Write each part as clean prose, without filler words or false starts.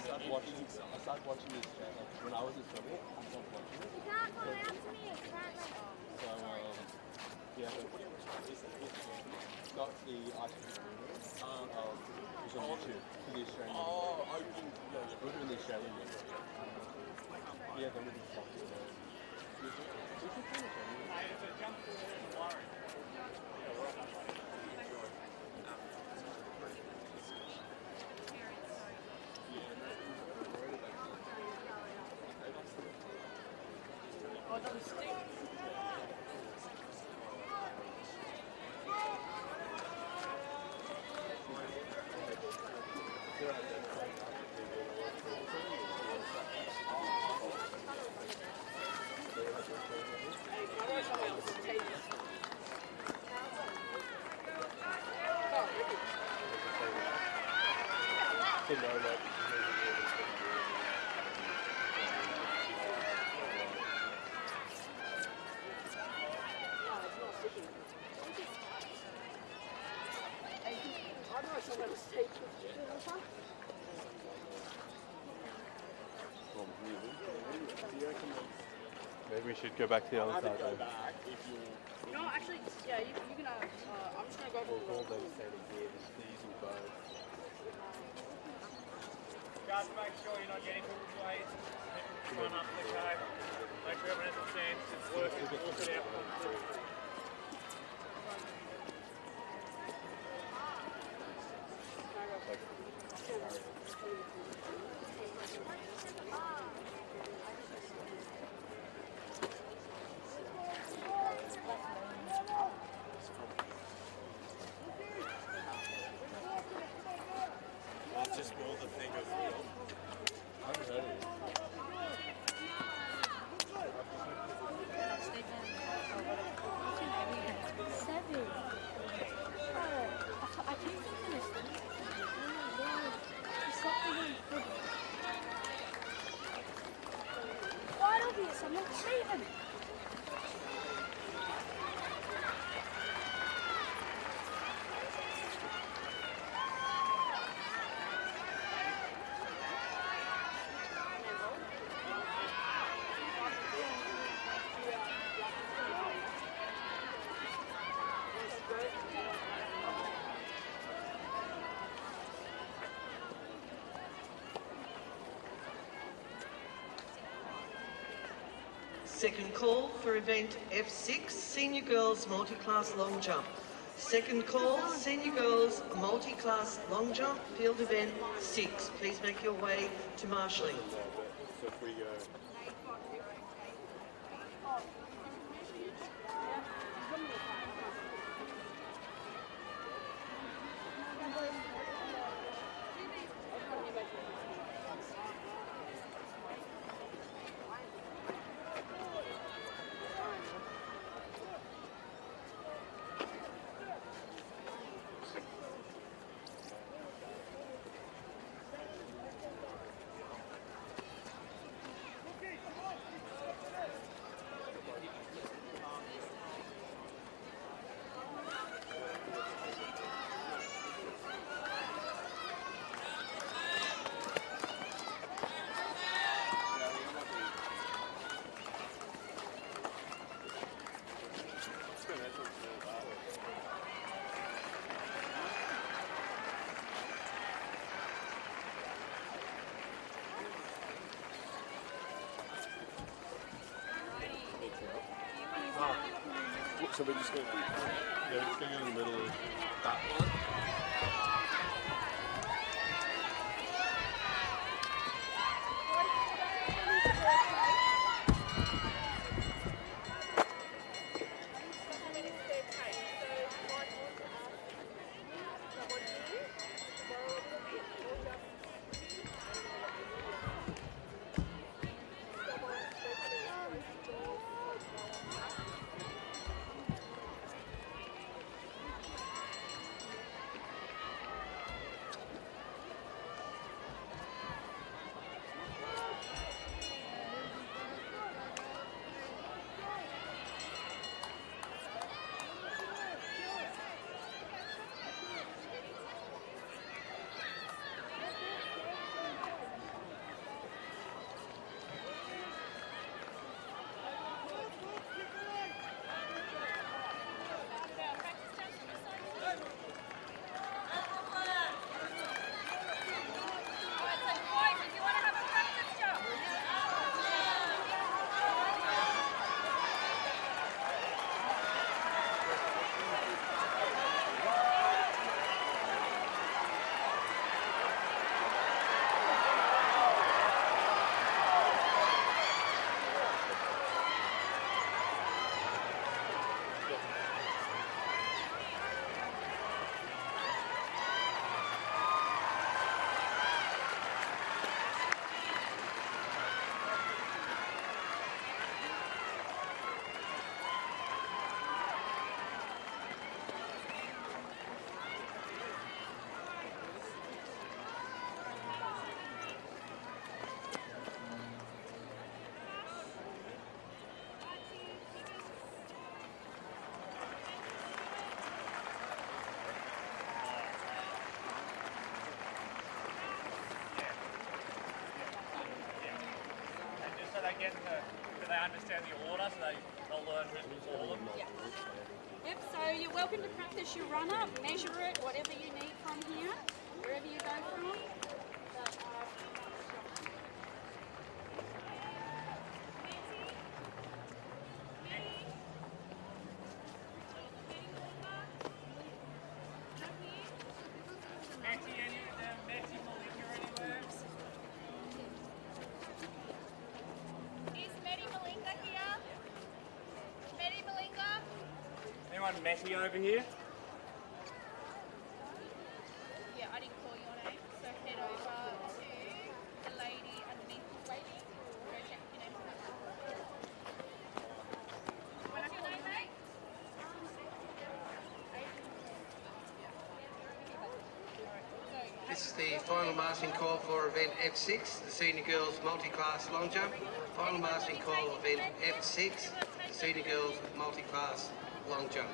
started watching this when I was in trouble. I stopped watching it. You can't call out to me. You can't like. So yeah, got the ICT was on YouTube for the Australian. Oh, I didn't. We're doing the Australian one. Yeah, then we just talked about it. Maybe we should go back to the other side. No, actually, yeah, you can. I'm just gonna go for all those same gears, these and both. Guys, make sure you're not getting hooked away. Run up the cave. Make sure everyone has a sense. It's working. Walk it out. It's just more the thing of I haven't heard of it. Seven. I keep thinking this. It's not even good. Quite obvious. I'm not cheating. Second call for event F6, Senior Girls Multi-Class Long Jump. Second call, Senior Girls Multi-Class Long Jump, Field Event 6. Please make your way to marshalling. So if we go... So we're just going to go in the middle of that one. get to so they understand the order, so they'll learn all of them. Yeah. Yep, so you're welcome to practice your run-up, measure it, whatever you need from here, wherever you go from. Anyone Matty over here? Yeah, I didn't call your name, so head over to the lady underneath the lady. Go check your name. What's your name, mate? This is the final mastering call for event F6, the senior girls multi-class long jump. Final mastering call event F6, the senior girls multi-class long jump.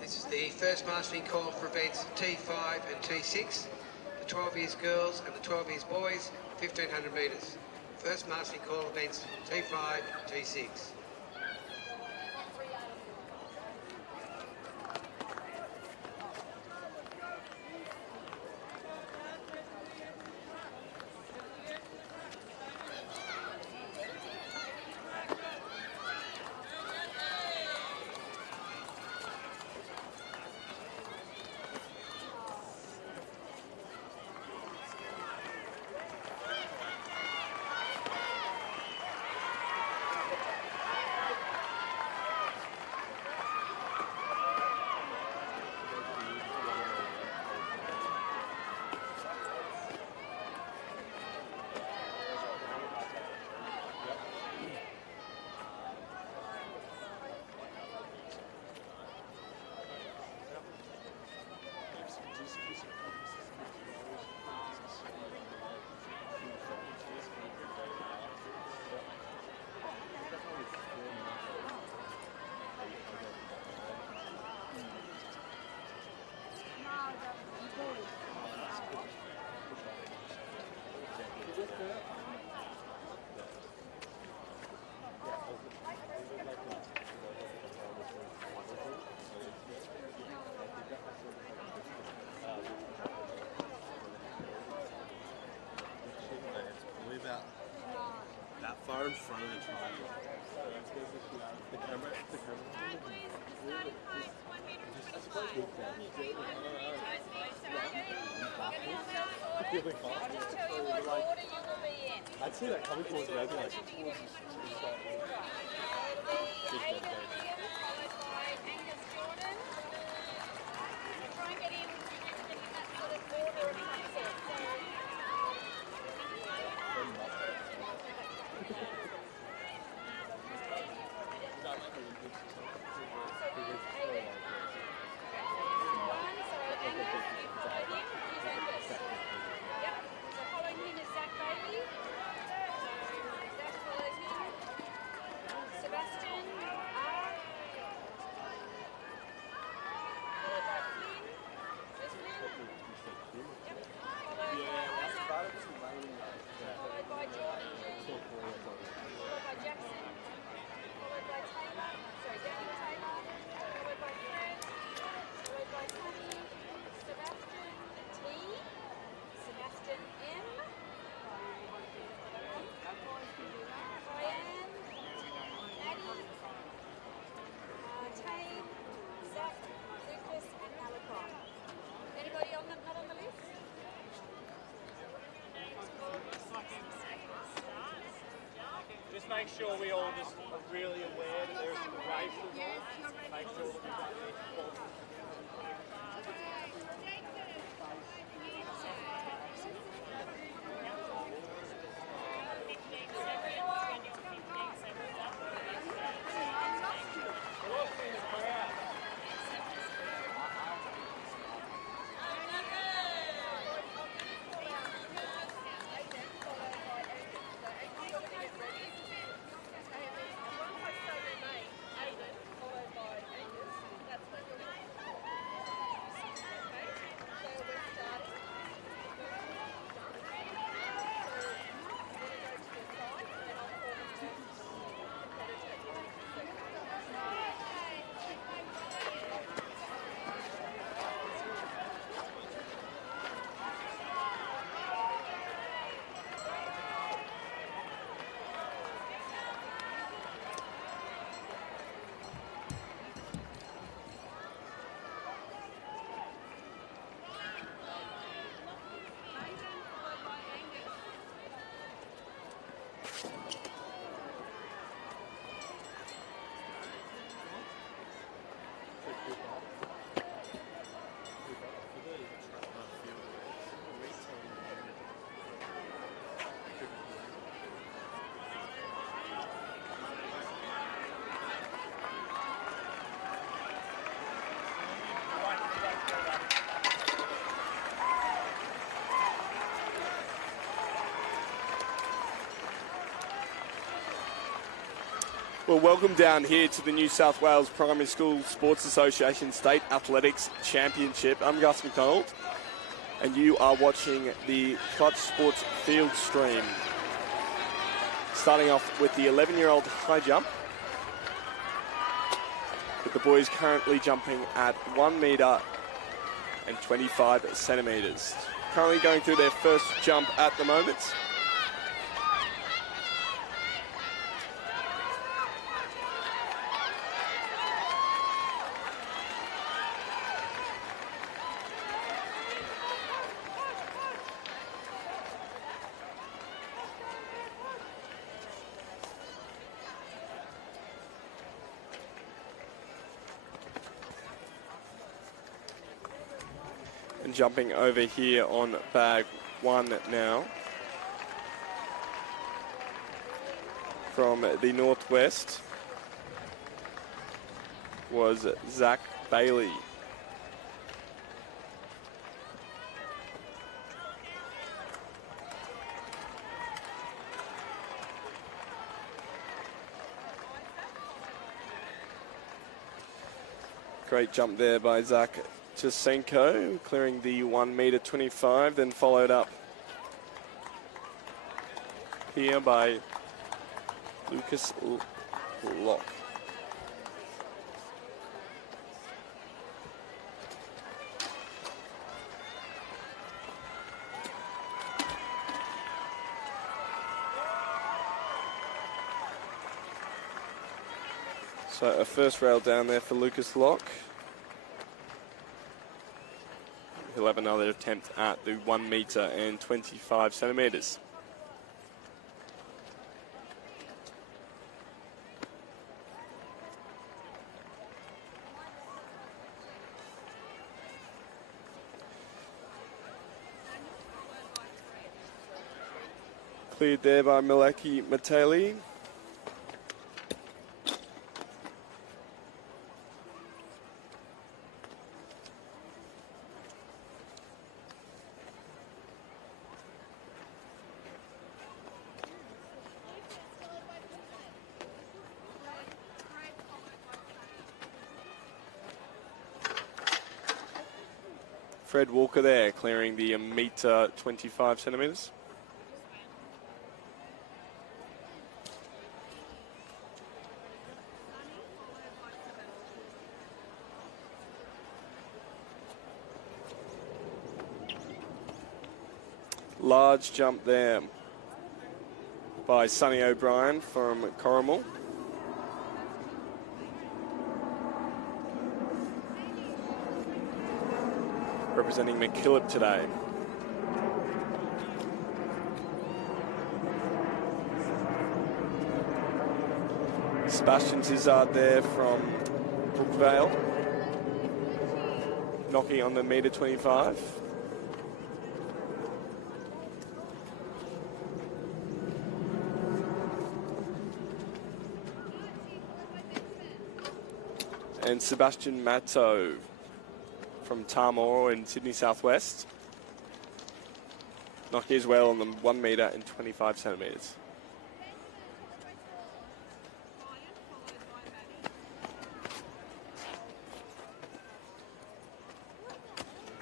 This is the first mastering call for events T5 and T6, the 12 years girls and the 12 years boys, 1500 metres. First mastering call events T5 and T6. That far in front of the triangle. The camera. I'd say that coming towards the red light. Make sure we all just really aware that there's some races on. Make sure that we've got the quality. Well, welcome down here to the New South Wales Primary School Sports Association State Athletics Championship. I'm Gus McDonald, and you are watching the Clutch Sports field stream. Starting off with the 11-year-old high jump, with the boys currently jumping at 1 metre and 25 centimetres. Currently going through their first jump at the moment. And jumping over here on bag 1 now. From the northwest was Zach Bailey. Great jump there by Zach Jasenko, clearing the 1 metre 25, then followed up here by Lucas Locke. So a first rail down there for Lucas Locke. He'll have another attempt at the 1 metre and 25 centimetres. Cleared there by Milaki Mateli. Fred Walker there, clearing the 1 metre 25 centimetres. Large jump there by Sonny O'Brien from Corrimal. Representing McKillop today. Sebastian Tizard there from Brookvale, knocking on the metre 25. And Sebastian Matto from Tamor in Sydney Southwest, knocking as well on the 1 metre and 25 centimetres.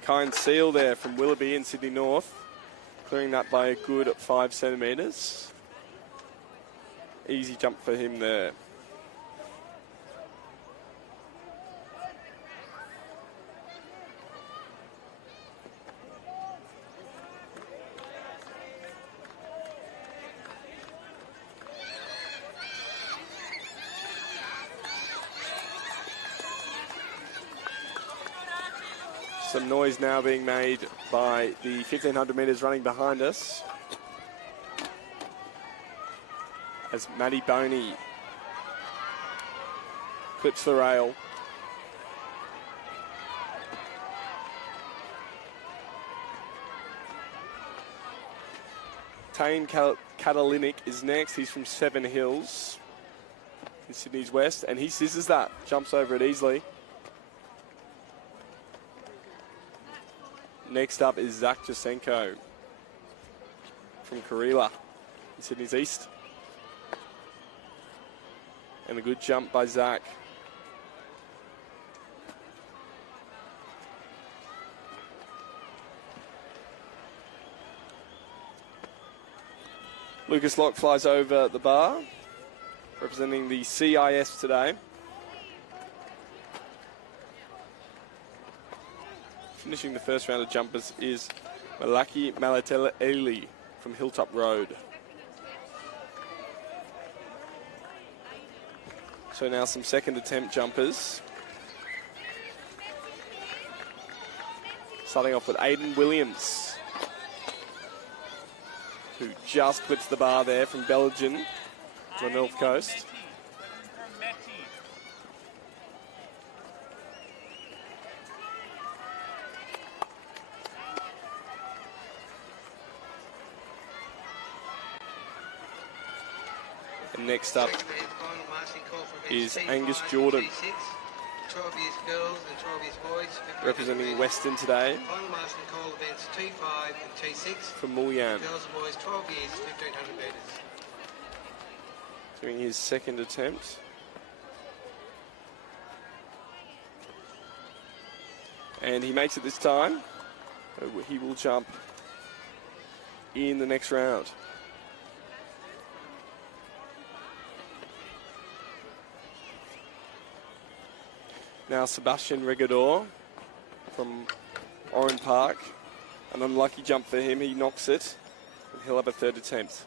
Kind Seal there from Willoughby in Sydney North, clearing that by a good 5 centimetres. Easy jump for him there. Some noise now being made by the 1500 metres running behind us, as Maddie Boney clips the rail. Tane Catalinic is next. He's from Seven Hills in Sydney's West, and he scissors that, jumps over it easily. Next up is Zach Jasenko from Karela in Sydney's East. And a good jump by Zach. Lucas Locke flies over the bar, representing the CIS today. Finishing the first round of jumpers is Malaki Malateli from Hilltop Road. So now some second attempt jumpers. Starting off with Aiden Williams, who just clips the bar there from Belgium on the North Coast. Next up is Angus Jordan, 12 years girls and 12 years boys, representing Western today. Final master call events T5 and T6. From Mulyan. Girls and boys 12 years, 1500 metres. Doing his second attempt. And he makes it this time. He will jump in the next round. Now Sebastian Regador from Oran Park. An unlucky jump for him. He knocks it. And he'll have a third attempt.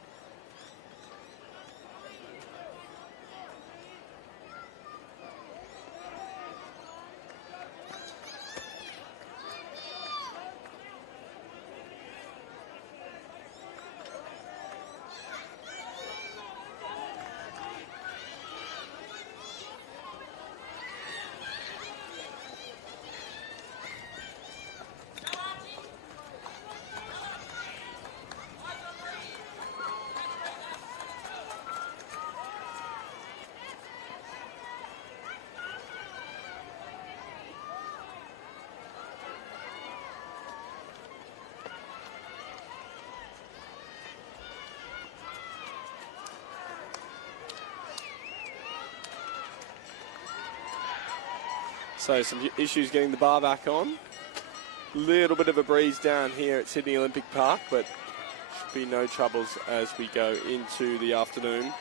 So some issues getting the bar back on. Little bit of a breeze down here at Sydney Olympic Park, but should be no troubles as we go into the afternoon.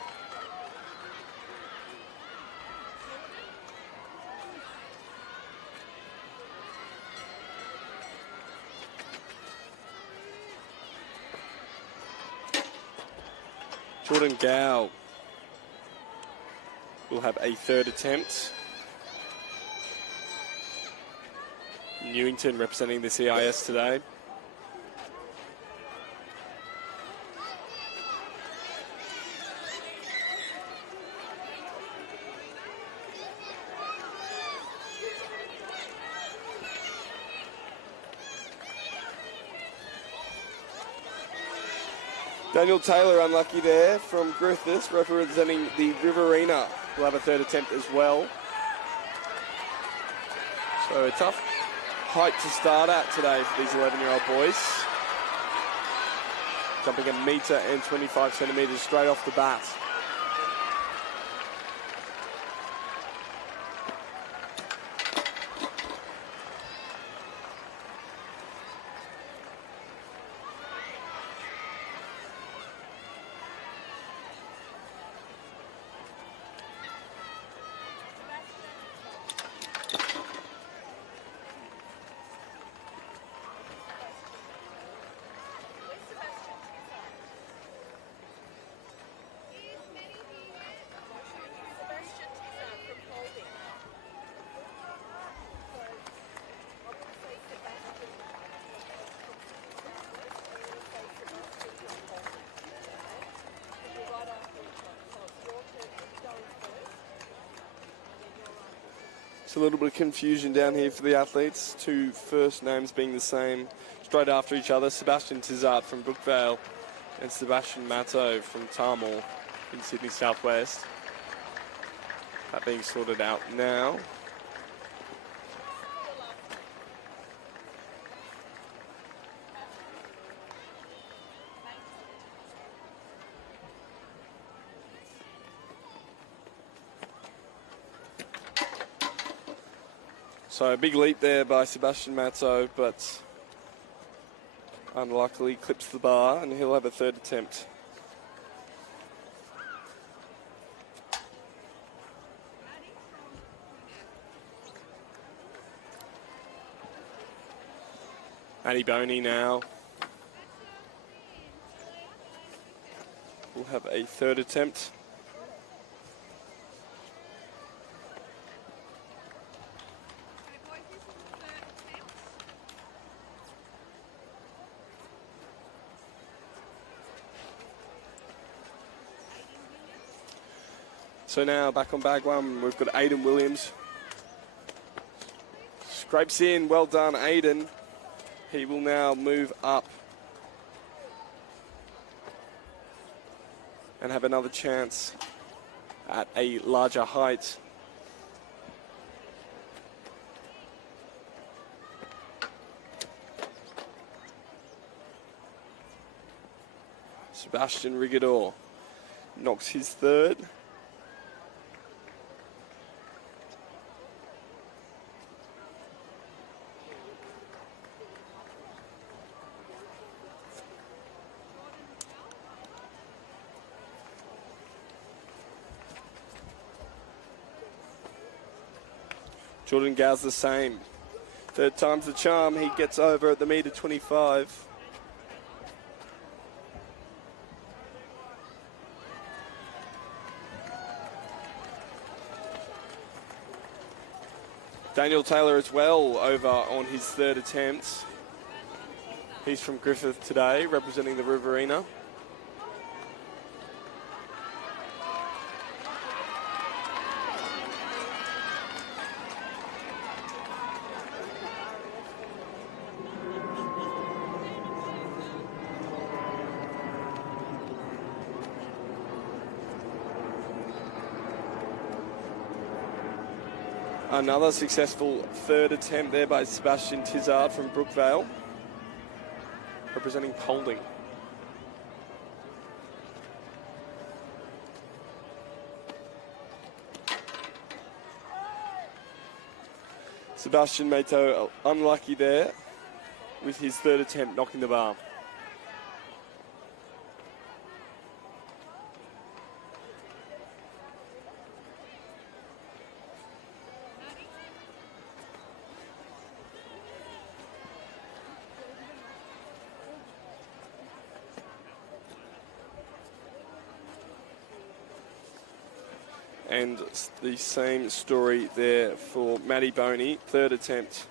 Jordan Gow will have a third attempt. Newington representing the CIS today. Daniel Taylor unlucky there from Griffiths, representing the Riverina. Will have a third attempt as well. So a tough height to start at today for these 11-year-old boys. Jumping 1 metre and 25 centimetres straight off the bat. It's a little bit of confusion down here for the athletes. Two first names being the same straight after each other. Sebastian Tizard from Brookvale and Sebastian Matto from Tarmore in Sydney Southwest. That being sorted out now. So a big leap there by Sebastian Matto, but unluckily clips the bar and he'll have a third attempt. Maddie Boney now will have a third attempt. So now back on bag one, we've got Aiden Williams. Scrapes in, well done Aiden. He will now move up and have another chance at a larger height. Sebastian Rigador knocks his third. Jordan Gow's the same. Third time's the charm. He gets over at the metre 25. Daniel Taylor as well over on his third attempt. He's from Griffith today, representing the Riverina. Another successful third attempt there by Sebastian Tizard from Brookvale, representing Paulding. Sebastian Mato unlucky there with his third attempt knocking the bar. And the same story there for Maddie Boney, third attempt,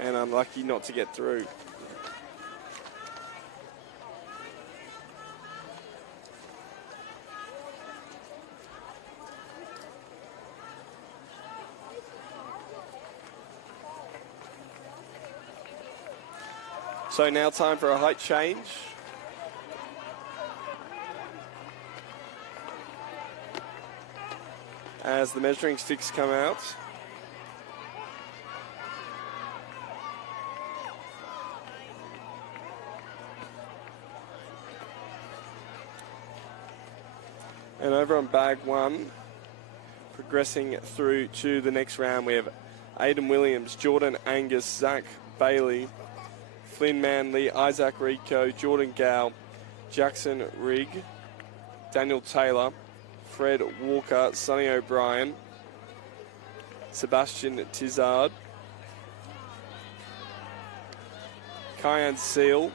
and unlucky not to get through. So now time for a height change. as the measuring sticks come out. And over on bag one, progressing through to the next round, we have Aidan Williams, Jordan Angus, Zach Bailey, Flynn Manley, Isaac Rico, Jordan Gow, Jackson Rigg, Daniel Taylor, Fred Walker, Sonny O'Brien, Sebastian Tizard, Kyan Seal,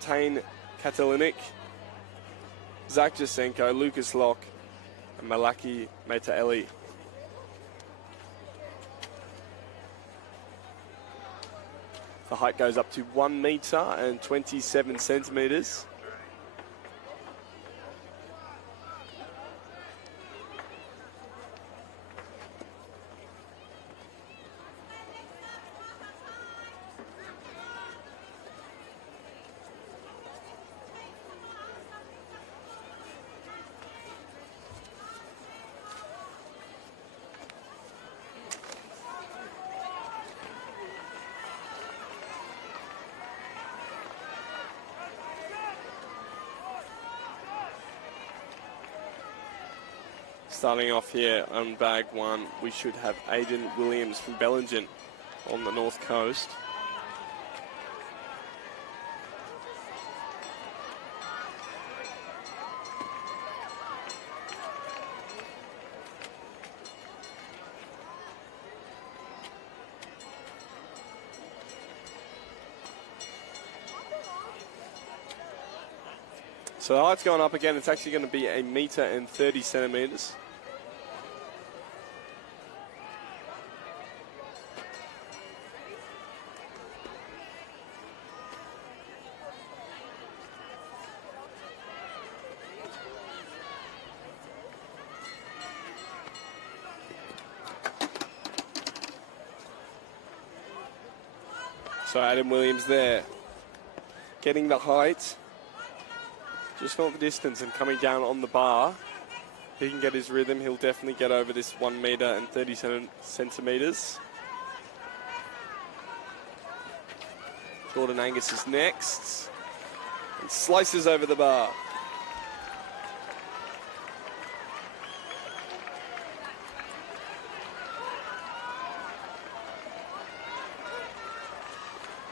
Tane Katalinic, Zach Jasenko, Lucas Locke, and Malaki Metaeli. The height goes up to 1 metre and 27 centimetres. Starting off here on bag one, we should have Aidan Williams from Bellingen on the north coast. So the height's going up again. It's actually going to be 1 metre and 30 centimetres. So Adam Williams there, getting the height, just not the distance, and coming down on the bar. He can get his rhythm. He'll definitely get over this 1 metre and 30 centimetres. Jordan Angus is next and slices over the bar.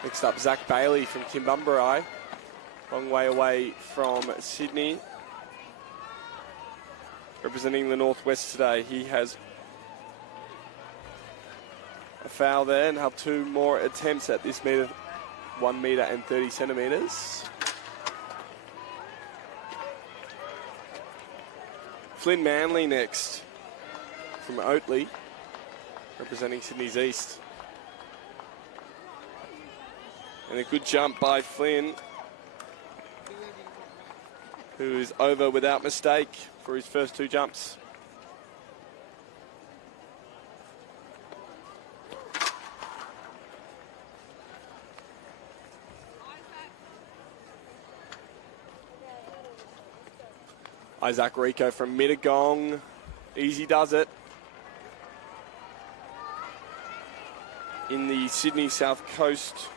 Next up, Zach Bailey from Kimbumberai. Long way away from Sydney. Representing the Northwest today. He has a foul there and have 2 more attempts at this metre, 1 metre and 30 centimetres. Flynn Manley next from Oatley, representing Sydney's East. And a good jump by Flynn, who is over without mistake for his first 2 jumps. Isaac Rico from Mittagong, easy does it. In the Sydney South Coast,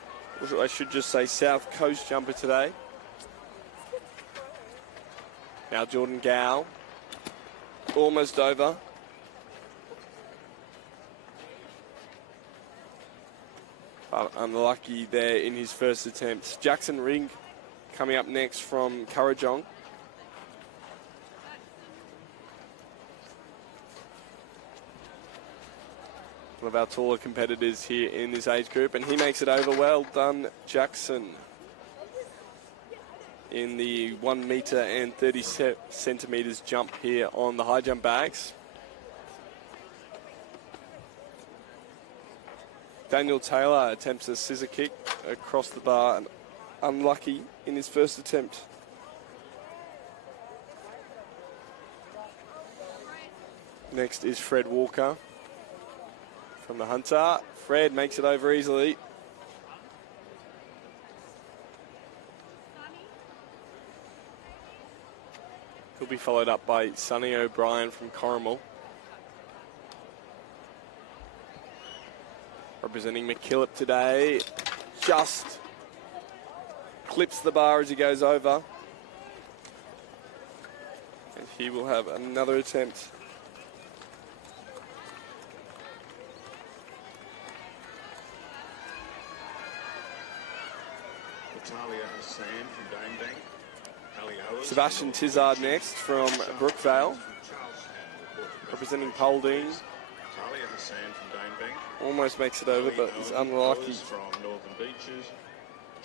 or I should just say South Coast jumper today. Now Jordan Gow, almost over. But unlucky there in his first attempt. Jackson Ring coming up next from Currajong. One of our taller competitors here in this age group, and he makes it over. Well done, Jackson. In the 1 metre and 30 centimetres jump here on the high jump bags. Daniel Taylor attempts a scissor kick across the bar, and unlucky in his first attempt. Next is Fred Walker from the Hunter. Fred makes it over easily. He'll be followed up by Sonny O'Brien from Corrimal. representing McKillop today. Just clips the bar as he goes over. And he will have another attempt. Sebastian Tizard next from Brookvale, representing Paulding. Almost makes it over, but is unlucky. From Northern Beaches,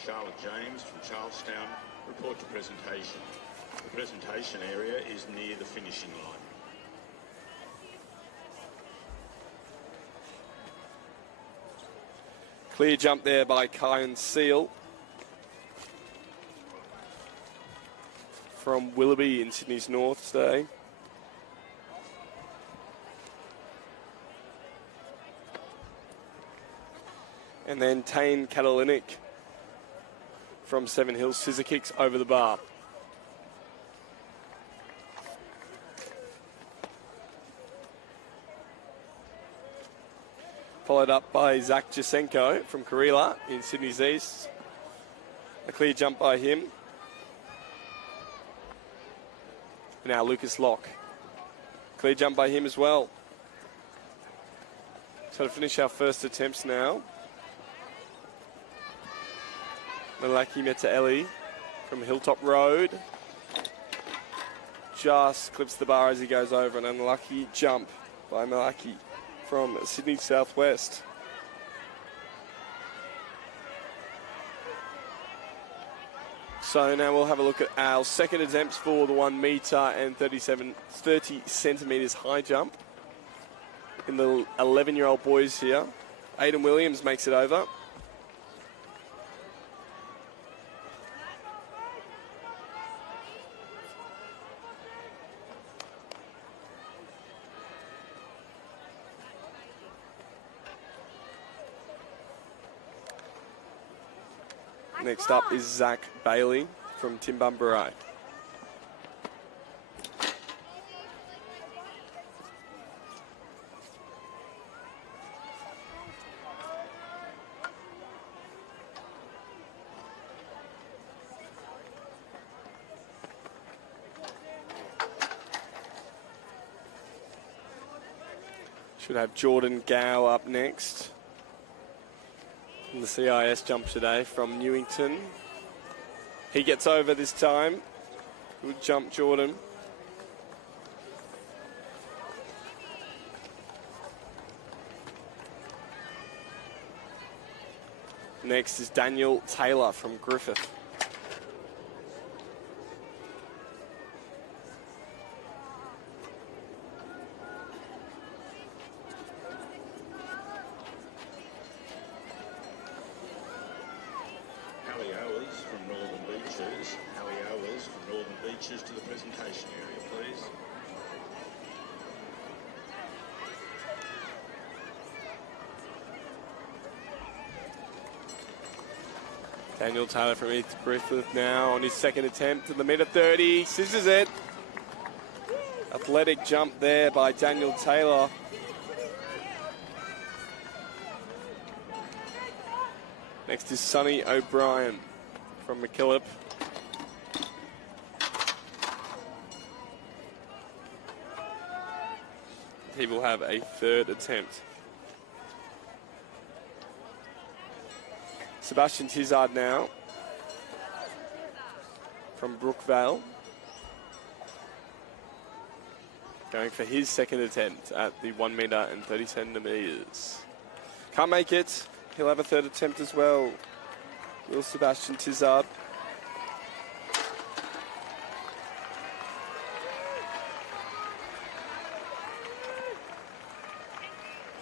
Charlotte James from Charlestown, report to presentation. The presentation area is near the finishing line. Clear jump there by Kyan Seal from Willoughby in Sydney's North today. And then Tane Catalinic from Seven Hills, scissor kicks over the bar. Followed up by Zach Jasenko from Karela in Sydney's East. A clear jump by him. Now Lucas Locke. Clear jump by him as well. So to finish our first attempts now. Malaki Metaeli from Hilltop Road. Just clips the bar as he goes over. An unlucky jump by Malaki from Sydney Southwest. So now we'll have a look at our second attempts for the 1 metre and 30 centimetres high jump. In the 11-year-old boys here. Aidan Williams makes it over. Next up is Zach Bailey from Timbumbarai. Should have Jordan Gow up next. In the CIS jump today from Newington. He gets over this time. Good jump, Jordan. Next is Daniel Taylor from Griffith. To the presentation area, please. Daniel Taylor from East Griffith now on his second attempt to the metre 30. Scissors it. Athletic jump there by Daniel Taylor. Next is Sonny O'Brien from McKillop. He will have a third attempt. Sebastian Tizard now from Brookvale. Going for his second attempt at the 1 metre and 30 centimetres. Can't make it. He'll have a third attempt as well. Will Sebastian Tizard.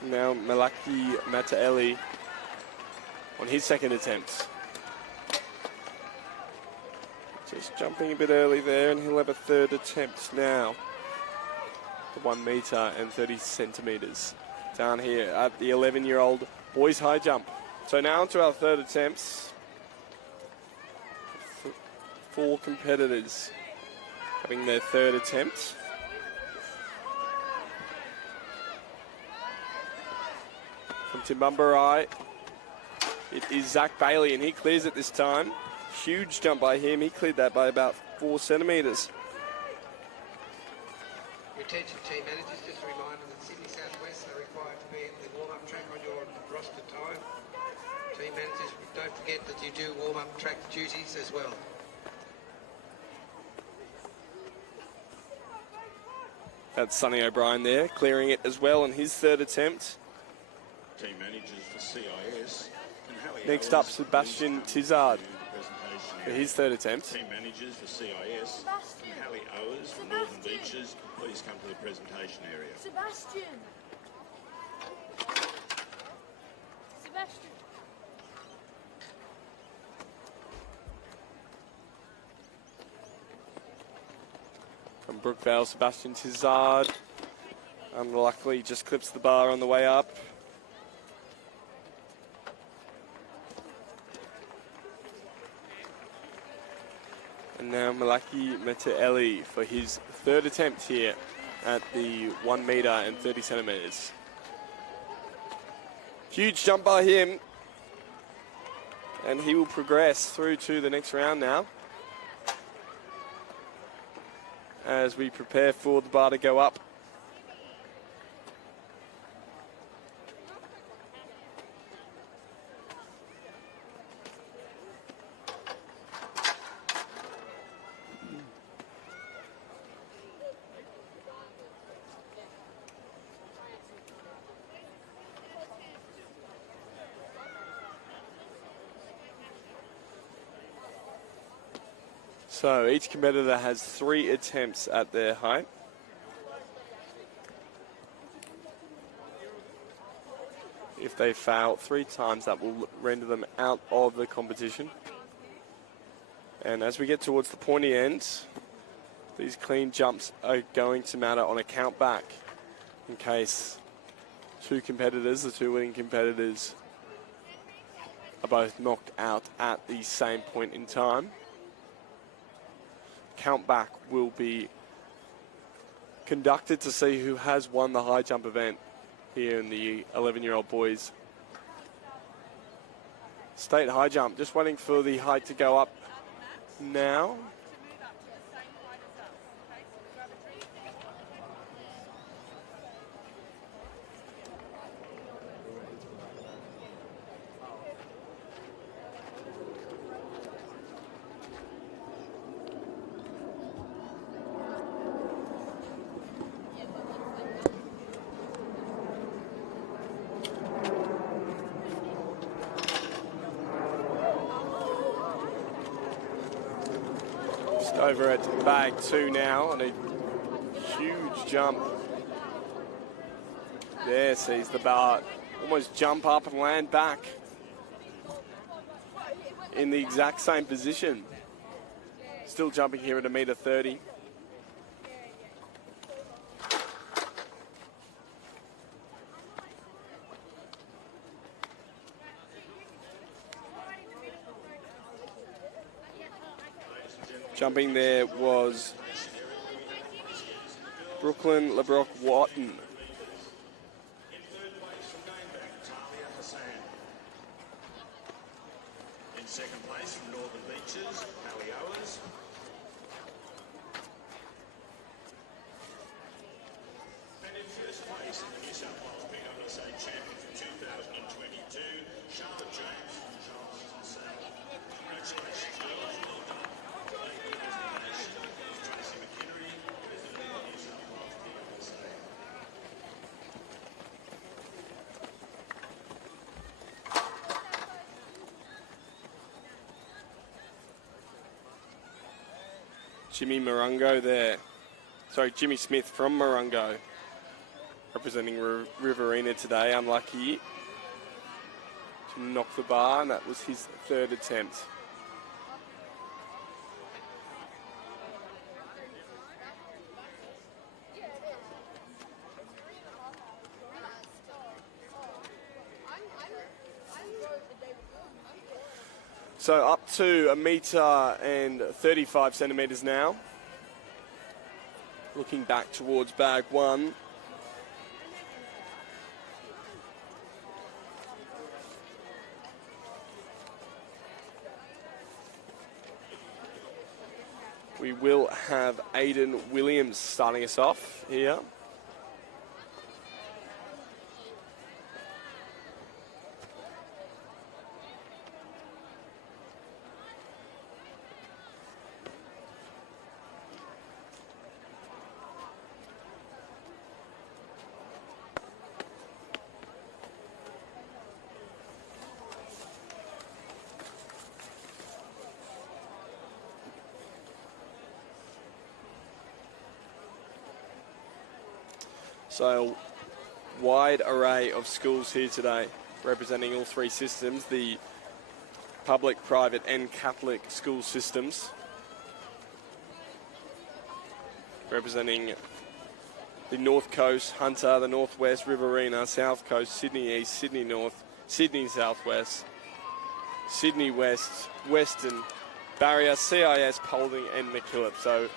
Now Malaki Mataeli on his second attempt. Just jumping a bit early there, and he'll have a third attempt now. The 1 metre and 30 centimetres down here at the 11-year-old boys high jump. So now to our third attempts. 4 competitors having their third attempt. From Timbumbarai. It is Zach Bailey, and he clears it this time. Huge jump by him. He cleared that by about 4 centimetres. Attention team managers, just a reminder that Sydney Southwest are required to be at the warm-up track on your roster time. Team managers, don't forget that you do warm-up track duties as well. That's Sonny O'Brien there, clearing it as well on his third attempt. Team managers for CIS. And Hallie Next Owers, up, Sebastian please Tizard come to the presentation for area. his third attempt. Team managers for CIS. And Hallie Owers from Northern Beaches, please come to the presentation area. Sebastian. Sebastian. From Brookvale, Sebastian Tizard. Unluckily, just clips the bar on the way up. And now Malaki Metaeli for his third attempt here at the 1 metre and 30 centimetres. Huge jump by him. And he will progress through to the next round now, as we prepare for the bar to go up. So each competitor has 3 attempts at their height. If they fail 3 times, that will render them out of the competition. And as we get towards the pointy end, these clean jumps are going to matter on a count back, in case 2 competitors, the 2 winning competitors, are both knocked out at the same point in time. Count back will be conducted to see who has won the high jump event here in the 11-year-old boys. State high jump, just waiting for the height to go up now. Over at bag 2 now, and a huge jump. There, sees the bar almost jump up and land back in the exact same position. Still jumping here at 1.30 m. Jumping there was Brooklyn LeBrock Watton. In second place from Northern Beaches, Hallie Owers. And in first place, the New South Wales PSSA champion for 2022, Charlotte James from Charleston. Congratulations, girls. Well done. Jimmy Morongo there. Sorry, Jimmy Smith from Morongo, representing Riverina today. Unlucky to knock the bar, and that was his third attempt. So up to 1.35 m now. Looking back towards bag 1. we will have Aidan Williams starting us off here. So, wide array of schools here today, representing all three systems, the public, private and Catholic school systems. Representing the North Coast, Hunter, the Northwest, Riverina, South Coast, Sydney East, Sydney North, Sydney Southwest, Sydney West, Western, Barrier, CIS, Paulding and McKillop. So,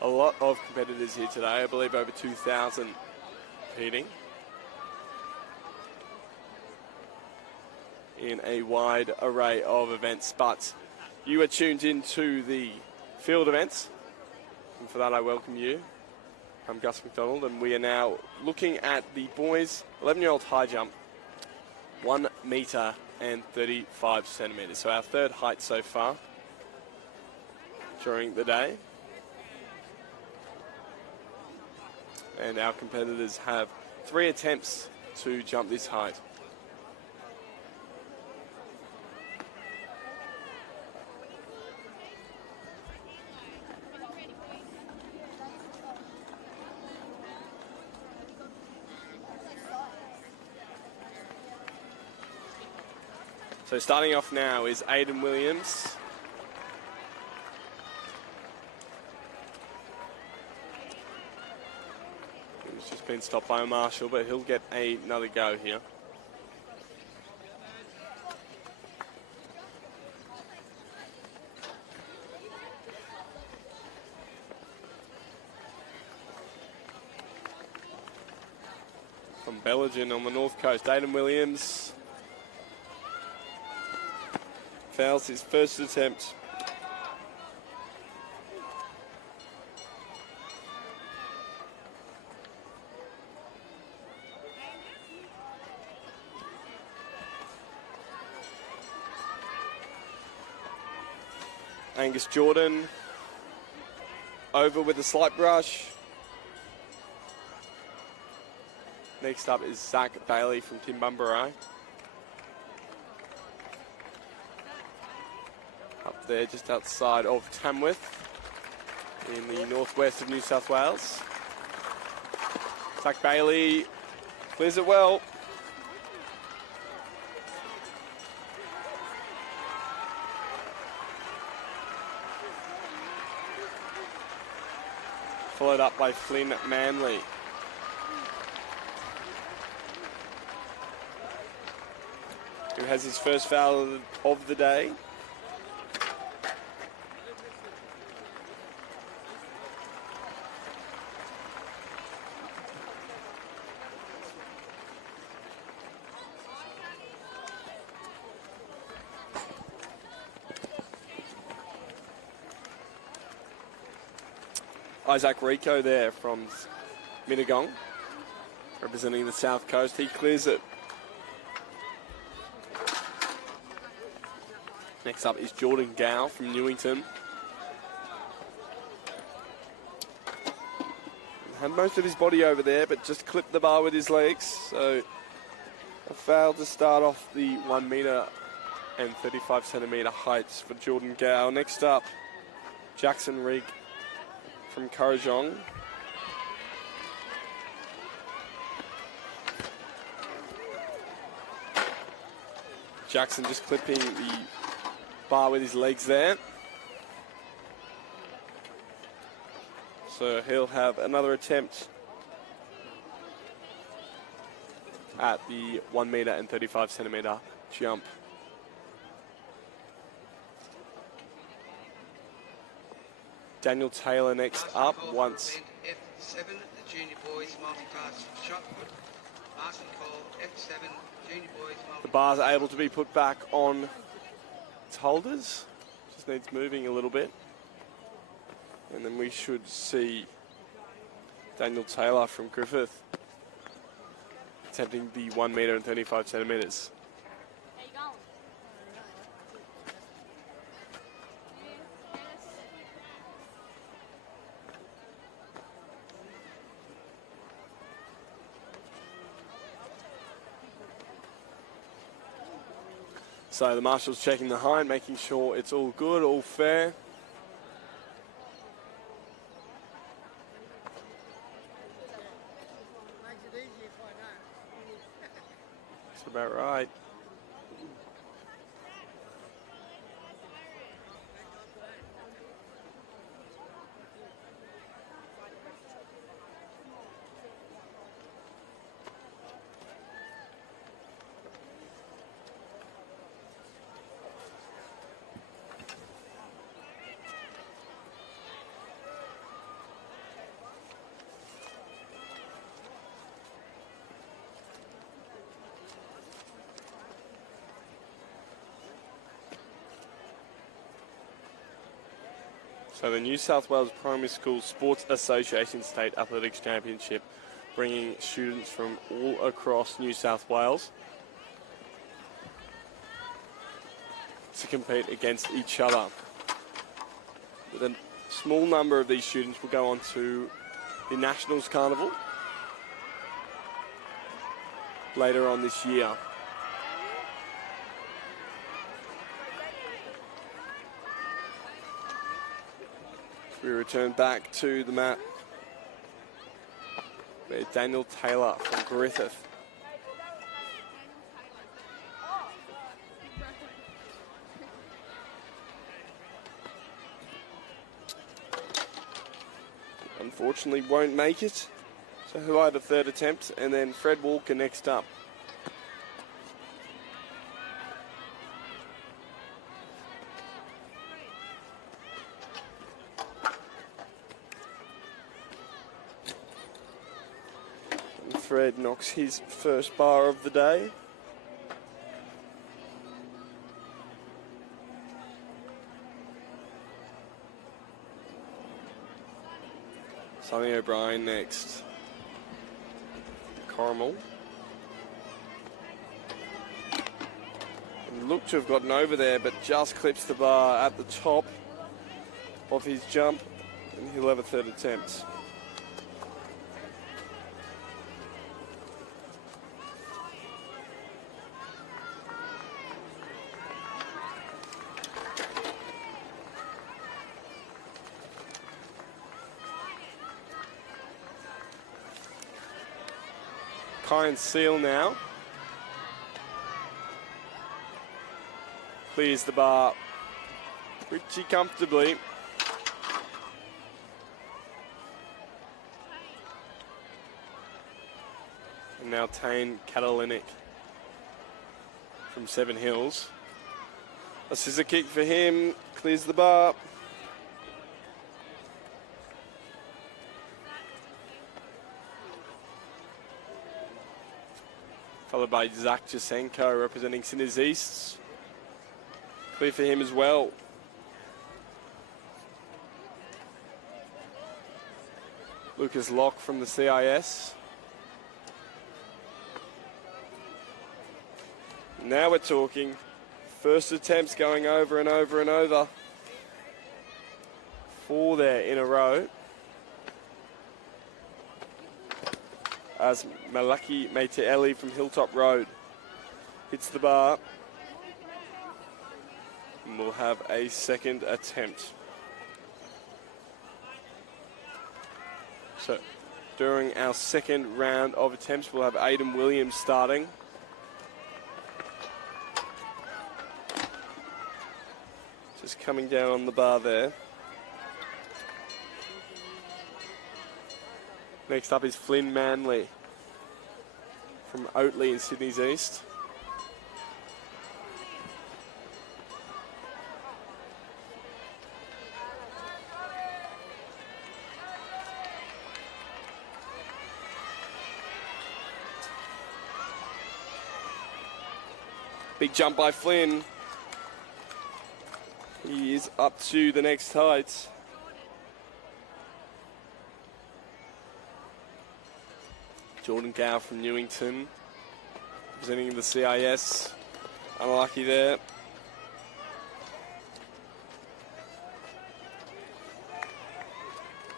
a lot of competitors here today, I believe over 2,000 competing in a wide array of events, but you are tuned into the field events, and for that I welcome you. I'm Gus McDonald, and we are now looking at the boys 11-year-old high jump, 1 metre and 35 centimetres, so our third height so far during the day. And our competitors have 3 attempts to jump this height. So starting off now is Aidan Williams. Just been stopped by a marshal, but he'll get another go here. From Belgium on the north coast, Aidan Williams fails his first attempt. Angus Jordan over with a slight brush. Next up is Zach Bailey from Timbumbarai. Up there just outside of Tamworth in the northwest of New South Wales. Zach Bailey clears it well. Followed up by Flynn Manley. Who has his first foul of the day. Isaac Rico there from Mittagong, representing the South Coast. He clears it. Next up is Jordan Gow from Newington. Had most of his body over there, but just clipped the bar with his legs. So a foul to start off the 1 metre and 35 centimetre heights for Jordan Gow. Next up, Jackson Rigg from Kurrajong. Jackson just clipping the bar with his legs there. So he'll have another attempt at the 1 metre and 35 centimetre jump. Daniel Taylor next up once. F7, the junior boys multi-class shot put. Martin Cole, F7, junior boys multi-class. The bars are able to be put back on its holders. Just needs moving a little bit. And then we should see Daniel Taylor from Griffith attempting the 1 metre and 35 centimetres. There you go. So the marshal's checking the hind, making sure it's all good, all fair. That's about right. So the New South Wales Primary School Sports Association State Athletics Championship, bringing students from all across New South Wales to compete against each other. With a small number of these students will go on to the Nationals Carnival later on this year. We return back to the mat with Daniel Taylor from Griffith. Unfortunately won't make it. So who had a third attempt, and then Fred Walker next up. Fred knocks his first bar of the day. Sonny O'Brien next. Caramel. And looked to have gotten over there, but just clips the bar at the top of his jump, and he'll have a third attempt. Kyan Seal now clears the bar pretty comfortably. And now Tane Catalinic from Seven Hills. A scissor kick for him, clears the bar. Followed by Zach Jasenko representing Sinners East. Clear for him as well. Lucas Locke from the CIS. Now we're talking. First attempts going over and over and over. 4 there in a row. As Malaki Meiteeli from Hilltop Road hits the bar. And we'll have a second attempt. So during our second round of attempts, we'll have Aidan Williams starting. Just coming down on the bar there. Next up is Flynn Manley from Oatley in Sydney's East. Big jump by Flynn. He is up to the next height. Jordan Gow from Newington, presenting the CIS. Unlucky there.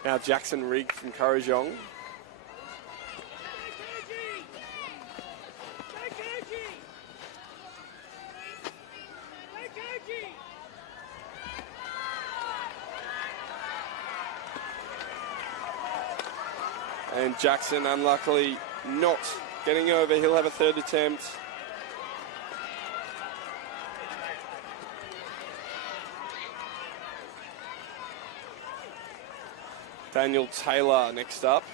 Now Jackson Rigg from Kurrajong. And Jackson unluckily not getting over. He'll have a third attempt. Daniel Taylor next up.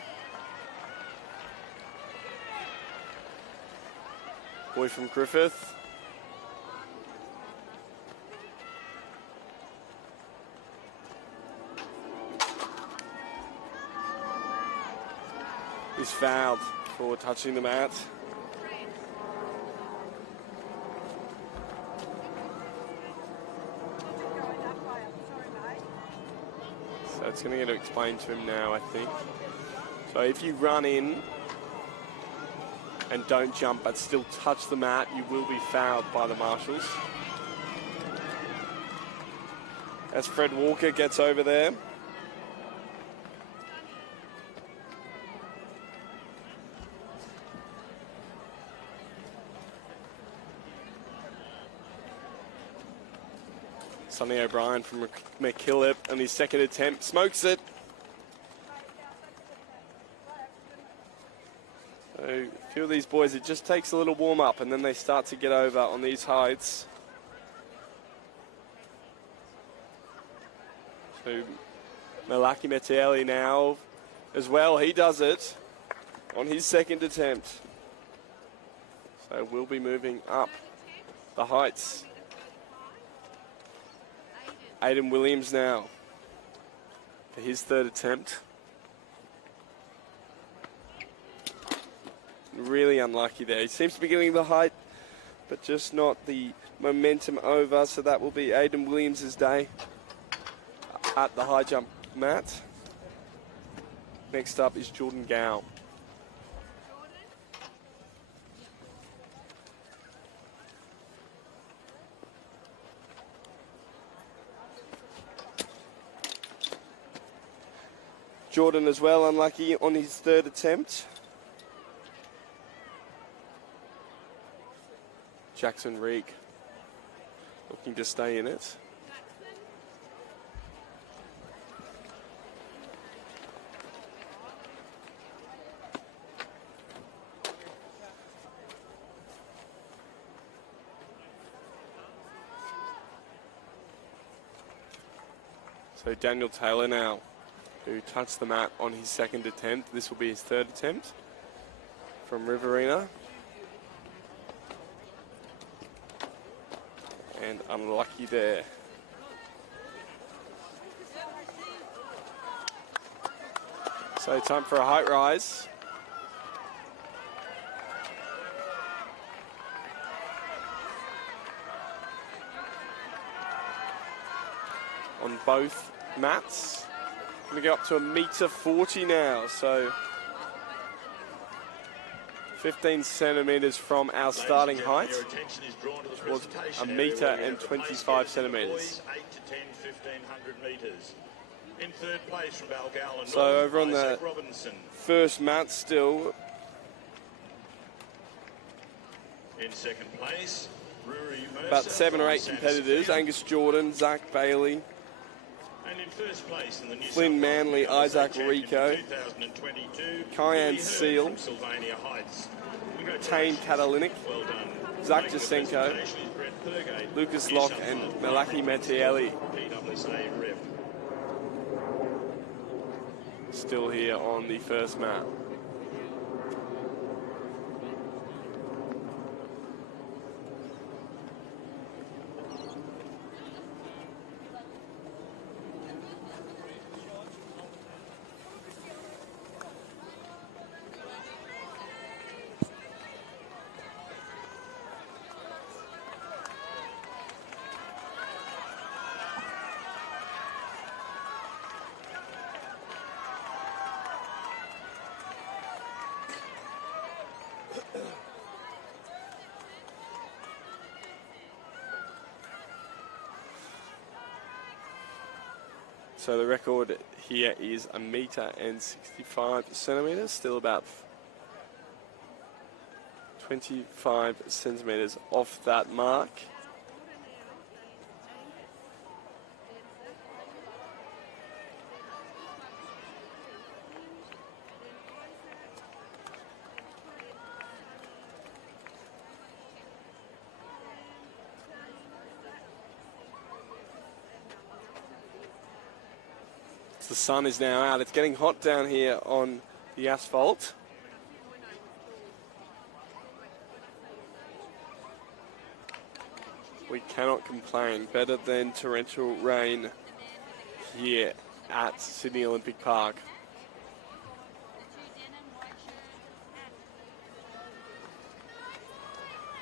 Boy from Griffith. He's fouled for touching the mat. So it's going to get to explain to him now, I think. So if you run in and don't jump but still touch the mat, you will be fouled by the marshals. As Fred Walker gets over there. Sonny O'Brien from McKillop on his second attempt, smokes it. So a few of these boys, it just takes a little warm up and then they start to get over on these heights. So Malaki Metieli now as well, he does it on his second attempt. So we'll be moving up the heights. Aiden Williams now for his third attempt. Really unlucky there. He seems to be getting the height, but just not the momentum over. So that will be Aiden Williams' day at the high jump mat. Next up is Jordan Gow. Jordan as well, unlucky on his third attempt. Jackson Rigg looking to stay in it. So Daniel Taylor now, who touched the mat on his second attempt. This will be his third attempt from Riverina. And unlucky there. So time for a height rise. On both mats. Going to go up to 1.40 m now, so 15 centimetres from our starting height, which was 1.25 m. 8 to 10, 1,500 metres. In third place from Balgowlah, so over on the Robinson. First mat still. In second place, Rory Mercer. About 7 or 8 from competitors. Sanderstown. Angus Jordan, Zach Bailey, And in first place in the New Flynn South Wales Manley, PSSA Isaac champion Rico, 2022, Kyan Billy Heard Seal, from Sylvania Heights. Tane Katalinic, Well done. Zach Making the Jasenko, presentation is Brett Thurgate, Lucas New Locke South and Wales Malaki Metieli PSSA rep. still here on the first mat. So the record here is 1 metre and 65 centimetres, still about 25 centimetres off that mark. The sun is now out. It's getting hot down here on the asphalt. We cannot complain. Better than torrential rain here at Sydney Olympic Park.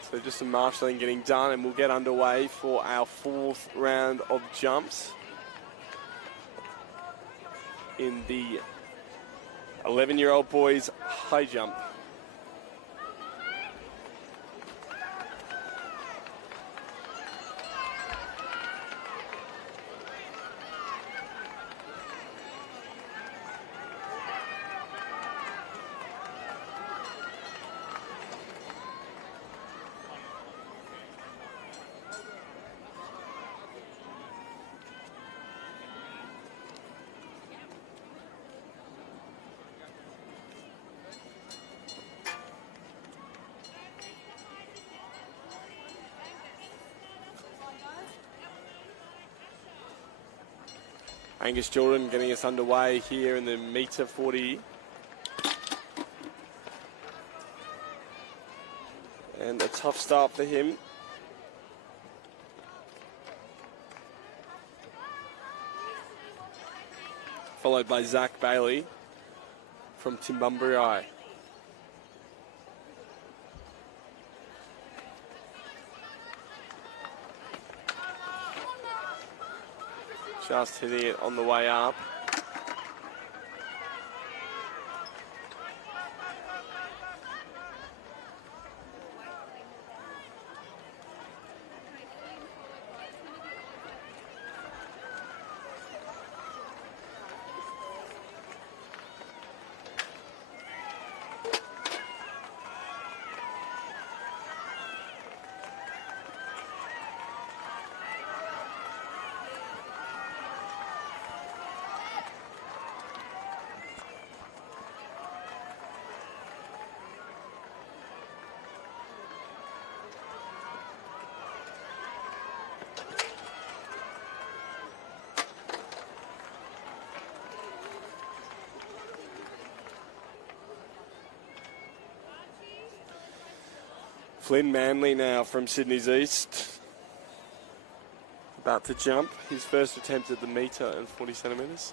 So just some marshalling getting done, and we'll get underway for our 4th round of jumps in the 11-year-old boys high jump. Angus Jordan getting us underway here in the metre 40. And a tough start for him. Followed by Zach Bailey from Timbumbri. Just hitting it on the way up. Flynn Manley now from Sydney's East. About to jump his first attempt at the metre and 40 centimetres.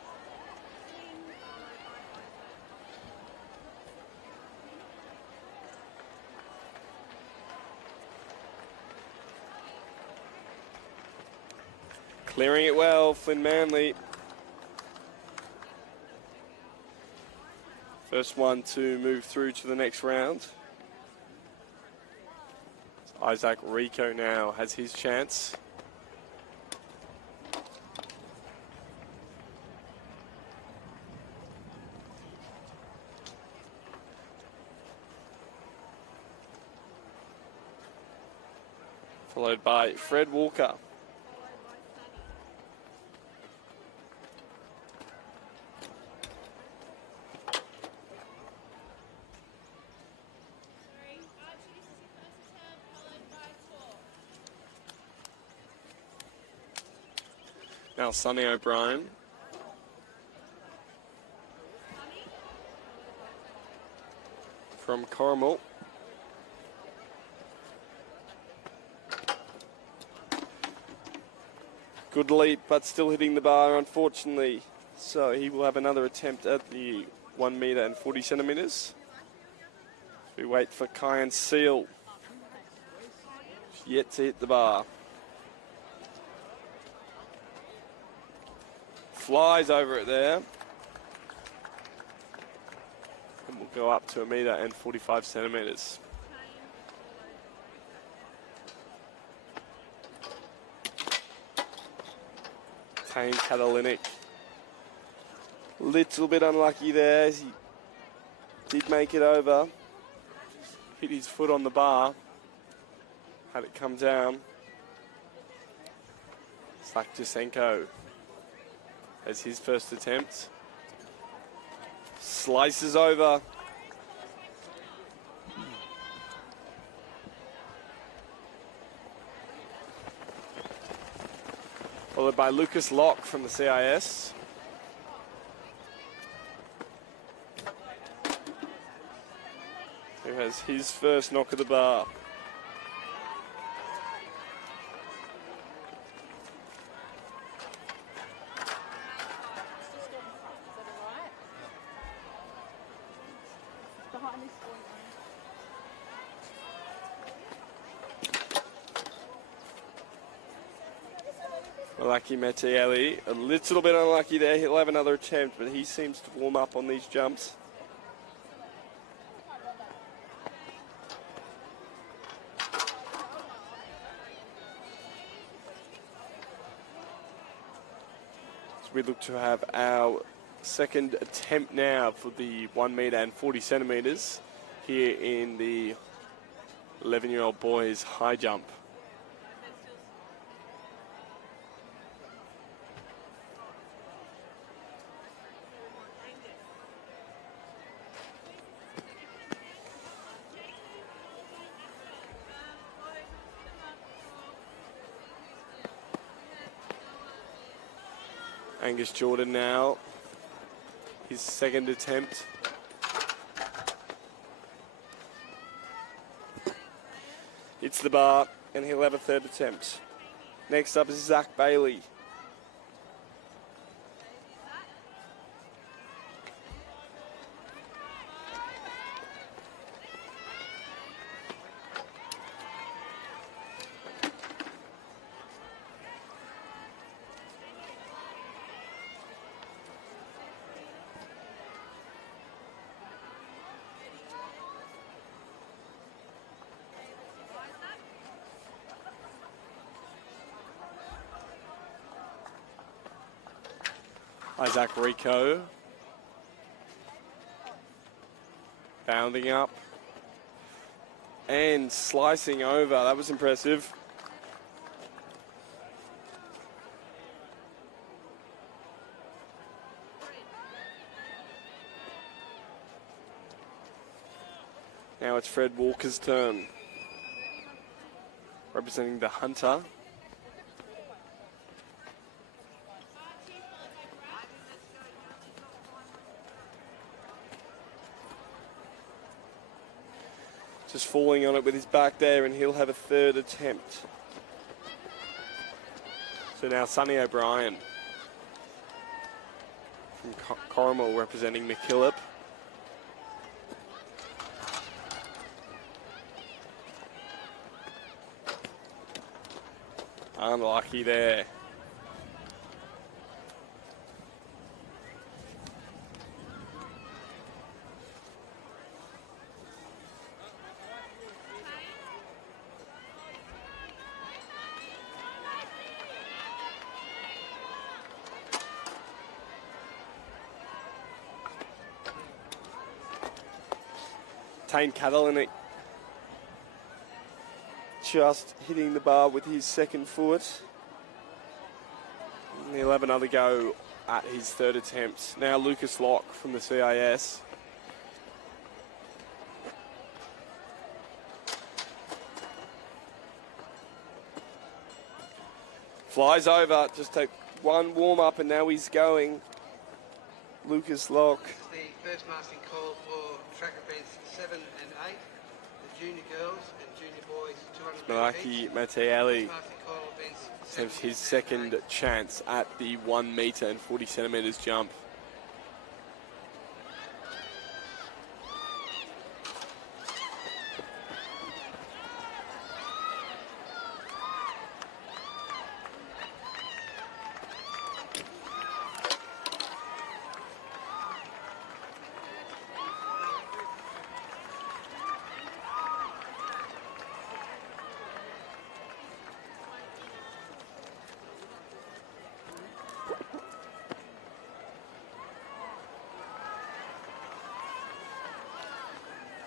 Clearing it well, Flynn Manley. First one to move through to the next round. Isaac Rico now has his chance. Followed by Fred Walker. Now Sonny O'Brien. From Corrimal. Good leap, but still hitting the bar, unfortunately. So he will have another attempt at the 1 metre and 40 centimetres. We wait for Kyan Seal. Yet to hit the bar. Flies over it there. And we'll go up to 1 metre and 45 centimetres. Tane Catalinic Little bit unlucky there. He did make it over. Hit his foot on the bar. Had it come down. Slakjasenko as his first attempt. Slices over. Followed by Lucas Locke from the CIS. Who has his first knock at the bar. Lucky Mettielli, a little bit unlucky there. He'll have another attempt, but he seems to warm up on these jumps. So we look to have our second attempt now for the 1 metre and 40 centimetres here in the 11-year-old boys high jump. Angus Jordan now, his second attempt. Hits the bar and he'll have a third attempt. Next up is Zach Bailey. Isaac Rico. Bounding up. And slicing over. That was impressive. Now it's Fred Walker's turn. Representing the Hunter. Just falling on it with his back there, and he'll have a third attempt. So now Sonny O'Brien from Corrimal representing McKillop. Unlucky there. Tane Catalanic just hitting the bar with his second foot. And he'll have another go at his third attempt. Now Lucas Locke from the CIS. Flies over, just take one warm up and now he's going. Lucas Locke. The first mastering call for track events 7 and 8, the junior girls and junior boys 200 Malaki Matteali mastering call events has his second chance at the 1 metre and 40 centimetres jump.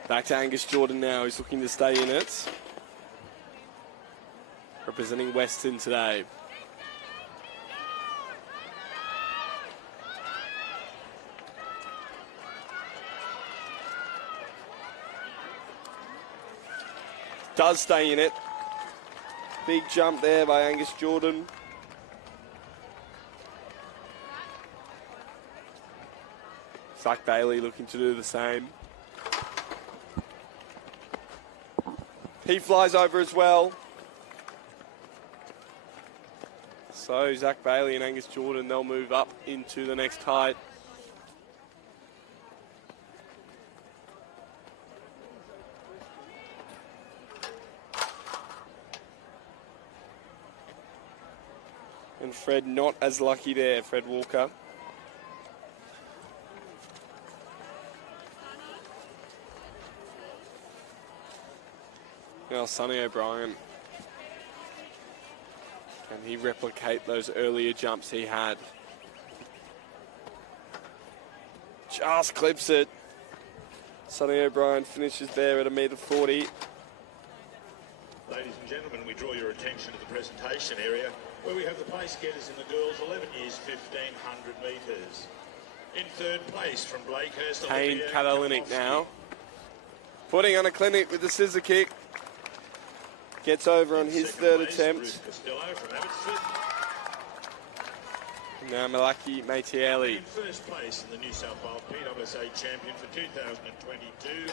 Back to Angus Jordan now. He's looking to stay in it. Representing Western today. Does stay in it. Big jump there by Angus Jordan. Zach Bailey looking to do the same. He flies over as well. So Zach Bailey and Angus Jordan, they'll move up into the next height. And Fred not as lucky there, Fred Walker. Now Sonny O'Brien. Can he replicate those earlier jumps he had? Just clips it. Sonny O'Brien finishes there at 1.40 metres. Ladies and gentlemen, we draw your attention to the presentation area where we have the place getters in the girls 11 years 1500 metres. In third place from Blakehurst, Kane Catalinic now. Putting on a clinic with the scissor kick. Gets over on his third attempt. Now Malaki Maitieli. In first place in the New South Wales PSSA champion for 2022.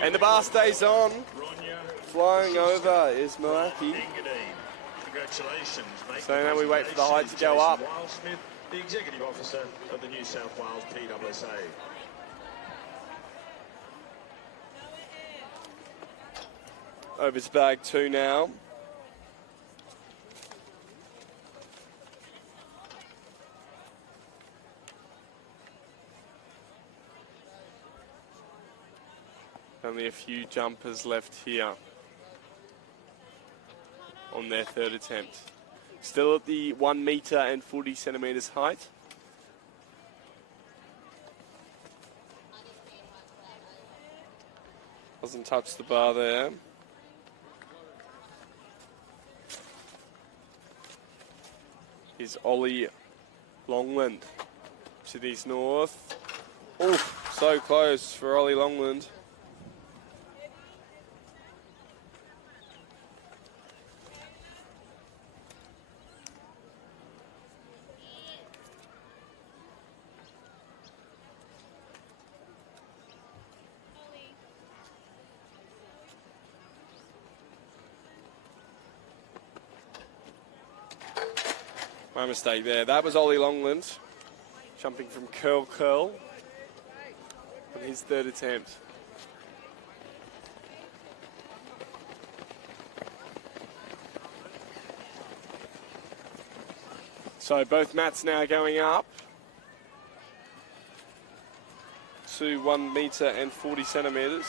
And the bar stays on. Flying over is Malaki. Congratulations. So now we wait for the height to go up. Smith, the Executive Officer of the New South Wales PSSA. Over to bag 2 now. Only a few jumpers left here on their third attempt. Still at the 1 metre and 40 centimetres height. Doesn't touch the bar there. Is Ollie Longland. Sydney's north. Oh, so close for Ollie Longland. My mistake there. That was Ollie Longland jumping from curl on his third attempt. So both mats now going up to 1 metre and 40 centimetres.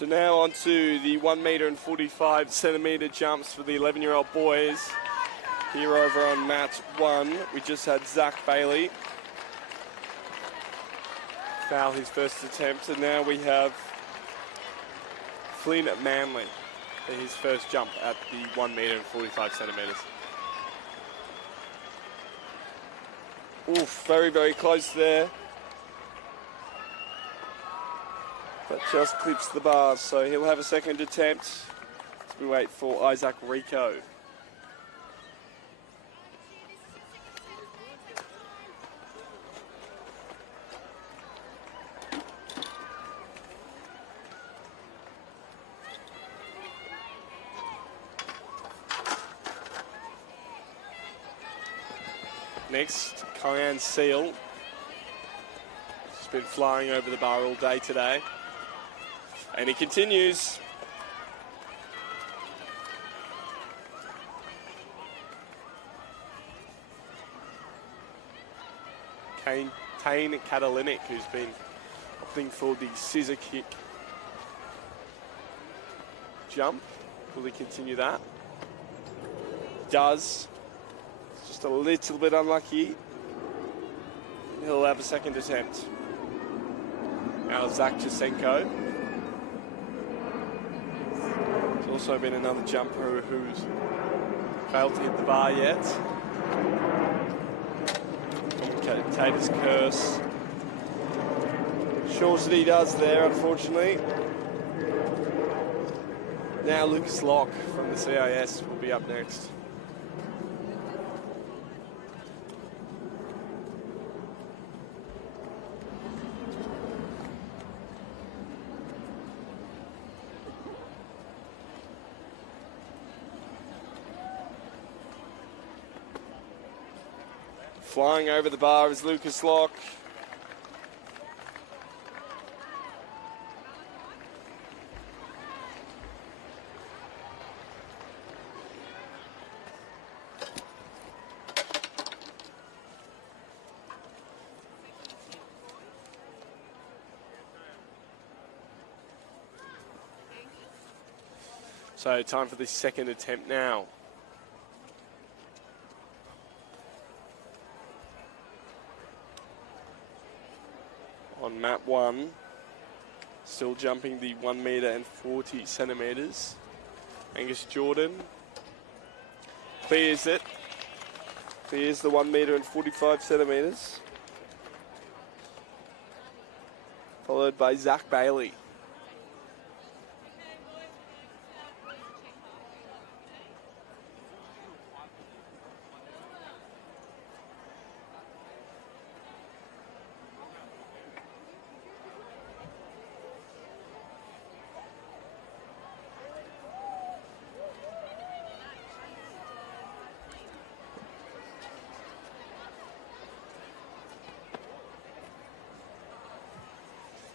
So now on to the 1 metre and 45 centimetre jumps for the 11-year-old boys. Here over on mat 1, we just had Zach Bailey foul his first attempt, and now we have Flynn Manley for his first jump at the 1 metre and 45 centimetres. Oof, very, very close there. But just clips the bars, so he'll have a second attempt as we wait for Isaac Rico. Next, Kyan Seal. He's been flying over the bar all day today. And he continues. Tane Katalinic, who's been opting for the scissor kick jump. Will he continue that? Does. Just a little bit unlucky. He'll have a second attempt. Now Zach Jasenko. There's also been another jumper who's failed to hit the bar yet. Tater's curse. Shows that he does there, unfortunately. Now Lucas Locke from the CIS will be up next. Flying over the bar is Lucas Locke. So time for the second attempt now. On mat 1, still jumping the 1 metre and 40 centimetres. Angus Jordan clears it. Clears the 1 metre and 45 centimetres. Followed by Zach Bailey.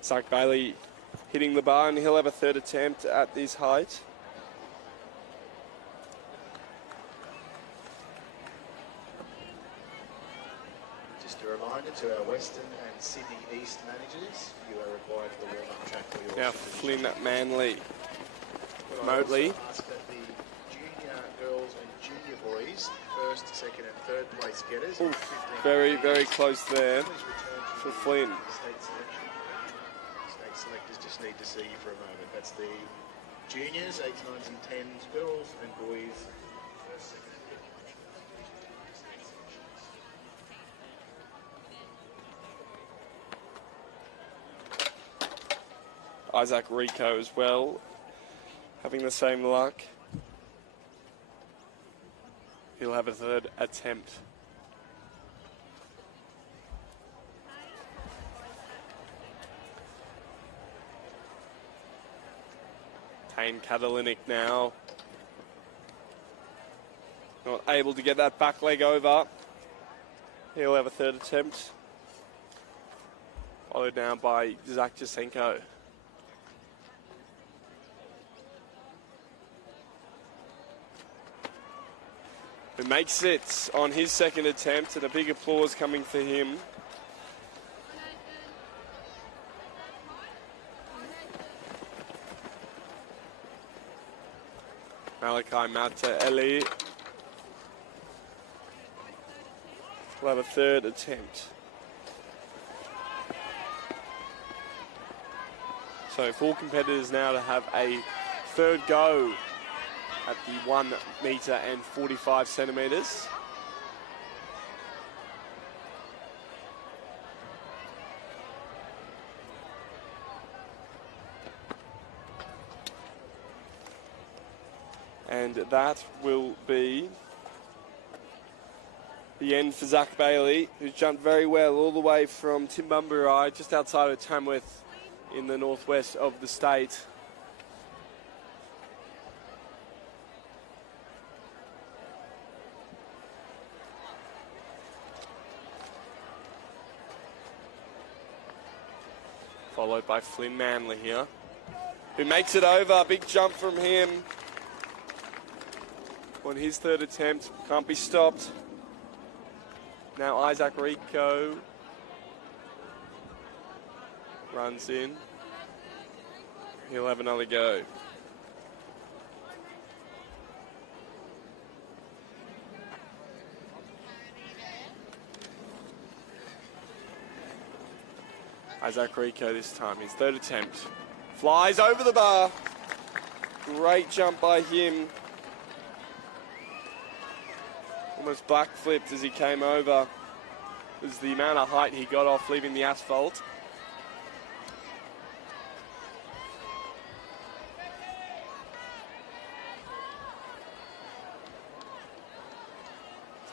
Zach Bailey hitting the bar, and he'll have a third attempt at this height. Just a reminder to our Western and Sydney East managers, you are required to the warm-up track for your now Flynn Manley. Remotely. Ask that the junior girls and junior boys, first, second and third place getters. Very, very close there for Flynn. Selectors just need to see you for a moment. That's the juniors, 8s, 9s and 10s, girls and boys. Isaac Rico as well, having the same luck. He'll have a third attempt. Tane Katalinic now. Not able to get that back leg over. He'll have a third attempt. Followed now by Zach Jasenko. Who makes it on his second attempt, and a big applause coming for him. Malachi Mataeli will have a third attempt. So 4 competitors now to have a third go at the 1 metre and 45 centimetres. And that will be the end for Zach Bailey, who's jumped very well all the way from Timbumburai, just outside of Tamworth in the northwest of the state. Followed by Flynn Manley here, who makes it over. Big jump from him on his third attempt. Can't be stopped. Now Isaac Rico runs in. He'll have another go. Isaac Rico this time, his third attempt. Flies over the bar. Great jump by him. Almost backflipped as he came over. It was the amount of height he got off leaving the asphalt.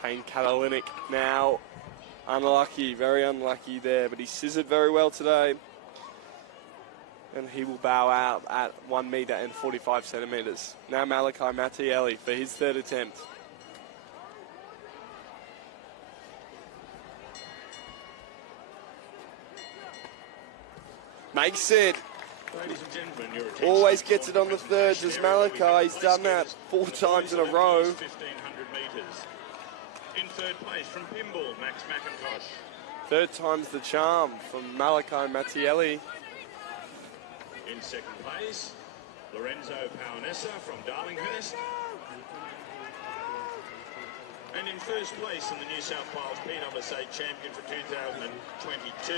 Tane Katalinic now unlucky, very unlucky there, but he scissored very well today. And he will bow out at 1 metre and 45 centimetres. Now Malachi Mataeli for his third attempt. Makes it. Ladies and gentlemen, your attention. Always gets it on the thirds as Malachi. He's done that 4 times in a row. 1,500 metres. In third place from Pimble, Max McIntosh. Third time's the charm from Malachi Mataeli. In second place, Lorenzo Paonessa from Darlinghurst. And in first place in the New South Wales PSSA champion for 2022,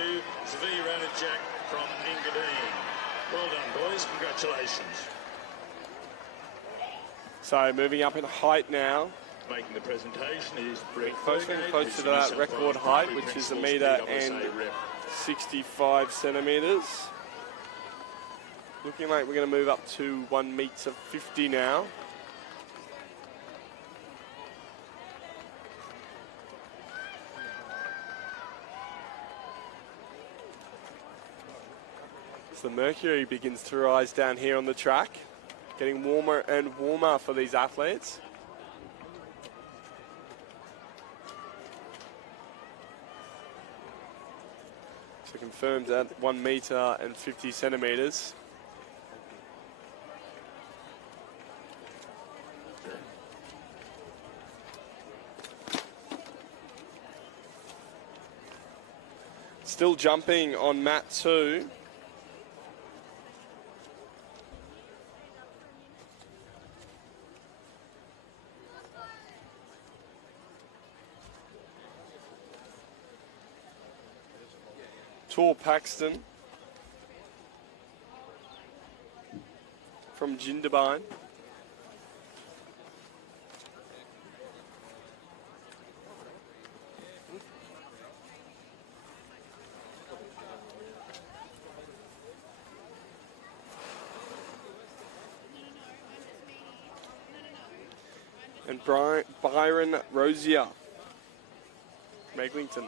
Zvi Radijak from Engadine. Well done, boys. Congratulations. So moving up in height now. Making the presentation is Brett Closer and closer to that record height, which is 1 metre and 65 centimetres. Looking like we're going to move up to 1 metre 50 now. As the mercury begins to rise down here on the track, getting warmer and warmer for these athletes. So confirmed at 1 metre and 50 centimetres. Still jumping on mat 2. Tor Paxton from Jindabyne. And Byron Rosier, Meglington.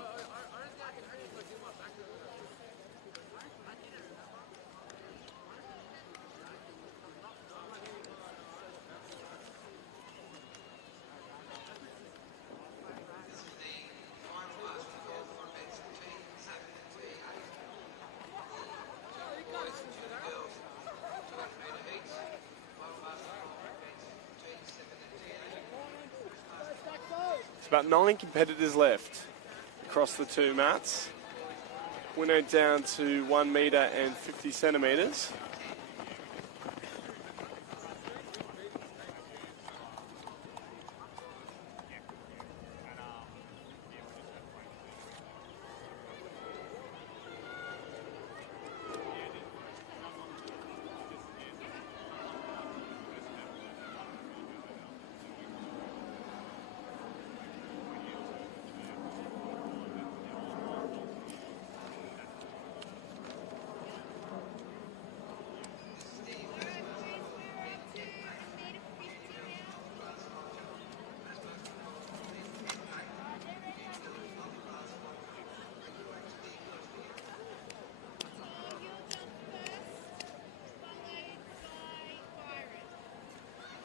About 9 competitors left across the 2 mats. Winner down to 1 metre and 50 centimetres.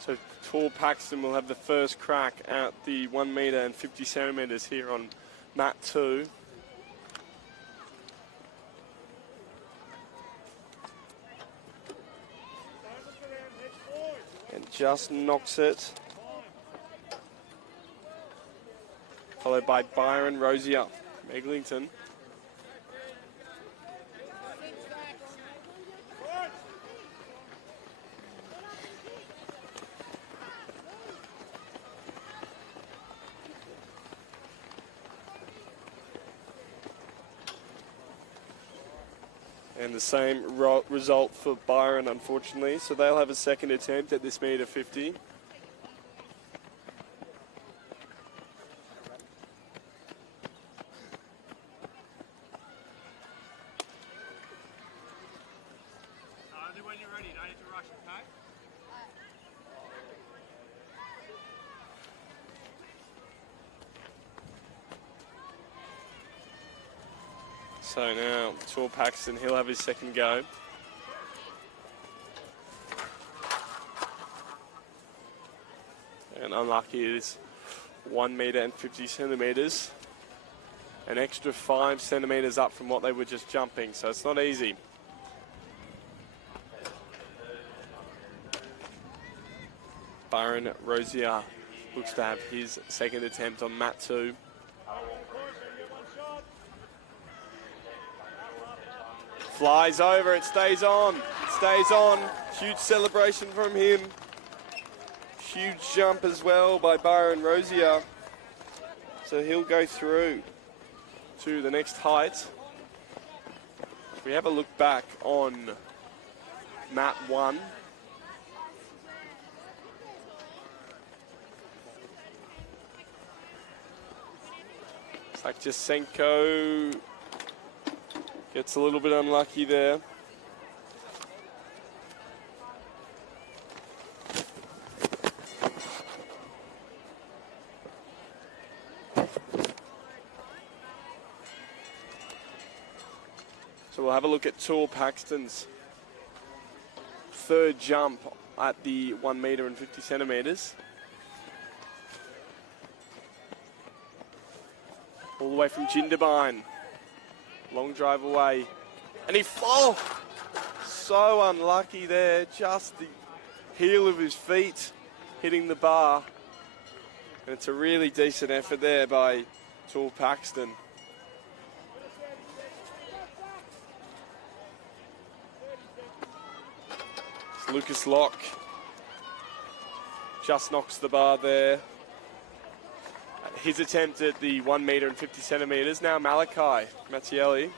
So Tor Paxton will have the first crack at the 1 metre and 50 centimetres here on mat 2. And just knocks it. Followed by Byron Rosier from Eglinton. And the same result for Byron, unfortunately. So they'll have a second attempt at this metre 50. When you're ready, don't need to rush, okay? So now, Tor Paxton, he'll have his second go. And unlucky, it is 1 metre and 50 centimetres. An extra 5 centimetres up from what they were just jumping, so it's not easy. Byron Rosier looks to have his second attempt on mat 2. Flies over, it stays on. It stays on. Huge celebration from him. Huge jump as well by Byron Rosier. So he'll go through to the next height. If we have a look back on mat 1. It's like Jasenko gets a little bit unlucky there. So we'll have a look at Tor Paxton's third jump at the 1 metre and 50 centimetres. All the way from Jindabyne. Long drive away. And he falls. So unlucky there. Just the heel of his feet hitting the bar. And it's a really decent effort there by Tor Paxton. It's Lucas Locke. Just knocks the bar there. His attempt at the 1 metre and 50 centimetres. Now Malachi Mattielli.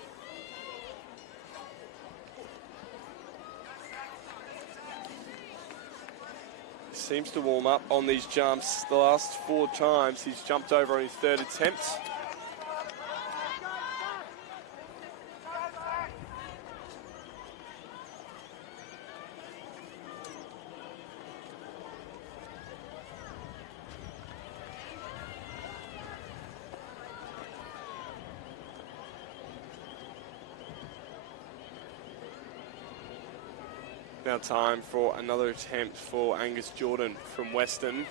Seems to warm up on these jumps. The last 4 times he's jumped over on his third attempt. Now time for another attempt for Angus Jordan from Western.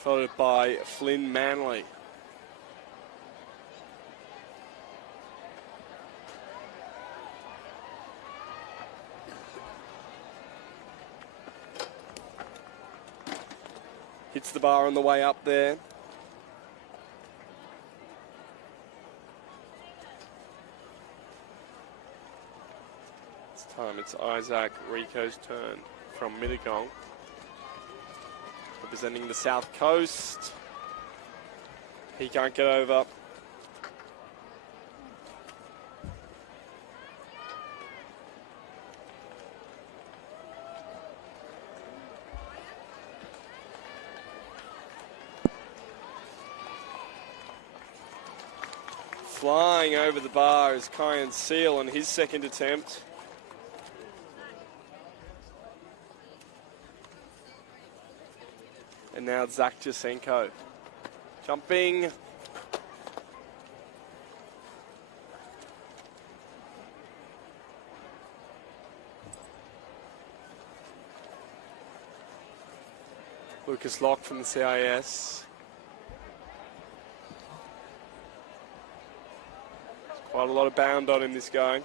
Followed by Flynn Manley. Hits the bar on the way up there. This time it's Isaac Rico's turn from Mittagong. Representing the South Coast. He can't get over. Flying over the bar is Kyan Seal on his second attempt. And now Zach Jasenko. Jumping. Lucas Locke from the CIS. Quite a lot of bound on him, this guy.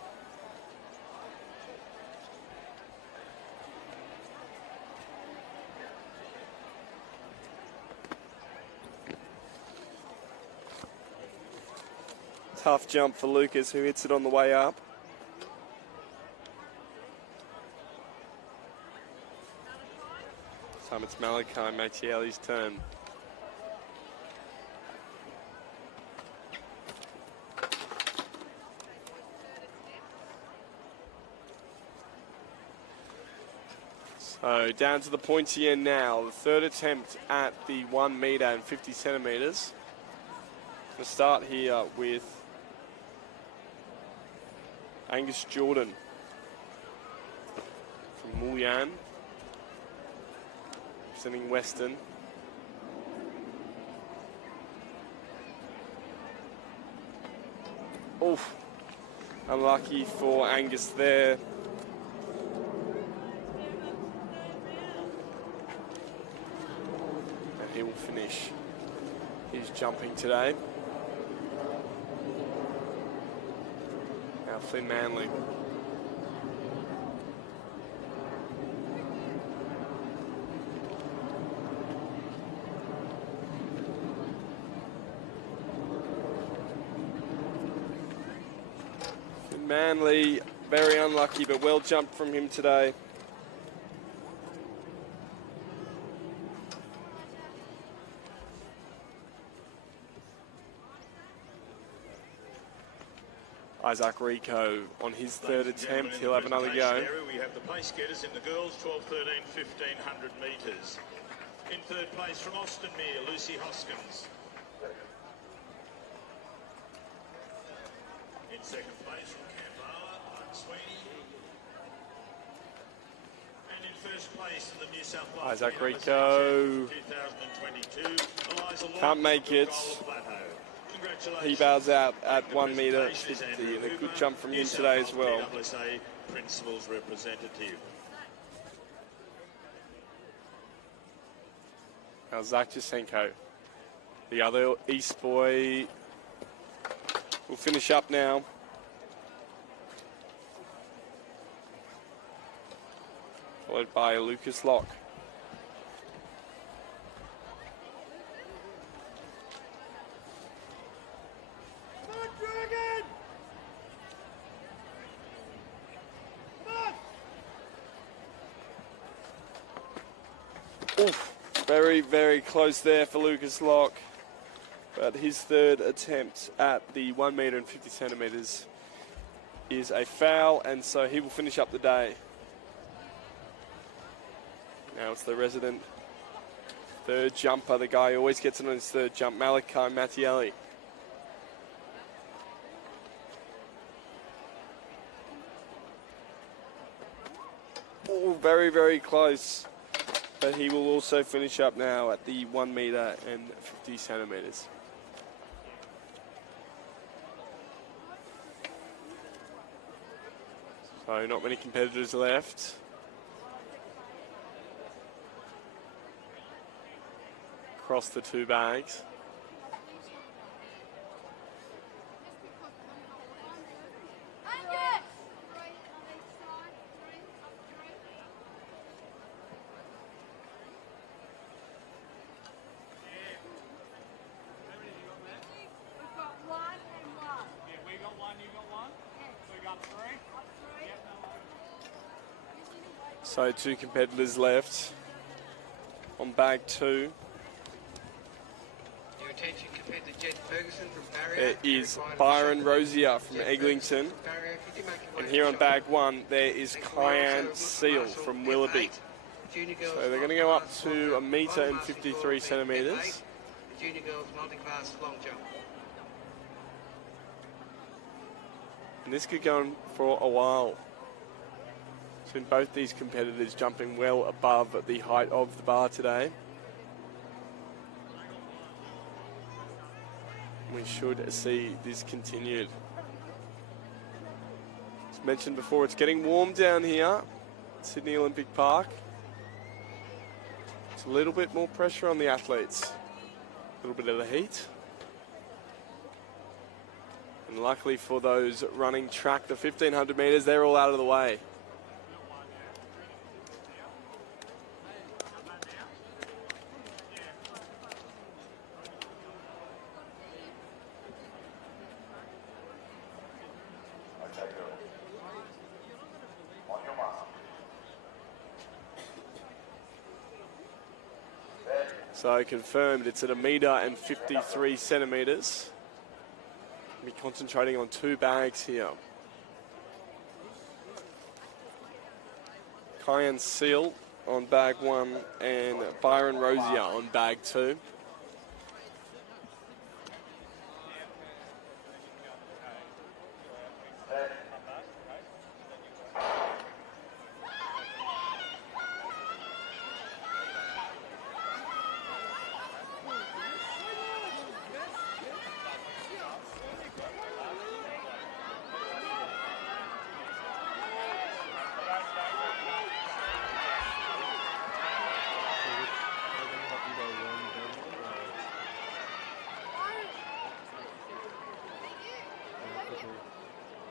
Tough jump for Lucas, who hits it on the way up. This time it's Malachi Mattielli's turn. So down to the pointy end now. The third attempt at the 1 metre and 50 centimetres. We'll start here with Angus Jordan from Mulyan, representing Western. Oof, unlucky for Angus there. And he will finish his jumping today. Now Flynn Manley. Flynn Manley, very unlucky, but well jumped from him today. Isaac Rico on his third attempt. He'll have another go. We have the place getters in the girls, 12, 13, 1500 metres. In third place from Austin Mere, Lucy Hoskins. In second place from Kampala, Mark Sweeney. And in first place in the New South Wales Isaac Rico 2022, can't make it. He bows out at 1 metre 50, and a good jump from him today as well. PSSA principals representative. Now Zach Jasenko, the other East boy, will finish up now. Followed by Lucas Locke. Oof, very, very close there for Lucas Locke. But his third attempt at the 1 metre and 50 centimetres is a foul, and so he will finish up the day. Now it's the resident third jumper, the guy who always gets it on his third jump, Malachi Mattielli. Oh, very, very close. But he will also finish up now at the 1 metre and 50 centimetres. So not many competitors left. Across the two bags. So 2 competitors left on bag 2. Your attention, competitor Jed Ferguson from Barrier. There is Byron Rosier from Eglinton. And here on bag 1, there is Kyan Seal from Willoughby. So they're going to go up to 1 metre and 53 centimetres. Junior girls multi-class long jump. And this could go on for a while. So both these competitors jumping well above the height of the bar today. We should see this continued. As mentioned before, it's getting warm down here at Sydney Olympic Park. It's a little bit more pressure on the athletes. A little bit of the heat. And luckily for those running track, the 1500 metres, they're all out of the way. So confirmed, it's at 1.53 centimetres. Be concentrating on 2 bags here. Kyan Seal on bag 1 and Byron Rosier on bag 2.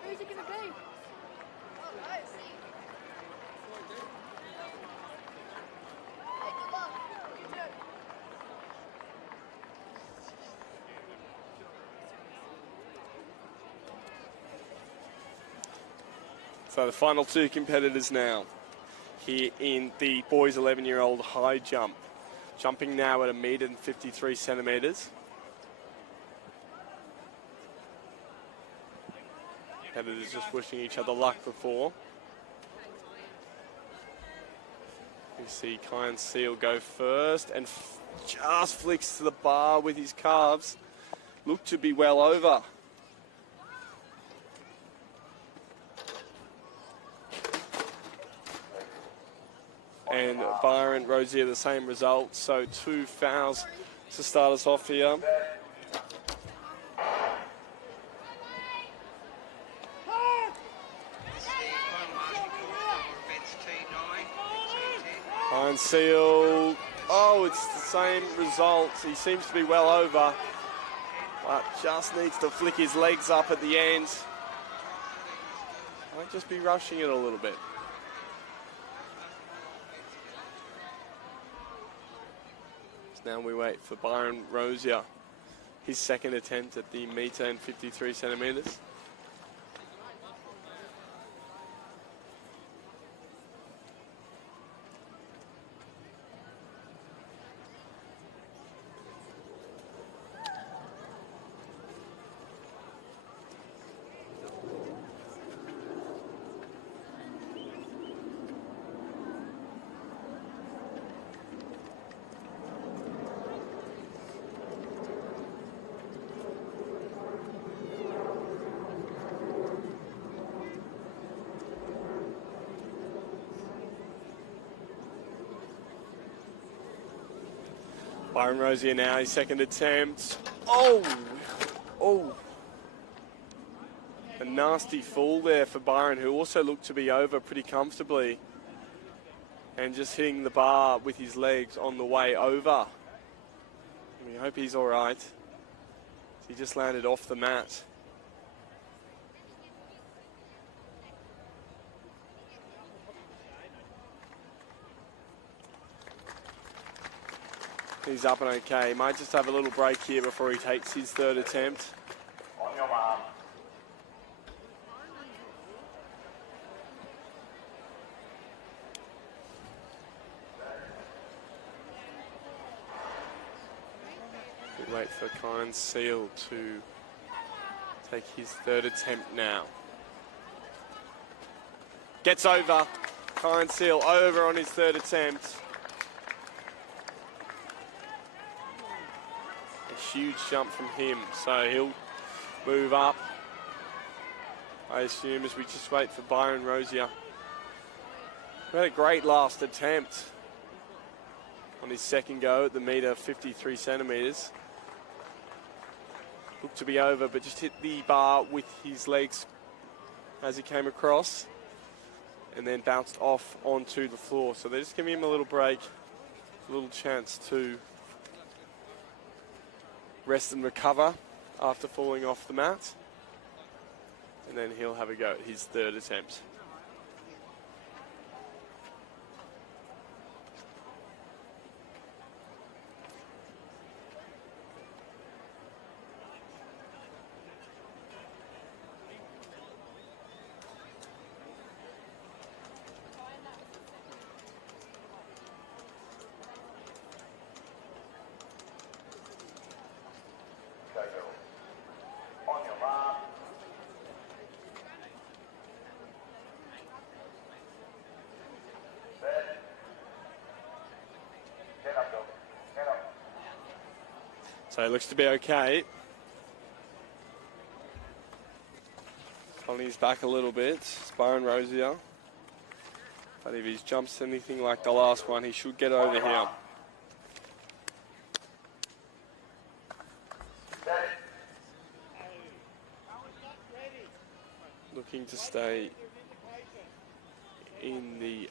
Who's it gonna be? So the final 2 competitors now here in the boys 11-year-old high jump. Jumping now at 1.53 centimetres. Competitors just wishing each other luck before. We see Kyan Seal go first and just flicks to the bar with his calves. Look to be well over. And Byron Rosier, the same result. So 2 fouls to start us off here. Kyan Seal. Oh, it's the same result. He seems to be well over, but just needs to flick his legs up at the end. Might just be rushing it a little bit. Now we wait for Byron Rosier, his second attempt at the metre and 53 centimetres. Byron Rosier now, his second attempt. Oh! A nasty fall there for Byron, who also looked to be over pretty comfortably. And just hitting the bar with his legs on the way over. We hope he's all right. He just landed off the mat. He's up and okay. Might just have a little break here before he takes his third attempt. On your mark. We wait for Kyan Seal to take his third attempt now. Gets over. Kyan Seal over on his third attempt. Huge jump from him, so he'll move up, I assume, as we just wait for Byron Rosier. He had a great last attempt on his second go at the metre, 53 centimetres. Looked to be over, but just hit the bar with his legs as he came across and then bounced off onto the floor. So they're just giving him a little break, a little chance to rest and recover after falling off the mat. And then he'll have a go at his third attempt. So it looks to be okay. On his back a little bit, Byron Rosier. But if he jumps anything like the last one, he should get over here. Looking to stay in the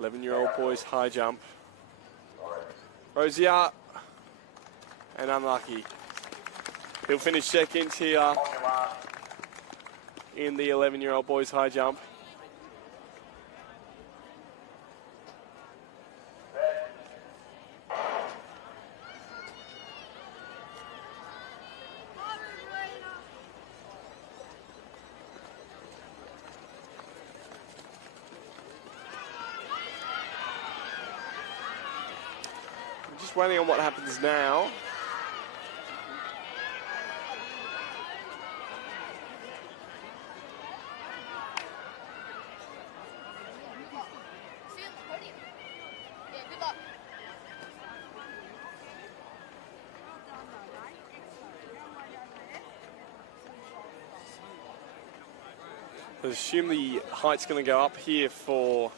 11-year-old boys high jump. Rosier. And unlucky. He'll finish second here in the 11-year-old boys high jump. I'm just waiting on what happens now. I assume the height's going to go up here for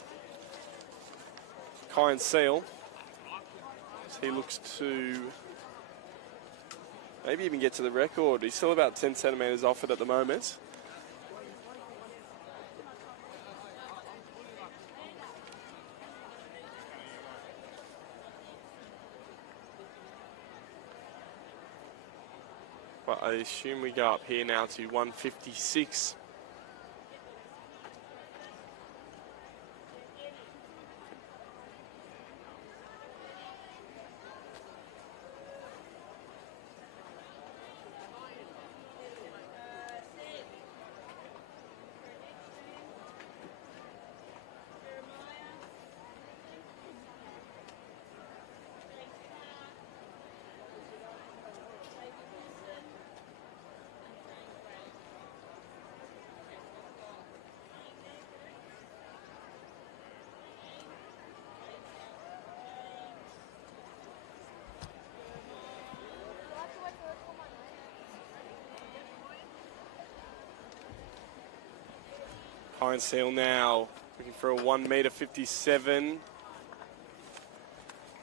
Kyan Seal. So he looks to maybe even get to the record. He's still about 10 centimetres off it at the moment. But I assume we go up here now to 156. Kyan Seal now looking for a 1.57 m.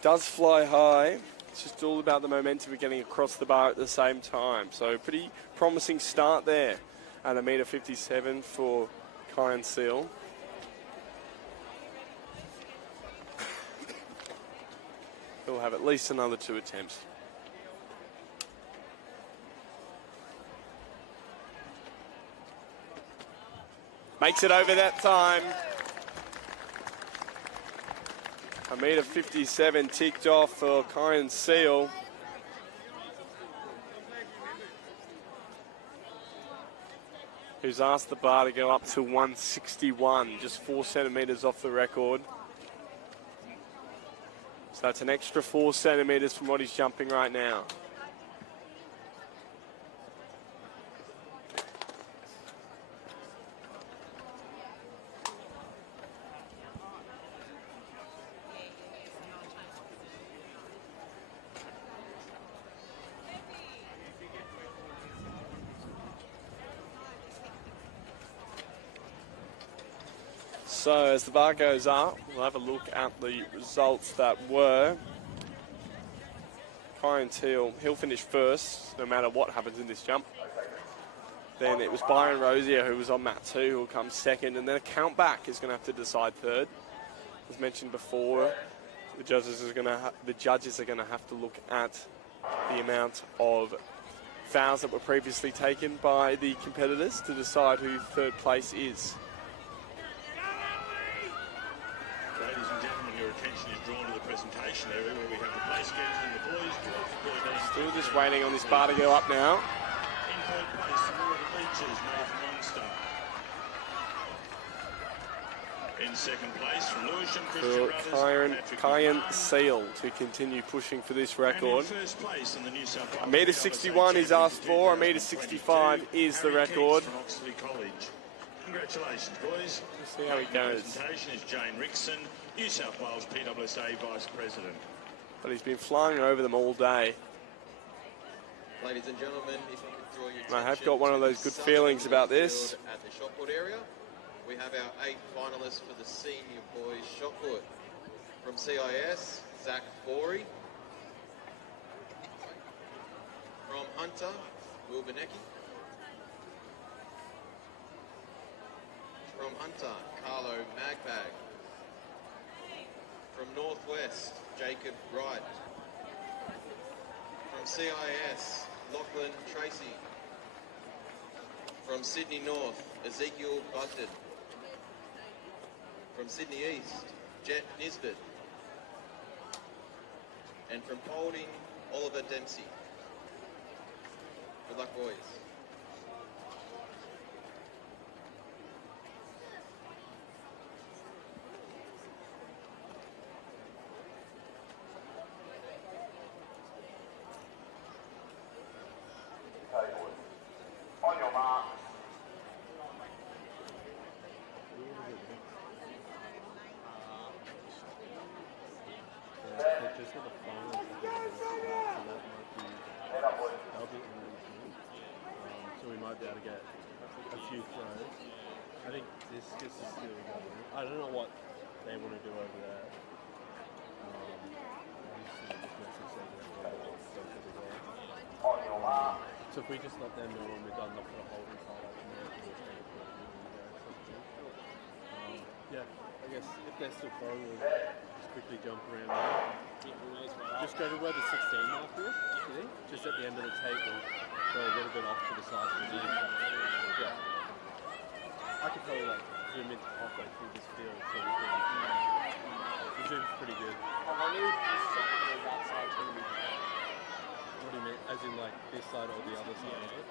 Does fly high. It's just all about the momentum of getting across the bar at the same time. So pretty promising start there at a 1.57 m for Kyan Seal. He'll have at least another 2 attempts. Makes it over that time. A 1.57 m ticked off for Kyan Seal. Who's asked the bar to go up to 161, just 4 centimetres off the record. So that's an extra 4 centimetres from what he's jumping right now. So as the bar goes up, we'll have a look at the results that were. Kyan Teal, he'll finish first no matter what happens in this jump. Then it was Byron Rosier who was on mat 2 who will come second, and then a count back is going to have to decide third. As mentioned before, the judges are going to have to look at the amount of fouls that were previously taken by the competitors to decide who third place is. Ladies and gentlemen, your attention is drawn to the presentation area where we have the place getters and the boys 12 to 13. Still just waiting on this bar to go up now. In third place from all the Beaches, Nathan Monster. In second place from Lewisham, Christian Brothers, Kyan Seal to continue pushing for this record. And in first place in the New South Wales A metre 61 is asked for, a metre 65 is the record. From Oxley College. Congratulations, boys. Let's see how he goes. Presentation is Jane Rickson, New South Wales PSSA Vice President. But he's been flying over them all day. Ladies and gentlemen, if you could draw your And I have attention got one of to those the good southern feelings about field this. At the shot put area, we have our 8 finalists for the senior boys shot put. From CIS, Zach Forey. From Hunter, Will Benecki. From Hunter, Carlo Magbag. From Northwest, Jacob Wright. From CIS, Lachlan Tracy. From Sydney North, Ezekiel Bugden. From Sydney East, Jet Nisbet. And from Paulding, Oliver Dempsey. Good luck, boys. On your mark. So we might be able to get a few throws. I think discus is still going. I don't know what they want to do over there. On your mark. So if we just let them know when we're done, they'll put a holding side up in there. Yeah, I guess if they're still throwing, we'll just quickly jump around there. Just go to where the 16 mark is, you think? Just at the end of the tape, we'll go a little bit off to the side from there. Yeah. I could probably like zoom in halfway through this field so we can. The zoom's pretty good. What do you mean? As in like this side or the other side of it?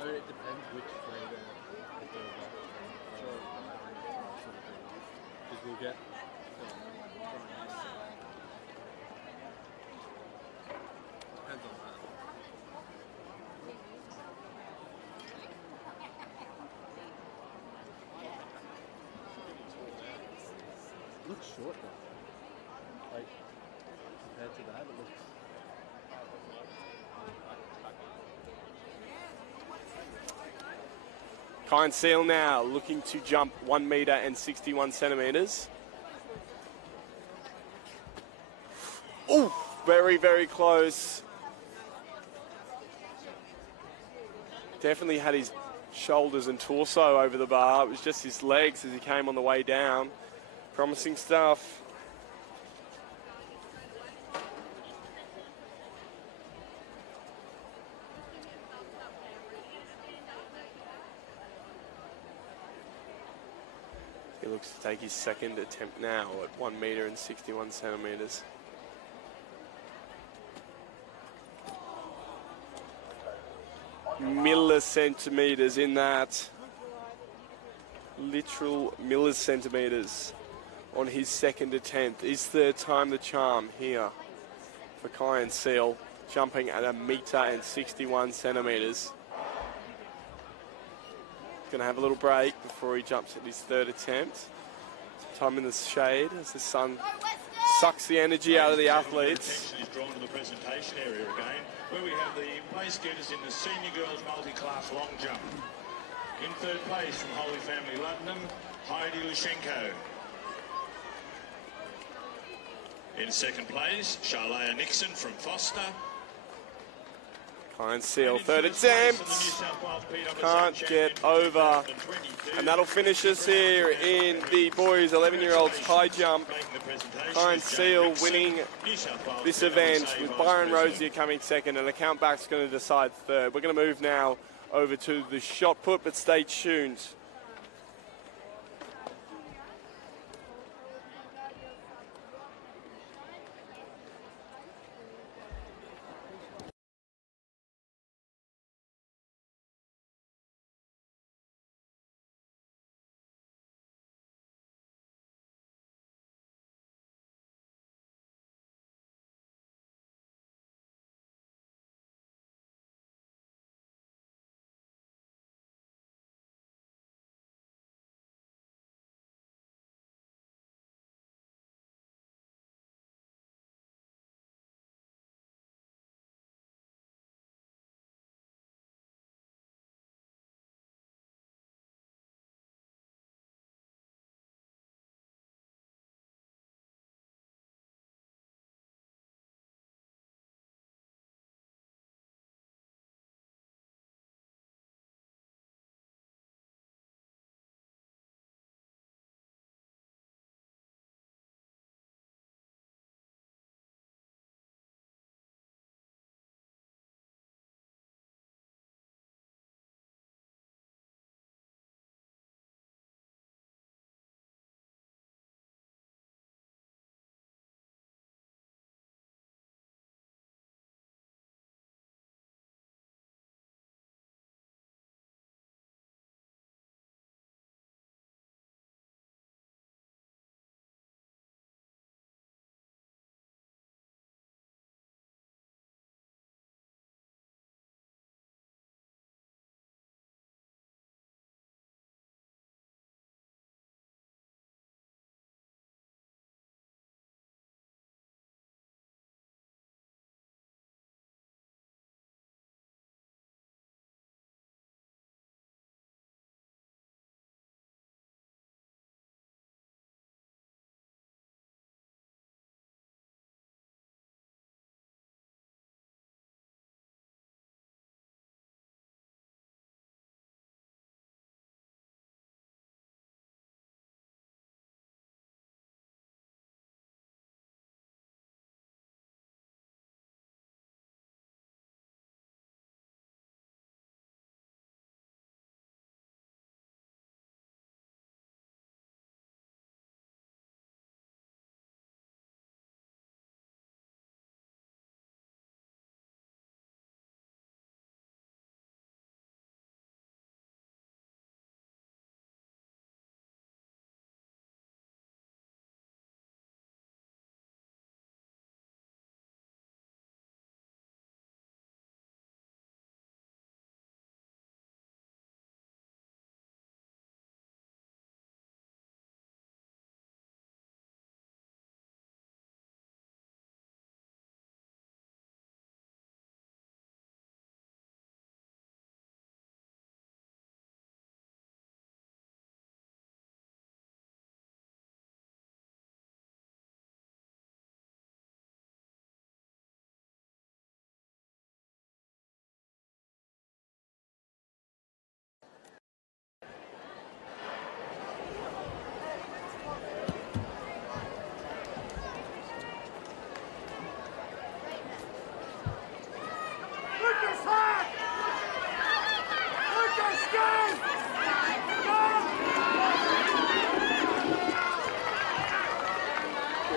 I mean, it depends which way they're going. Sure. Sort of thing. Because we'll get. Depends on that. It looks short though. Like, compared to that, it looks. Kyan Seal now looking to jump 1 metre and 61 centimetres. Oh, very, very close. Definitely had his shoulders and torso over the bar. It was just his legs as he came on the way down. Promising stuff. He looks to take his second attempt now at 1 metre and 61 centimetres. Millicentimetres in that. Literal millicentimetres on his second attempt. Is third time the charm here for Kyan Seal, jumping at 1 metre and 61 centimetres. Going to have a little break before he jumps at his third attempt. Time in the shade as the sun sucks the energy out of the athletes. Attention is drawn to the presentation area again, where we have the place getters in the senior girls multi-class long jump. In third place from Holy Family London, Heidi Lushenko. In second place, Charlea Nixon from Foster. Fine seal, third attempt. Can't get over. And that'll finish us here in the boys 11-year-olds high jump. Fine seal winning this event with Byron Rosier coming second, and the countback's going to decide third. We're going to move now over to the shot put, but stay tuned.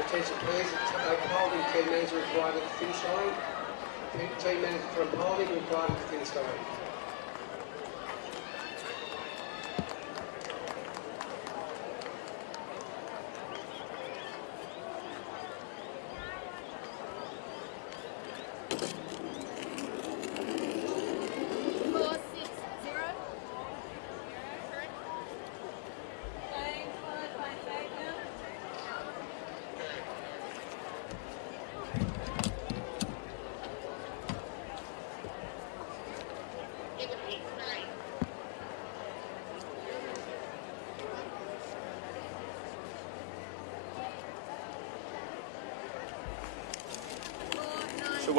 Attention please, holding 10 metres required at the finish line. 10 minutes from holding required at the finish line.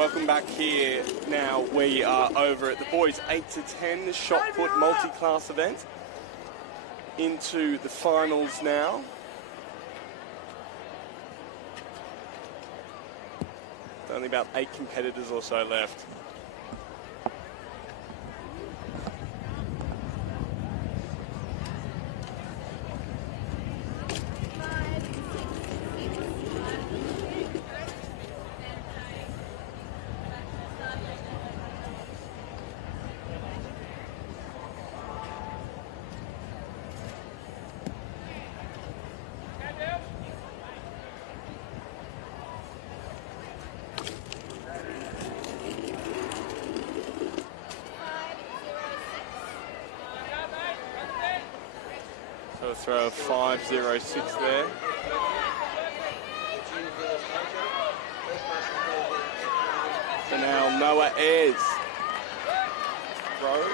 welcome back here. Now we are over at the boys 8 to 10 shot put multi-class event. Into the finals now. Only about 8 competitors or so left. So a throw of 5.06 there. So now Noah Ayres. Throw.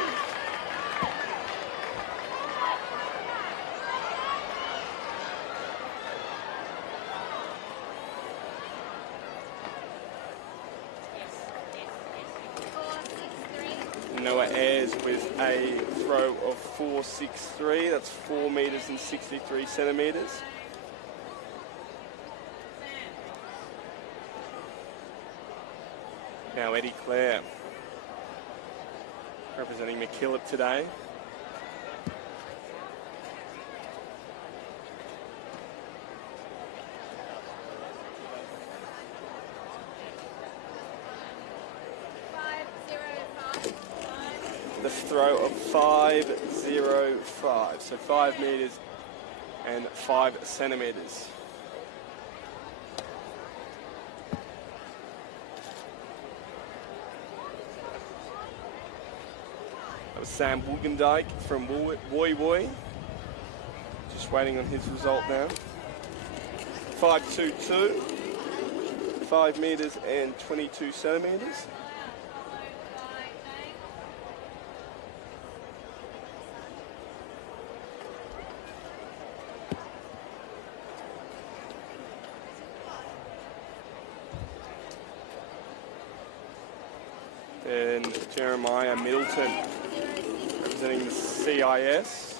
Noah Ayres with a throw of 4.63. That's 4 metres and 63 centimetres. Now Eddie Clare representing McKillop today. The throw of 5.05, so 5 metres and 5 centimetres. That was Sam Wogendijk from Woy Woy. Just waiting on his result now. 5.22, 5 metres and 22 centimetres. And Jeremiah Middleton representing the CIS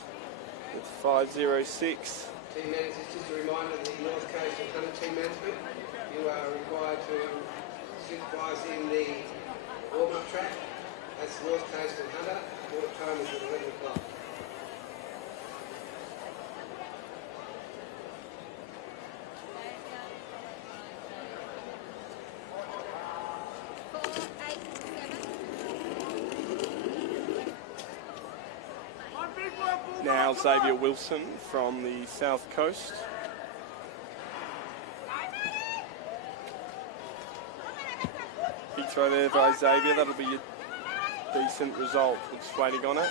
with 5.06. Team managers, just a reminder, the North Coast and Hunter team management, you are required to supervise in the warm-up track. That's North Coast and Hunter. Water time is at 11 o'clock. Now Xavier Wilson from the South Coast. Big throw there by Xavier. That'll be a decent result. Just waiting on it.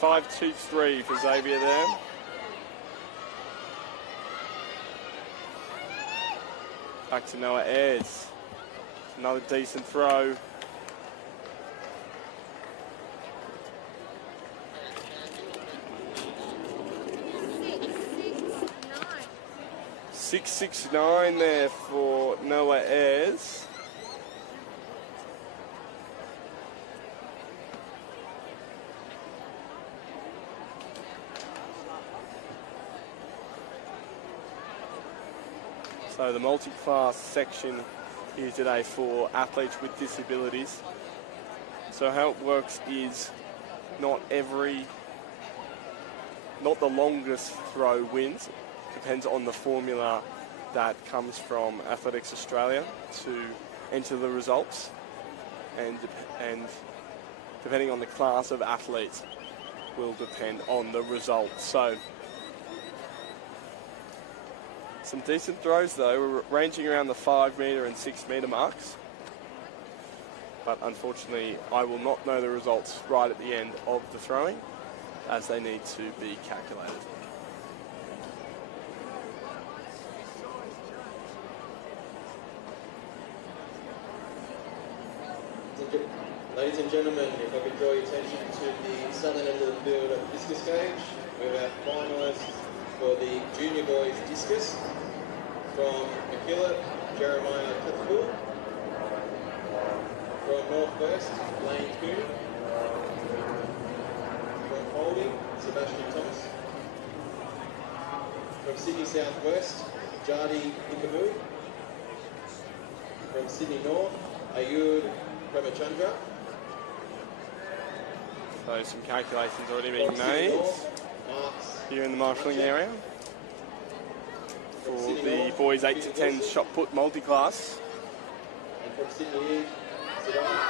$5.23 for Xavier there. Back to Noah Ayres. Another decent throw. $6.69 there for Noah Ayres. So the multi-class section here today for athletes with disabilities. So how it works is not the longest throw wins. Depends on the formula that comes from Athletics Australia to enter the results, and depending on the class of athletes will depend on the results. So some decent throws though, we're ranging around the 5 metre and 6 metre marks. But unfortunately, I will not know the results right at the end of the throwing, as they need to be calculated. Ladies and gentlemen, if I could draw your attention to the southern end of the field of discus cage, we have our finalists for the junior boys discus from McKillop, Jeremiah Tuthill. From Northwest, Lane Cooney. From Holding, Sebastian Thomas. From Sydney Southwest, Jardi Ikabu. From Sydney North, Ayud Ramachandra. So some calculations already being made here in the marshalling area for the boys 8 to 10 shot put multi-class. And from Sydney East, Sedona.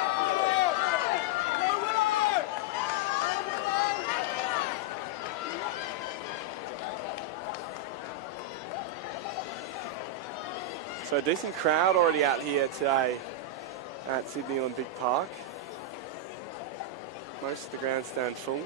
So a decent crowd already out here today at Sydney Olympic Park. Most of the grandstand full.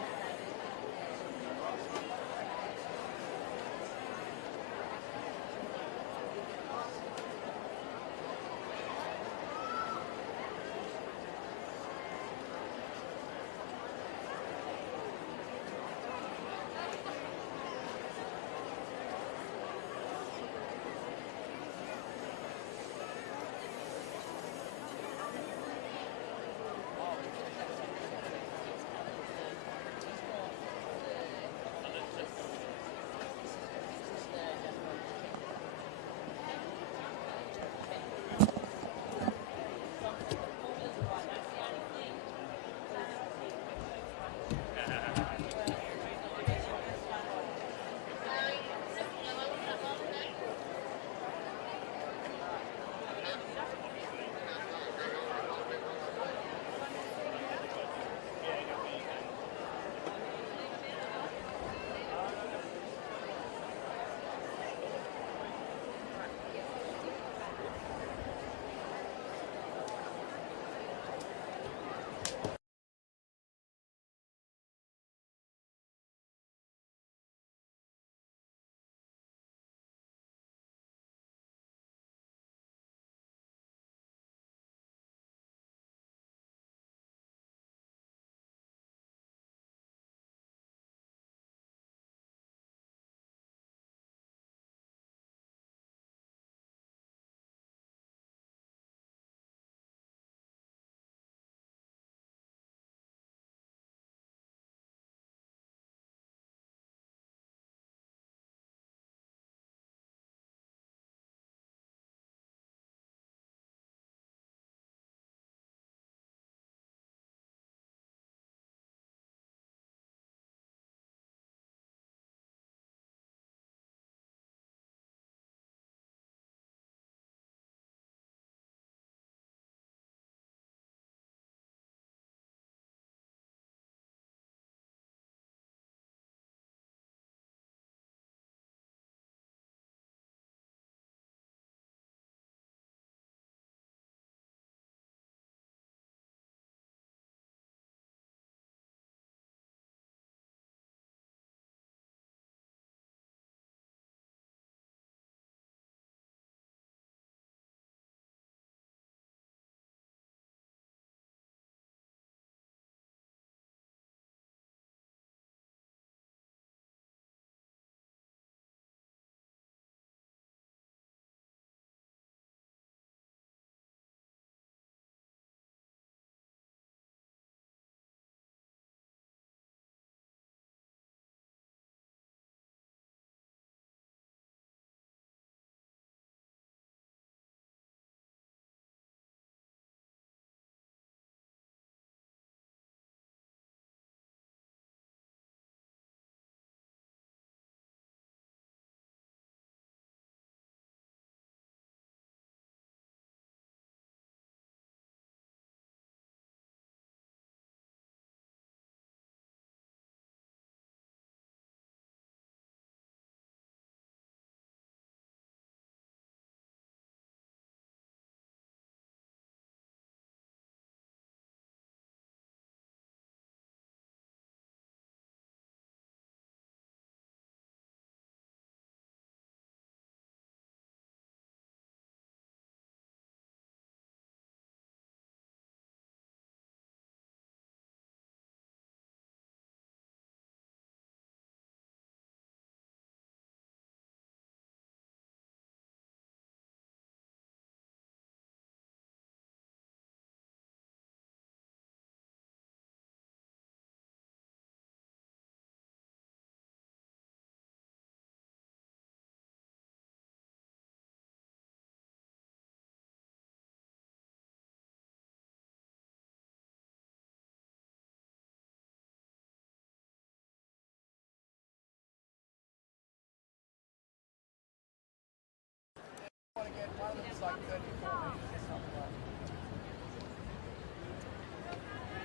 like 34 meters or something like that.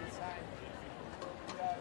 Insane. Yeah.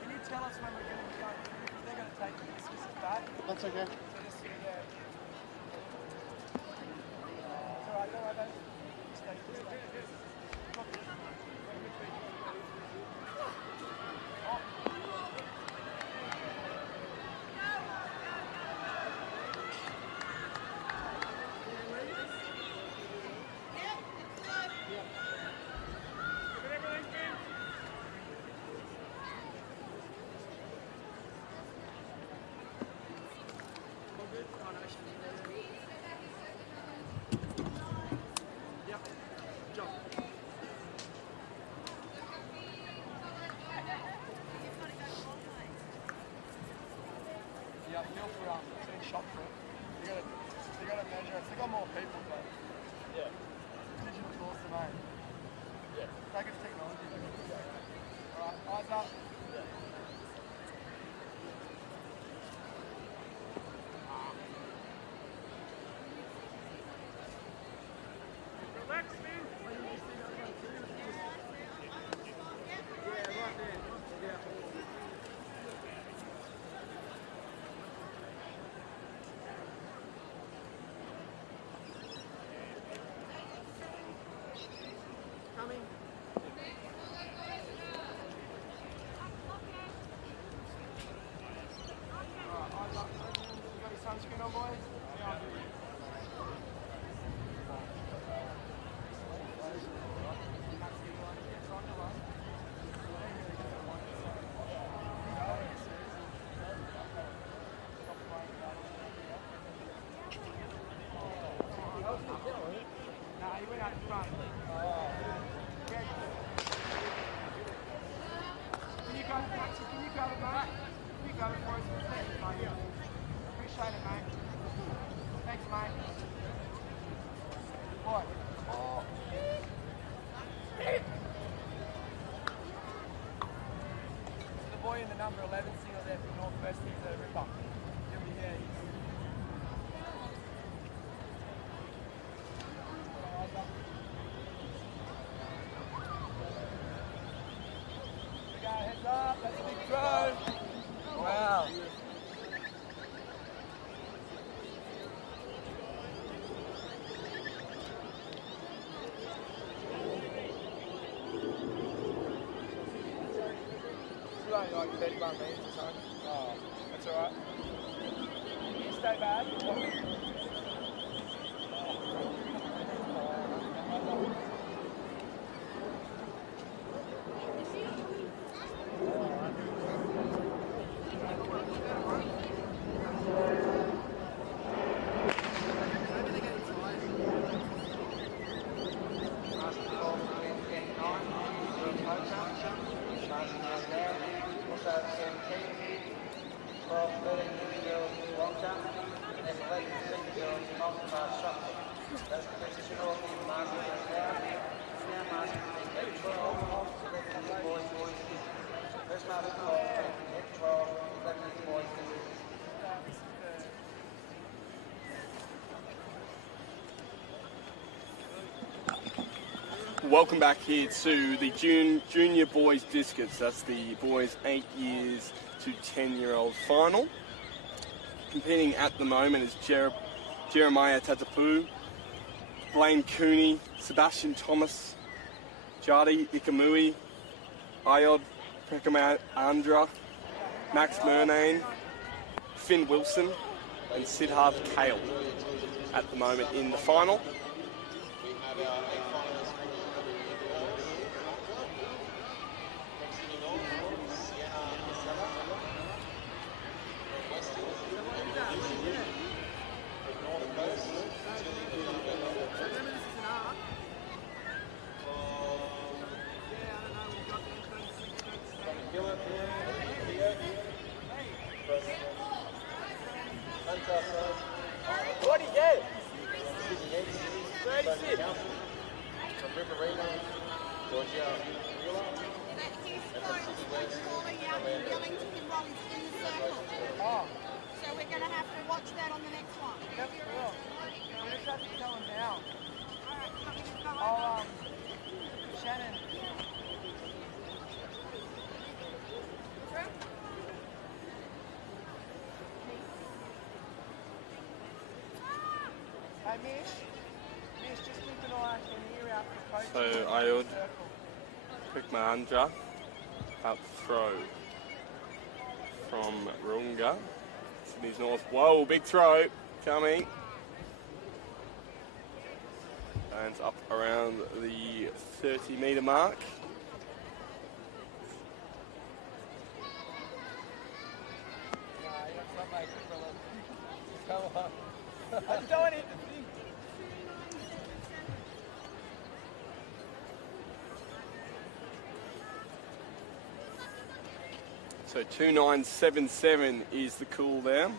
Can you tell us when we're going to be going through? Because they're going to take the discus back. That's okay. So just, yeah. It's alright, don't worry about it. Stay. Yeah, feel for it's in shop for it. They gotta measure it. They got more people, but yeah, digital tools to make. Yeah, like it's technology. Alright, eyes up. Relax, man. Yeah, right there. Yeah. Coming. Eyes up. You got your sunscreen on, boys? Yeah, I do. Nah, he went out in front. Can you grab it, mate? Can you grab it, mate? Can you grab it for us? Thanks, mate. Appreciate it, mate. Thanks, mate. Boy. Oh. The boy in the number 11 single there from Northwest, he's a ripper. Yeah, he's... Heads up, that's a big throw. Wow. It's only like 31 meters or something. Oh, that's alright. You stay back. Welcome back here to the junior boys discus. That's the boys 8 years to 10-year-old final. Competing at the moment is Jeremiah Tatapu, Blaine Cooney, Sebastian Thomas, Jardi Ikamui, Ayod Pekamayandra, Max Murnane, Finn Wilson and Siddharth Kale at the moment in the final. Hey, Mish, just keep an eye and ear out for coach. So Ayud, quick Mahandra, up throw from Runga. Sydney's North. Whoa, big throw coming. Lands up around the 30-metre mark. Come on. I just don't want to hit the thing. So 2.977 is the cool down.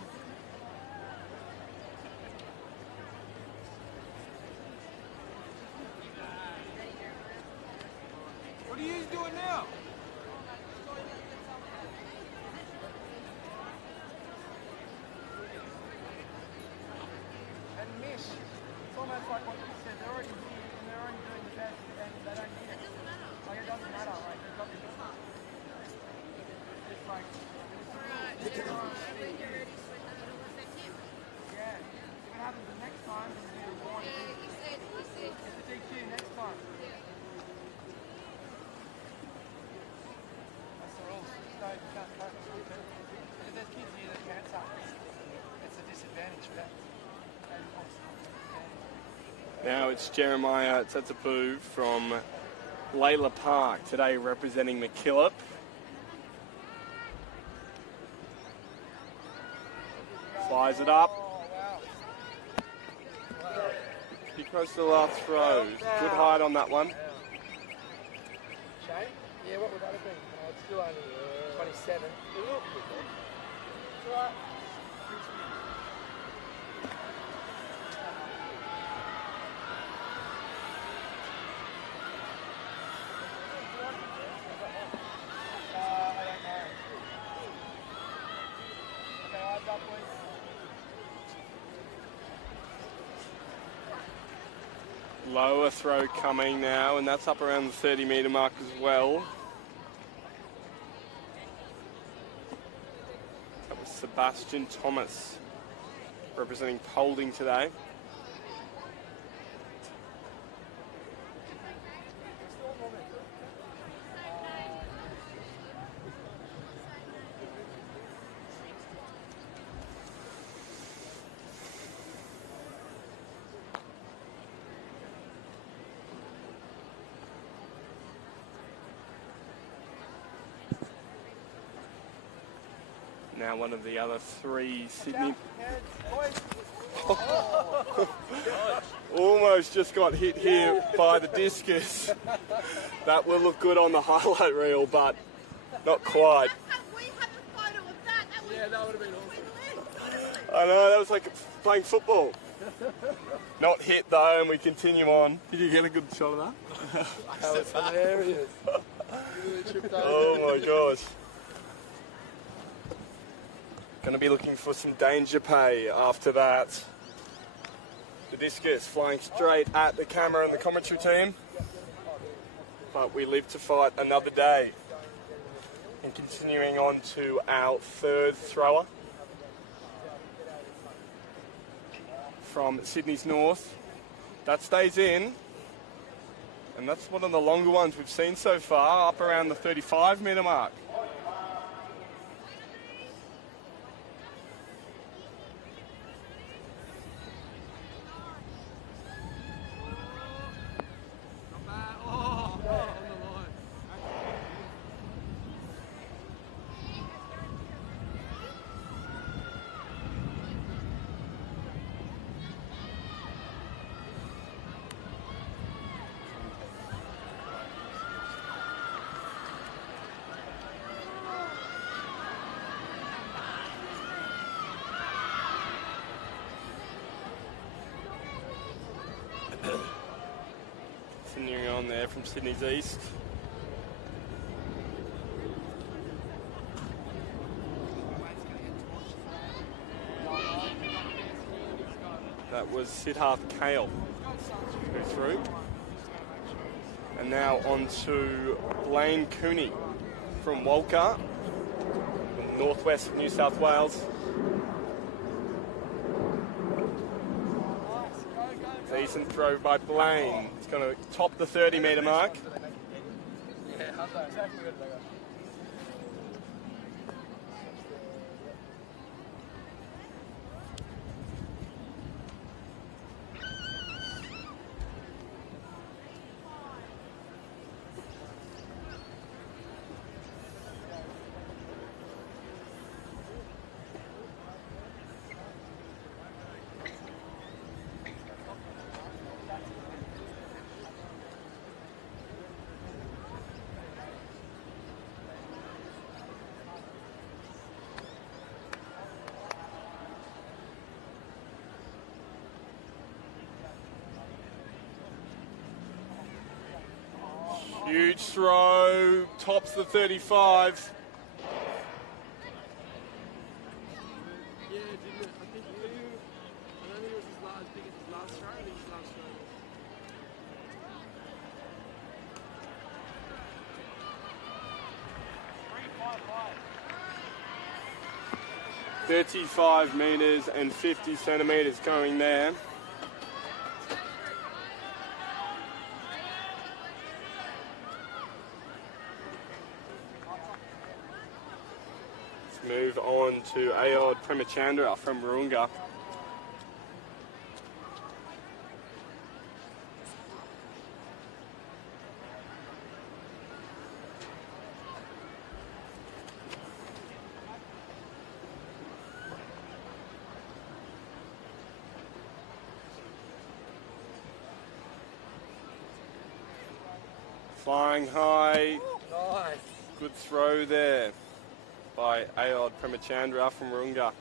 What are you doing now? And Mish, it's almost like what you said, they're already here and they're only doing the best and they don't need it. Like it doesn't matter, like they've got the it's like yeah. See what happens the next time is you want it's a DQ next time. That's the rules. No, you can't coach. If there's kids here that can't suck, it's a disadvantage for them. Now it's Jeremiah Tatapu from Layla Park, today representing McKillop. Flies it up. He close to the last throws. Good height on that one. Shane? Yeah, what would that have been? It's still only 27. It's alright. Lower throw coming now, and that's up around the 30-metre mark as well. That was Sebastian Thomas representing Polding today. Now one of the other three Sydney... Almost just got hit here by the discus. That will look good on the highlight reel, but not quite. Yeah, that would have been awesome. I know, that was like playing football. Not hit though, and we continue on. Did you get a good shot of that? That was hilarious. Oh my gosh. Going to be looking for some danger pay after that. The discus flying straight at the camera and the commentary team. But we live to fight another day. And continuing on to our third thrower. From Sydney's North. That stays in. And that's one of the longer ones we've seen so far, up around the 35-metre mark. Continuing on there from Sydney's East. That was Siddharth Kale who threw. And now on to Blaine Cooney from Walker, northwest of New South Wales. Nice, go Decent throw by Blaine. It's going to top the 30-metre mark. Huge throw, tops the 35. Yeah, didn't it? I think I don't think it was as big as his last throw. I think his last throw was 35 metres and 50 centimetres going there. Move on to Ayod Premachandra from Warunga. Flying high. nice. Good throw there by Ayod Premachandra from Warunga.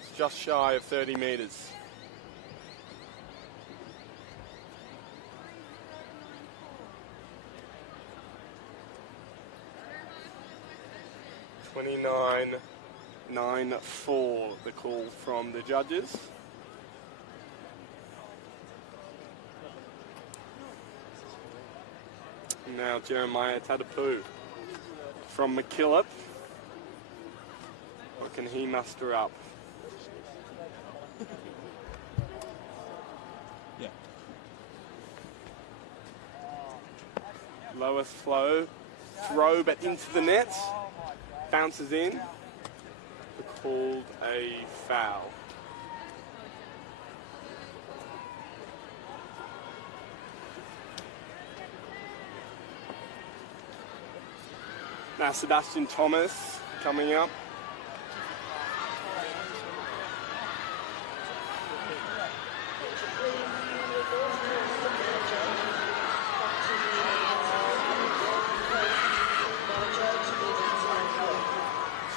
It's just shy of 30 metres. (29.94) the call from the judges. Now Jeremiah Tatapu from McKillop. What can he muster up? Yeah. Lowest flow. Throw but into the net. Bounces in. Called a foul. Now Sebastian Thomas coming up.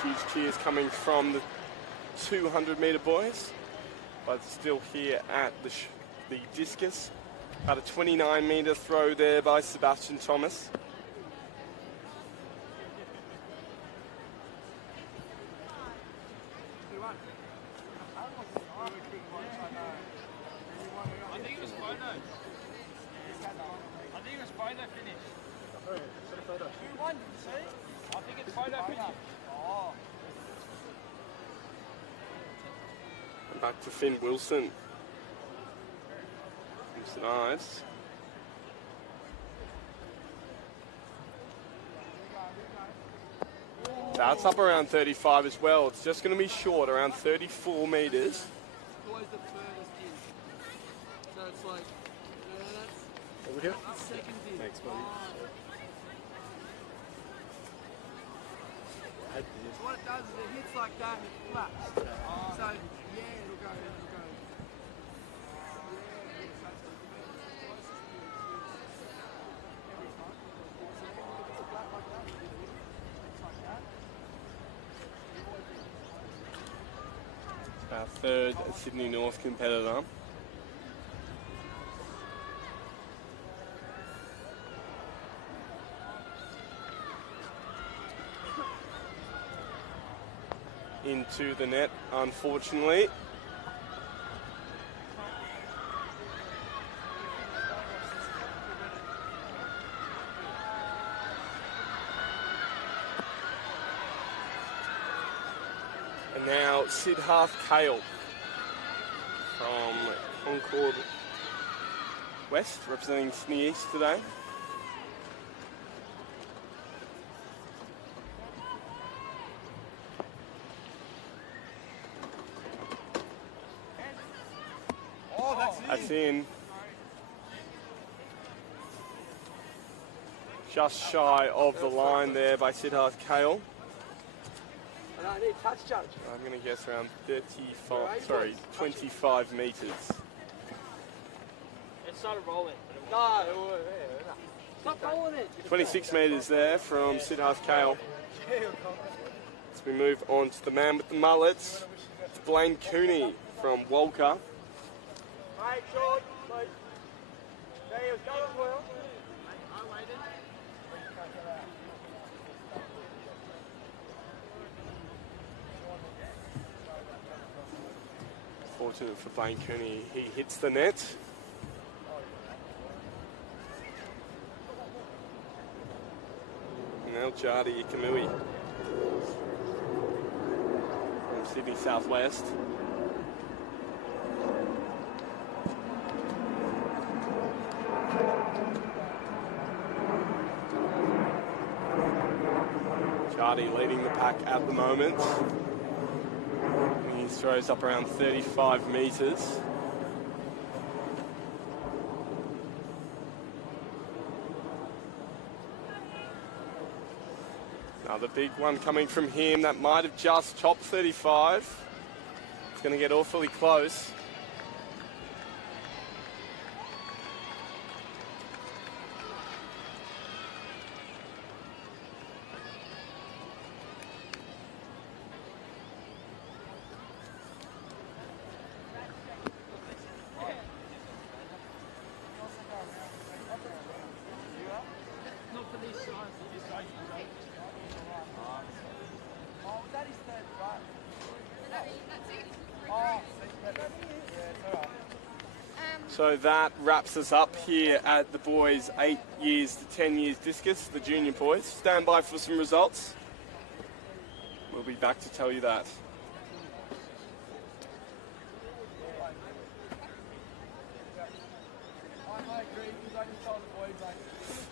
Huge cheers coming from the 200-metre boys, but still here at the discus. About a 29-metre throw there by Sebastian Thomas. Back to Finn Wilson. It's nice. That's up around 35 as well. It's just going to be short, around 34 metres. Always the furthest in. So it's like, that's Over here? the second in. Thanks, buddy. So what it does is it hits like that and it flaps. So, yeah, it'll go. Our third Sydney North competitor. Into the net, unfortunately. And now Siddharth Kale from Concord West representing Sydney East today. That's in. Just shy of the line there by Siddharth Kale. And I need touch judge. I'm going to guess around 25 metres. It started rolling. No, stop rolling it. 26 metres there from Siddharth Kale. As we move on to the man with the mullets, it's Blaine Cooney from Walker. Right, short, please. There you go as well. I waited. Fortunate for Blaine Cooney, he hits the net. Now Jardi Ikamui from Sydney Southwest. Jardi leading the pack at the moment. He throws up around 35 metres. Another big one coming from him that might have just topped 35. It's going to get awfully close. So that wraps us up here at the boys 8 years to 10 years discus, the junior boys. Stand by for some results. We'll be back to tell you that.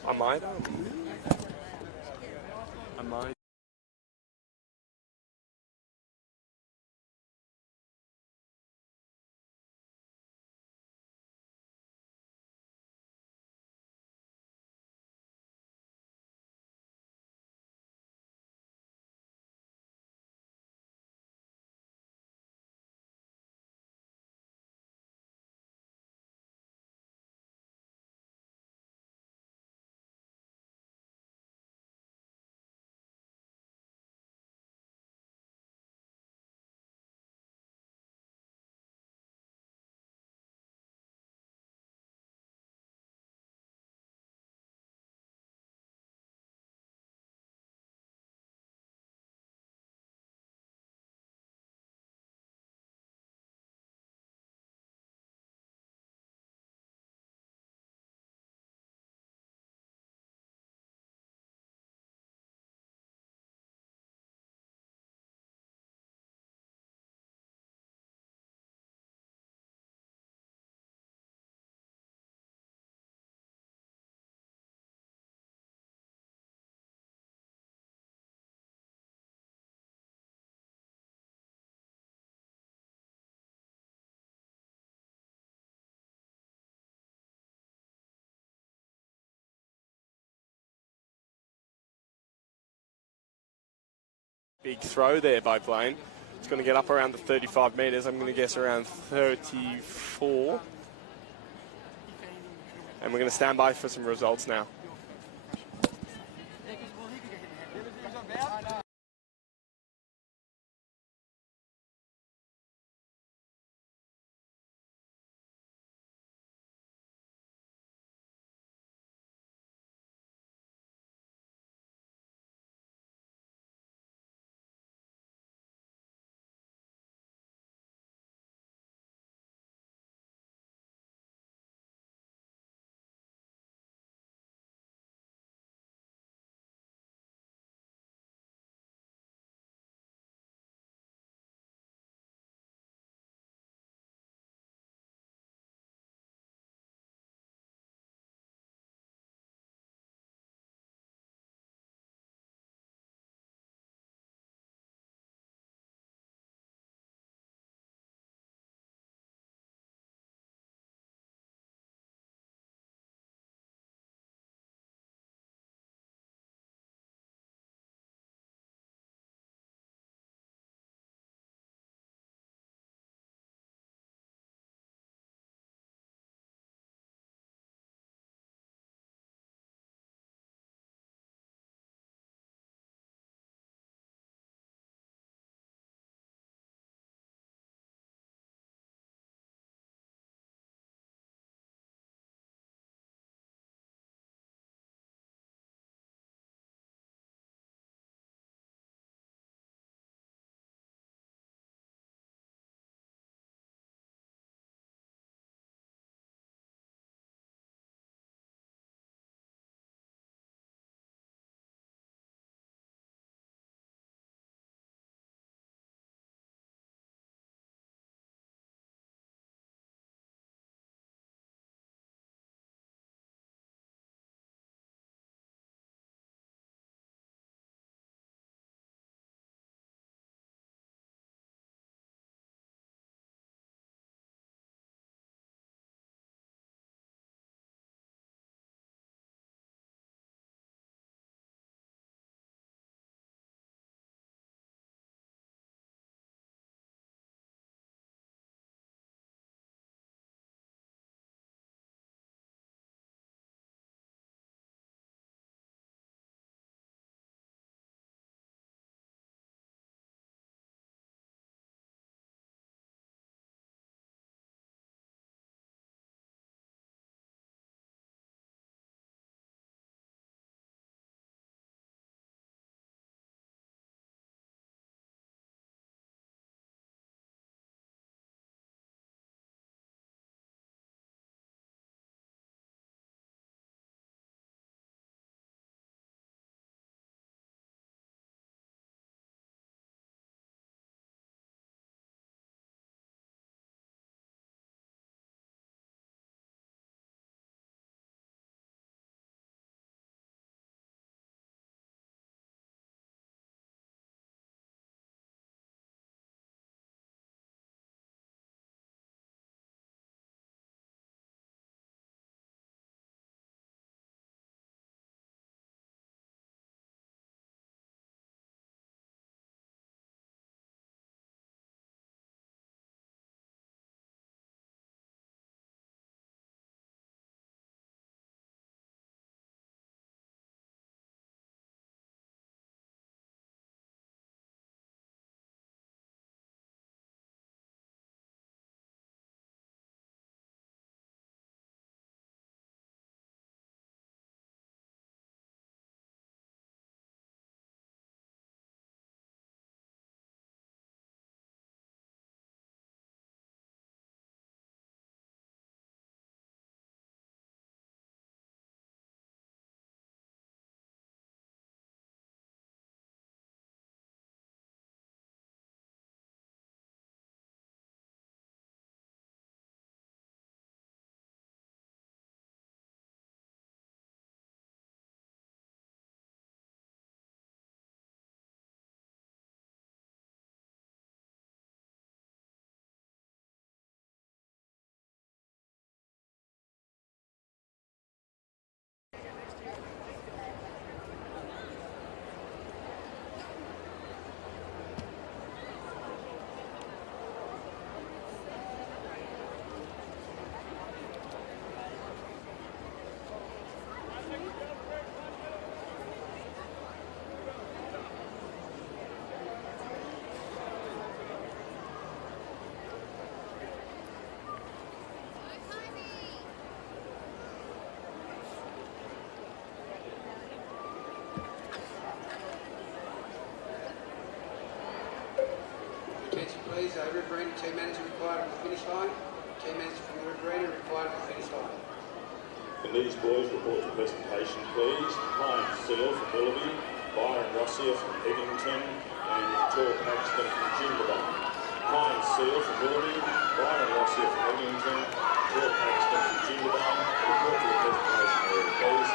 I might. Big throw there by Blaine. It's going to get up around the 35 metres. I'm going to guess around 34. And we're going to stand by for some results now. please. Referee, team manager required at the finish line. Team manager from the referee required at the finish line. Can these boys report to presentation, please? Ryan Searle from Willoughby, Byron Rossier from Eglinton, and Tor Paxton from Jindabyne. Ryan Searle from Willoughby, Byron Rossier from Eglinton, Tor Paxton from Jindabyne. Report to the presentation area, please.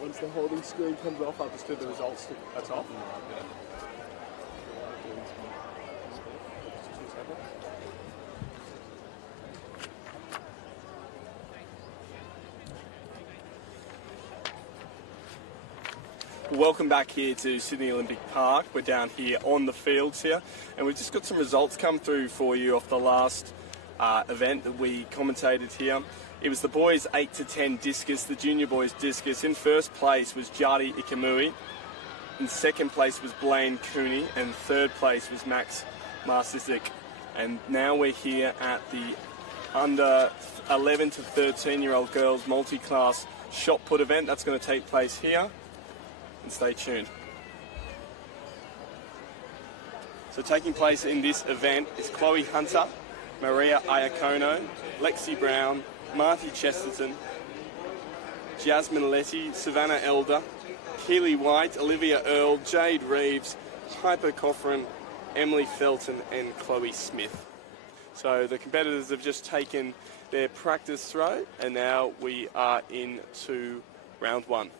Once the holding screen comes off, I'll just do the results at top. Welcome back here to Sydney Olympic Park. We're down here on the fields here, and we've just got some results come through for you off the last event that we commentated here. It was the boys 8 to 10 discus, the junior boys discus. In first place was Jardi Ikamui. In second place was Blaine Cooney, and third place was Max Marcisic. And now we're here at the under 11 to 13-year-old girls multi-class shot put event. That's going to take place here. And stay tuned. So taking place in this event is Chloe Hunter, Maria Iacono, Lexi Brown, Marty Chesterton, Jasmine Letty, Savannah Elder, Keely White, Olivia Earl, Jade Reeves, Piper Coffrin, Emily Felton and Chloe Smith. So the competitors have just taken their practice throw, and now we are into round one.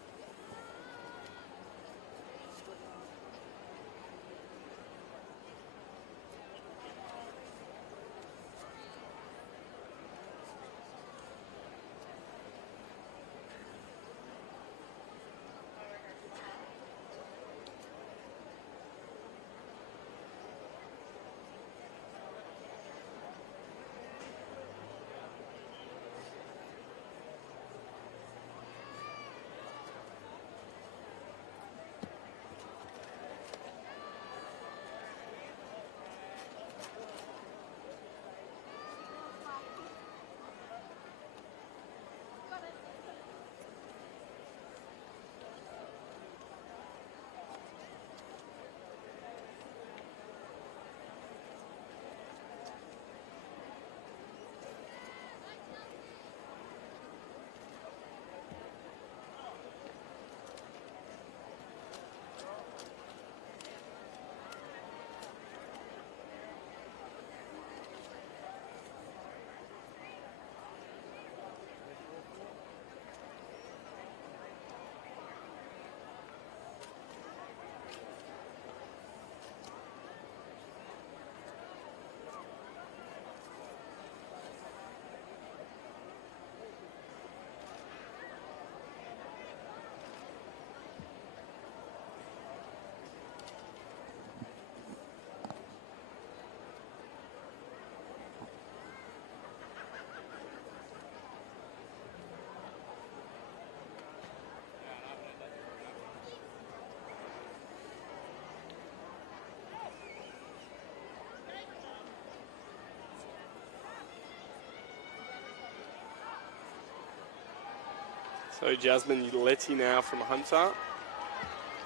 So Jasmine Letty now from Hunter,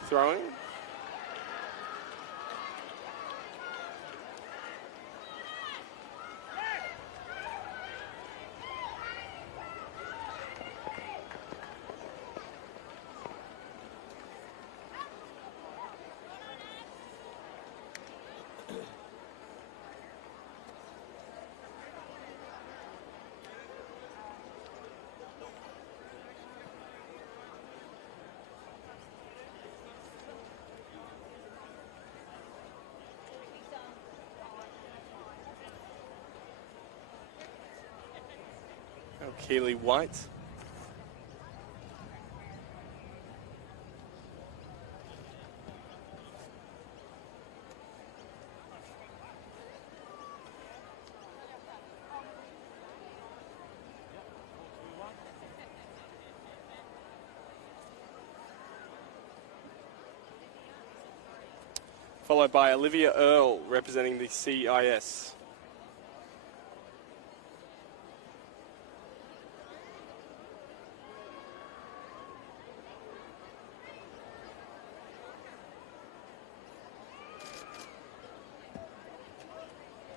throwing. Keely White. Followed by Olivia Earle, representing the CIS.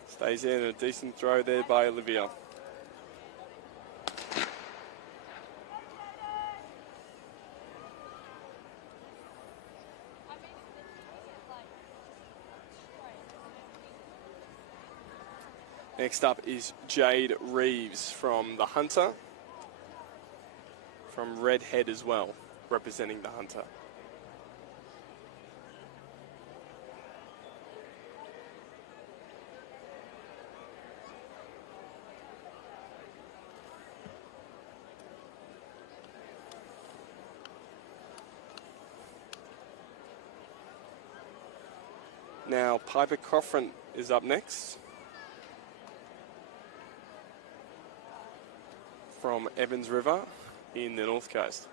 Stays in, a decent throw there by Olivia. Next up is Jade Reeves from the Hunter, from Redhead as well, representing the Hunter. Now Piper Coffrin is up next, from Evans River in the North Coast.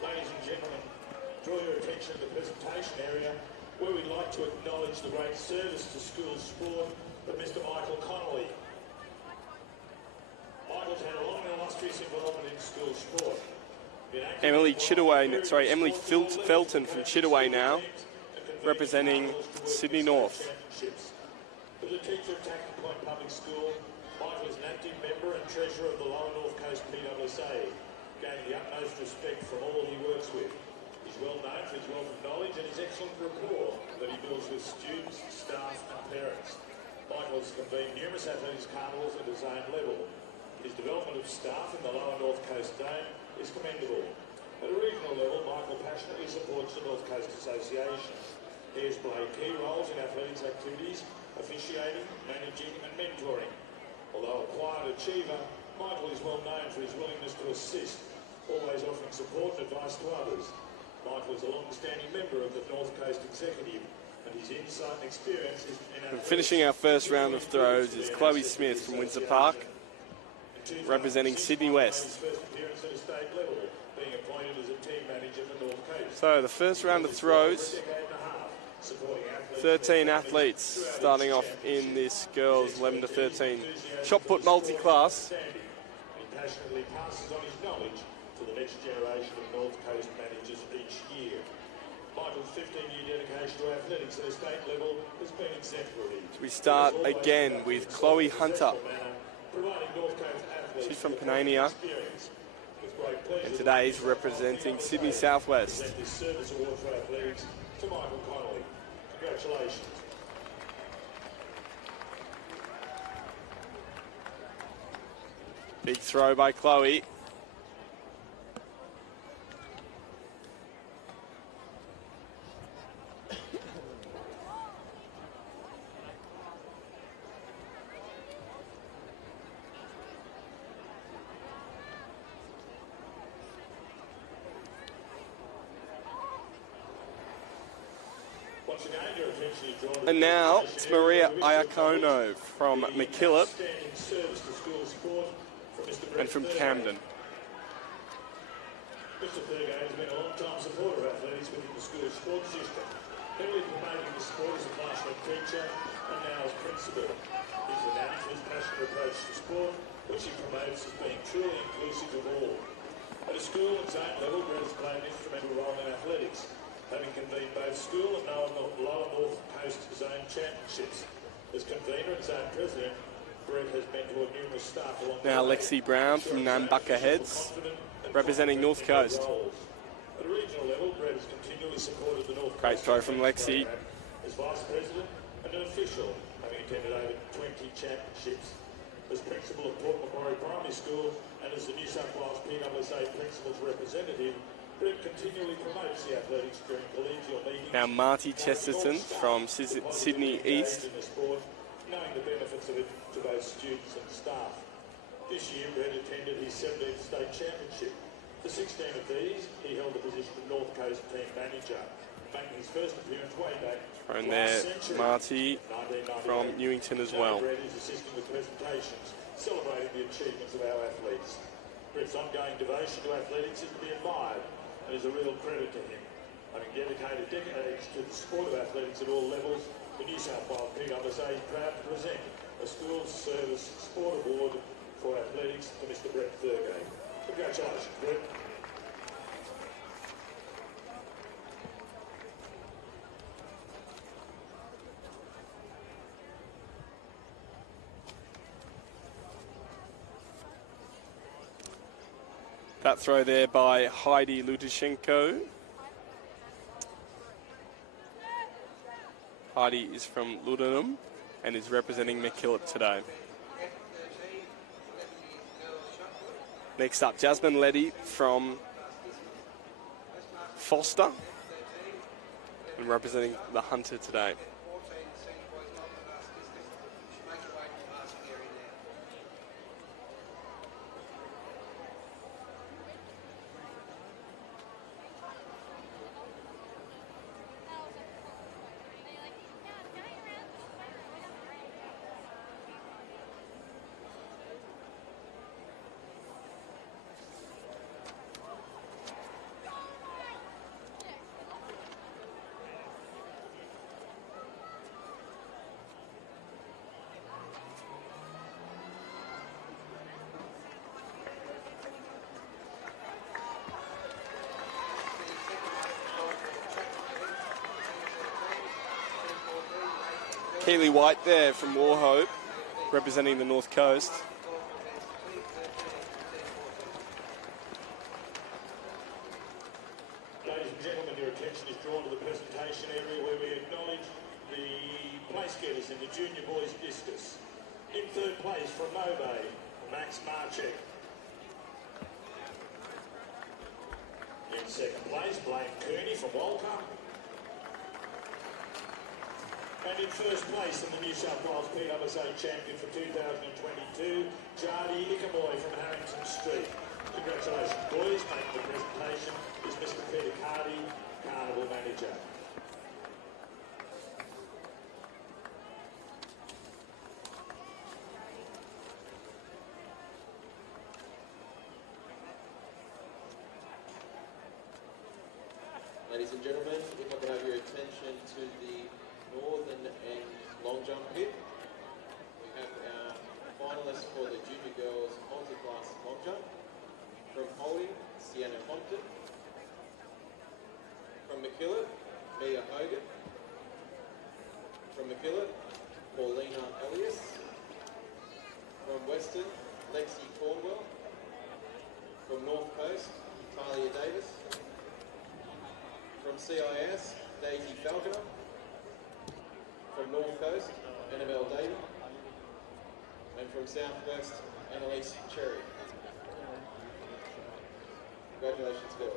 Ladies and gentlemen, draw your attention to the presentation area where we'd like to acknowledge the great service to school sport of Mr. Michael Connolly. Michael's had a long and illustrious involvement in school sport. Emily Felton from Chittaway now, representing Sydney North. As a teacher at Tackle Point Public School, Michael is an active member and treasurer of the Lower North Coast PSSA, gaining the utmost respect from all he works with. He's well known for his wealth of knowledge and his excellent rapport that he builds with students, staff and parents. Michael has convened numerous athletics carnivals at his own level. His development of staff in the Lower North Coast Dome is commendable. At a regional level, Michael passionately supports the North Coast Association. He has played key roles in athletics activities, officiating, managing and mentoring. Although a quiet achiever, Michael is well known for his willingness to assist, always offering support and advice to others. Michael is a long-standing member of the North Coast Executive, and his insight and experience is in Finishing our first round of throws is Chloe Smith from Windsor Park, representing Sydney West. So the first round of throws, 13 athletes starting off in this girls 11 to 13 shot put multi-class. He passionately passes on his knowledge to the next generation of North Coast managers each year. Michael's 15-year dedication to athletics at a state level has been exemplary. So we start again with Chloe Hunter. She's from Canania, and today is representing Sydney Southwest. This service award for athletics to Michael Connolly. Congratulations. Big throw by Chloe. And now it's Maria Iacono from McKillop and from Camden. Mr. Thurgate has been a long-time supporter of athletics within the school sports system, heavily promoting the sport as a classroom teacher and now as principal. His is announced his passionate approach to sport, which he promotes as being truly inclusive of all. At a school and zone level, Brett has played an instrumental role in athletics, having convened both school and Lower North Coast Zone Championships. As convener and zone president, Brett has mentored numerous staff along Now the way. Lexi Brown from Nambucca Heads, representing North Coast. At a regional level, Brett has continually supported the North Great Coast throw from Lexi. as vice president and an official, having attended over 20 championships. As principal of Port Macquarie Primary School and as the New South Wales PSSA Principal's representative, Brett continually promotes the athletics during collegial meetings. Now Marty Chesterton from Sydney East. In the sport, knowing the benefits of it to both students and staff. This year, Brett attended his 17th state championship. For 16 of these, he held the position of North Coast team manager, making his first appearance way back And last there, century, Marty 1998. from Newington as Now well. Brett is assisting with presentations, celebrating the achievements of our athletes. Brett's ongoing devotion to athletics is to be admired and is a real credit to him. Having dedicated decades to the sport of athletics at all levels, the New South Wales PSSA is proud to present a School Service Sport Award for athletics to Mr. Brett Thurgate. Congratulations, Brett. That throw there by Heidi Lutashenko. Heidi is from Ludenham and is representing McKillop today. Next up, Jasmine Leddy from Foster and representing the Hunter today. Keely White there from Warhope, representing the North Coast. Ladies and gentlemen, your attention is drawn to the presentation area where we acknowledge the place getters in the junior boys discus. In third place from Mobay, Max Marchek. In second place, Blaine Cooney from Walcott. And in first place in the New South Wales PSSA champion for 2022, Jardy Ikamoy from Harrington Street. Congratulations, boys. Making the presentation is Mr. Peter Cardy, Carnival Manager. Ladies and gentlemen, if I could have your attention to the northern end long jump pit. We have our finalists for the junior girls multi-class long jump. From Holding, Sienna Compton. From McKillop, Mia Hogan. From McKillop, Paulina Elias. From Western, Lexi Cornwell. From North Coast, Talia Davis. From CIS, Daisy Falconer. From North Coast, Annabelle Davey. And from Southwest, Annalise Cherry. Congratulations, girls.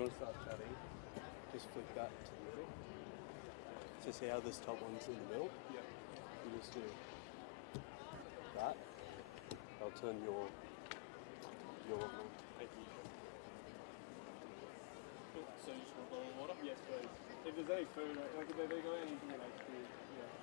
you want to start chatting, just flick that to the middle. So see how this top one's in the middle? Yep. You just do that. I'll turn your Thank you. So you just want a bowl of water? Yes, please. If there's any food, like if they're going anything like food, yeah.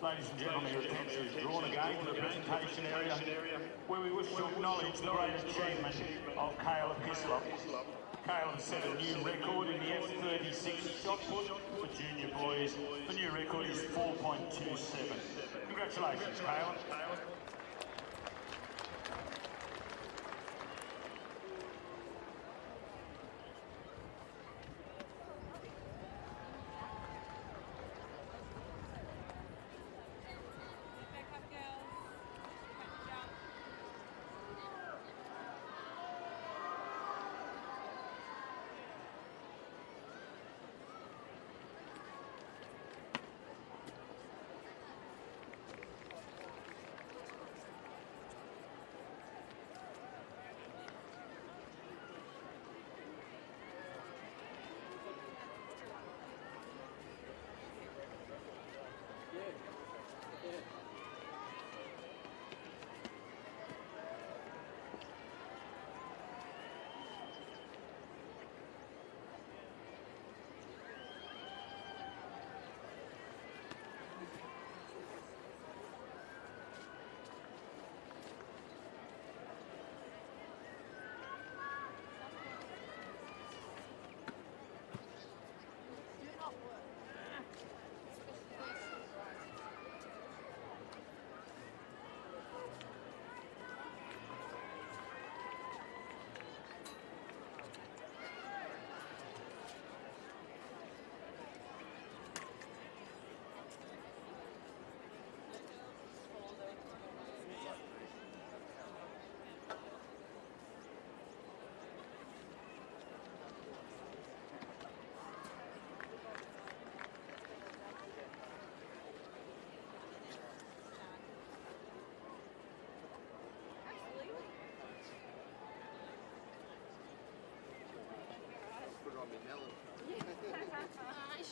Ladies and gentlemen, your attention is drawn again to the presentation area where we wish to acknowledge the great achievement of Caleb Hislop. Caleb set a new record in the F36 shot put for junior boys. The new record is 4.27. Congratulations, Caleb.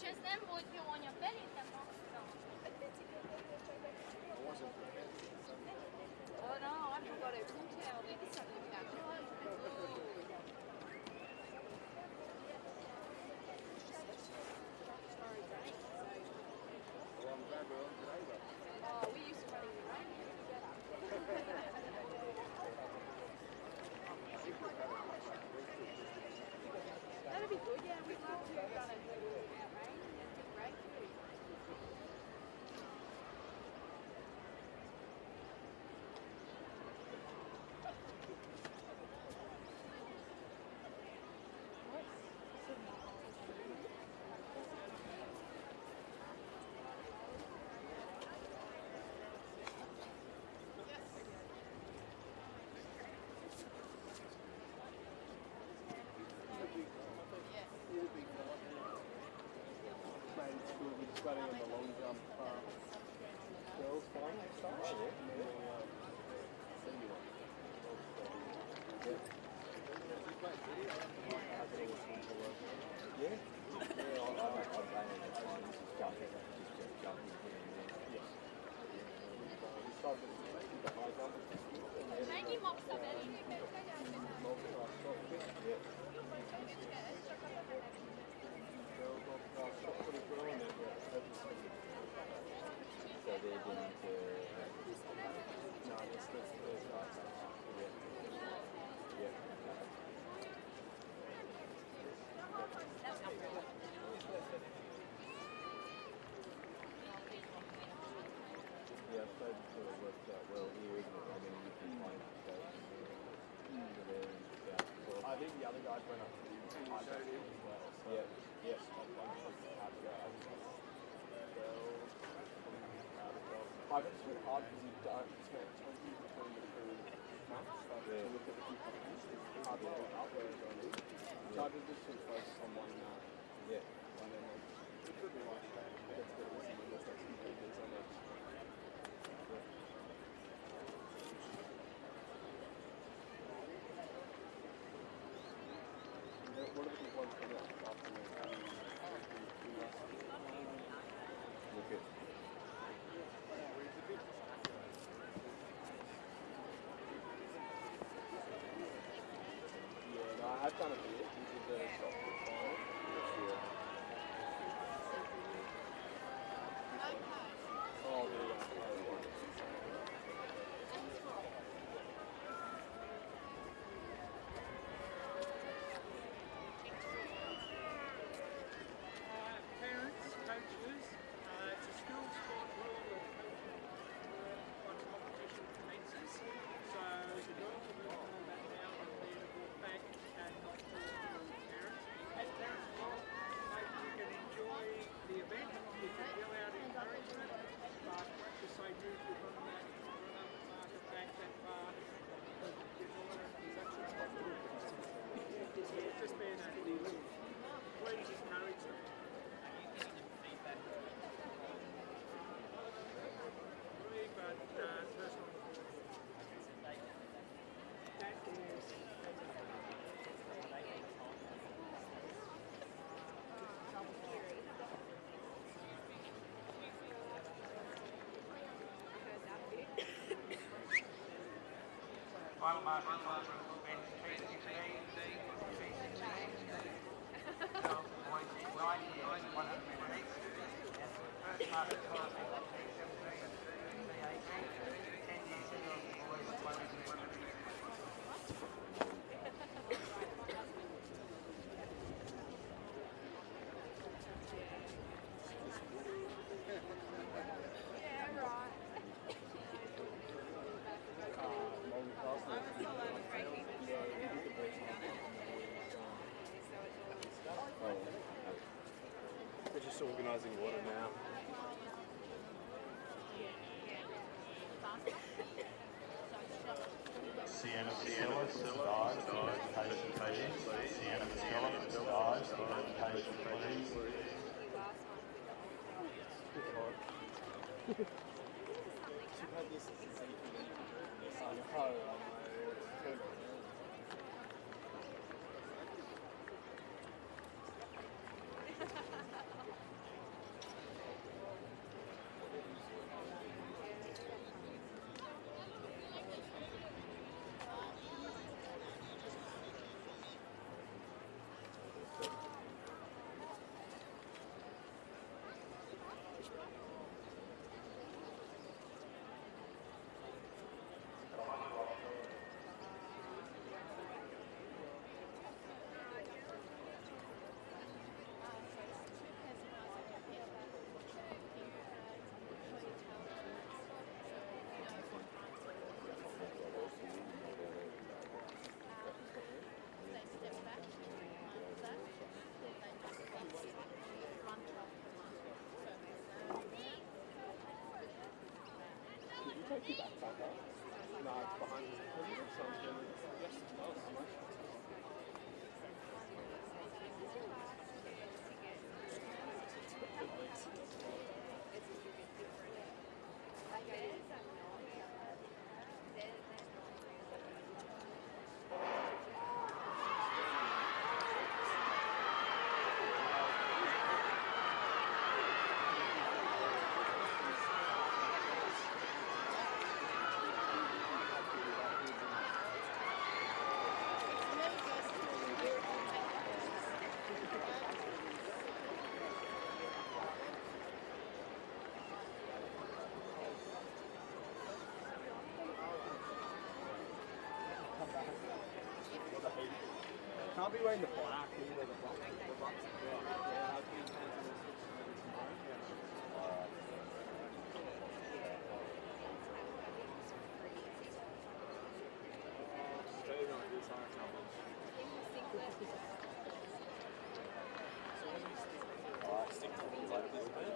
Ще з ним будуть Льоня, беріться, Oh no, I forgot it. Tell me something Oh, we used to run in the rain together. That'd be good, yeah. We'd love to run it in the rain. That'd be great too. Running on the long jump girls final style. Maggie mops up there. I think the other guys went up to hard as well. So yes, I think it's really hard because you don't spend 20 between the two maps to look at the two companies. It's hard to look up where it's going to be. So I just sort of focus on one map. Yeah. And then it could be like that. That's good. That's some companies on it. What are the big ones coming up after me? Look at. Yeah, no, I have done a bit. We did the shot put final this year. Oh, yeah. Parents, coaches, it's a school sport rule that once competition commences. So the girls will know that now that they're to walk back and not talk to parents. As parents well, you can enjoy the event, you can yell out encouragement, but to say move your run back, run up, mark it back that far, you know, that's just being that little. Please encourage them. Final marker time will be 3:16, 90 years, 100 metres each. First marker time will be 3:17, 3:18, 10 years ago, boys, 100 metres. They're just organising water now. Sienna Phillips dies, identification please. Sienna Phillips dies, identification please. I'll be wearing the black, you know, the box. Yeah, I'll be wearing the stick to things like this, man.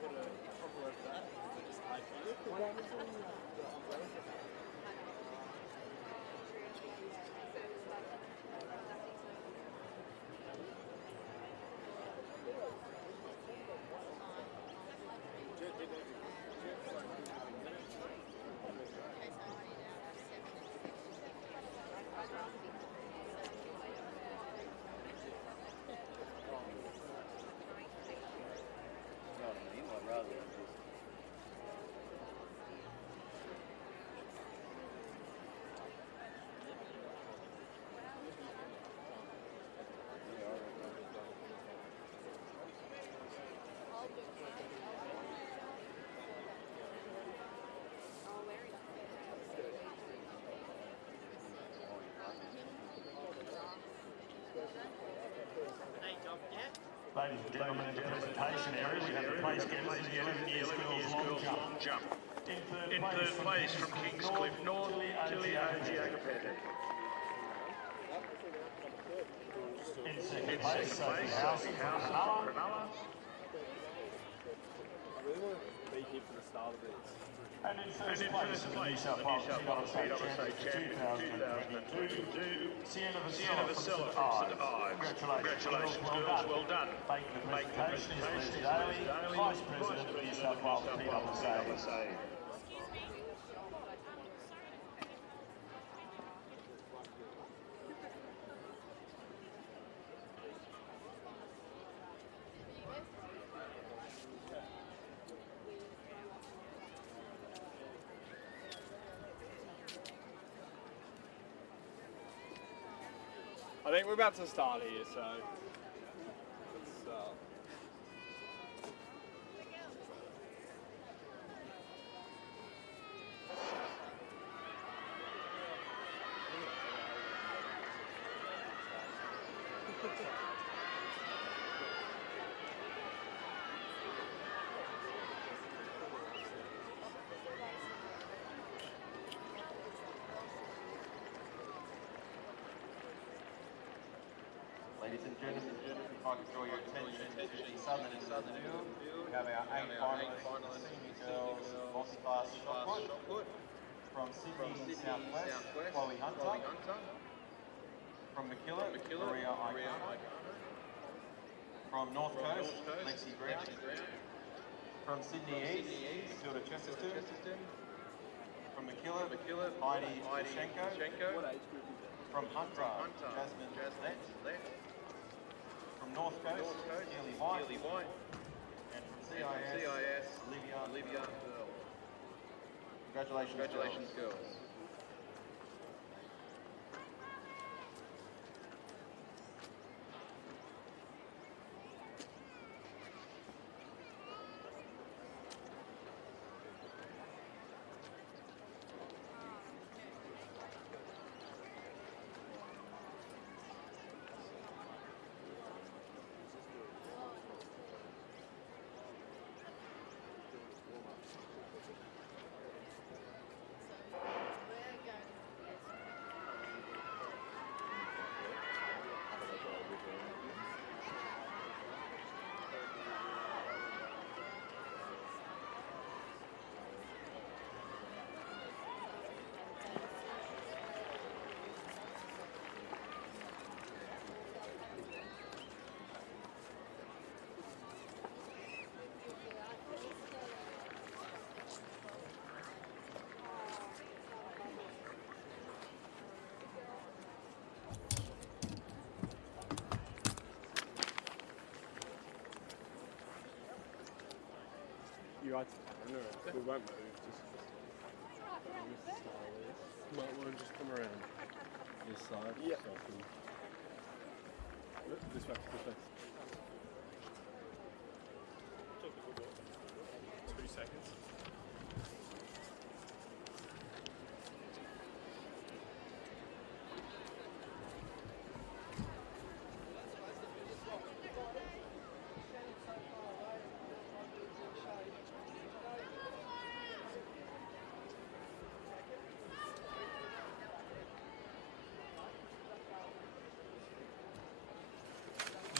Put a proper over that, just type it. What happens when you the umbrella? Ladies and gentlemen, in the presentation area, we have the place getters in the 11-year girls long jump. In third place from Kingscliff North, Tilly Agiagapete. In second place, Sophie House from Cronulla. I really want to be here for the start of this. And in first place, the New South Wales PSSA Champion 2022, Sienna Vasella from St Ives. Congratulations, girls, well done. Making the presentation is Leslie Daly, Vice President of New South Wales PSSA. I think we're about to start here, so let's, Ladies and gentlemen, if I could draw your attention to the southern view, we have our 8 finalists, senior girls, multi-class shot put. From Sydney Southwest, Chloe Hunter. From Makilla, Maria Icona. From North Coast, Lexi Brown. From Sydney East, Matilda Chesterton. From Makilla, Heidi Shenko. From Hunter, Jasmine Lett. From North Coast, Keely White. And from CIS, Olivia Earl. Congratulations, girls. you right to we won't move, just might want to just come around this side. Yeah. So I can... This way. 2 seconds.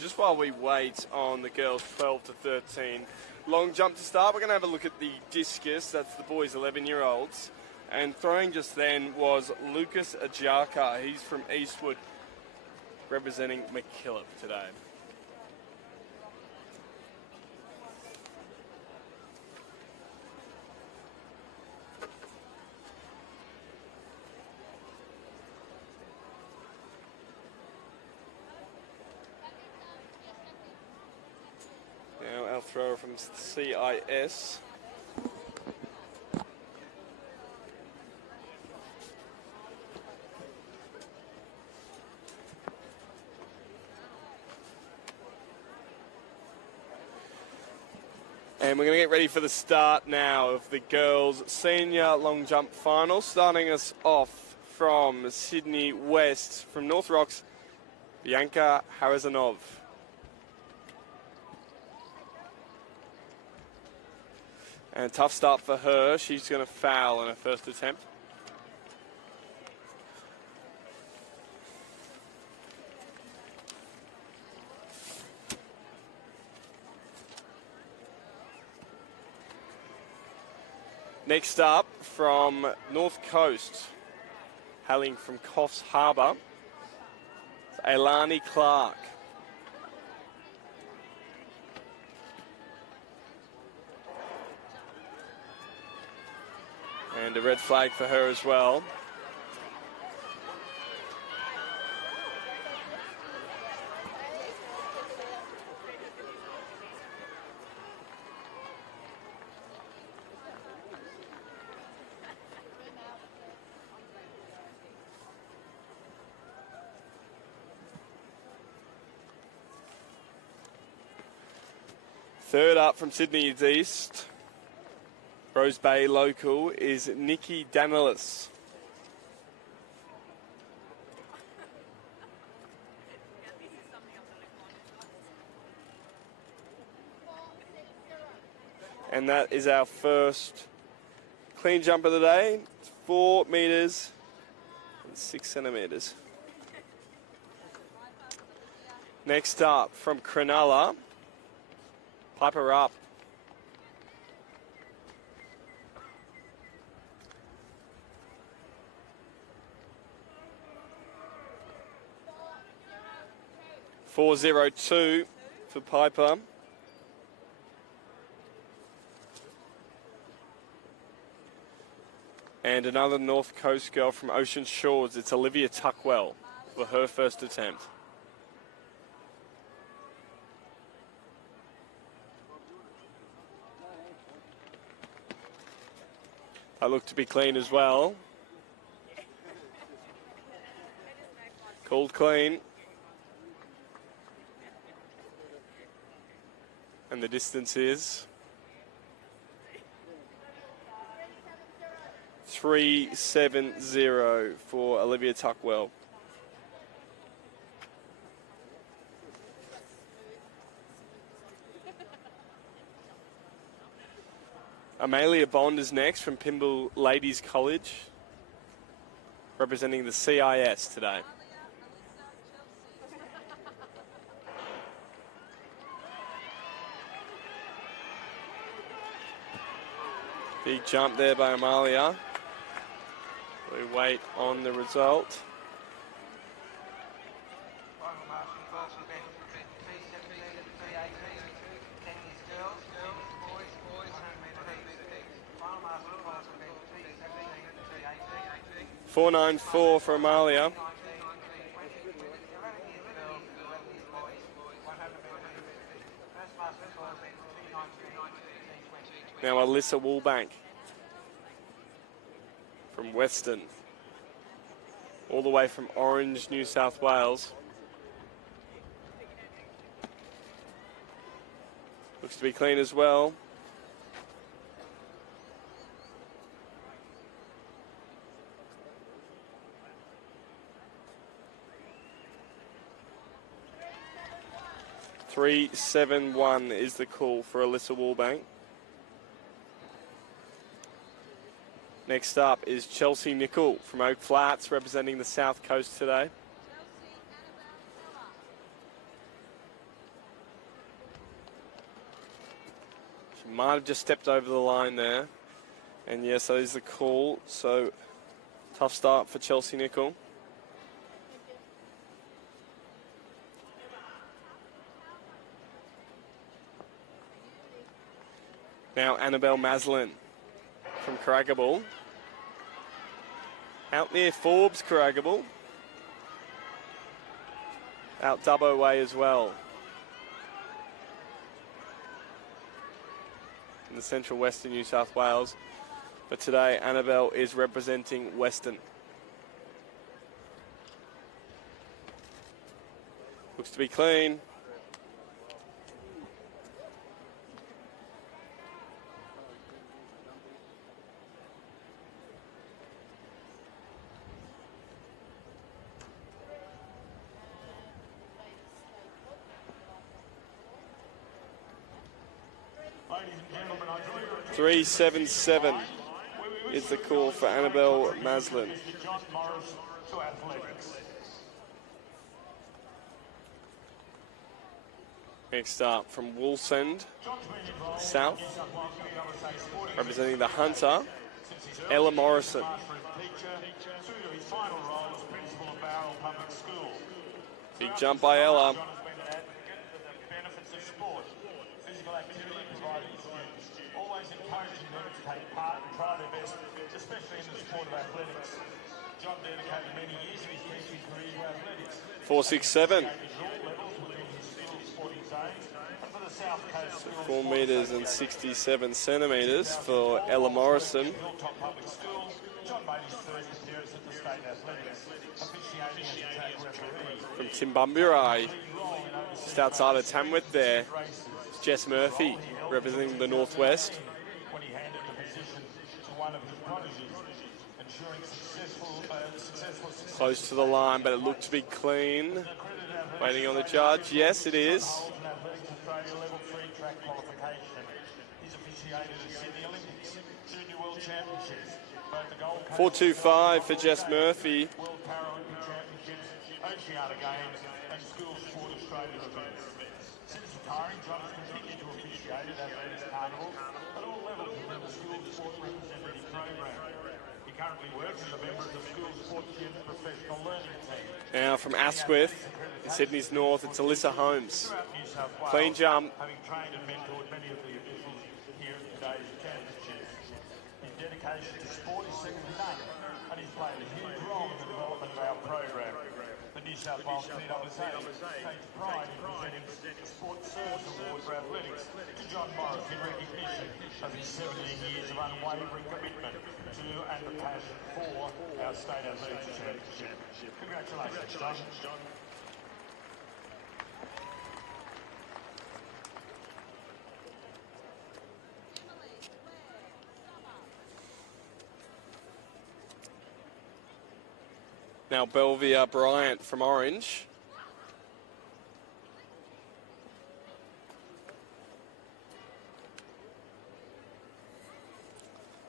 just while we wait on the girls 12 to 13 long jump to start, we're going to have a look at the discus. That's the boys 11-year-olds. And throwing just then was Lucas Ajaka. He's from Eastwood, representing McKillop today. Now our thrower from CIS. And we're going to get ready for the start now of the girls' senior long jump final. Starting us off from Sydney West, from North Rocks, Bianca Harazanov. And a tough start for her. She's going to foul in her first attempt. Next up, from North Coast, hailing from Coffs Harbour, it's Ailani Clark. And a red flag for her as well. Third up from Sydney East, Rose Bay local, is Nikki Danilis. And that is our first clean jump of the day. It's 4 metres and 6 centimetres. Next up from Cronulla, Piper up. .402 for Piper. And another North Coast girl from Ocean Shores. It's Olivia Tuckwell for her first attempt. I look to be clean as well. Called clean. And the distance is 3.70 for Olivia Tuckwell. Amelia Bond is next from Pymble Ladies College, representing the CIS today. Big jump there by Amalia. We wait on the result. .494 for Amalia. Now Alyssa Woolbank from Western, all the way from Orange, New South Wales. Looks to be clean as well. .371 is the call for Alyssa Woolbank. Next up is Chelsea Nicol from Oak Flats, representing the South Coast today. She might have just stepped over the line there. And yes, that is the call. So tough start for Chelsea Nicol. Now Annabelle Maslin from Carragable. Out near Forbes, Carragable. Out Dubbo way as well. In the central western New South Wales. But today, Annabelle is representing Western. Looks to be clean. Ladies and gentlemen, I draw your attention 377 is the call for Annabelle Maslin. John Morris to athletics. Next up from Woolsend South, representing the Hunter, Ella Morrison. Big jump by Ella. Benefits of sport, physical activity providing students, always encouraging them to take part and try their best, especially in the sport of athletics. John dedicated many years of his teaching career to athletics. 467. 4 metres and 67 centimetres for Ella Morrison. From Timbumburai, just outside of Tamworth there, it's Jess Murphy representing the Northwest. When he handed the position to one of his prodigies, ensuring successful Close to the line, but it looked to be clean. Waiting on the judge. Yes, it is. Australia level 3 track qualification. He's officiated the Sydney Olympics, Junior World Championships, both the Gold Coast 425 for Jess Murphy. World Paralympic Championships, Oceania Games, and School Sport Australia events. Since retiring, John has continued to officiate at athletics carnivals at all levels within the School Sport Representative Program. He currently works as a member of the School Sport Gym Professional Learning Team. Now from Asquith, in Sydney's North, it's Alyssa Holmes. Clean jump. Having trained and mentored many of the officials here at today's championships. His dedication to sport is second to none, and he's played a huge role in the development of our program. The New South Wales TWSA takes pride in presenting the Sport Service Award for Athletics to John Morris in recognition of his 17 years of unwavering commitment to and the passion for our State Athletics Championship. Congratulations, John. Now Belvia Bryant from Orange.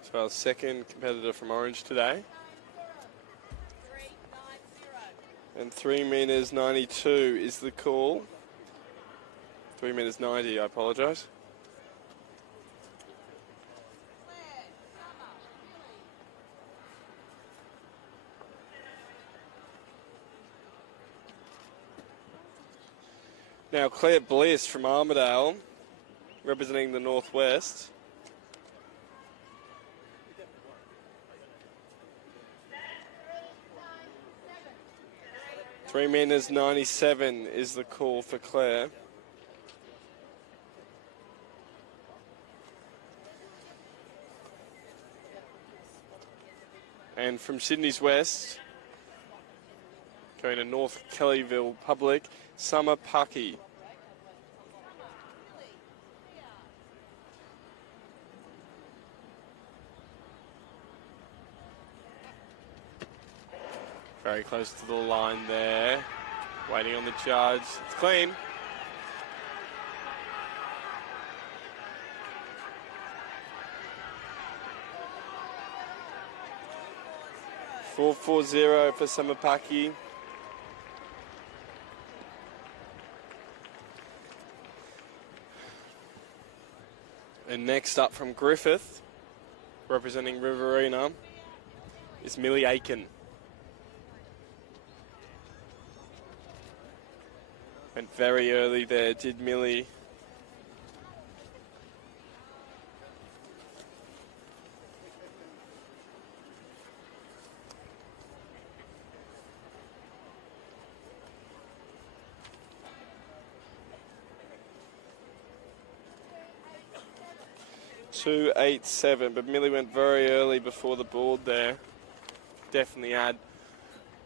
So our second competitor from Orange today. And 3 metres 92 is the call. 3 metres 90, I apologise. Now Claire Bliss from Armidale, representing the Northwest. Three metres 97 is the call for Claire. And from Sydney's West, going to North Kellyville Public, Summer Pucky. Very close to the line there. Waiting on the judge. It's clean. .440 for Samapaki. And next up from Griffith, representing Riverina, is Millie Aiken. Went very early there, did Millie. .287, but Millie went very early before the board there. Definitely add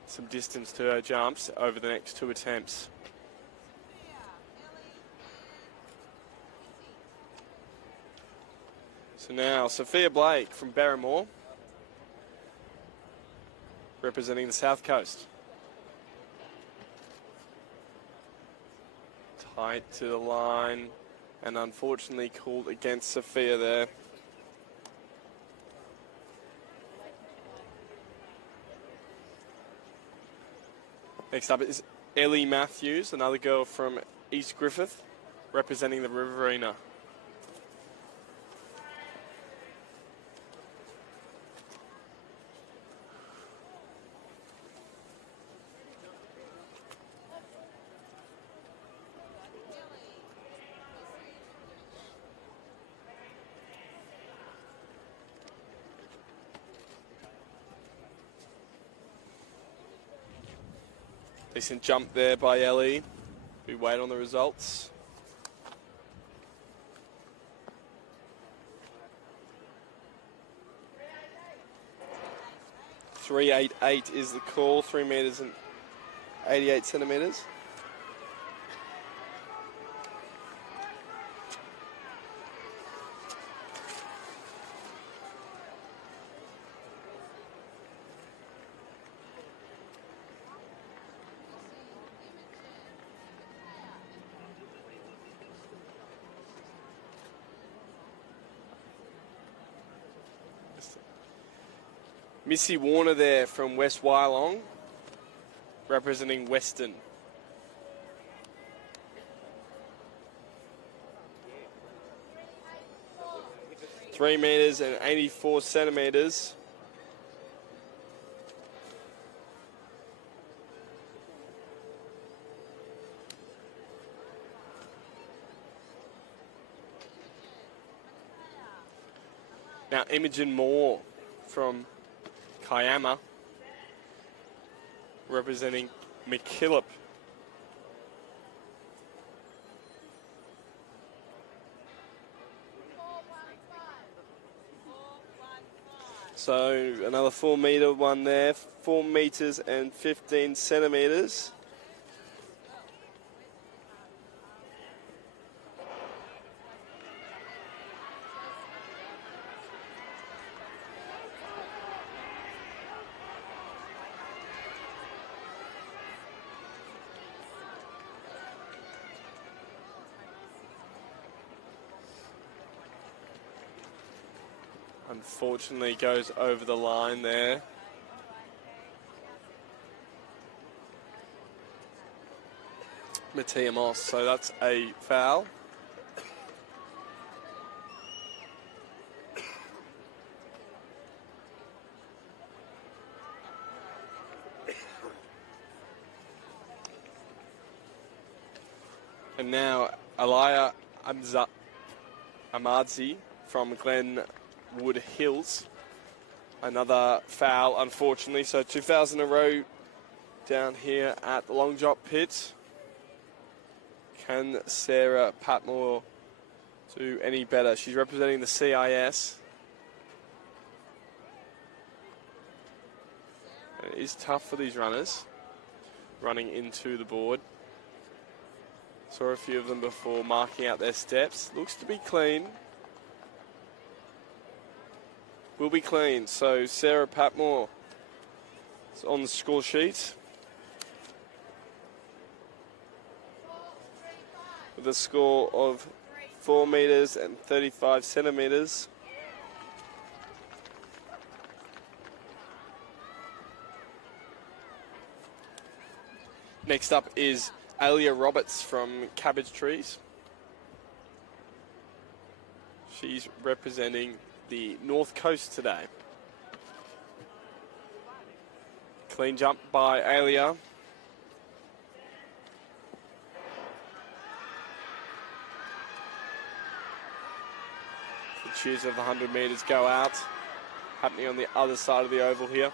some distance to her jumps over the next 2 attempts. So now Sophia Blake from Barrymore, representing the South Coast. Tight to the line, and unfortunately called against Sophia there. Next up is Ellie Matthews, another girl from East Griffith, representing the Riverina. Decent jump there by Ellie. We wait on the results. .388 is the call, 3 metres and 88 centimetres. Missy Warner there from West Wyalong, representing Western. .3 metres and 84 centimetres. Now Imogen Moore from Kiama, representing McKillop. So another 4 metre one there, 4 metres and 15 centimetres. Unfortunately goes over the line there. Mattia Moss, so that's a foul. And now Aliyah Amadzi from Glenwood Hills. Another foul, unfortunately. So 2,000 in a row down here at the long drop pit. Can Sarah Patmore do any better? She's representing the CIS. And it is tough for these runners running into the board. Saw a few of them before marking out their steps. Looks to be clean. Will be clean. So Sarah Patmore is on the score sheet with a score of 4 metres and 35 centimetres. Next up is Alia Roberts from Cabbage Trees. She's representing the North Coast today. Clean jump by Alia. The cheers of the 100 metres go out. Happening on the other side of the oval here.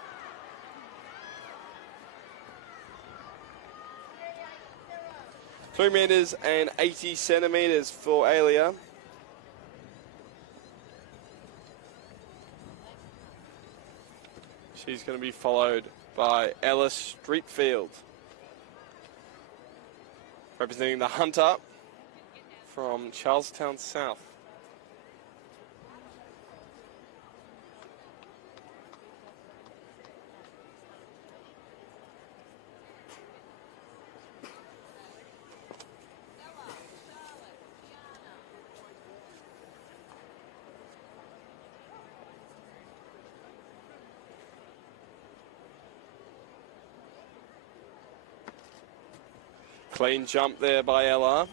$3 and 80 centimetres for Alia. She's going to be followed by Ella Streetfield, representing the Hunter from Charlestown South. Clean jump there by Ella.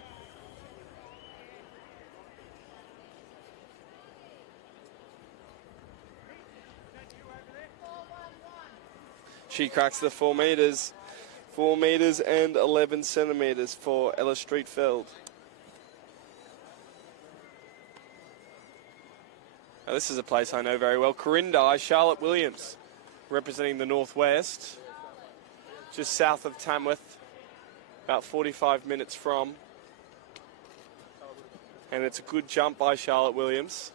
She cracks the 4 metres. 4 metres and 11 centimetres for Ella Streetfield. Now this is a place I know very well. Corindai, Charlotte Williams, representing the Northwest, just south of Tamworth, about 45 minutes from. And it's a good jump by Charlotte Williams.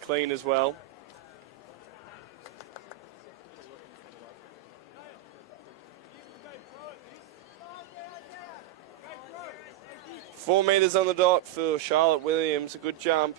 Clean as well. Four metres on the dot for Charlotte Williams, a good jump.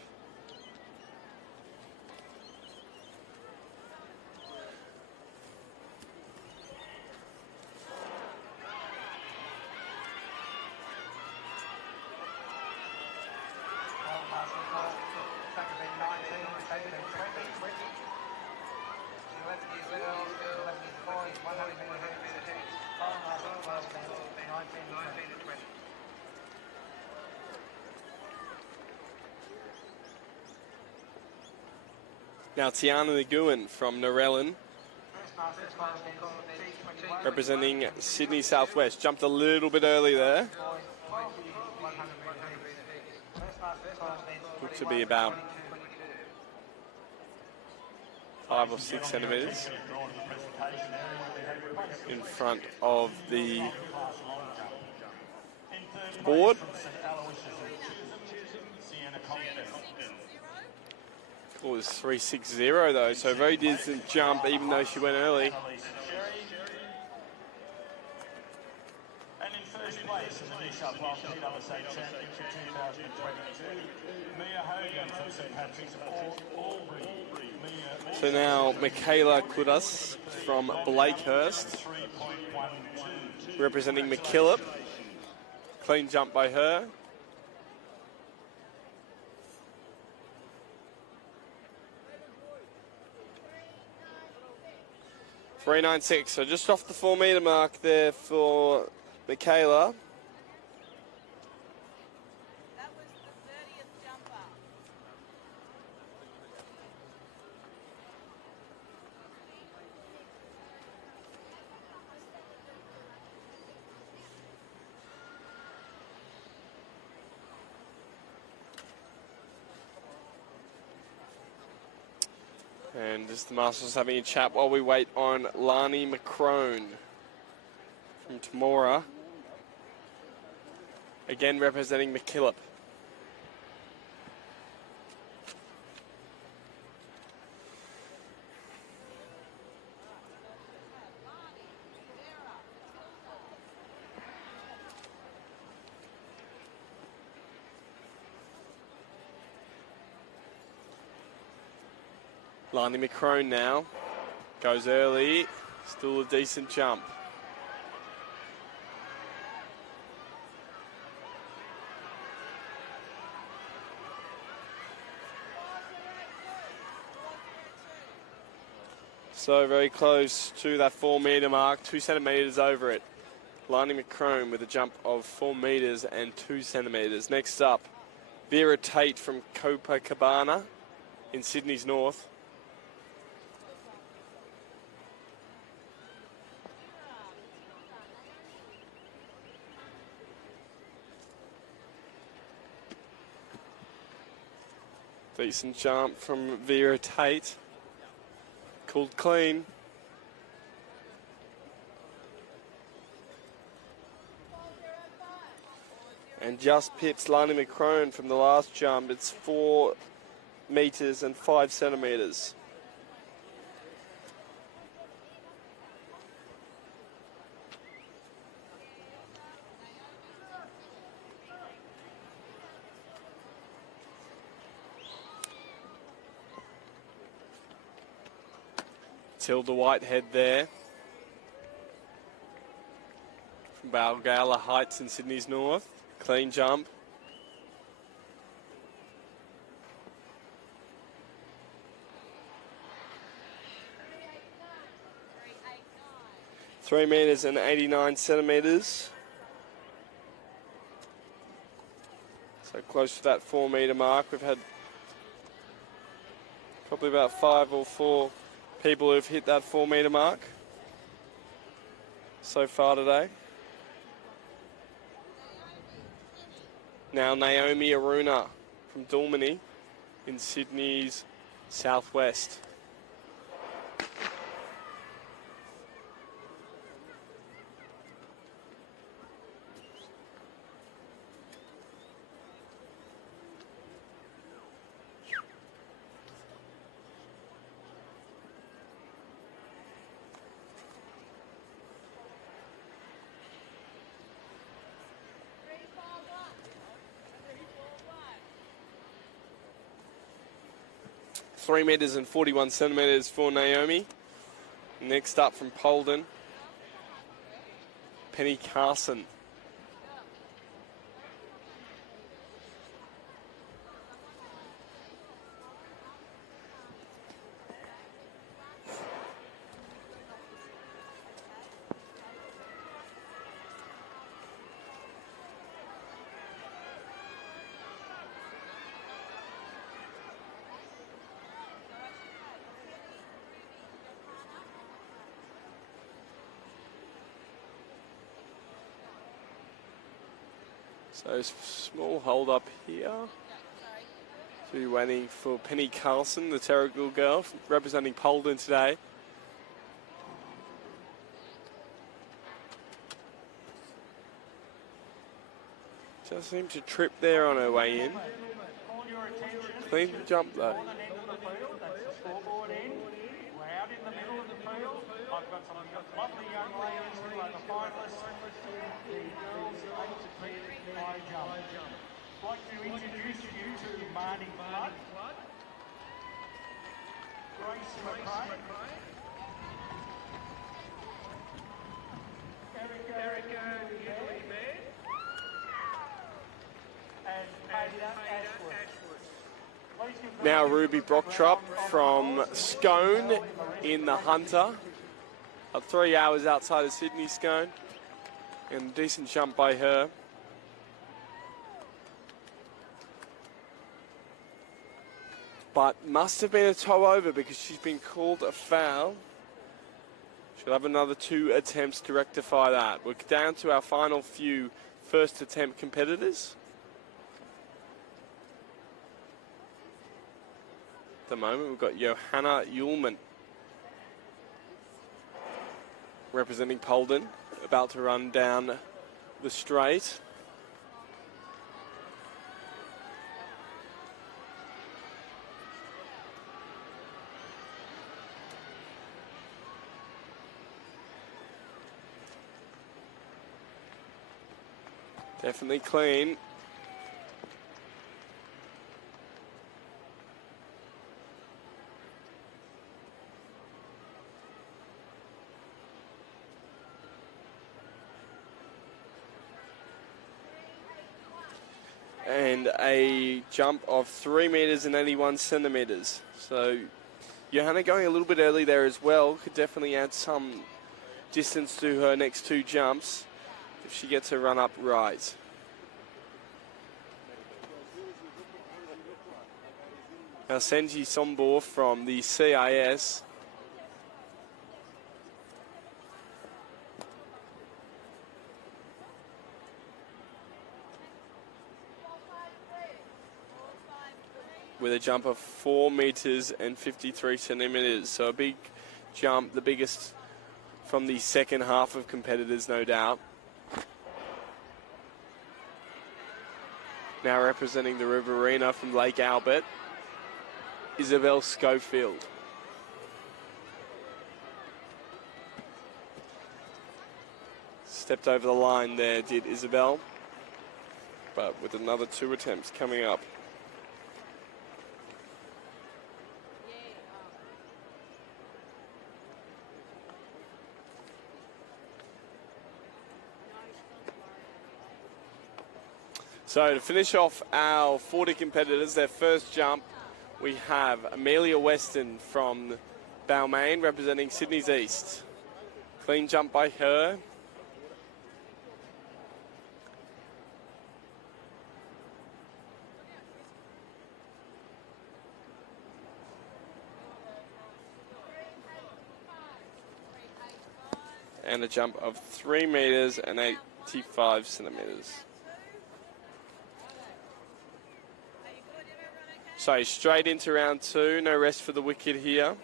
Now Tiana Nguyen from Narellan, representing Sydney Southwest. Jumped a little bit early there. Looked to be about 5 or 6 centimetres in front of the board. Score was 3.60 though, so very decent jump even though she went early. And in first place in the New South Wales PSSA Championship 2022, Mia Hogan from St Patrick's Albury. So now Michaela Kudas from Blakehurst, representing McKillop. Clean jump by her. .396, so just off the 4 metre mark there for Michaela. That was the 30th jumper. And just the Masters having a chat while we wait on Lani McCrone from Temora. Again representing McKillop. Lani McCrone now goes early, still a decent jump. So very close to that 4 metre mark, 2 centimetres over it. Lani McCrone with a jump of 4 metres and 2 centimetres. Next up Vera Tate from Copacabana in Sydney's north. Decent jump from Vera Tate. Called clean. And just pips Lani McCrone from the last jump. It's 4 metres and 5 centimetres. Tilda Whitehead there. From Balgala Heights in Sydney's north. Clean jump. Three metres and 89 centimetres. So close to that 4 metre mark. We've had probably about 5 or 4 people who've hit that 4 metre mark so far today. Now Naomi Aruna from Dalmany in Sydney's southwest. Three metres and 41 centimetres for Naomi. Next up from Polden, Penny Carson. So small hold up here. So we're waiting for Penny Carlson, the Terrigal girl, representing Polden today. Just seemed to trip there on her way in. Clean jump though. I've got some lovely young ladies who are the finalists, the girls 8 to 10 high jump. I'd like to introduce you to Marnie Flood, Grace McRae, Erica Italy-Baird, and Ada Ashworth. Now Ruby Brocktrop from Scone in the Hunter. 3 hours outside of Sydney, Scone. And a decent jump by her. But must have been a toe over because she's been called a foul. She'll have another 2 attempts to rectify that. We're down to our final few first attempt competitors. At the moment, we've got Johanna Ullman representing Polden, about to run down the straight. Definitely clean. And a jump of 3 metres and 81 centimetres. So Johanna going a little bit early there as well. Could definitely add some distance to her next 2 jumps if she gets her run up right. Now Senji Sombor from the CIS. With a jump of 4 meters and 53 centimeters. So a big jump, the biggest from the second half of competitors, no doubt. Now representing the Riverina from Lake Albert, Isabel Schofield. Stepped over the line there, did Isabel. But with another 2 attempts coming up. So to finish off our 40 competitors, their first jump, we have Amelia Weston from Balmain representing Sydney's East. Clean jump by her. And a jump of 3 meters and 85 centimeters. So straight into round 2, no rest for the wicket here.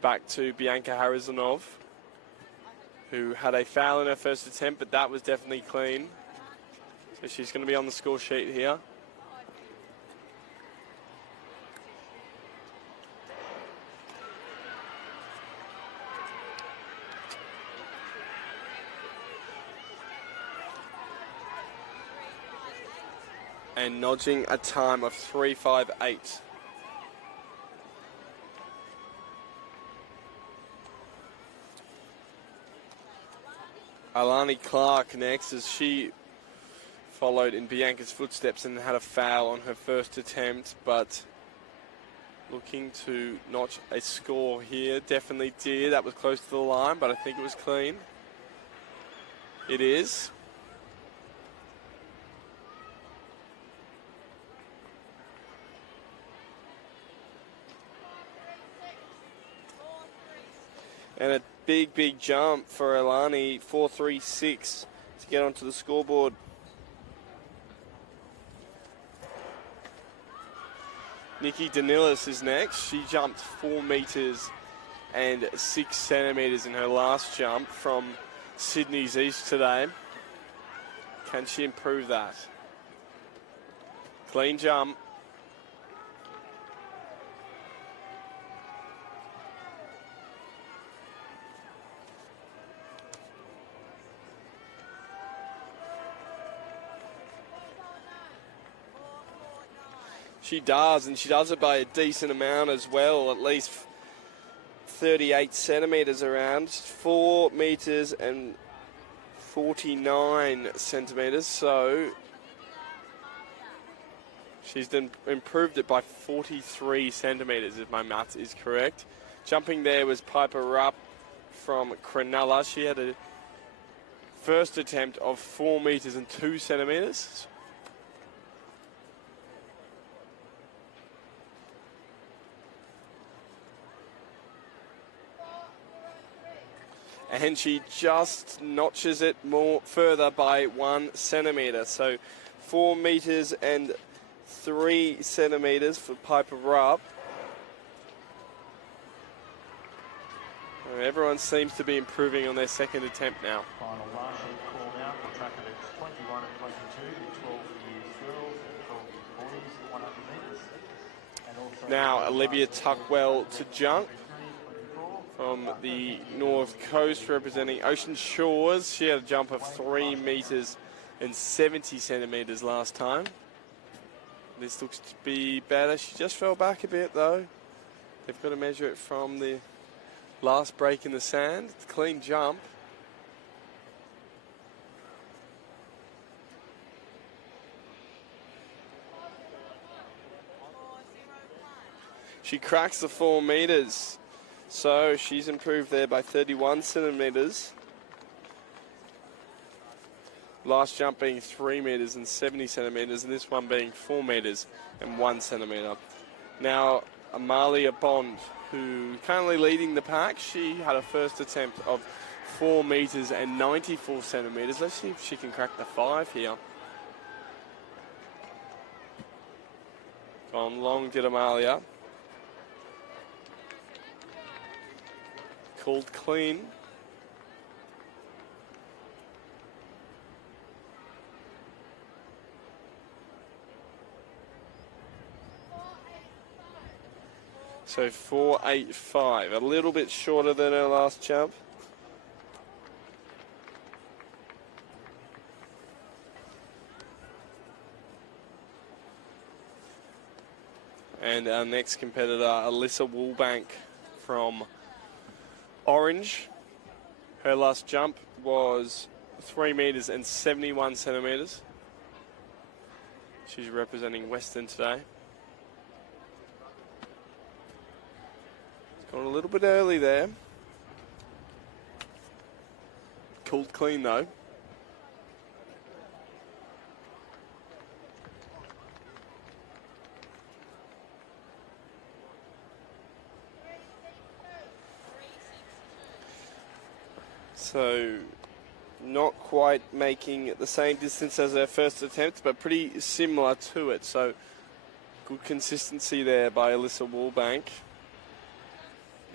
Back to Bianca Harizanov, who had a foul in her first attempt, but that was definitely clean. So she's going to be on the score sheet here. And nudging a time of 3:58. Alani Clark next, as she followed in Bianca's footsteps and had a foul on her first attempt, but looking to notch a score here. Definitely did. That was close to the line, but I think it was clean. It is. And a big jump for Alani, 4.36 to get onto the scoreboard. Nikki Danilis is next. She jumped 4 meters and 6 centimeters in her last jump from Sydney's East today. Can she improve that? Clean jump. She does, and she does it by a decent amount as well, at least 38 centimetres around, 4 metres and 49 centimetres, so she's improved it by 43 centimetres if my maths is correct. Jumping there was Piper Rupp from Cronulla. She had a first attempt of 4 metres and 2 centimetres. And she just notches it more further by 1 centimetre. So 4 metres and 3 centimetres for Piper Rupp. Everyone seems to be improving on their second attempt now. Final marshal called out for track events 21 and 22, the 12 years girls and 12 years boys, 100 metres. And also now Olivia Tuckwell to jump from the North Coast representing Ocean Shores. She had a jump of 3 metres and 70 centimetres last time. This looks to be better. She just fell back a bit though. They've got to measure it from the last break in the sand. It's a clean jump. She cracks the 4 metres. So she's improved there by 31 centimetres. Last jump being 3 metres and 70 centimetres, and this one being 4 metres and 1 centimetre. Now, Amalia Bond, who currently leading the pack, she had a first attempt of 4 metres and 94 centimetres. Let's see if she can crack the 5 here. Gone long did Amalia. Called clean. So 4.85, a little bit shorter than her last jump. And our next competitor, Alyssa Woolbank from Orange. Her last jump was 3 metres and 71 centimetres. She's representing Western today. Gone a little bit early there. Called clean though. So not quite making the same distance as her first attempt, but pretty similar to it. So good consistency there by Alyssa Woolbank.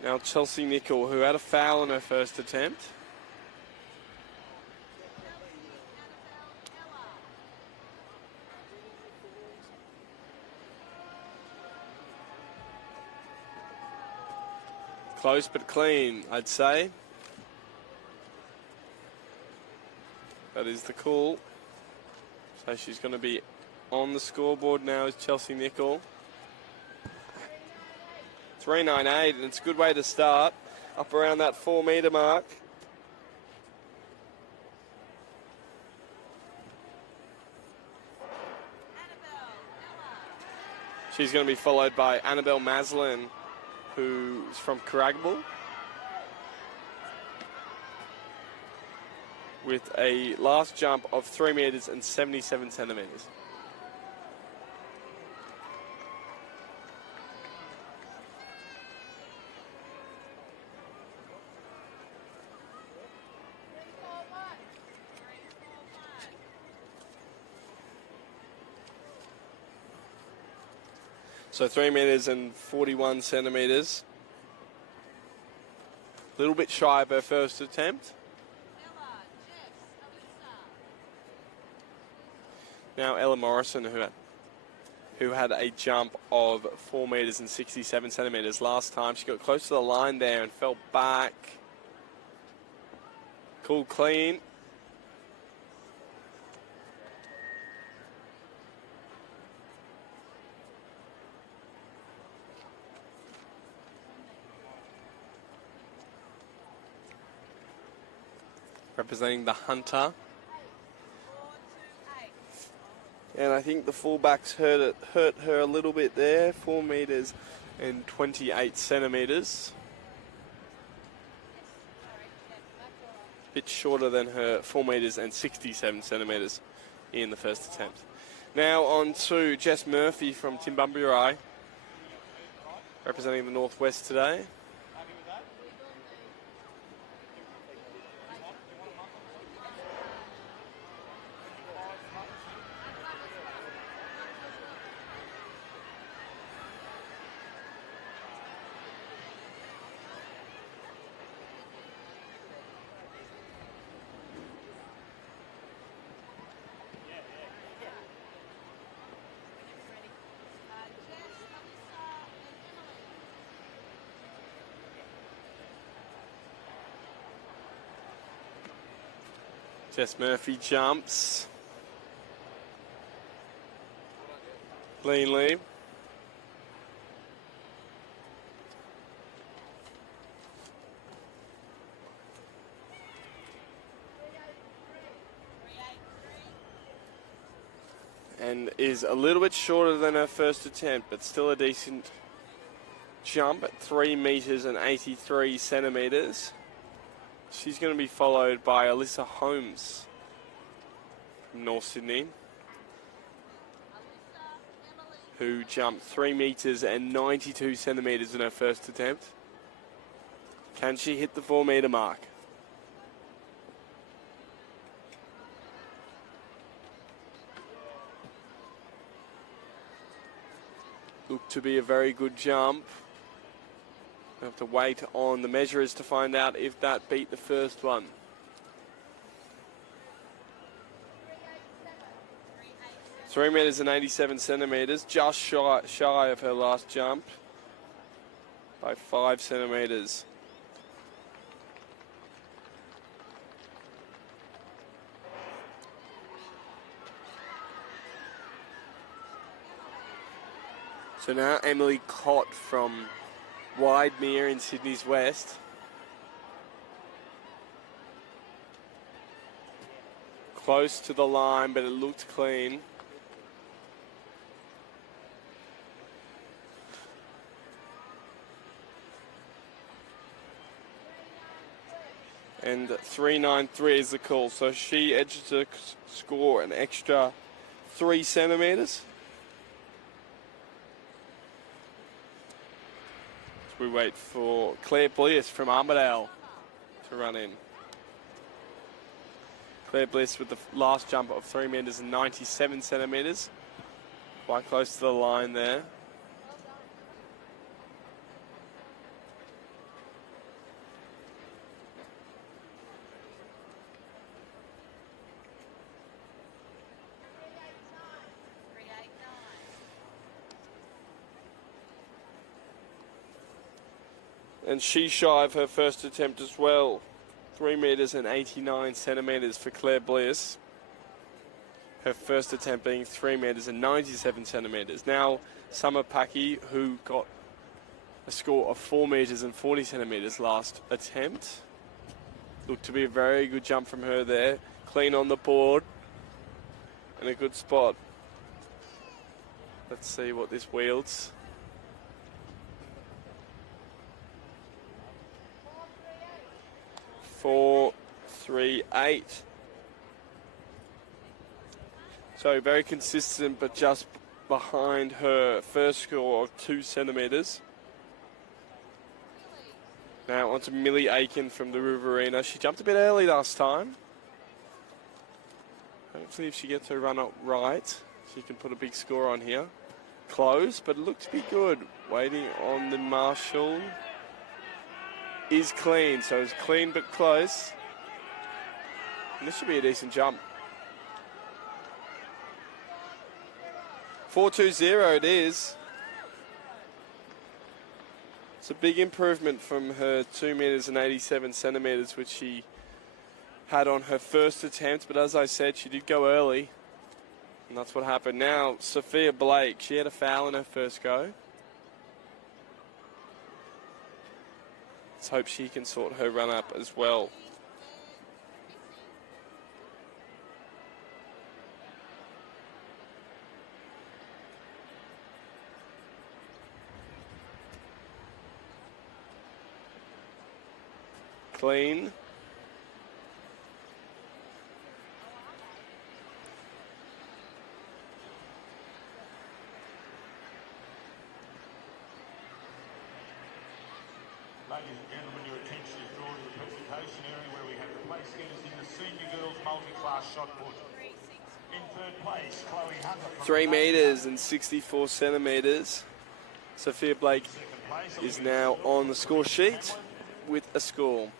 Now Chelsea Nichol, who had a foul in her first attempt. Close but clean, I'd say. That is the call. So she's going to be on the scoreboard now is Chelsea Nichol. 3.98, and it's a good way to start. Up around that 4 metre mark. She's going to be followed by Annabelle Maslin, who's from Carragable, with a last jump of 3 metres and 77 centimetres. So 3 metres and 41 centimetres. A little bit shy of her first attempt. Now Ella Morrison, who had a jump of 4 metres and 67 centimetres last time. She got close to the line there and fell back. Called clean. Representing the Hunter. And I think the fullbacks hurt her a little bit there. 4 metres and 28 centimetres. Bit shorter than her 4 metres and 67 centimetres in the first attempt. Now on to Jess Murphy from Timbumburai, representing the Northwest today. Jess Murphy jumps cleanly. And is a little bit shorter than her first attempt, but still a decent jump at 3 meters and 83 centimeters. She's going to be followed by Alyssa Holmes from North Sydney, who jumped 3 meters and 92 centimeters in her first attempt. Can she hit the 4 meter mark? Looked to be a very good jump. We have to wait on the measurers to find out if that beat the first one. Three meters and 87 centimeters, just shy of her last jump by 5 centimeters. So now Emily Cott from Widemere in Sydney's West. Close to the line, but it looked clean. And 393 is the call. So she edged to score an extra 3 centimeters. We wait for Claire Bliss from Armidale to run in. Claire Bliss with the last jump of 3 meters and 97 centimeters. Quite close to the line there. And she's shy of her first attempt as well. 3 meters and 89 centimeters for Claire Bliss. Her first attempt being 3 meters and 97 centimeters. Now, Summer Packy, who got a score of 4 meters and 40 centimeters last attempt. Looked to be a very good jump from her there. Clean on the board. And a good spot. Let's see what this wields. 4.38. So very consistent, but just behind her first score of 2 centimeters. Now on to Millie Aiken from the Riverina. She jumped a bit early last time. Hopefully if she gets her run up right, she can put a big score on here. Close, but it looked to be good. Waiting on the marshal. Is clean, so it's clean but close. And this should be a decent jump. 4.20 it is. It's a big improvement from her 2 meters and 87 centimeters, which she had on her first attempt. But as I said, she did go early. And that's what happened. Now, Sophia Blake, she had a foul in her first go. Let's hope she can sort her run up as well. Clean. Ladies and gentlemen, your attention is drawn to the presentation area where we have the place getters in the senior girls multi-class shot put. In third place, Chloe Hunter. 3 meters and 64 centimeters. Sophia Blake is now on the score sheet with a score.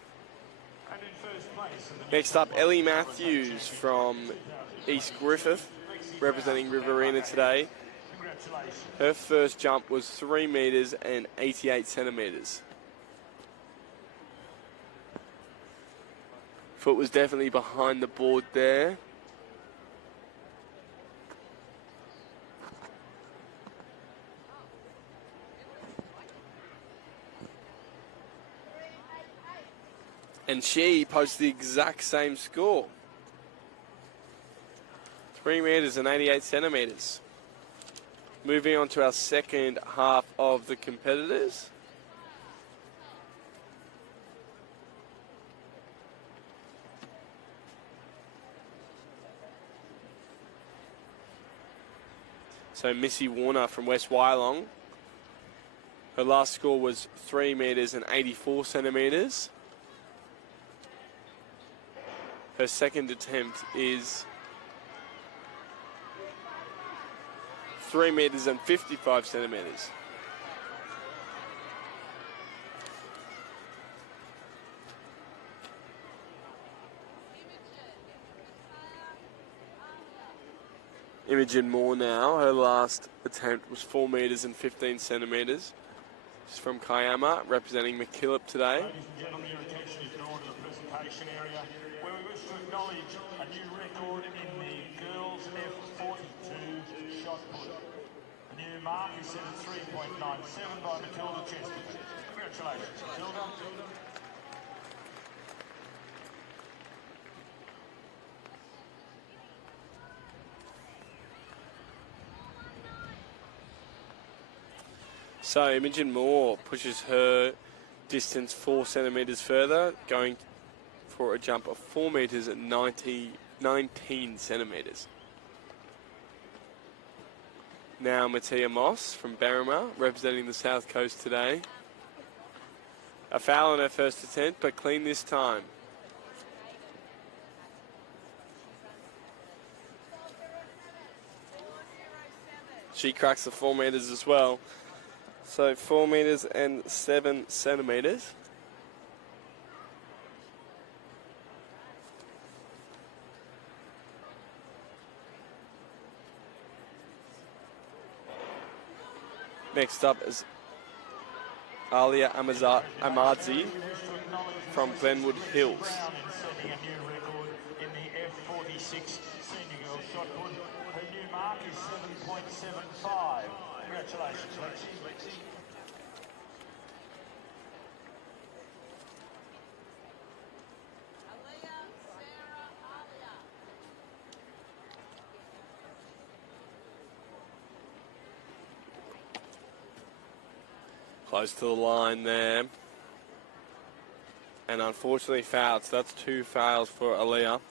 Next up, Ellie Matthews from East Griffith, representing Riverina today. Her first jump was 3 meters and 88 centimeters. Foot was definitely behind the board there. And she posted the exact same score. 3 meters and 88 centimeters. Moving on to our second half of the competitors. So Missy Warner from West Wyalong. Her last score was 3 metres and 84 centimetres. Her second attempt is 3 metres and 55 centimetres. Imogen Moore now. Her last attempt was 4 metres and 15 centimetres. She's from Kiama, representing McKillop today. Ladies and gentlemen, your attention is drawn to the presentation area, where we wish to acknowledge a new record in the girls F42 shot put. The new mark is set at 3.97 by Matilda Chesterton. Congratulations, Matilda. So Imogen Moore pushes her distance 4 centimetres further, going for a jump of 4 metres and 19 centimetres. Now Mattia Moss from Berrima, representing the South Coast today. A foul on her first attempt, but clean this time. She cracks the 4 metres as well. So 4 metres and 7 centimetres. Next up is Alia Amadzi from Glenwood Hills. Setting a new record in the F46 senior girls shot put. Her new mark is 7.75. Congratulations, Lexi. Close to the line there. And unfortunately fouled, so that's 2 fouls for Aaliyah.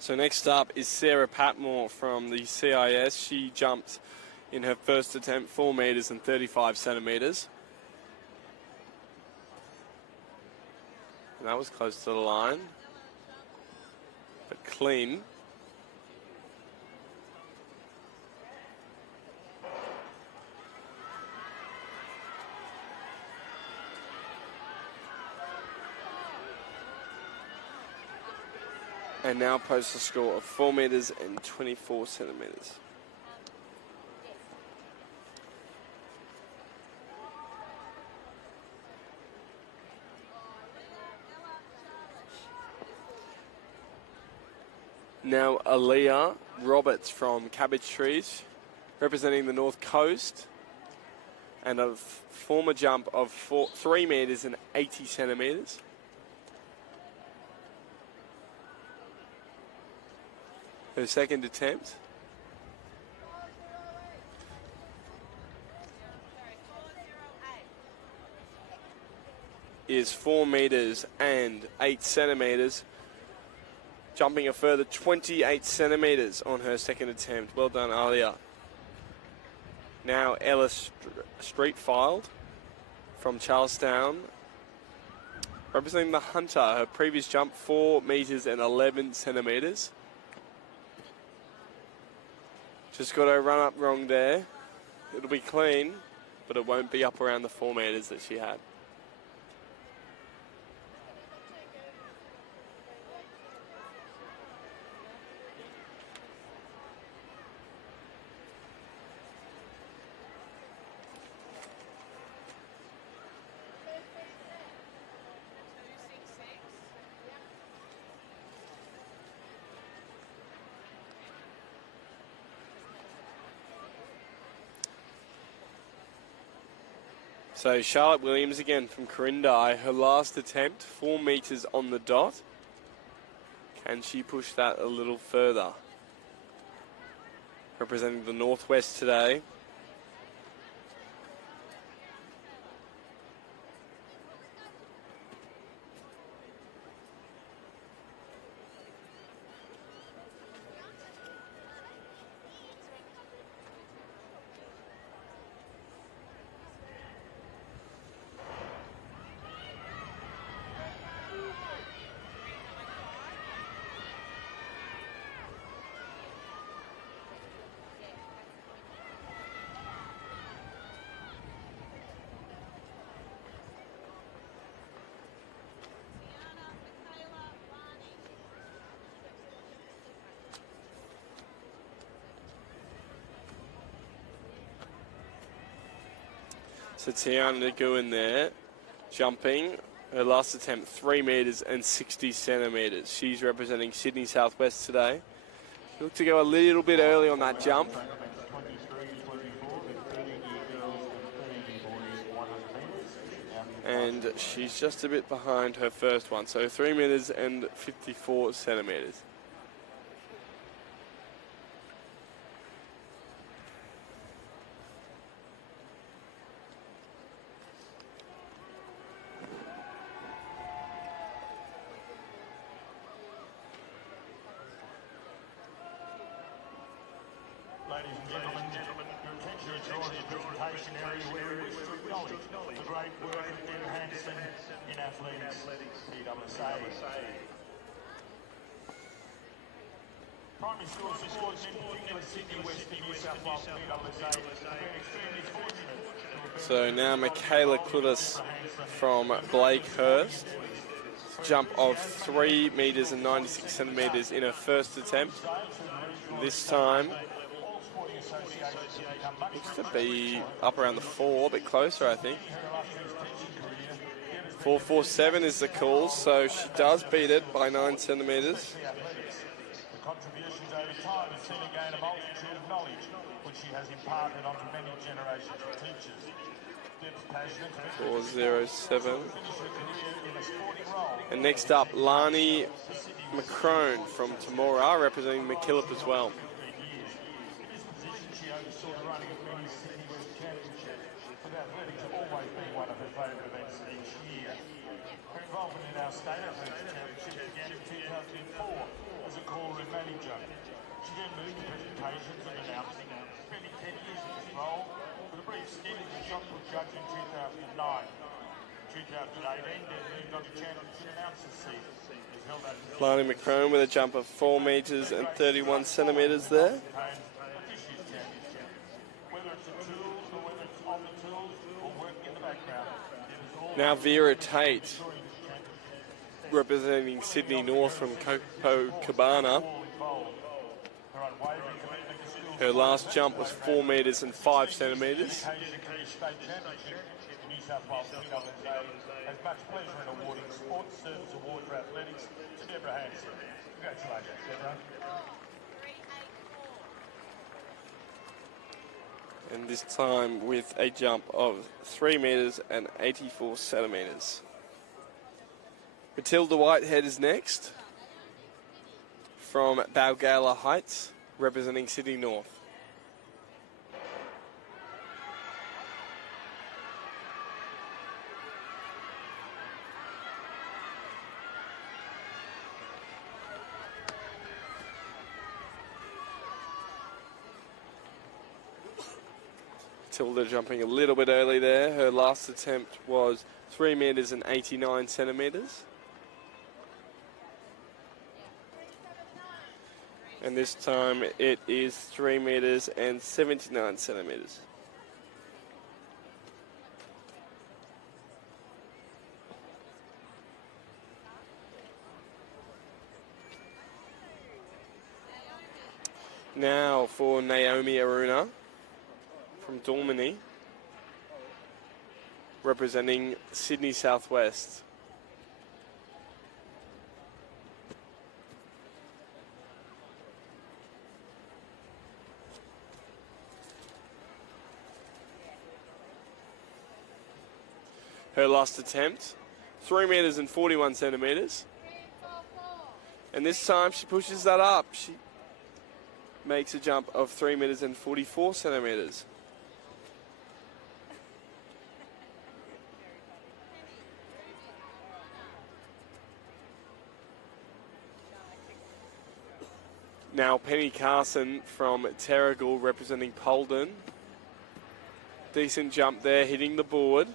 So next up is Sarah Patmore from the CIS. She jumped in her first attempt 4 metres and 35 centimetres. And that was close to the line, but clean. And now posts a score of 4 metres and 24 centimetres. Now Aaliyah Roberts from Cabbage Trees, representing the North Coast, and a former jump of 3 metres and 80 centimetres. Her second attempt is 4 metres and 8 centimetres, jumping a further 28 centimetres on her second attempt. Well done, Alia. Now Ella Streetfield from Charlestown, representing the Hunter. Her previous jump 4 metres and 11 centimetres. Just got her run up wrong there. It'll be clean, but it won't be up around the 4 metres that she had. So Charlotte Williams again from Corindai. Her last attempt, 4 metres on the dot. Can she push that a little further? Representing the Northwest today. So Tiana Nagu in there, jumping. Her last attempt, 3 metres and 60 centimetres. She's representing Sydney Southwest today. Looked to go a little bit early on that jump. And she's just a bit behind her first one. So 3 metres and 54 centimetres. Ladies and gentlemen, your attention is drawn to the presentation area where we wish to acknowledge the great work of Ben Hanson in athletics, PSSA. Primary school sports, in particular Sydney West and New South Wales PSSA, have been extremely fortunate. So now Michaela Kudus from Blakehurst. Jump of 3 metres and 96 centimetres in her first attempt. This time looks to be up around the 4, a bit closer, I think. 4.47 is the call, so she does beat it by 9 centimetres. The contributions over time have seen her gain a multitude of knowledge, which she has imparted onto many generations of teachers. 4.07. And next up, Lani McCrone from Temora, representing McKillop as well. She oversaw the running of many Sydney West Championships, with athletics always being one of her favourite events each year. Her involvement in our state athletics championship began in 2004 as a call-room manager. She then moved to presentations and announcing, spending 10 years in this role, with a brief stint as a shot put judge in 2009. In 2018, then moved on to championship announcer seat. Lani McCrone with a jump of 4 metres and 31 centimetres there. Now Vera Tate, representing Sydney North from Copacabana. Her last jump was 4 metres and 5 centimetres. New South Wales PSSA has much pleasure in awarding Sports Service Award for Athletics to Deborah Hanson. Congratulations, Deborah. And this time with a jump of 3 metres and 84 centimetres. Matilda Whitehead is next from Balgala Heights, representing Sydney North. Matilda jumping a little bit early there. Her last attempt was 3 metres and 89 centimetres. And this time it is 3 metres and 79 centimetres. Now for Naomi Aruna from Dormany, representing Sydney Southwest. her last attempt. 3 metres and 41 centimetres. And this time she pushes that up. She makes a jump of 3 metres and 44 centimetres. Now Penny Carson from Terrigal representing Polden. Decent jump there, hitting the board.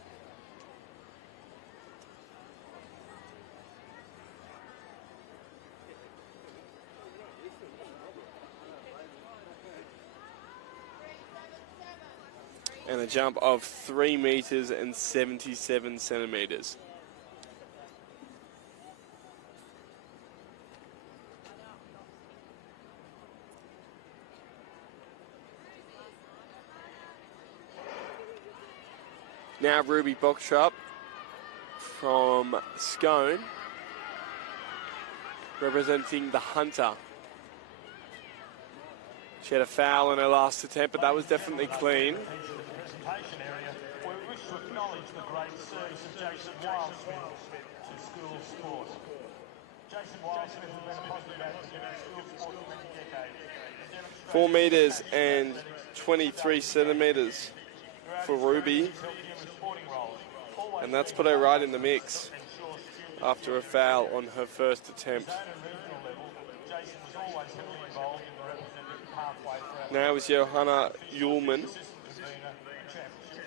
And a jump of 3 metres and 77 centimetres. Now Ruby Boxtrup from Scone, representing the Hunter. She had a foul in her last attempt, but that was definitely clean. Presentation area, we wish to acknowledge the great service of Jason Wildsmith to school sport. Jason Wildsmith has been a positive advocate in school sport for many decades. 4 metres and 23 centimetres for Ruby. And that's put her right in the mix after a foul on her first attempt. Now is Johanna Ullman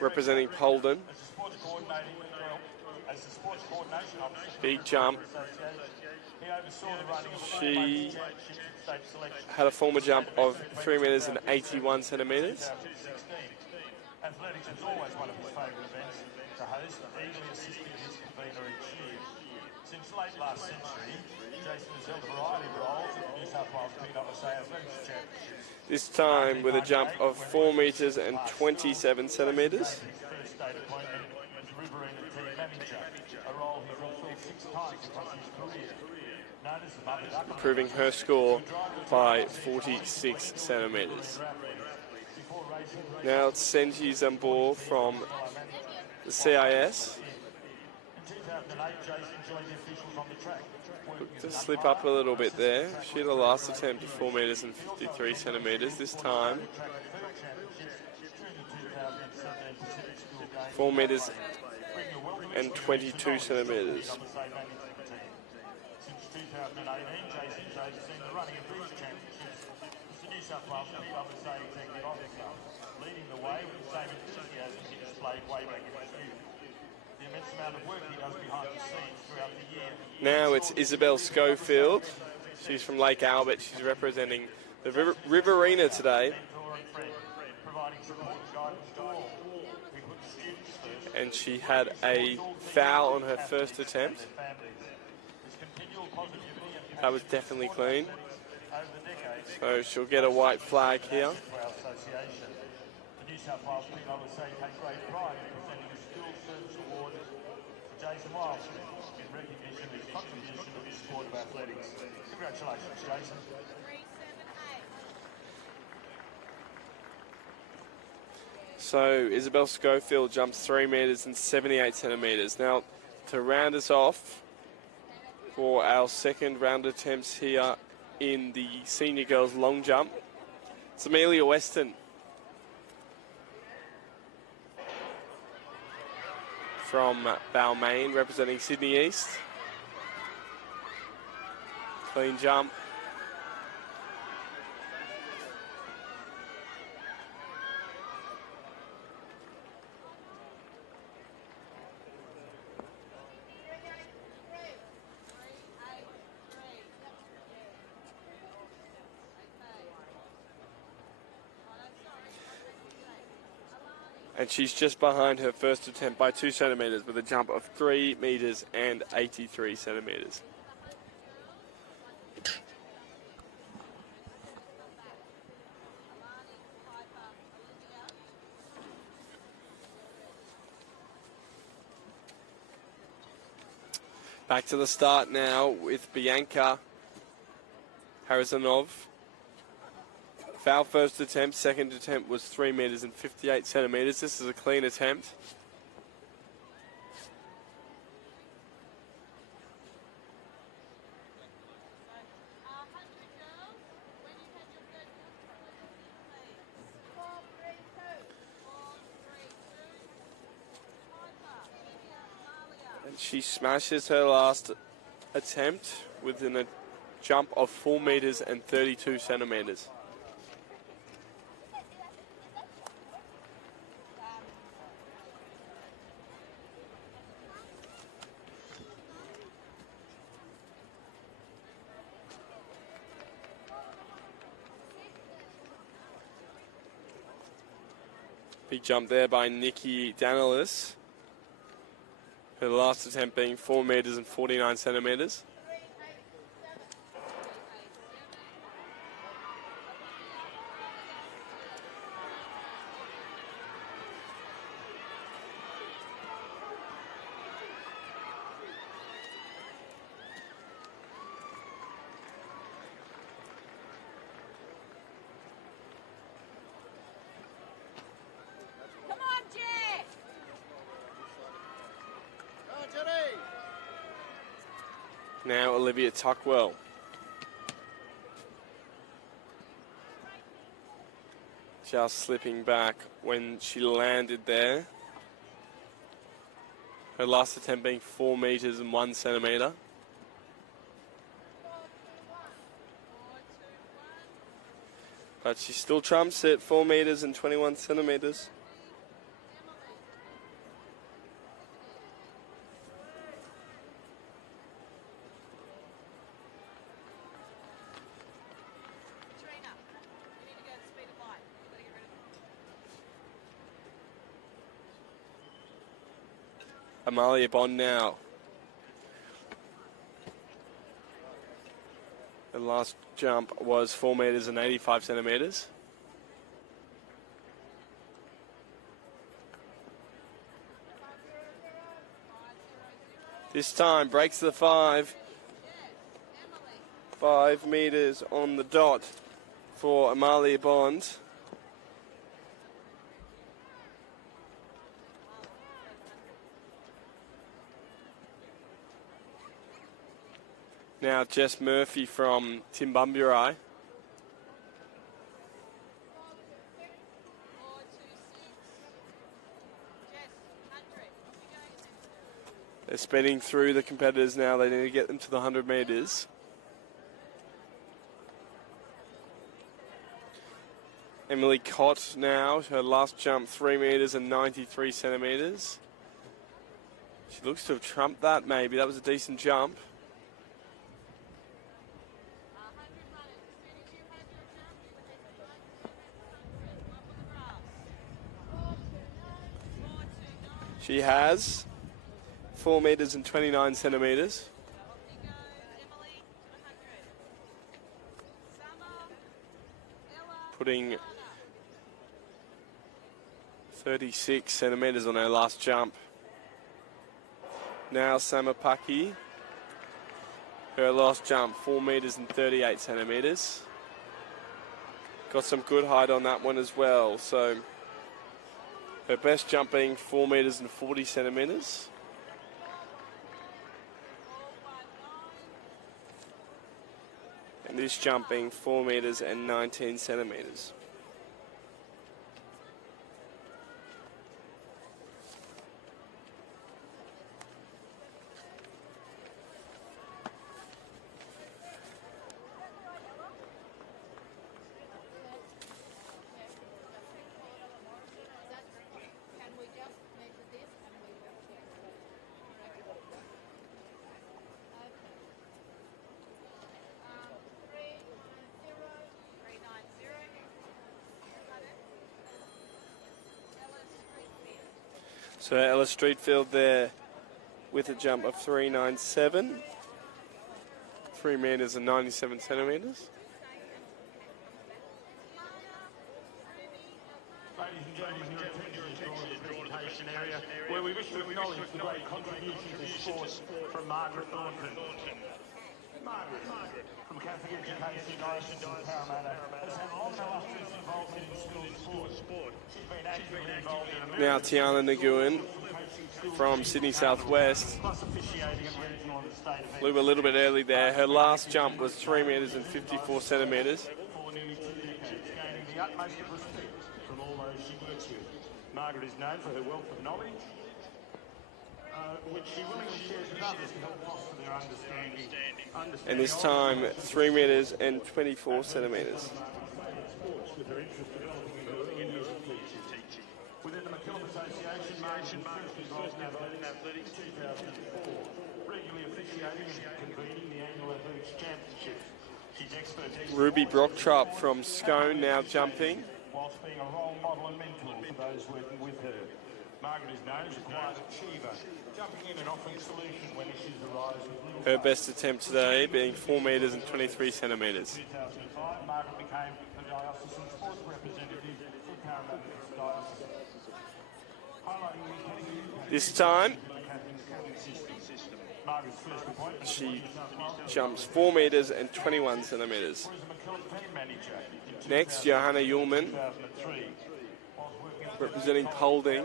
representing Polden. Big jump. She had a former jump of 3 metres and 81 centimetres. Athletics is always one of his favourite events to host, eagerly assisting his convener each year. Since late last century, Jason has held a variety of roles at the New South Wales PSSA Athletics Championships. This time with a jump of 4 metres and 27 centimetres. His first state appointment as Riverina team manager, a role he fulfilled 6 times across his career. Known as the Mother Duck, Improving her score by 46 centimetres. Now it's Senji Zambor from the CIS. To slip up a little bit there. She had a last attempt of 4 metres and 53 centimetres. This time 4 metres and 22 centimetres. Since 2018, Jason's overseen the running of these championships as the New South Wales PSSA Executive Officer, leading the way with the same enthusiasm he displayed way back in his youth. The immense amount of work he does behind the scenes throughout the year. Now it's Isabel Schofield. She's from Lake Albert. She's representing the Riverina today. And she had a foul on her first attempt. That was definitely clean. So she'll get a white flag here. The New South Wales PSSA take great pride in presenting a School Service Award to Jason Wildsmith in recognition of his contribution to the sport of athletics. Congratulations, Jason. So Isabel Schofield jumps 3 metres and 78 centimetres. Now to round us off for our second round attempts here in the senior girls long jump, it's Amelia Weston from Balmain representing Sydney East. Clean jump. And she's just behind her first attempt by 2 centimetres with a jump of 3 metres and 83 centimetres. Back to the start now with Bianca Harizanov. Foul first attempt, second attempt was 3 metres and 58 centimetres. This is a clean attempt. And she smashes her last attempt within a jump of 4 meters and 32 centimeters. Big jump there by Nikki Danilis. Her last attempt being 4 meters and 49 centimeters. Come on, Jay! Now Olivia Tuckwell. Just slipping back when she landed there. Her last attempt being 4 meters and 1 centimeter. But she still trumps it, 4 meters and 21 centimeters. Amalia Bond now. The last jump was 4 meters and 85 centimeters. This time breaks the 5. 5 meters on the dot for Amalia Bond. Now Jess Murphy from Timbumburai. They're spinning through the competitors now. They need to get them to the 100 meters. Emily Cott now, her last jump 3 meters and 93 centimeters. She looks to have trumped that maybe. That was a decent jump. She has 4 meters and 29 centimeters. Putting 36 centimeters on her last jump. Now Samapaki. Her last jump, 4 meters and 38 centimeters. Got some good height on that one as well. So her best jump being 4 meters and 40 centimeters. And this jump being 4 meters and 19 centimeters. So Ella Streetfield there with a jump of 397, 3 meters and 97 centimeters. Ladies and gentlemen, your attention is drawn to the presentation area, where we wish to acknowledge the great contribution to sport from Margaret Thornton. Margaret, from Catholic Education Diocese of Parramatta, has had long illustrious involvement in school sport. She's been actively involved in Now Tiana Nguyen from Sydney Southwest. Flew a little bit early there. Her last jump was 3 meters and 54 centimeters. for nearly 2 decades, gaining the utmost of respect from all those she works with. Margaret is known for her wealth of knowledge, which she willingly shares with others to help foster their understanding. And this time 3 metres and 24 centimetres. Sports with her interest developing in her teaching. Within the McKillop Association, Martin first involved in athletics in 2004, regularly officiating and convening the annual Athletics Championships. She's expertise. Ruby Brocktrop from Scone now jumping. Whilst being a role model and mentor for those working with her. Margaret is known as a quiet achiever, jumping in and offering solution when issues arise with Her best attempt today being 4 metres and 23 centimetres. 2005, Margaret became the diocesan sports representative for Parramatta Diocese. Highlighting the impact This time, Margaret's first appointment she jumps 4 metres and 21 centimetres. Next, Johanna Ullman, representing Polding.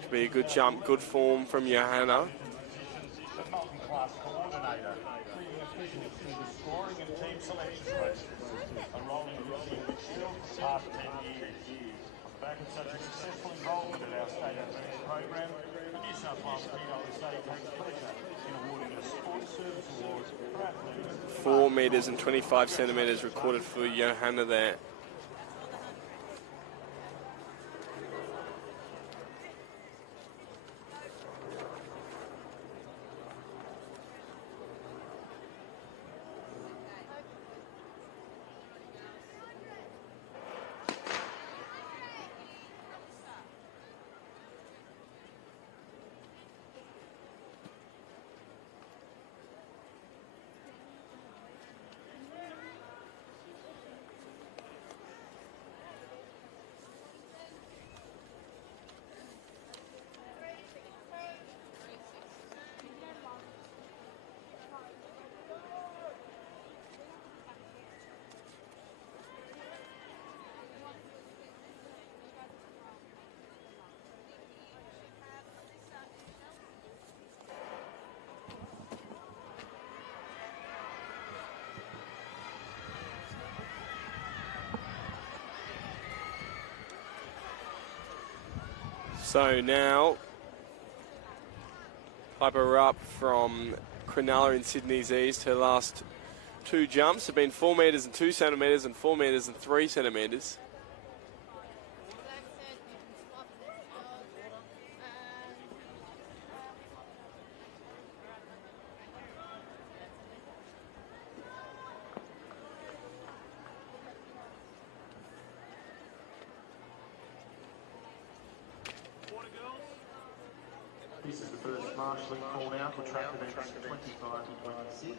Should be a good jump, good form from Johanna. class coordinator, scoring and team selection races, a role in which still for the past 10 years. On the back of such a successful involvement in our state athletics program, the New South Wales PSSA takes pleasure in awarding a Sports Service Award for athletes. 4 metres and 25 centimetres recorded for Johanna there. So now, Piper Rupp from Cronulla in Sydney's East. Her last two jumps have been 4 metres and 2 centimetres and 4 metres and 3 centimetres. This is the first marshalling call out for track events 25 and 26.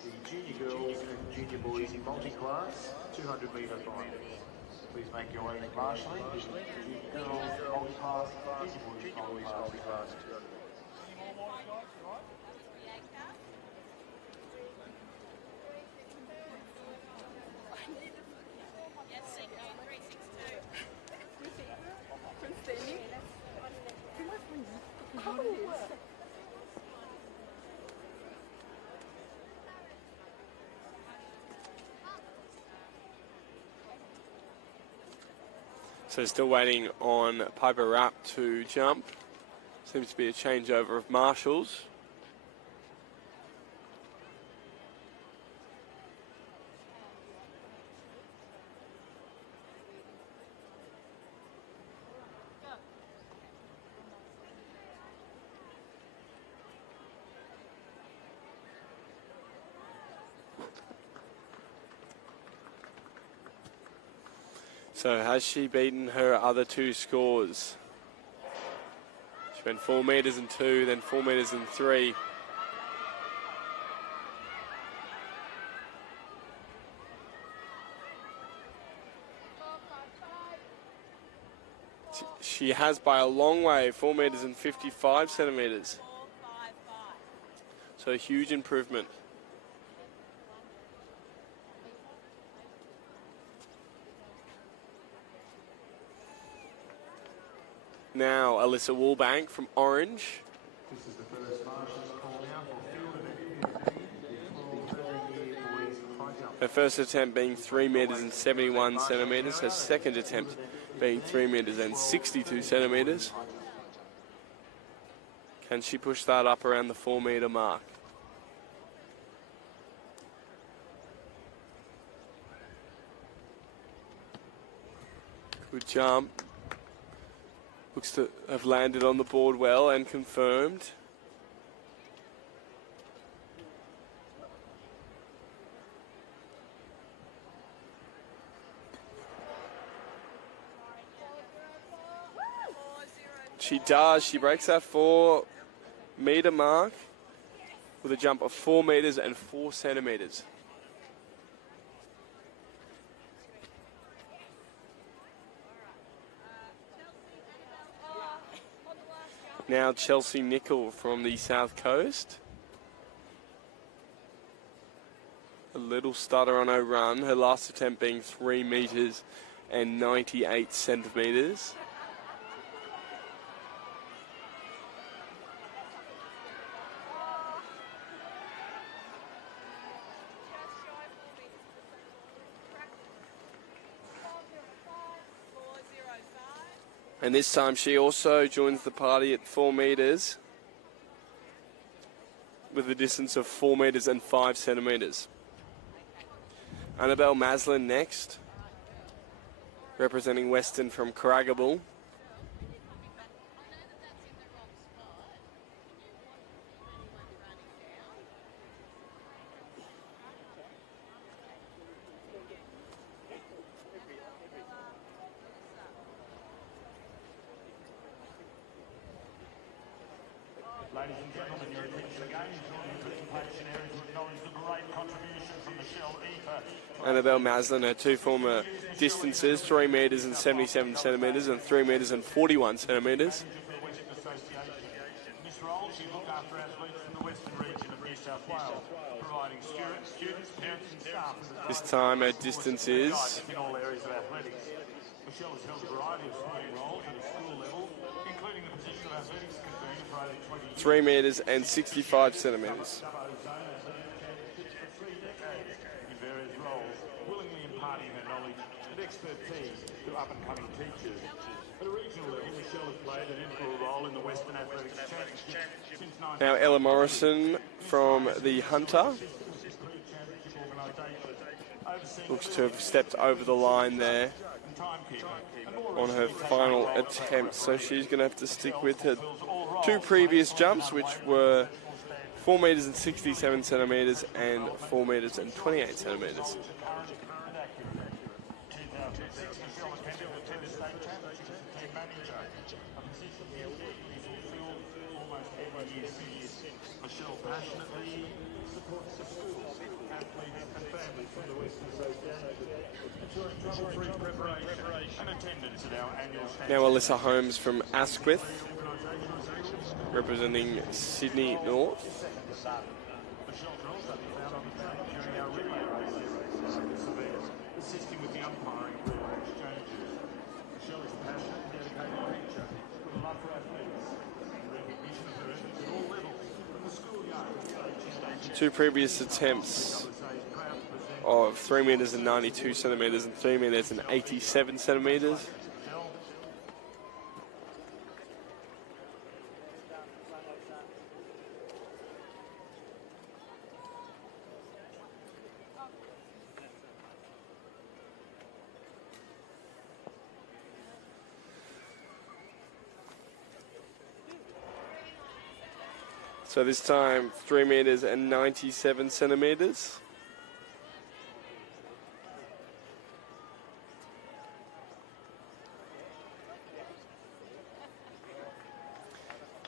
The junior girls and junior boys in multi-class, 200 metre finals. Please make your way to marshalling. Junior girls, multi-class, junior boys, multi-class, 200 metres. So still waiting on Piper Rupp to jump. Seems to be a changeover of marshals. So has she beaten her other two scores? She went 4 metres and 2, then 4 metres and 3. She has by a long way, 4 metres and 55 centimetres. So a huge improvement. Now, Alyssa Woolbank from Orange. This is the first marshals call out for field event 15, the 12-13-year boys high Her first attempt being 3 metres and 71 centimetres. Her second attempt being 3 metres and 62 centimetres. Can she push that up around the 4 metre mark? Good jump. Looks to have landed on the board well and confirmed. She does. She breaks that 4 metre mark with a jump of 4 metres and 4 centimetres. Now Chelsea Nicol from the South Coast. A little stutter on her run. Her last attempt being 3 metres and 98 centimetres. And this time she also joins the party at 4 metres with a distance of 4 metres and 5 centimetres. Annabelle Maslin next, representing Western from Carragable. Ladies and gentlemen, your attention again. Joining the presentation area to acknowledge the great contribution from Michelle Eater. Annabelle Maslin, her 2 former distances, 3 metres and 77 centimetres and 3 metres and 41 centimetres. Miss Roll, she looked after athletes from the western region of New South Wales, providing students, parents and staff. This time her distance is in all areas of athletics. Michelle has held a variety of sporting roles at a school level, including the position of athletics convener for over 20 years. 3 metres and 65 centimetres. In various roles, willingly imparting her knowledge and expertise to up-and-coming teachers. At a regional level, Michelle has played an integral role in the Western Athletics Championship since 19... Now Ella Morrison from the Hunter. Looks to have stepped over the line there on her final attempt, so she's going to have to stick with her 2 previous jumps, which were 4 metres and 67 centimetres and 4 metres and 28 centimetres. Michelle passionately supports the schools, athletes and families from the Western Association, ensuring trouble-free preparation and attendance at our annual Now Alyssa Holmes from Asquith, representing Sydney North. Michelle can also be found on the track during our relay races, assisting with the umpiring of relay exchanges. Michelle is a passionate, dedicated teacher with a love for athletics and recognition of her efforts at all levels, from the schoolyard to stage. 2 previous attempts of 3 metres and 92 centimetres and 3 metres and 87 centimetres. So this time 3 metres and 97 centimetres.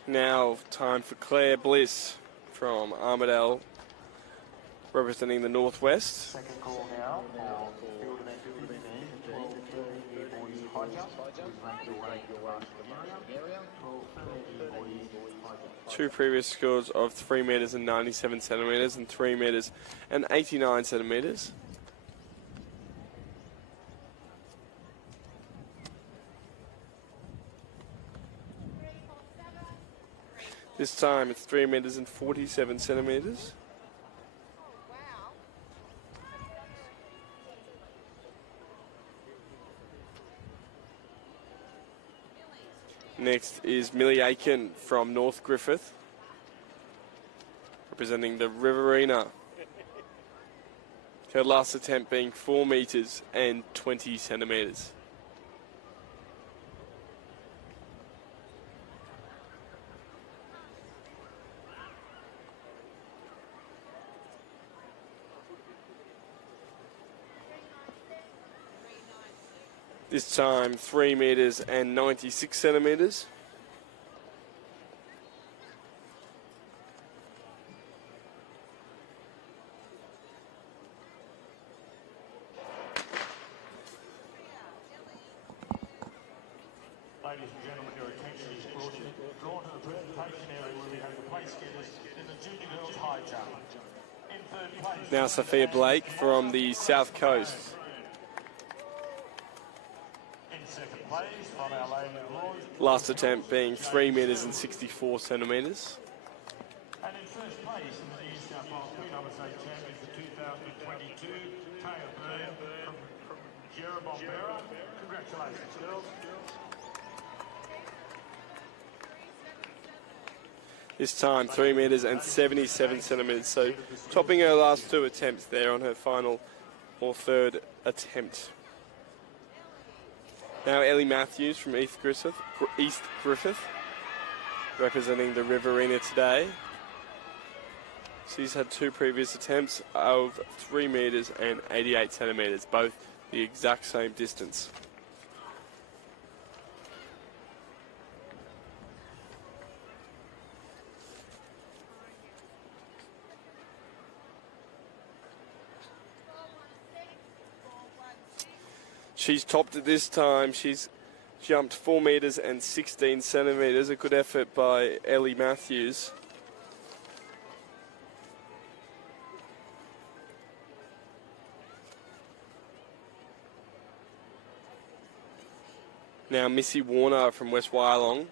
Now time for Claire Bliss from Armidale, representing the Northwest. Second call now for field event 15, 12:30 boys high jump. Please make your way to the last area. 12:30 boys high jump. 2 previous scores of 3 metres and 97 centimetres and 3 metres and 89 centimetres. This time it's 3 metres and 47 centimetres. Oh, wow. Next is Millie Aiken from North Griffith, representing the Riverina. Her last attempt being 4 metres and 20 centimetres. This time 3 metres and 96 centimetres. Ladies and gentlemen, your attention is drawn to the presentation area where we have the place getters in the junior girls high jump. In third place, Now Sophia Blake from the South Coast. in second place, on Our Lady of Lords, Last attempt being 3 metres and 64 centimetres. and in first place in the New South Wales PSSA Champions for 2022, Taya Byrne from Jeremombera. Congratulations, girls. This time 3 metres and 77 centimetres. So topping her last 2 attempts there on her final or third attempt. Now Ellie Matthews from East Griffith, representing the Riverina today. She's had 2 previous attempts of 3 metres and 88 centimetres, both the exact same distance. She's topped it this time. She's jumped 4 metres and 16 centimetres. A good effort by Ellie Matthews. Now Missy Warner from West Wyalong,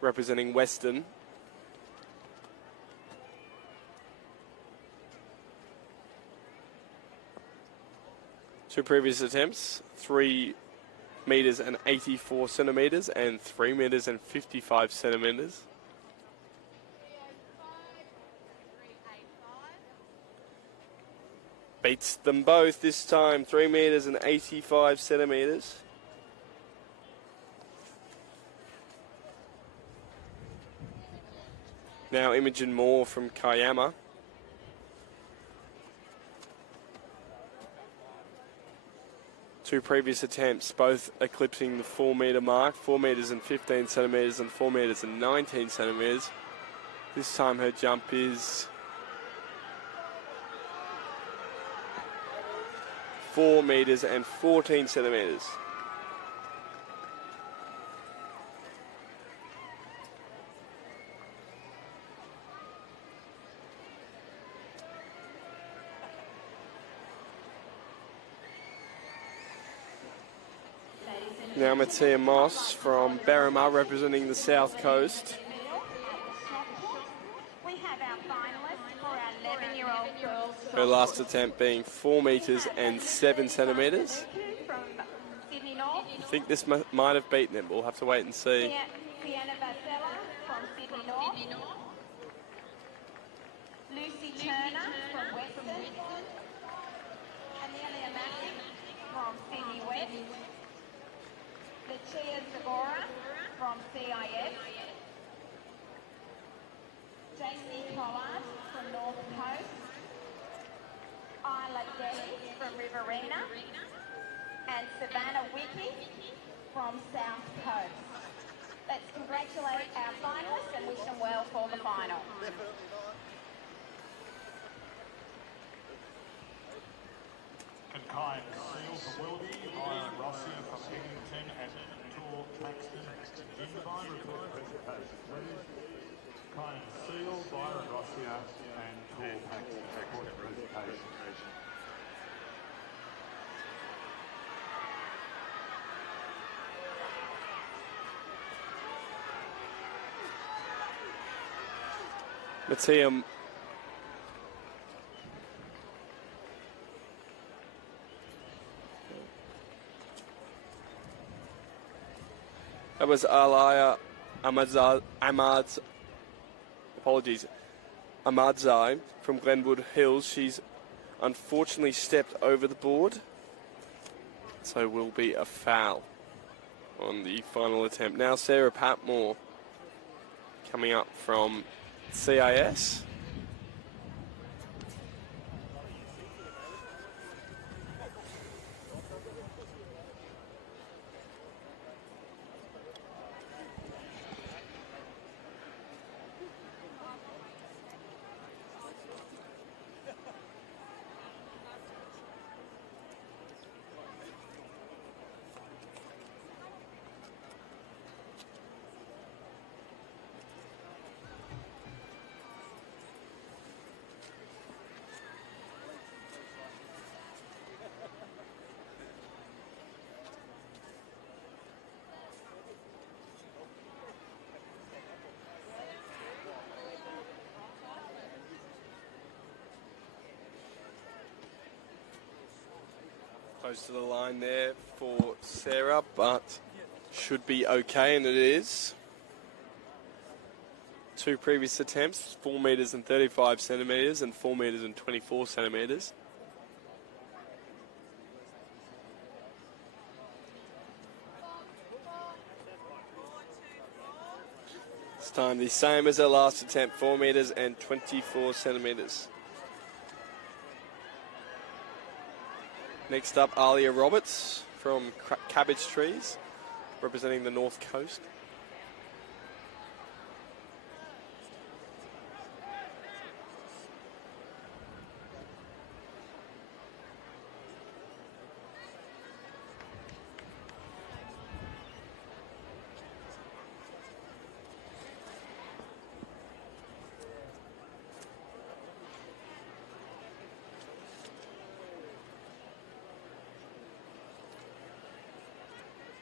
representing Western. Two previous attempts, 3 metres and 84 centimetres and 3 metres and 55 centimetres. Beats them both this time, 3 metres and 85 centimetres. Now Imogen Moore from Kiama. Two previous attempts, both eclipsing the 4 metre mark, 4 metres and 15 centimetres and 4 metres and 19 centimetres. This time her jump is 4 metres and 14 centimetres. Now Mattia Moss from Berrimah, representing the South Coast. We have our finalists for our 11-year-old girls. Her last attempt being 4 metres and 7 centimetres. From Sydney North. I think this might have beaten it, but we'll have to wait and see. Fiona Vasella from Sydney North. Lucy Turner from Western. Amelia Mackey from Sydney West. Lucia Zagora from CIS. JC Collard from North Coast. Isla Dennis from Riverina. And Savannah Wiki from South Coast. Let's congratulate our finalists and wish them well for the final. And Kyan Seal from Wilby, Byron Rossi from Eglinton, and Tor Paxton, Jindabyne, report presentation, please. Kyan Seal, Byron Rossi, and Tor Paxton, report presentation. Mattia That was Alaya Amadzai from Glenwood Hills. She's unfortunately stepped over the board, so will be a foul on the final attempt. Now Sarah Patmore coming up from CIS. Close to the line there for Sarah, but should be okay, and it is. 2 previous attempts, 4 metres and 35 centimetres and 4 metres and 24 centimetres. This time the same as her last attempt, 4 metres and 24 centimetres. Next up, Alia Roberts from Cabbage Trees, representing the North Coast.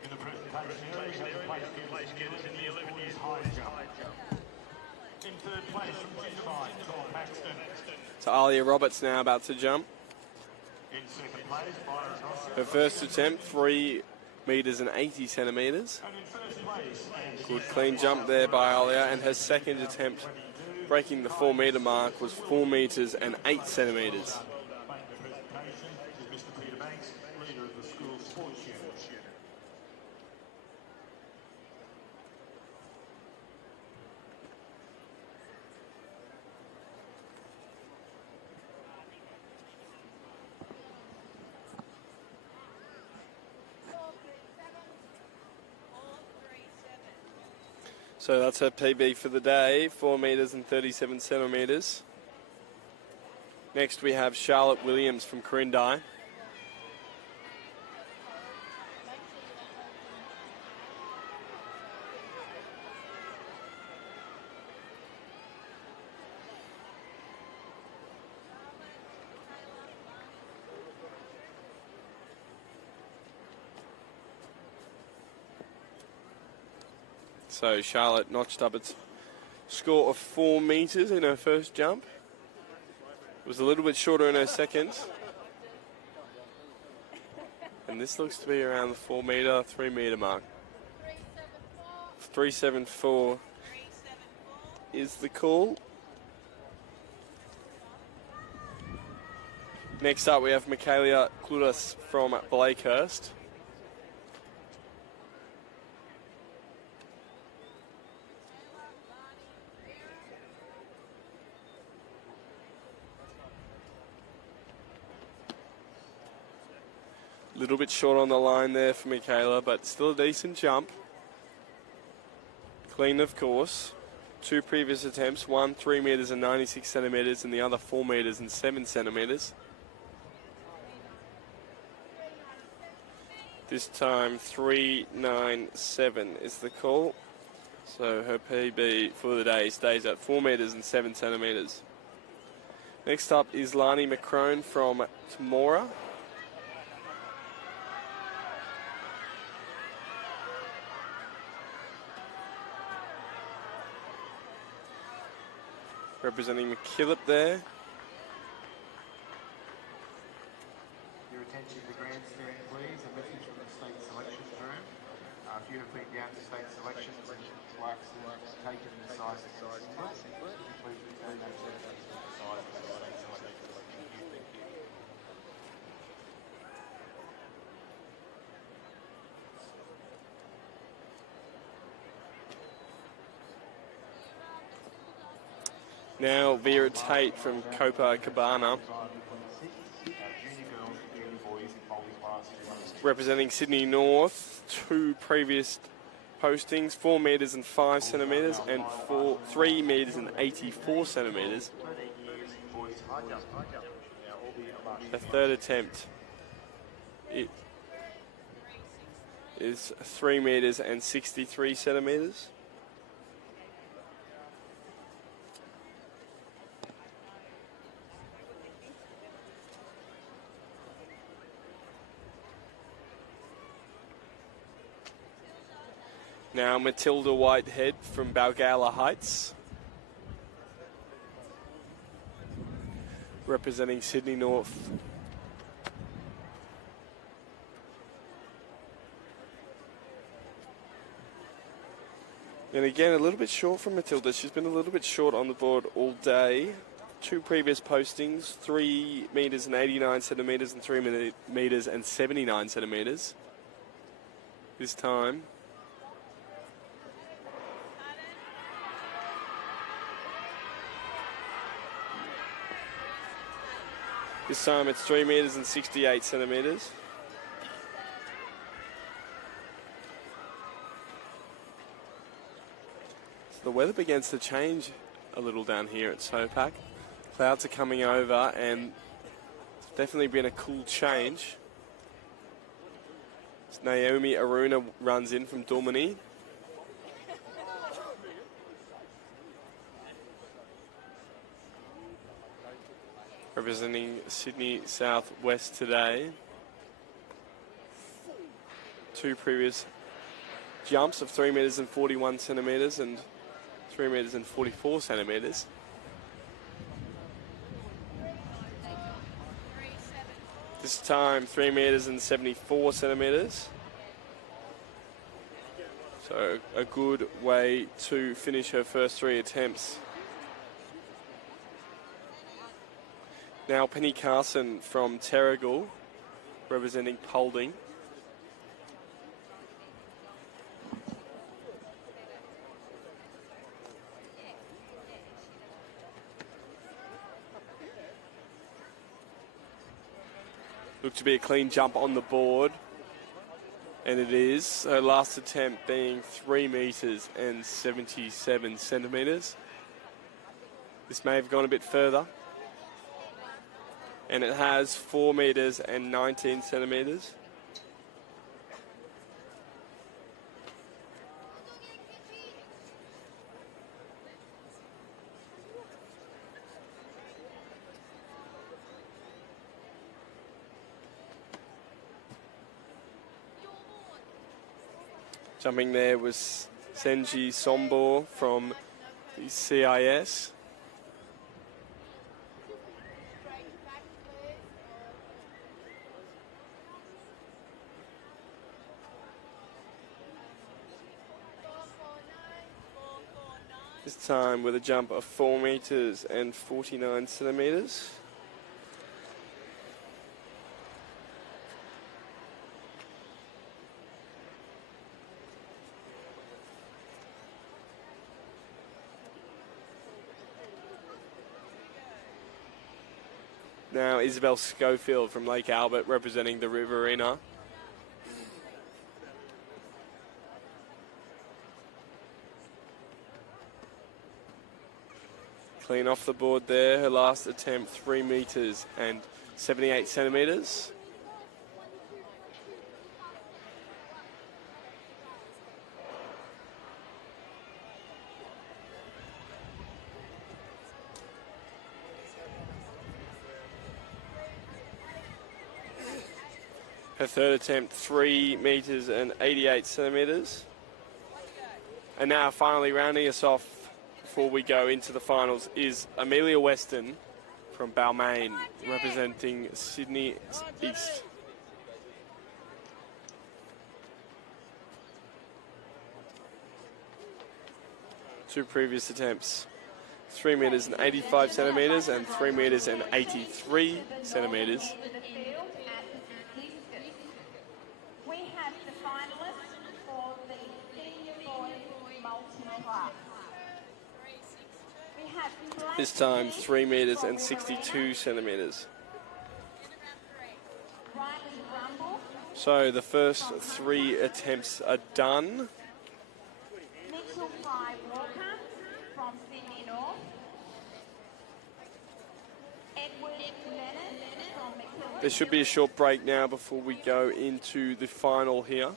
In the presentation area, we have the place getters in the 11 years high jump. In third place from Ginfine, Tom Paxton. So Alia Roberts now about to jump. In second place, Byron Osser. Her first attempt, 3 metres and 80 centimetres. And in first place, Good clean jump there by Alia, and her second attempt, breaking the 4 metre mark, was 4 metres and 8 centimetres. Making the presentation is Mr. Peter Banks, leader of the school sports unit. So that's her PB for the day, 4 metres and 37 centimetres. Next we have Charlotte Williams from Corindai. So Charlotte notched up its score of 4 metres in her first jump. It was a little bit shorter in her second. And this looks to be around the 4 metre, 3 metre mark. 374 is the call. Next up we have Michaela Kludas from Blakehurst. A little bit short on the line there for Michaela, but still a decent jump. Clean, of course. 2 previous attempts, one 3 metres and 96 centimetres and the other 4 metres and 7 centimetres. This time 397 is the call. So her PB for the day stays at 4 metres and 7 centimetres. Next up is Lani McCrone from Temora. Representing McKillop there. Your attention to the grandstand, please. A message from the state selections room. A few have been down to state selections and works taken in the size of singlet. Please return that to the size of the state selection. Now Vera Tate from Copacabana, representing Sydney North. 2 previous postings, 4 metres and 5 centimetres and 3 metres and 84 centimetres. The third attempt is 3 metres and 63 centimetres. Now Matilda Whitehead from Balgowlah Heights, representing Sydney North. And again, a little bit short from Matilda. She's been a little bit short on the board all day. 2 previous postings, 3 metres and 89 centimetres and 3 metres and 79 centimetres. This time, it's 3 metres and 68 centimetres. So the weather begins to change a little down here at Sopak. Clouds are coming over and it's definitely been a cool change. As Naomi Aruna runs in from Dormany. Representing Sydney Southwest today. 2 previous jumps of 3 metres and 41 centimetres and 3 metres and 44 centimetres. This time 3 metres and 74 centimetres. So a good way to finish her first 3 attempts. Now Penny Carson from Terrigal, representing Paulding. Looked to be a clean jump on the board, and it is. Her last attempt being 3 metres and 77 centimetres. This may have gone a bit further. And it has 4 metres and 19 centimetres. Jumping there was Senji Sombor from the CIS. This time with a jump of 4 metres and 49 centimetres. Now Isabel Schofield from Lake Albert representing the Riverina. Clean off the board there. Her last attempt, 3 metres and 78 centimetres. Her third attempt, 3 metres and 88 centimetres. And now finally rounding us off before we go into the finals is Amelia Weston from Balmain, representing Sydney East. two previous attempts. 3 metres and 85 centimetres and 3 metres and 83 centimetres. We have the finalists for the senior boys multi-class. We have This time 3 metres and 62 centimetres. So the first 3 attempts are done. Mitchell Fry Walker from Sydney North. Edward Menon from McKillen. There should be a short break now before we go into the final here.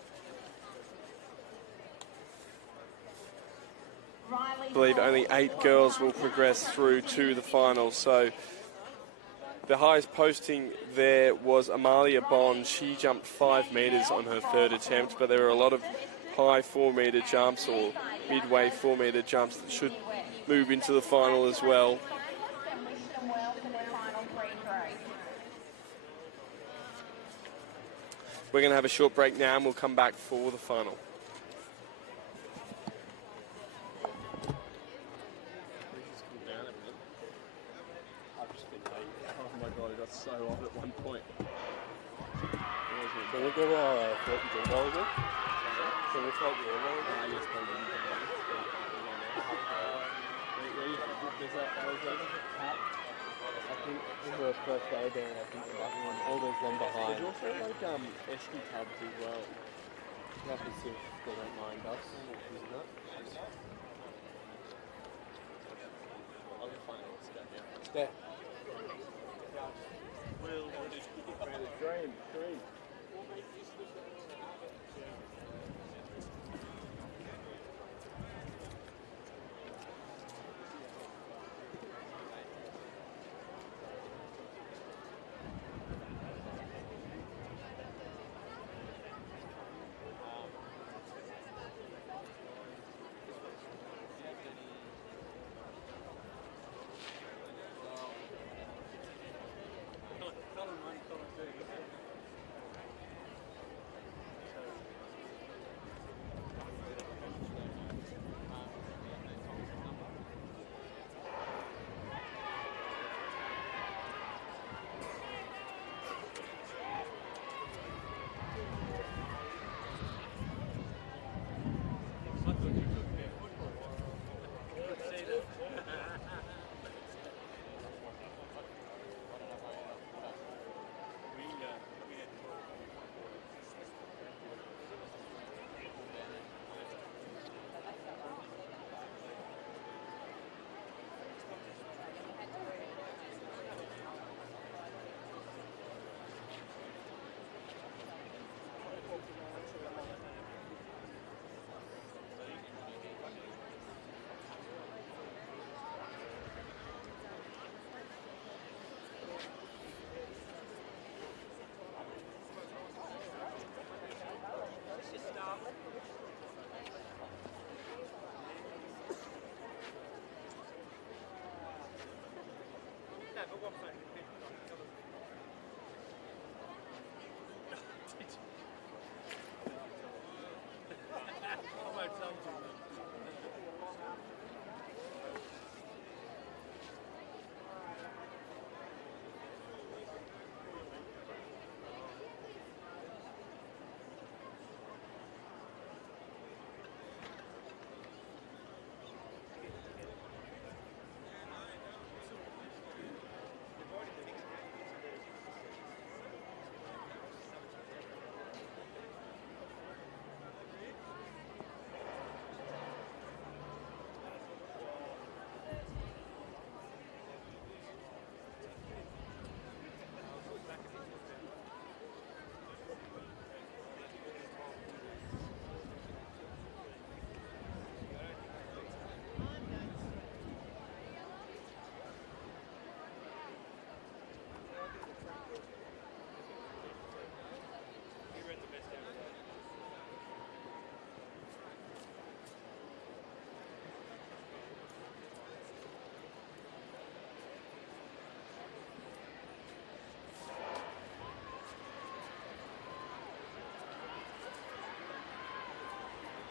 I believe only 8 girls will progress through to the final. So the highest posting there was Amalia Bond. She jumped 5 metres on her third attempt, but there are a lot of high 4-metre jumps or midway 4-metre jumps that should move into the final as well. We're going to have a short break now and we'll come back for the final. So off at one point. Can we go float and volleyball? Can we float the volleyball? Yes, please. I think this was the first day there, I think all those one behind. There's also like esky tubs as well. You have to see if they don't mind us using that. I'll just find it. It's there. Dream.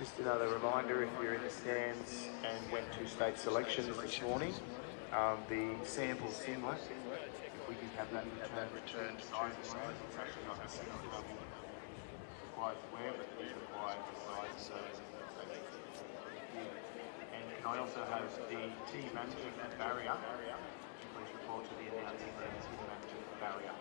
Just another reminder, if you're in the stands and went to state selections this morning, the sample singlet, if we can have that returned size, please. It's actually not the single that we required to wear, but it is required the size, so thank you. And can I also have the team manager for barrier? Please report to the announcing room, team manager for barrier.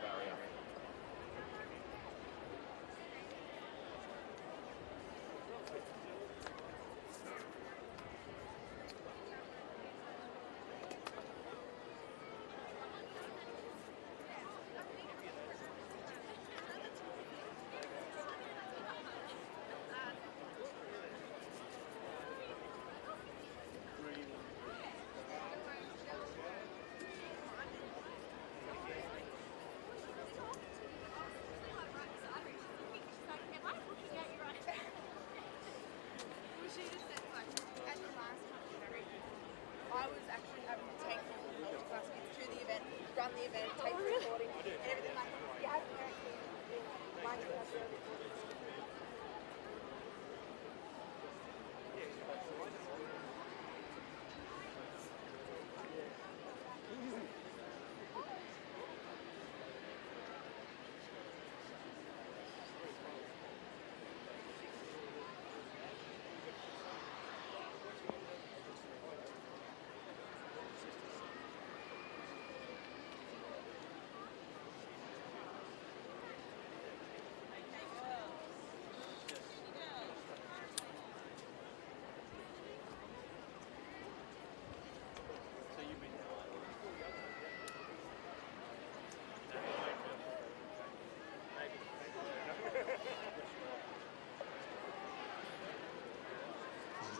I was actually having to take all the multi-class kids to the event, run the event, take the recording, and everything like that. You have to actually like it as well.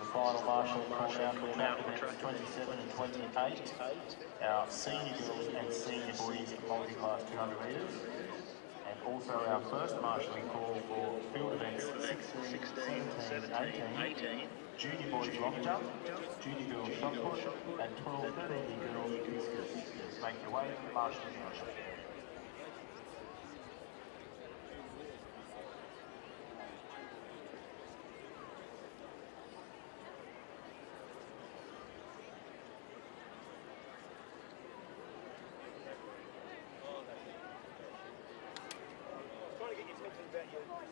Final marshal called out for track events 27 and 28. Our senior girls and senior boys multi-class 200 metres. And also our first marshalling call for field events 16, 17, 18, junior boys long jump, junior girls shot put, and 12, 13 girls discus. Just make your way to the marshalling marshal.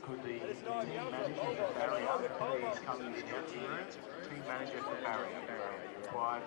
Could the team manager for barrier please come to the announcing room? Team manager for barrier. Required.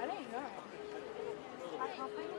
I don't know. I can't find it.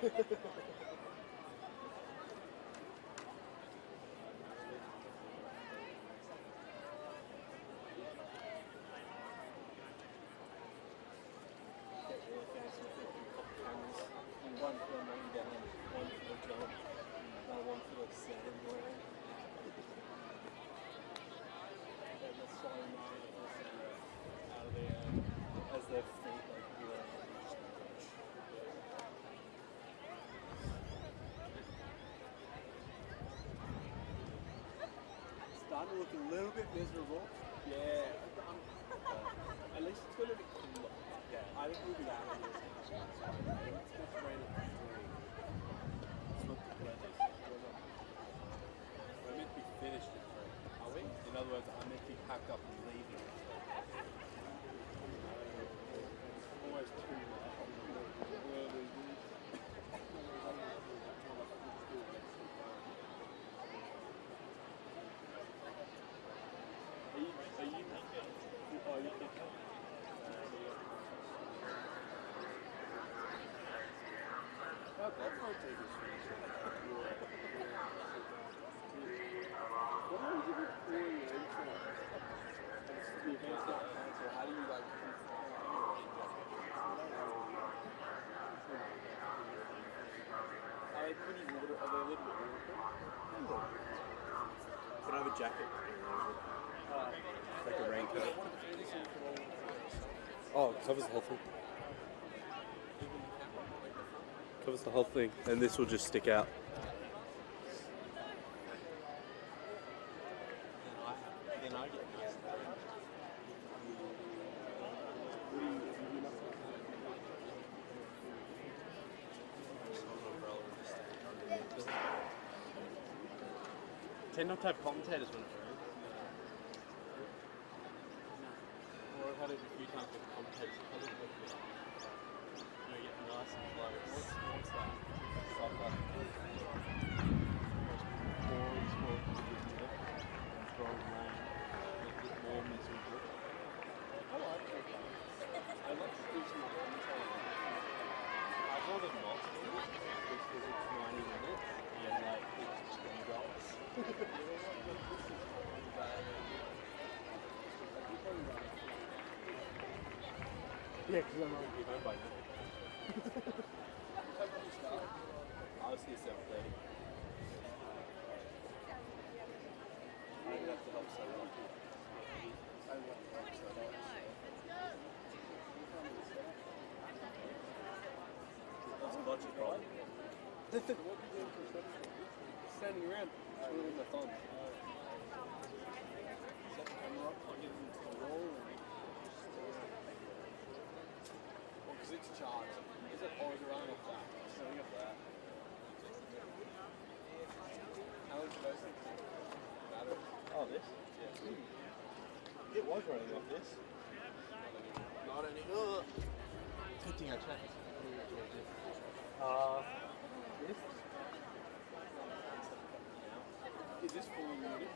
One for the main down, one for the jump, another one for the ceremony. And the ceremony out of there as their feet like grow. Starting to look a little bit miserable. Yeah, at least it's going to be cooler. Yeah, I think we'll be out of here. It's supposed to rain at 3. It's not the weather. We're meant to be finished at 3. Are we? In other words, I'm meant to be packed up and leaving at 3. Almost 2 now. Can I have a jacket? Like a raincoat. Oh, it covers the whole thing. Covers the whole thing, and this will just stick out. Then I get tend not to have commentators when it rains. Or I've had it a few times with commentators. It doesn't look good. You get nice and close. What's that? Soccer. Strong rain. Makes it more miserable. I like it. I like to do some commentating. I'd rather not do it because it's 90 minutes and like it's $20. Yeah, because I'm not going to be home by now. I was here 7:30. I would have to help set up. I would have to help set up. That's Clutch's problem. What are you doing for reception? Standing around, twiddling my thumbs. Set the camera up, plug it into the wall, and because it's charged. Is it or is it running off that? It's running off that. How much of those things matter? Oh, this? Yeah. It was running off this. Not anymore. Good thing I checked. This? Is this fully muted?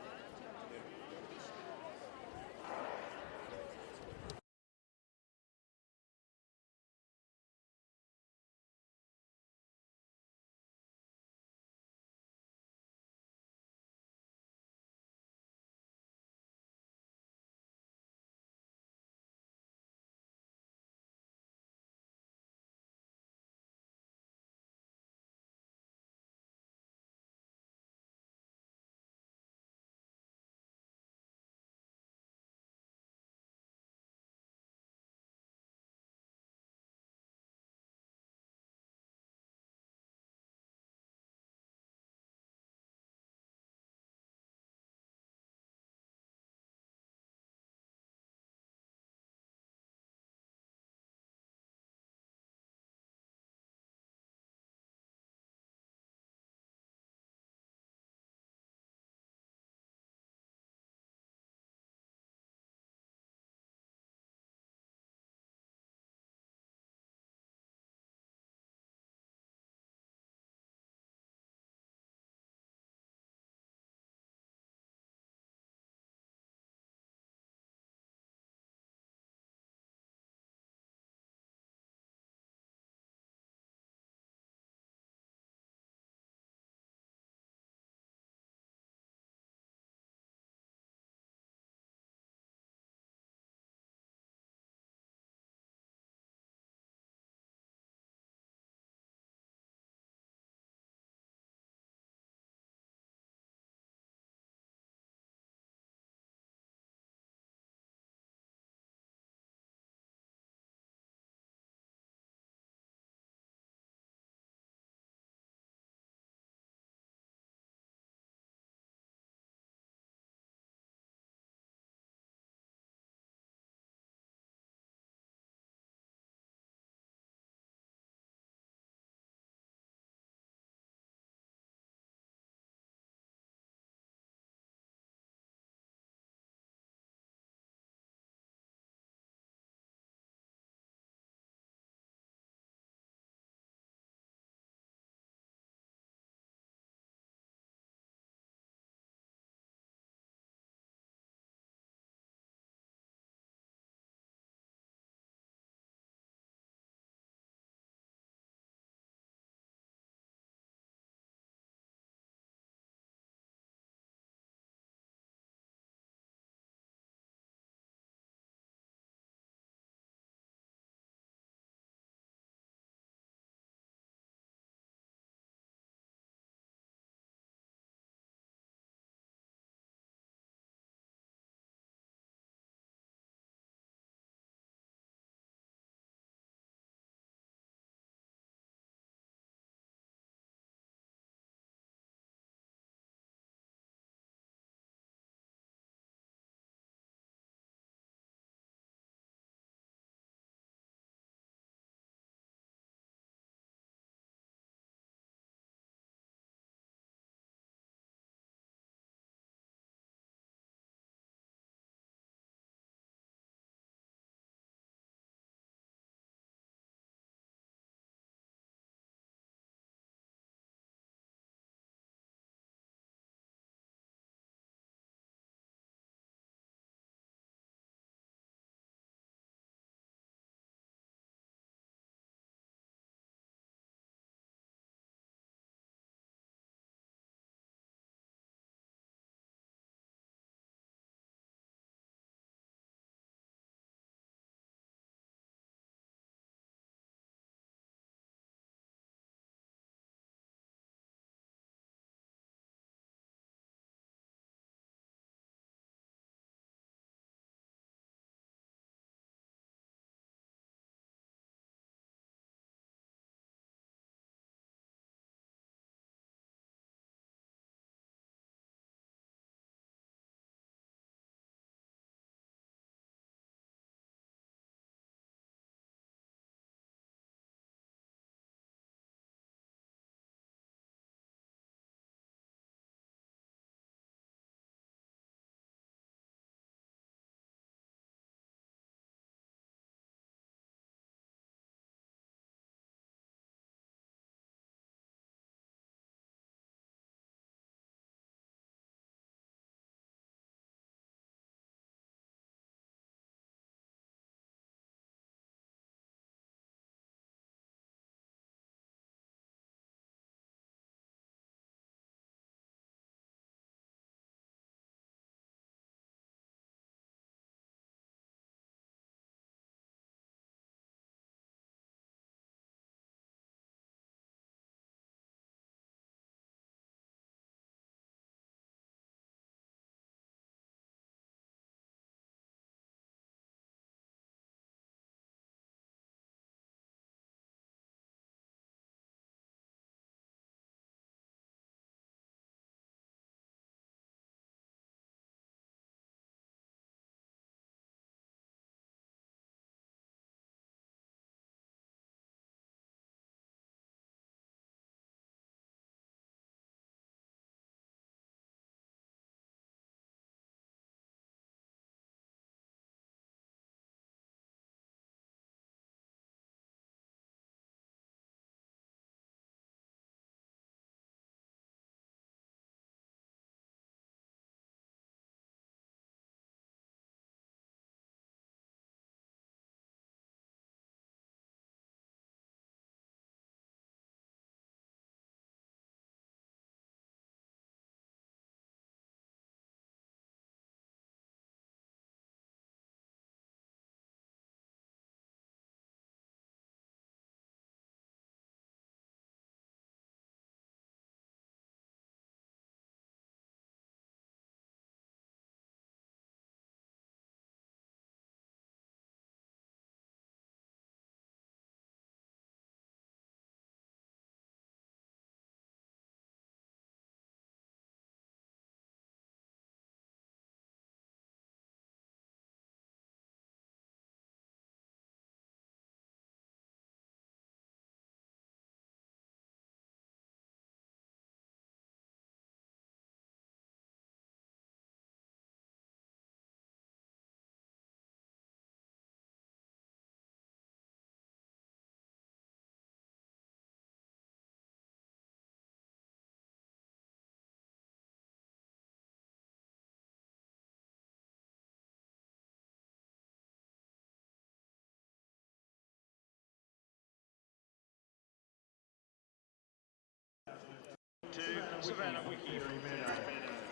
Savannah Wiki from Meadow.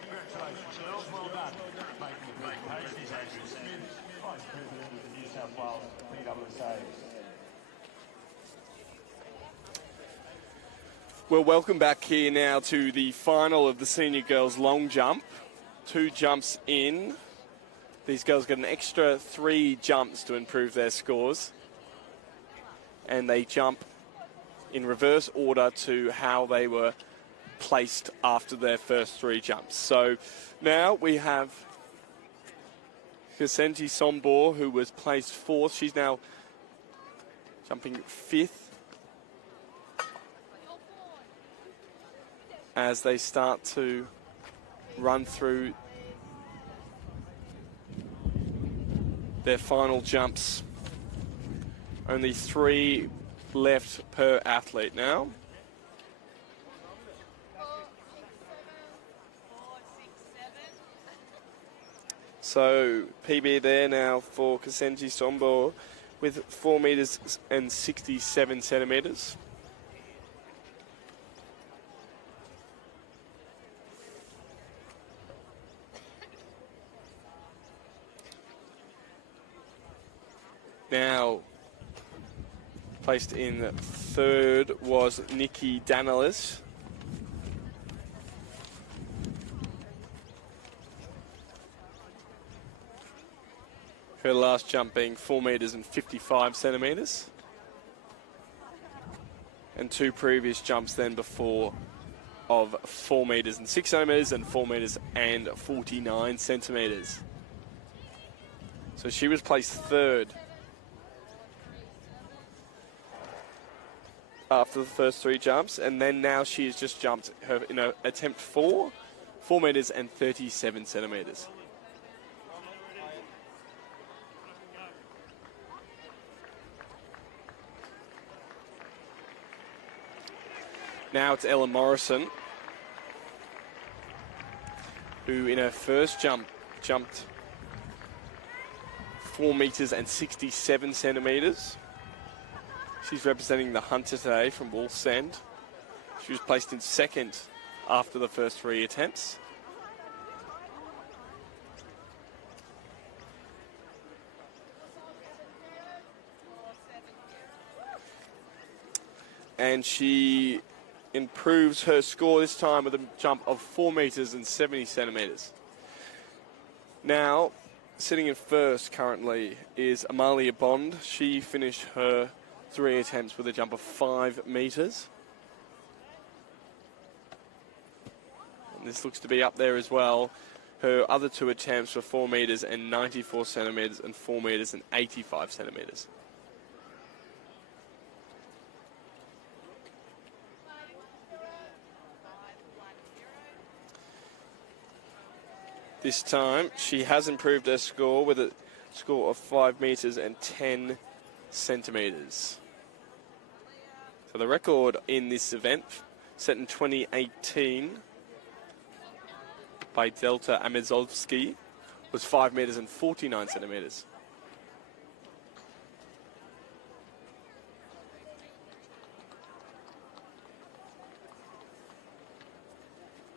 Congratulations, girls. Well done. Making the presentation is Andrew Smith, Vice President of the New South Wales PSSA. Well, welcome back here now to the final of the senior girls long jump. 2 jumps in. These girls get an extra 3 jumps to improve their scores. And they jump in reverse order to how they were placed after their first 3 jumps. So now we have Vicente Sombor, who was placed 4th. She's now jumping 5th as they start to run through their final jumps. Only 3 left per athlete now. So PB there now for Kasenji Sombo with 4 metres and 67 centimetres. Now, placed in 3rd was Nikki Danilis. Her last jump being 4 metres and 55 centimetres. And 2 previous jumps then before of 4 metres and 6 centimetres and 4 metres and 49 centimetres. So she was placed 3rd after the first 3 jumps, and then now she has just jumped her in a attempt 4 metres and 37 centimetres. Now it's Ella Morrison, who in her first jump jumped 4 metres and 67 centimetres. She's representing the Hunter today from Wallsend. She was placed in 2nd after the first 3 attempts. And she improves her score this time with a jump of 4 metres and 70 centimetres. Now, sitting in first currently is Amalia Bond. She finished her 3 attempts with a jump of 5 metres. And this looks to be up there as well. Her other 2 attempts were 4 metres and 94 centimetres and 4 metres and 85 centimetres. This time she has improved her score with a score of 5 metres and 10 centimetres. So the record in this event, set in 2018 by Delta Amizovsky, was 5 metres and 49 centimetres.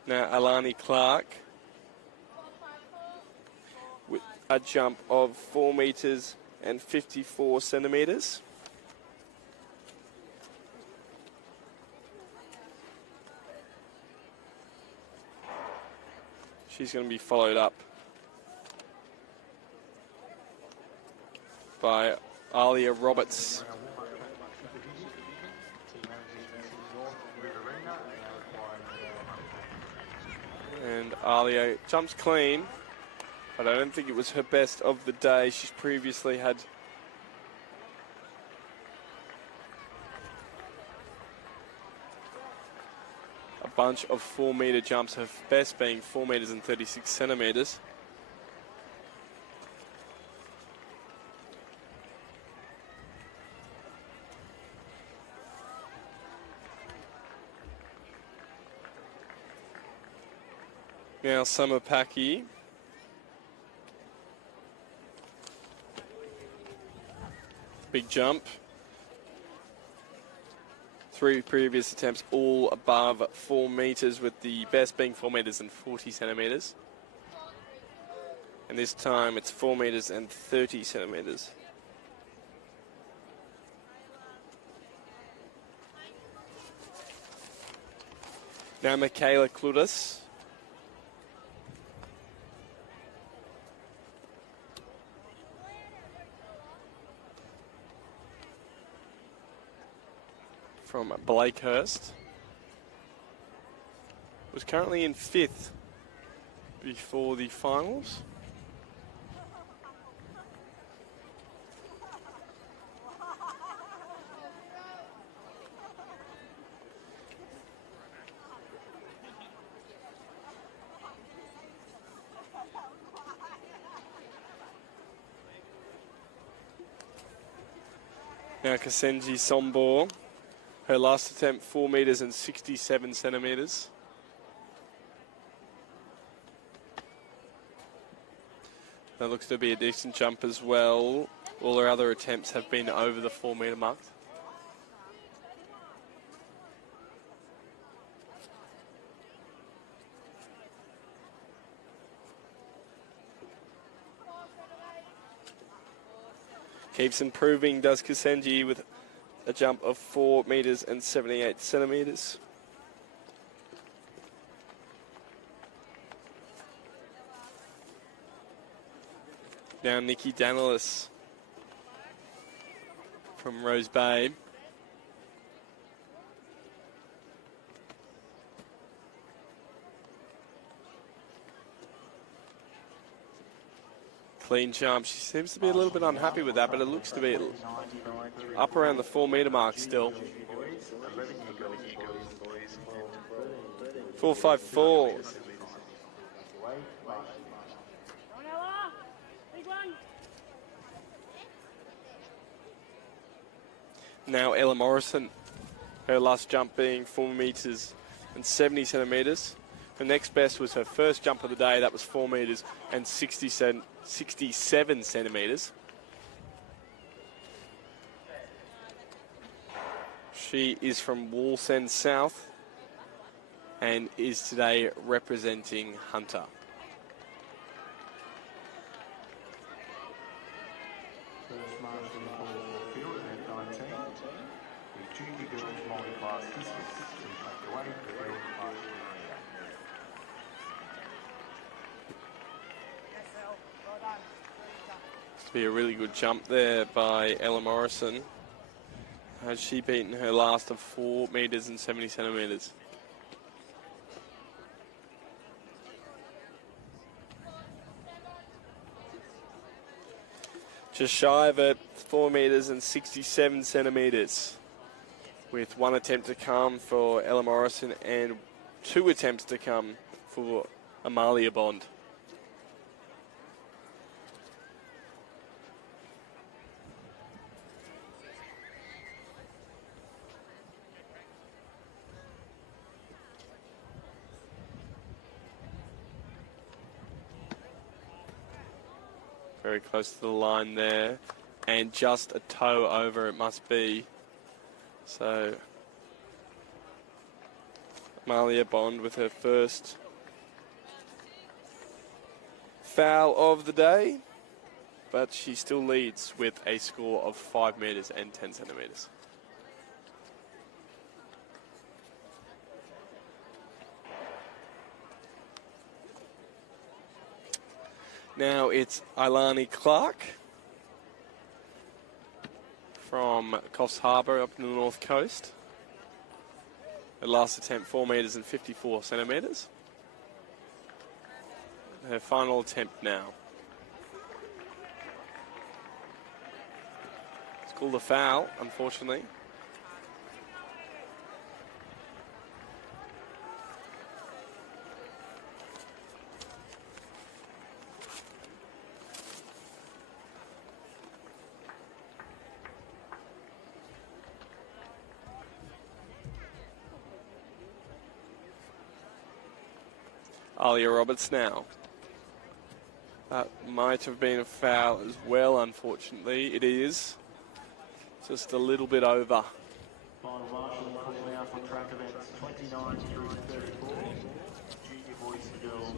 Now Alani Clark with a jump of 4 metres and 54 centimetres. She's going to be followed up by Alia Roberts. And Alia jumps clean, but I don't think it was her best of the day. She's previously had a bunch of 4 metre jumps, her best being 4 metres and 36 centimetres. Now Summer Packy. Big jump. 3 previous attempts all above 4 metres, with the best being 4 metres and 40 centimetres. And this time it's 4 metres and 30 centimetres. Now Michaela Cludas. From Blakehurst. Was currently in 5th before the finals. Now Kasenji Sombor. Her last attempt, 4 metres and 67 centimetres. That looks to be a decent jump as well. All her other attempts have been over the 4 metre mark. Keeps improving, does Kasenji, with a jump of 4 metres and 78 centimetres. Now Nikki Danilis from Rose Bay. Clean jump. She seems to be a little bit unhappy with that, but it looks to be up around the 4 metre mark still. 4.54. Now Ella Morrison, her last jump being 4 metres and 70 centimetres. Her next best was her first jump of the day. That was 4 metres and 67 centimetres. She is from Wallsend South and is today representing Hunter. First marching for field event 19, the junior girls multi-class discus, please make your way to the field marching area. To be a really good jump there by Ella Morrison. Has she beaten her last of 4 metres and 70 centimetres? Just shy of it, 4 metres and 67 centimetres. With 1 attempt to come for Ella Morrison and 2 attempts to come for Amalia Bond. Very close to the line there, and just a toe over it must be. So Amalia Bond with her first foul of the day, but she still leads with a score of 5 metres and 10 centimetres. Now it's Ilani Clark from Coffs Harbour up in the north coast. Her last attempt, 4 metres and 54 centimetres. Her final attempt now. It's called a foul, unfortunately. Alia Roberts now. That might have been a foul as well, unfortunately. It is. Just a little bit over. Final the marshal call now for track events 29 through to 34. Junior boys and girls,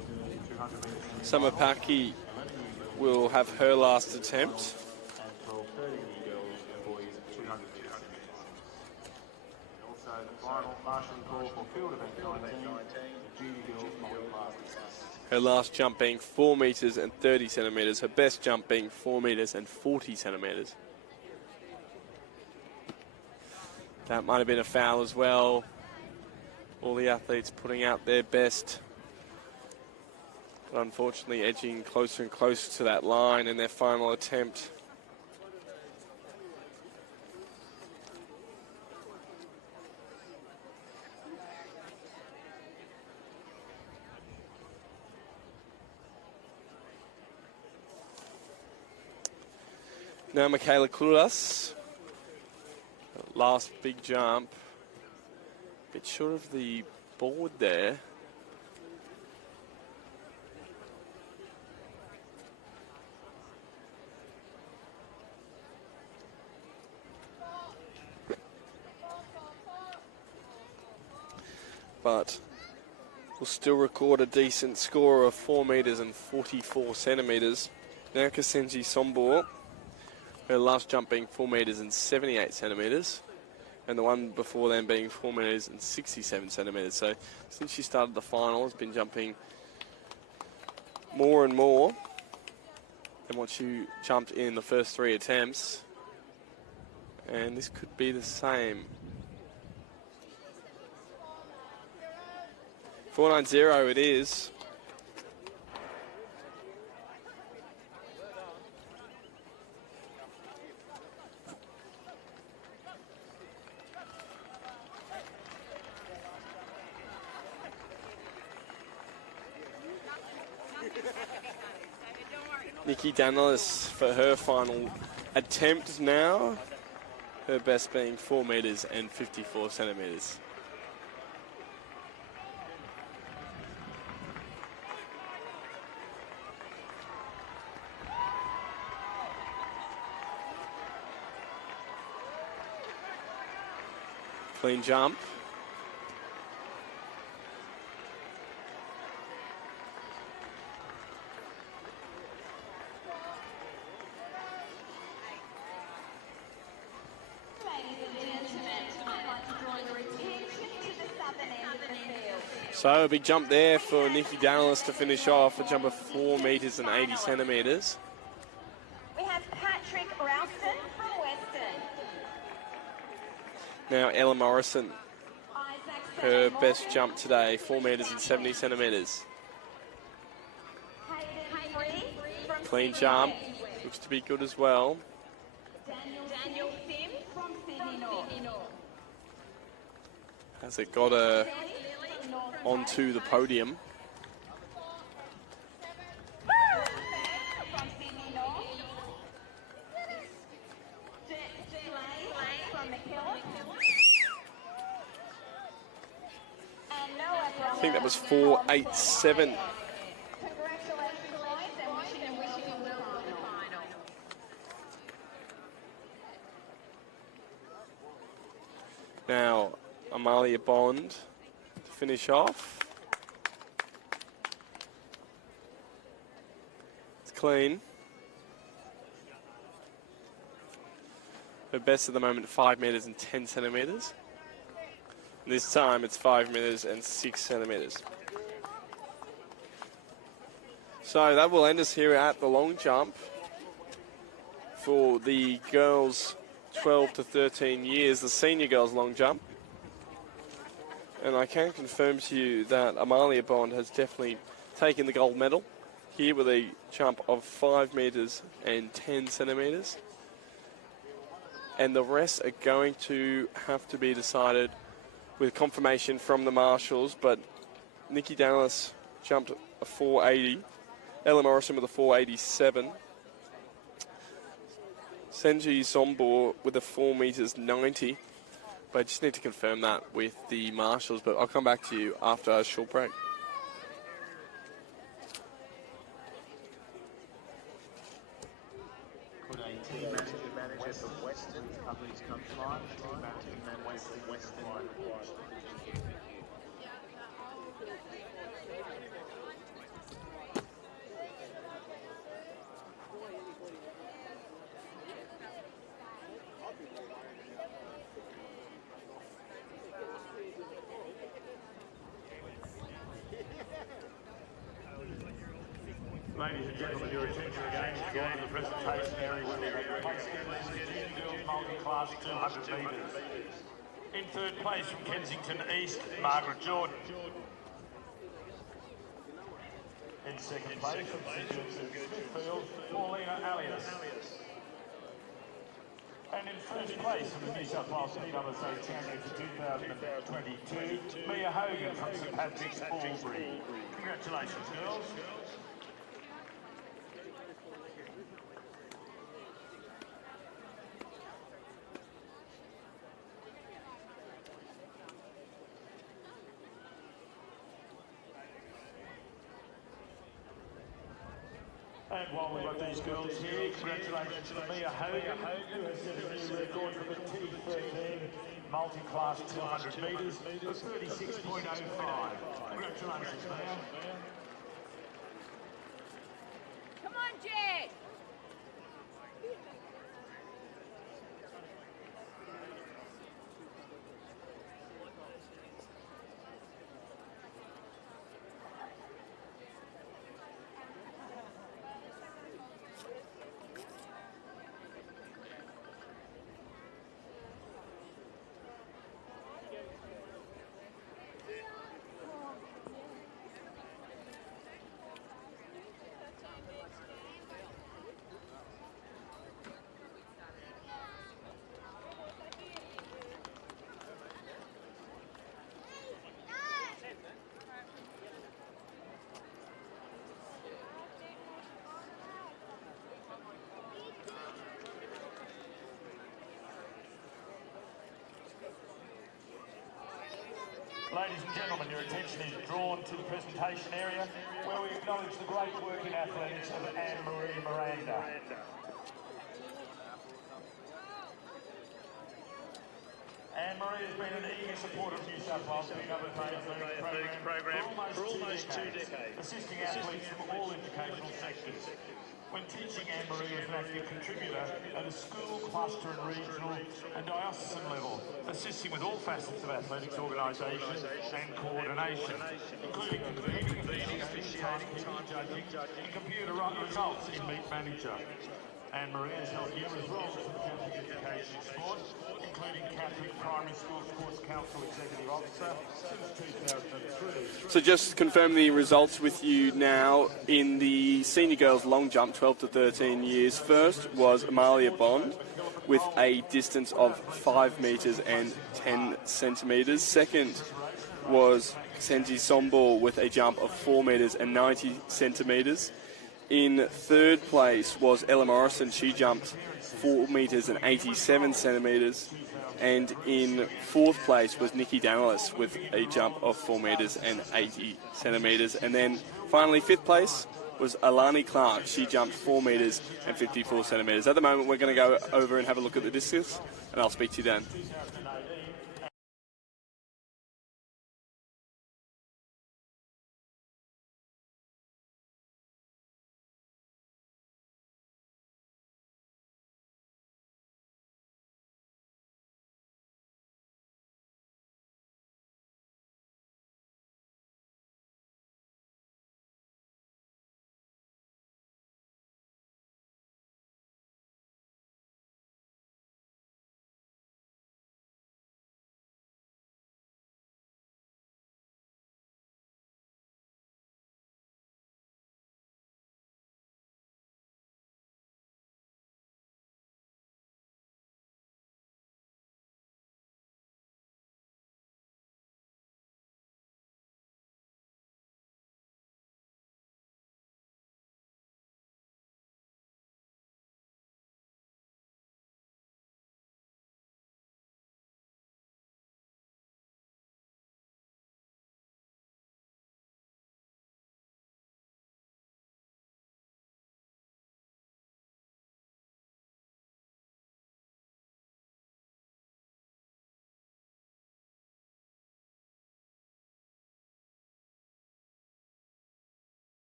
200 metres. Summer Paki will have her last attempt. And 12:30 girls and boys, 200 metres. And also the final marshalling call for field event 19, junior girls multi-class discus. Her last jump being 4 metres and 30 centimetres. Her best jump being 4 metres and 40 centimetres. That might have been a foul as well. All the athletes putting out their best. But unfortunately edging closer and closer to that line in their final attempt. Now Michaela Kluras, last big jump, bit short of the board there. But will still record a decent score of 4 metres and 44 centimetres. Now Kasenji Sombor, her last jump being 4 metres and 78 centimetres, and the one before then being 4 metres and 67 centimetres. So since she started the final, has been jumping more and more than what she jumped in the first 3 attempts. And this could be the same. 490 it is. Nikki Danilis for her final attempt now. Her best being 4 metres and 54 centimetres. Clean jump. So a big jump there for Nikki Danilis to finish off, a jump of 4 metres and 80 centimetres. We have Patrick Ralston from Western. Now Ella Morrison, her best jump today, 4 metres and 70 centimetres. Clean jump, looks to be good as well. Daniel Sim from Sydney North. Has it got her onto the podium? I think that was 4.87. Now, Amalia Bond to finish off. It's clean. Her best at the moment, 5 metres and 10 centimetres. This time it's 5 metres and 6 centimetres. So that will end us here at the long jump for the girls 12 to 13 years, the senior girls long jump. And I can confirm to you that Amalia Bond has definitely taken the gold medal here with a jump of 5 metres and 10 centimetres. And the rest are going to have to be decided with confirmation from the marshals, but Nikki Danilis jumped a 480. Ella Morrison with a 487. Senji Sombor with a 4 metres 90. But I just need to confirm that with the marshals, but I'll come back to you after a short break. Could a team manager manage process of Western coverage comes line, team management and Western required. Ladies and gentlemen, your attention again is drawn to the presentation area where we have the place skippers in junior girls multi-class 200 metres. In third place from Kensington East, Margaret Jordan. In second place from St Joseph's Smithfield, Paulina Alias. And in first place from the New South Wales NSWPSSA Champion for 2022, Mia Hogan from St Patrick's, Albury. Congratulations, girls. And while we've got these girls here, congratulations to Mia Hogan, who has set a new record for the T13 multi-class 200 metres of 36.05. Congratulations, Mia. Come on, Jed! Ladies and gentlemen, your attention is drawn to the presentation area where we acknowledge the great work in athletics of Anne-Marie Miranda. Anne-Marie has been an eager supporter of New South Wales Athletics program for almost 2 decades, assisting athletes from all educational sectors. When teaching, Anne-Marie was an active contributor at a school, cluster and regional and diocesan level, assisting with all facets of athletics organisation and coordination, including competing, fishing, timekeeping, judging and computer results in Meet Manager. Anne-Marie has held numerous roles in the Catholic education and sport, including Catholic Primary School Sports Council Executive Officer since 2003. So just confirm the results with you now. In the senior girls long jump, 12 to 13 years, first was Amalia Bond with a distance of 5 metres and 10 centimetres. Second was Senji Sombor with a jump of 4 metres and 90 centimetres. In third place was Ella Morrison. She jumped 4 metres and 87 centimetres. And in fourth place was Nikki Danilis with a jump of 4 metres and 80 centimetres. And then finally, fifth place was Alani Clark. She jumped 4 metres and 54 centimetres. At the moment, we're going to go over and have a look at the discus, and I'll speak to you then.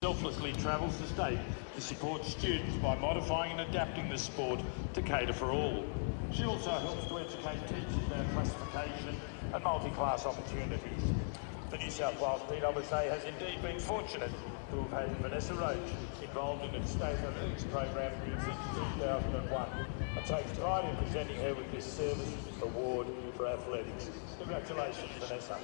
selflessly travels the state to support students by modifying and adapting the sport to cater for all. She also helps to educate teachers about classification and multi-class opportunities. The New South Wales PSSA has indeed been fortunate to have had Vanessa Roach involved in its state athletics program since 2001. I take pride in presenting her with this service award for athletics. Congratulations, Vanessa.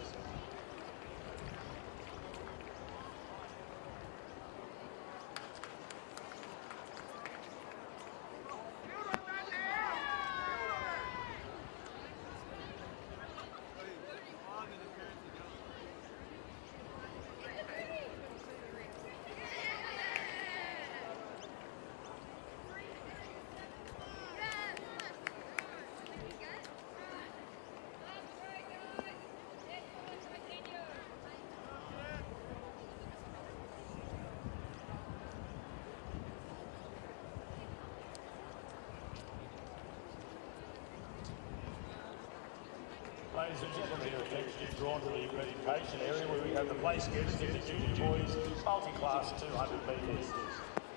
Ladies and gentlemen, your attention is drawn to the presentation area where we have the place getters in the junior boys multi-class 200 metres.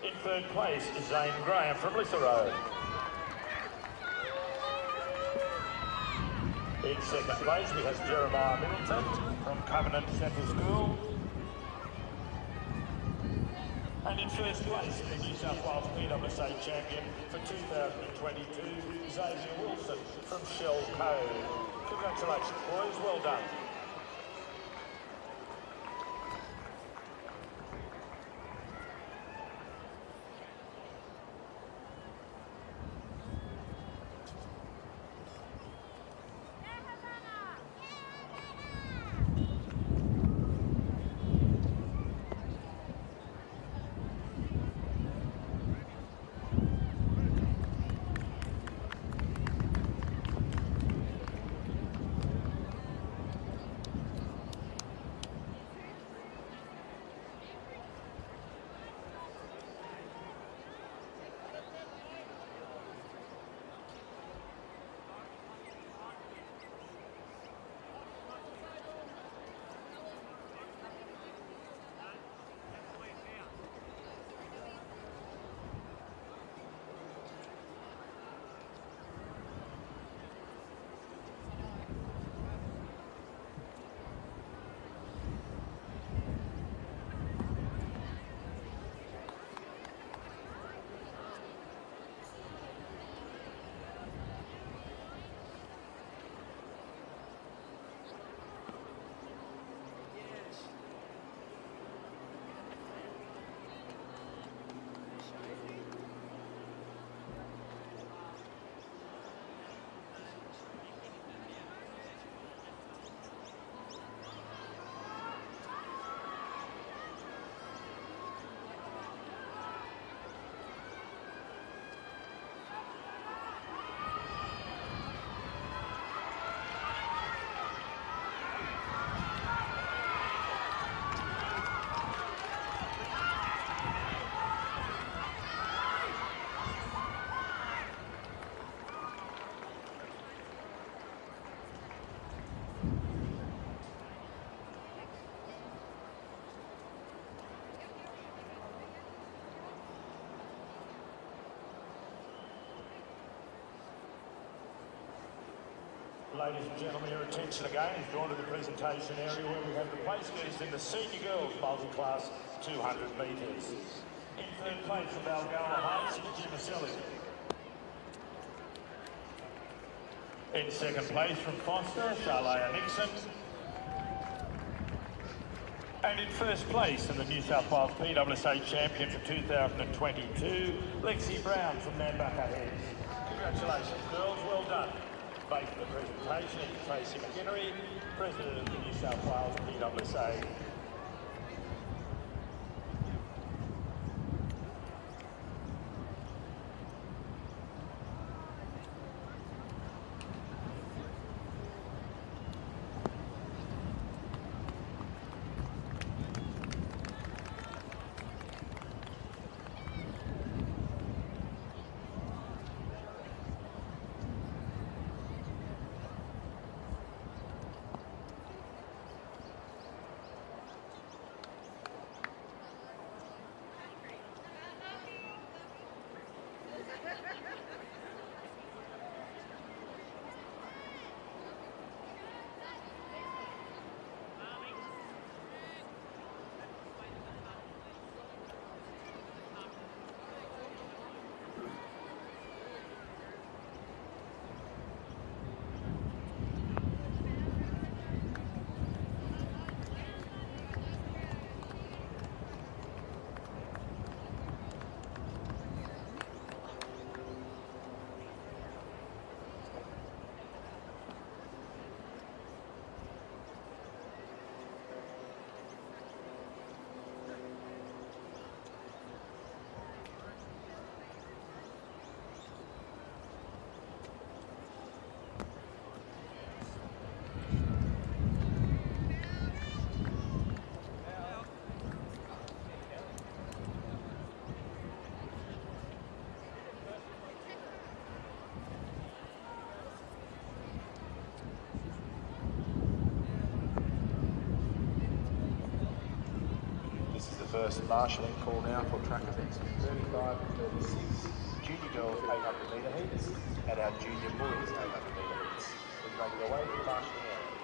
In third place is Zane Graham from Lisseroe. In second place we have Jeremiah Middleton from Covenant Central School. And in first place is the New South Wales PSSA champion for 2022, Xavier Wilson from Shell Cove. Congratulations, boys. Well done. Ladies and gentlemen, your attention again is drawn to the presentation area where we have the place getters in the senior girls multi-class 200 metres. In third place from Balgowlah Heights, Jim Maselli. In second place from Foster, Charlea Nixon. And in first place in the New South Wales PSSA champion for 2022, Lexi Brown from Nambucca Heads. Congratulations, girls, well done. Making the presentation is Tracy McInnery, President of the New South Wales PSSA. first marshalling call now for track events 35 and 36, junior girls 800 metre heats, and our junior boys 800 metre heats. Please make your way to the marshalling area.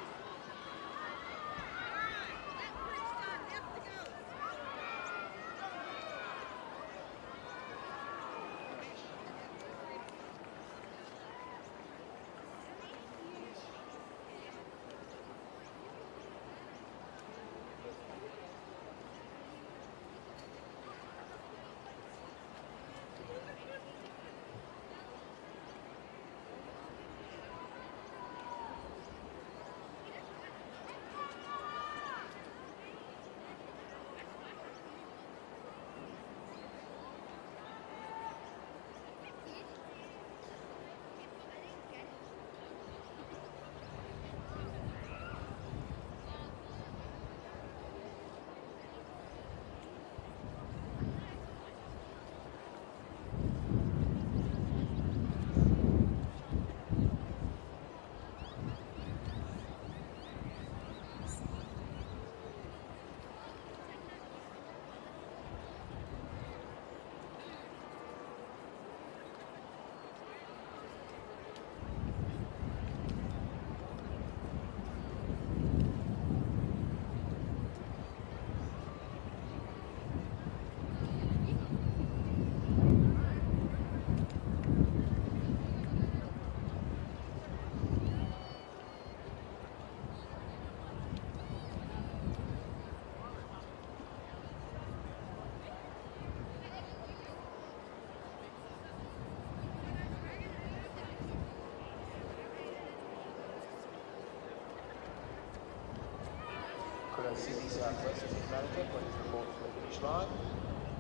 Sydney Southwest team manager, please report to the finish line.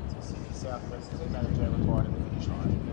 So Sydney Southwest team manager required at the finish line.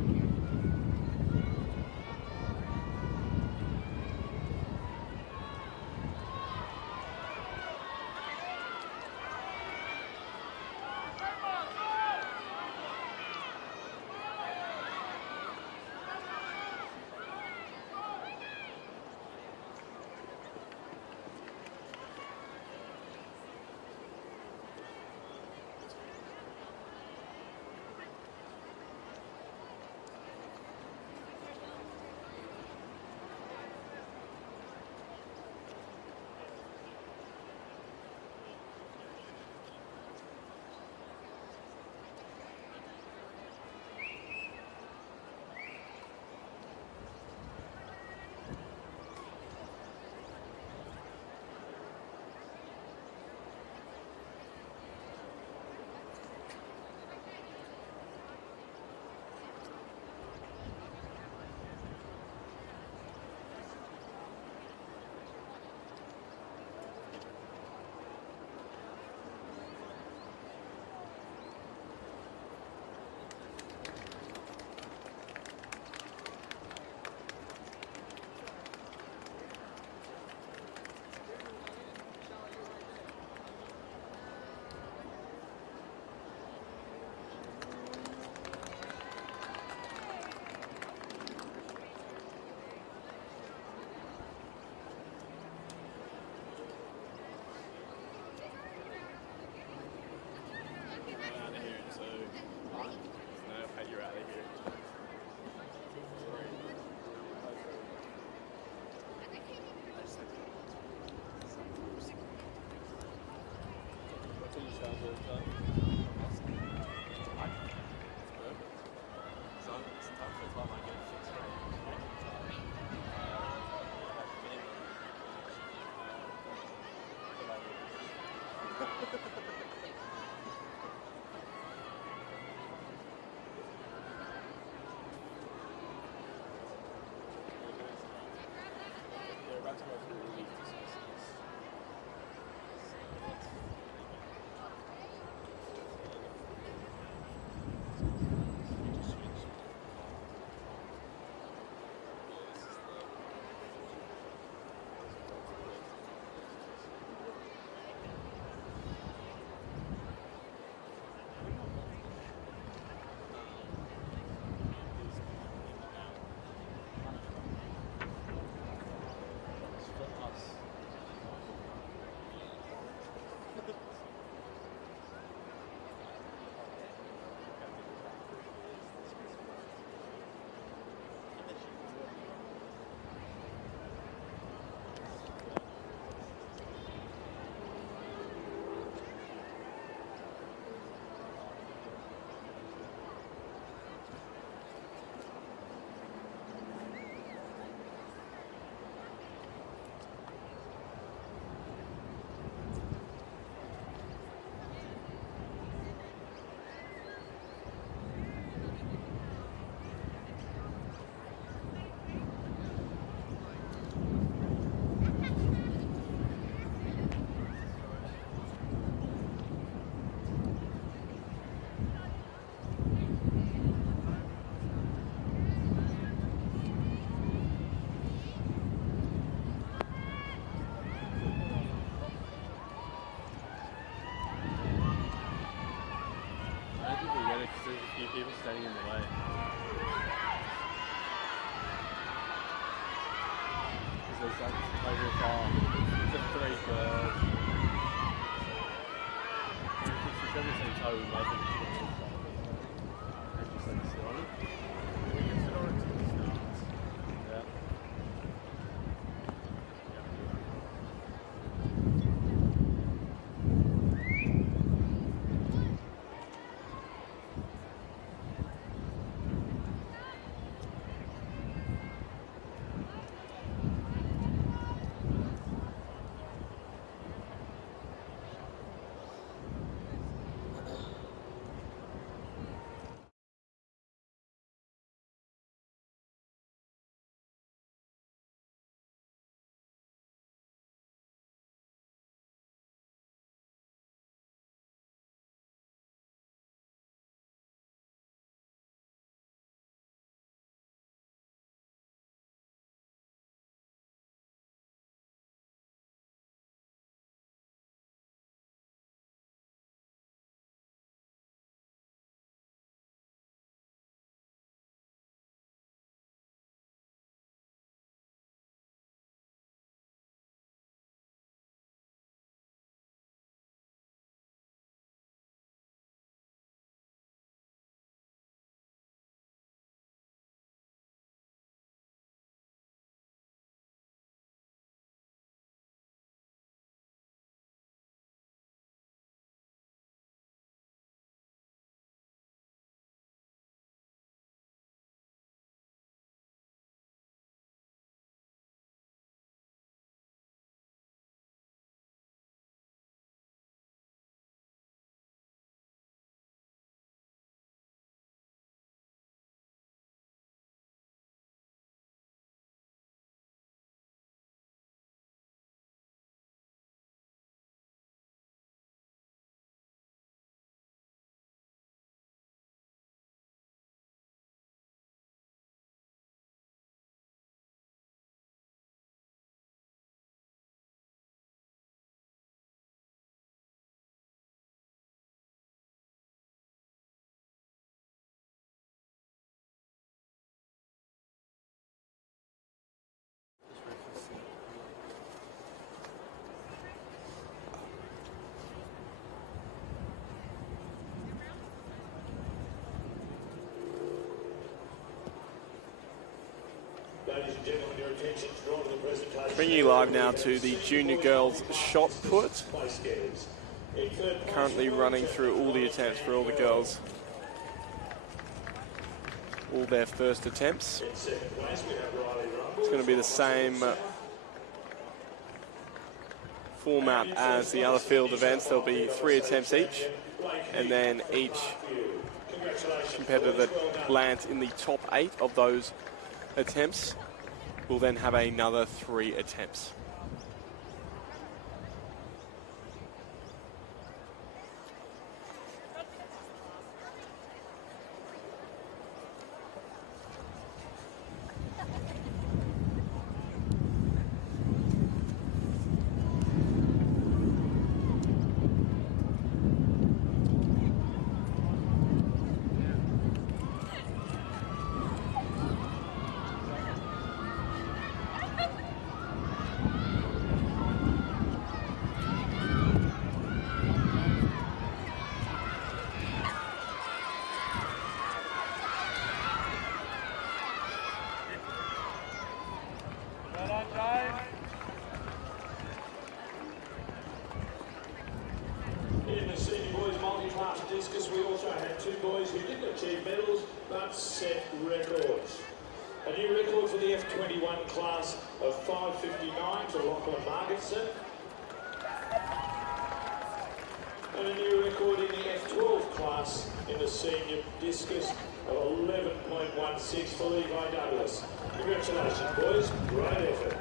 Ladies and gentlemen, your attention is drawn to the presentation. Bring you live now to the junior girls shot put. Currently running through all the attempts for all the girls. All their first attempts. It's going to be the same format as the other field events. There'll be 3 attempts each, and then each competitor that lands in the top 8 of those attempts will then have another 3 attempts. In the senior boys multi-class discus, we also had 2 boys who didn't achieve medals but set records. A new record for the F21 class of 5:59 to Lachlan Margetson. And a new record in the F12 class in the senior discus of 11.16 for Levi Douglas. Congratulations, boys. Great effort.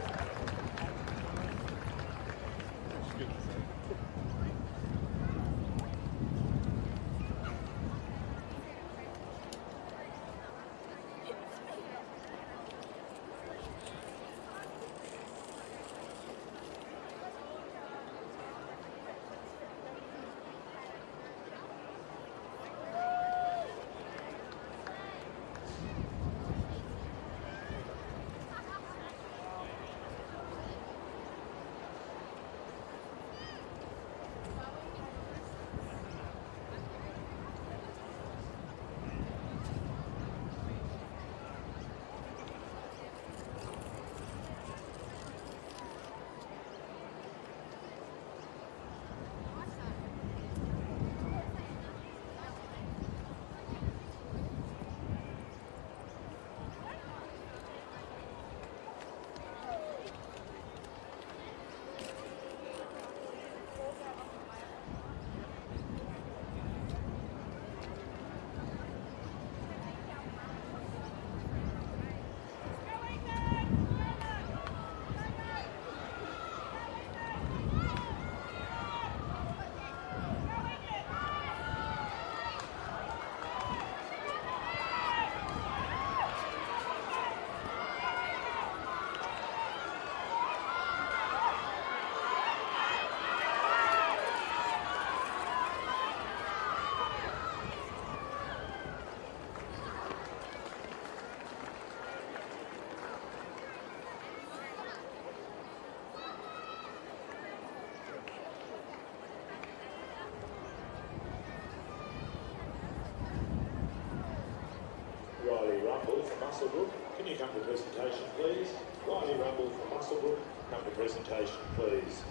Musselbrook, can you come to presentation, please? Riley Rumble from Musselbrook, come to presentation, please.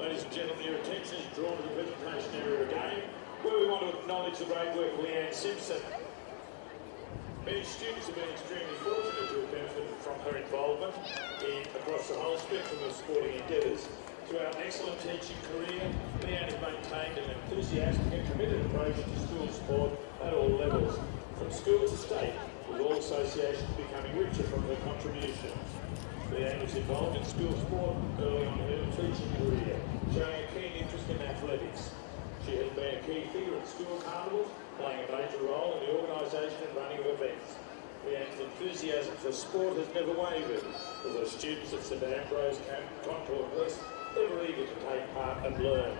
Ladies and gentlemen, your attention is drawn to the presentation area again, where we want to acknowledge the great work of Leanne Simpson. Many students have been extremely fortunate to have benefited from her involvement across the whole spectrum of sporting endeavours. Throughout an excellent teaching career, Leanne has maintained an enthusiastic and committed approach to school sport at all levels, from school to state, with all associations becoming richer from her contributions. Leanne was involved in school sport early on in her teaching career, showing a keen interest in athletics. She has been a key figure at school carnivals, playing a major role in the organisation and running of events. Leanne's enthusiasm for sport has never wavered, with her students at St Ambrose, Concord West ever eager to take part and learn.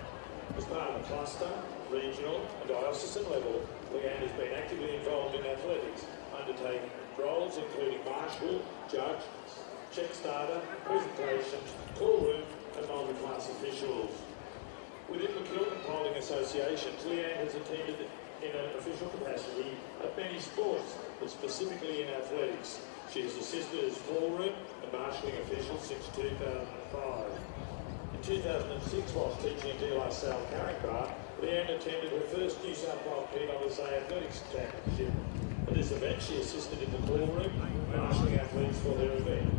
As part of a cluster, regional and diocesan level, Leanne has been actively involved in athletics, undertaking roles including marshal, judge, check starter, presentations, call room and multi-class officials. Within the Kilburn Polling Associations, Leanne has attended in an official capacity at many sports, but specifically in athletics. She has assisted as call room and marshalling official since 2005. In 2006, whilst teaching at De La Salle Carrick Bar, Leanne attended her first New South Wales PSSA Athletics Championship. At this event, she assisted in the call room, marshalling athletes for their event.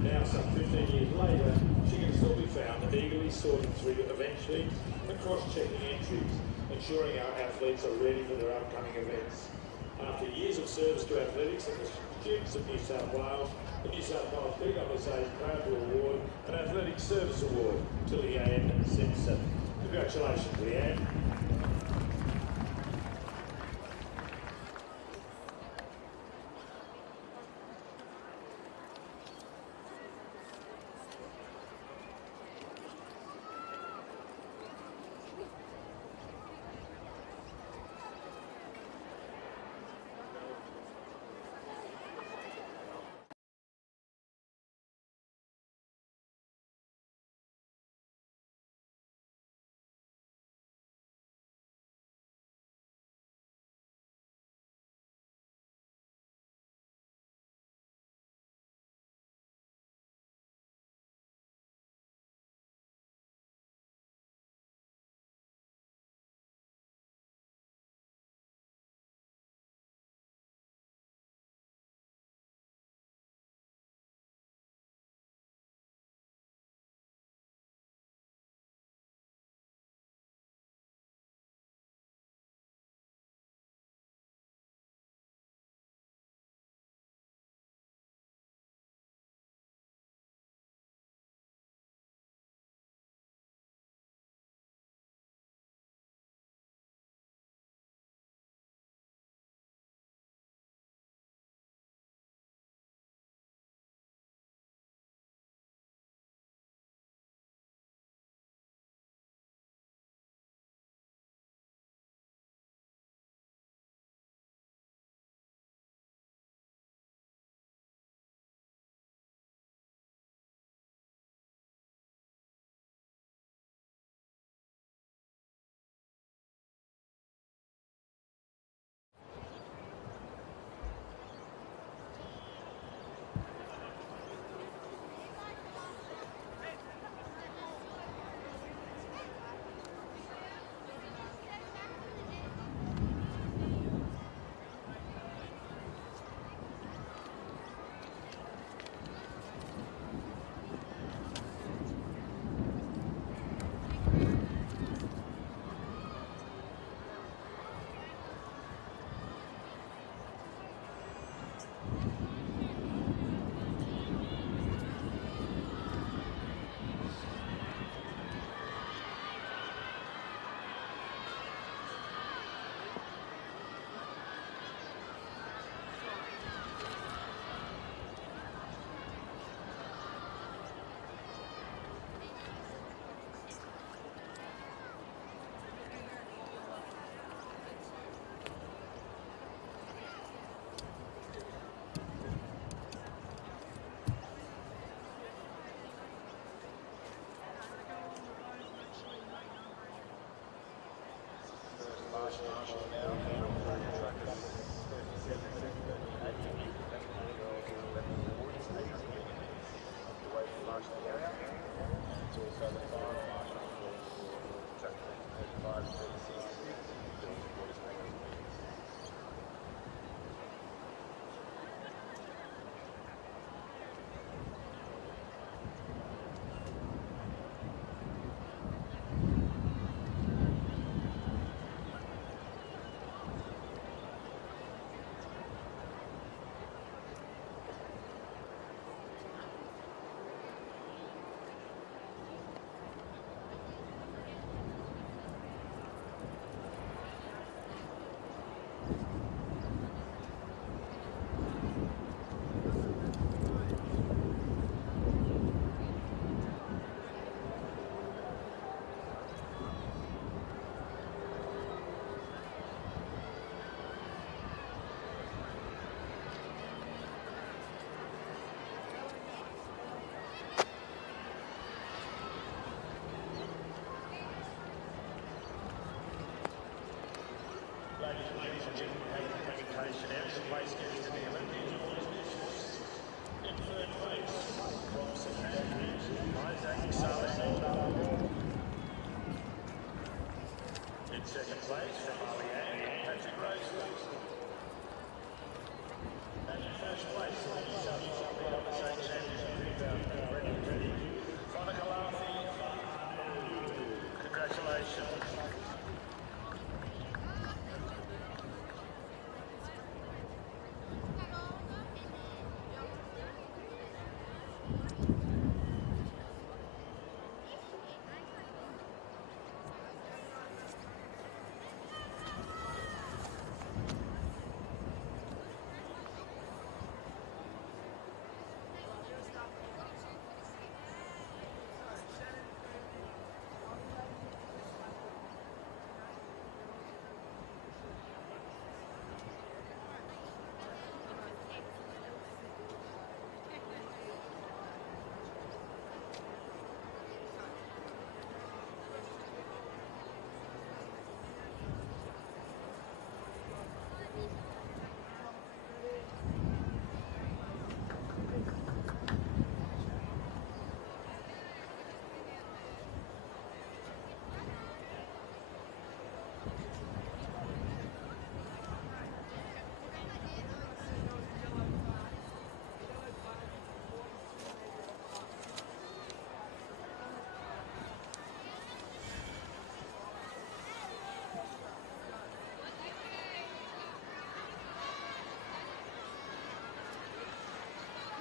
Now, some 15 years later, she can still be found eagerly sorting through event sheets and cross-checking entries, ensuring our athletes are ready for their upcoming events. After years of service to athletics and the students of New South Wales, the New South Wales PSSA is proud to award an Athletic Service Award to Leanne Simpson. Congratulations, Leanne.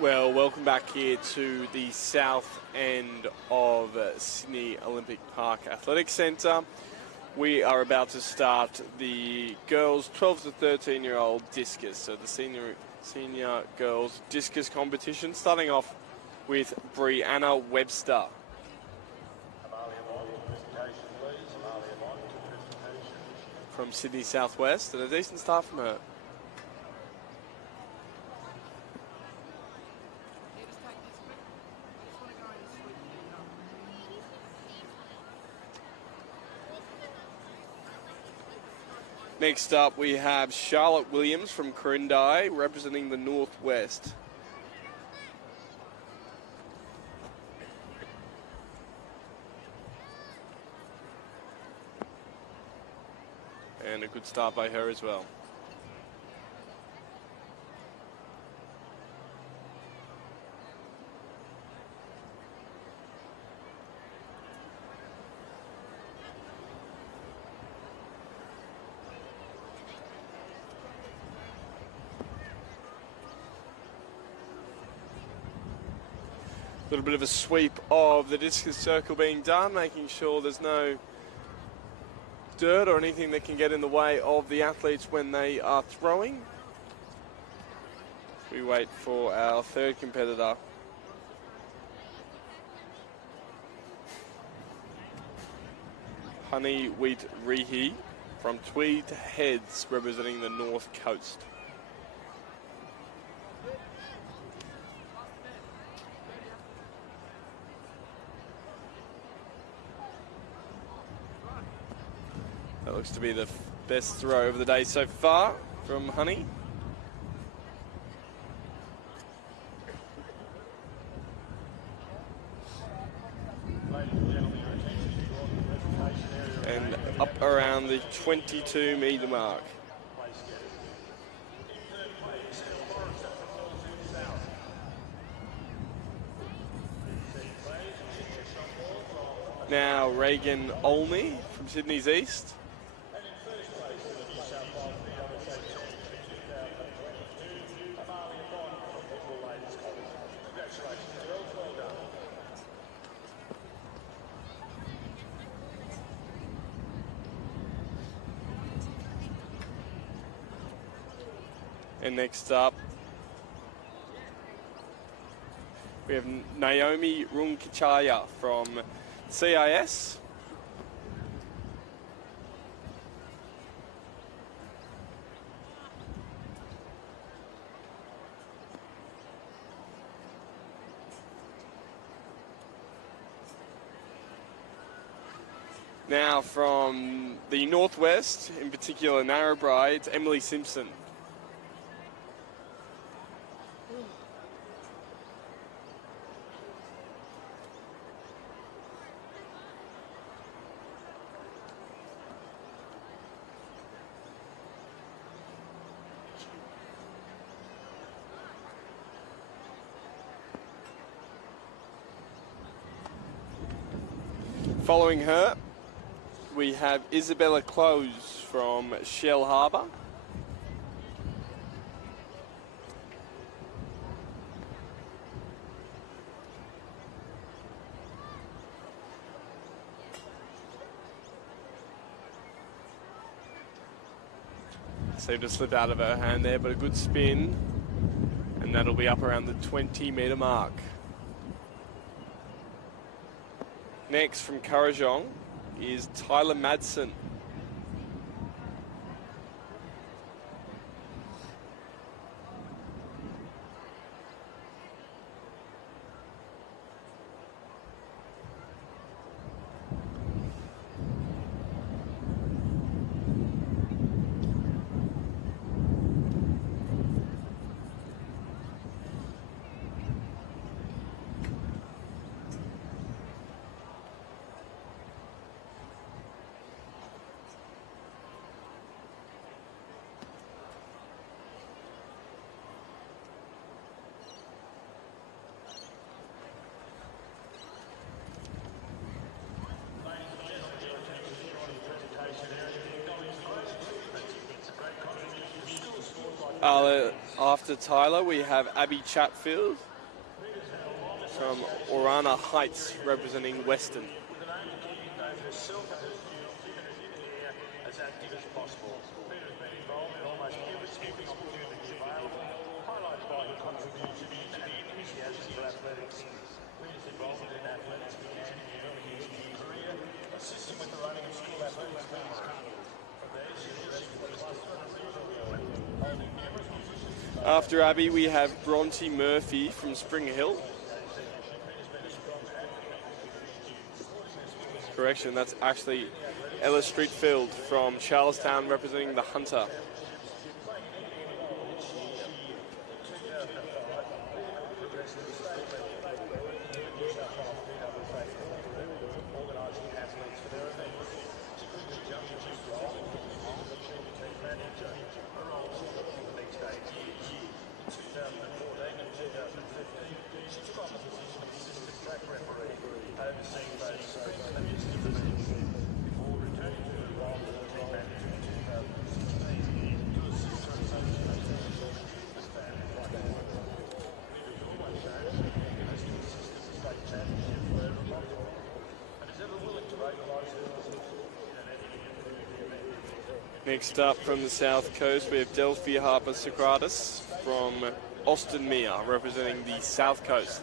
Well, welcome back here to the south end of Sydney Olympic Park Athletic Centre. We are about to start the girls 12 to 13-year-old discus, so the senior girls discus competition, starting off with Brianna Webster. From Sydney Southwest, and a decent start from her. Next up, we have Charlotte Williams from Corindai, representing the Northwest. And a good start by her as well. A little bit of a sweep of the discus circle being done, making sure there's no dirt or anything that can get in the way of the athletes when they are throwing. We wait for our third competitor. Honey Wheat Rehe from Tweed Heads, representing the North Coast. That looks to be the best throw of the day so far from Honey. And up around the 22-metre mark. Now Reagan Olney from Sydney's East. And next up, we have Naomi Runkichaya from CIS. Now from the Northwest, in particular Narrabri, it's Emily Simpson. Following her, we have Isabella Close from Shell Harbour. Seemed to slip out of her hand there, but a good spin. And that'll be up around the 20-metre mark. Next from Kurrajong is Tyler Madsen. After Tyler, we have Abby Chatfield from Orana Heights representing Western. As active as possible. Peter's been involved in almost every sporting opportunity available, highlighted by her contribution and enthusiasm for athletics. Peter's involvement in athletics began in the early years of her career, assisting with the running of school athletics meets. From there, she progressed to holding numerous positions. After Abby, we have Bronte Murphy from Spring Hill. Correction, that's actually Ella Streetfield from Charlestown representing the Hunter. Next up from the South Coast, we have Delphi Harper-Socrates from Austin Mere, representing the South Coast.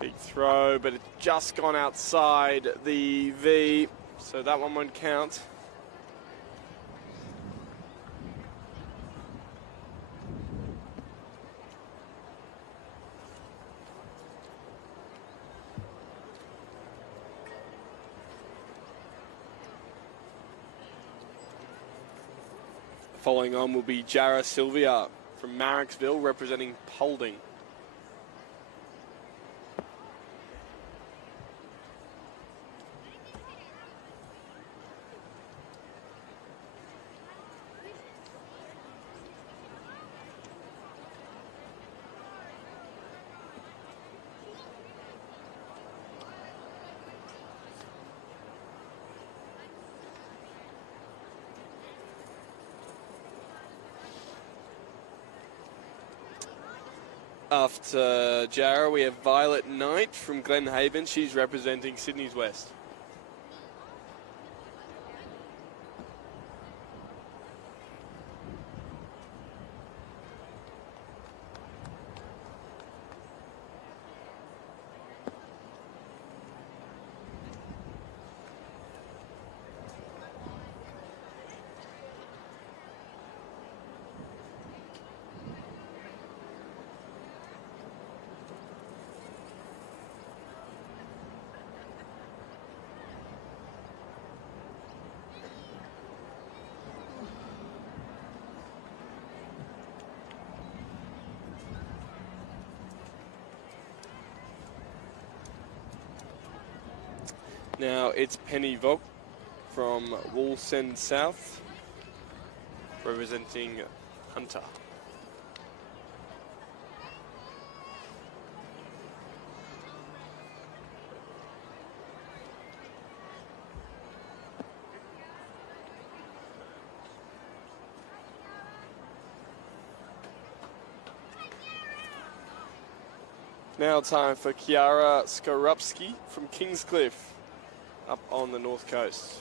Big throw, but it's just gone outside the V. So that one won't count. Following on will be Jara Sylvia from Marricksville representing Paulding. After Jara, we have Violet Knight from Glenhaven. She's representing Sydney's West. Now it's Penny Vogt from Wallsend South, representing Hunter. Now time for Kiara Skorupski from Kingscliff up on the north coast.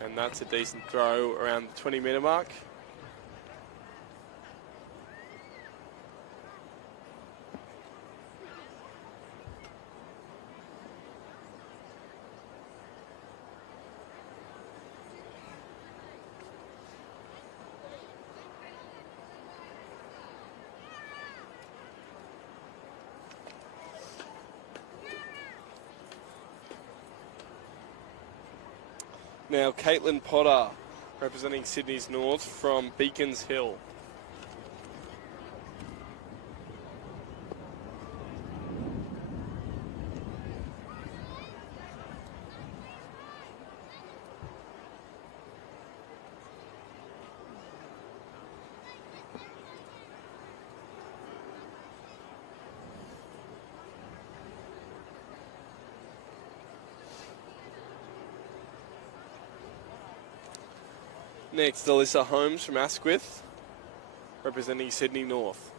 And that's a decent throw around the 20-metre mark. Now Caitlin Potter, representing Sydney's North from Beacons Hill. Next, Alyssa Holmes from Asquith, representing Sydney North.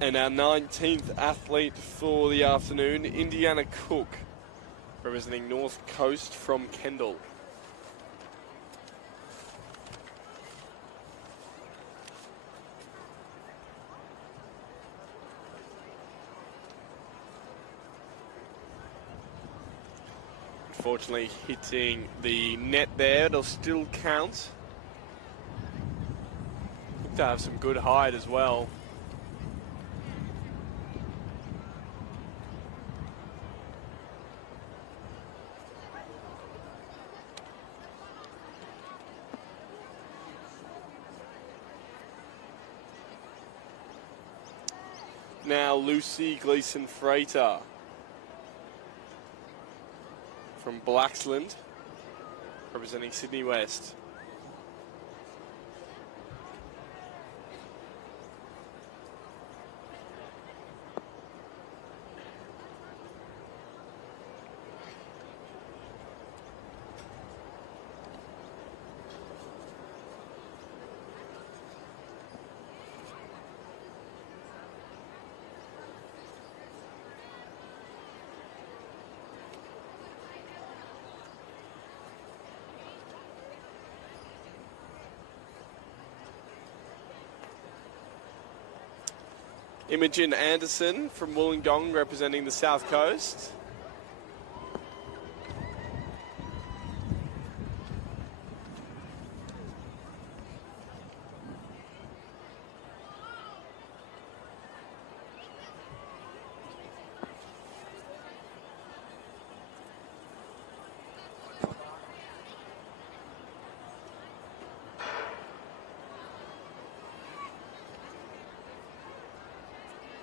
And our 19th athlete for the afternoon, Indiana Cook, representing North Coast from Kendall. Unfortunately, hitting the net there, it'll still count. Look to have some good height as well. Now Lucy Gleeson-Freighter from Blaxland, representing Sydney West. Imogen Anderson from Wollongong, representing the South Coast.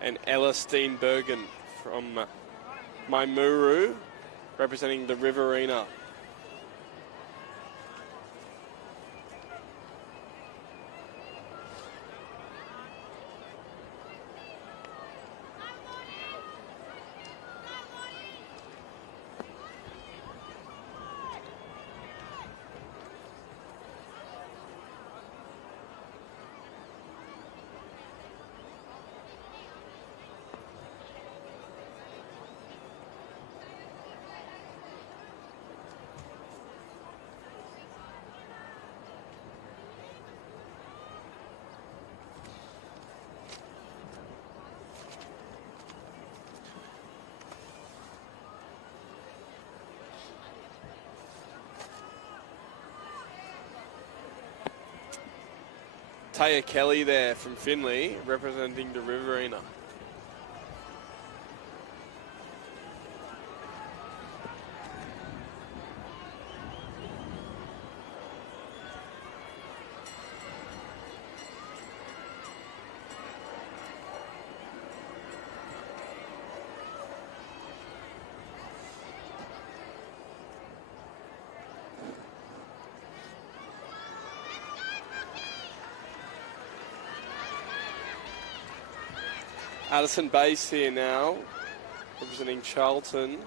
And Ella Steenbergen from Maimuru, representing the Riverina. Taya Kelly there from Finley, representing the Riverina. Addison Base here now, representing Charlton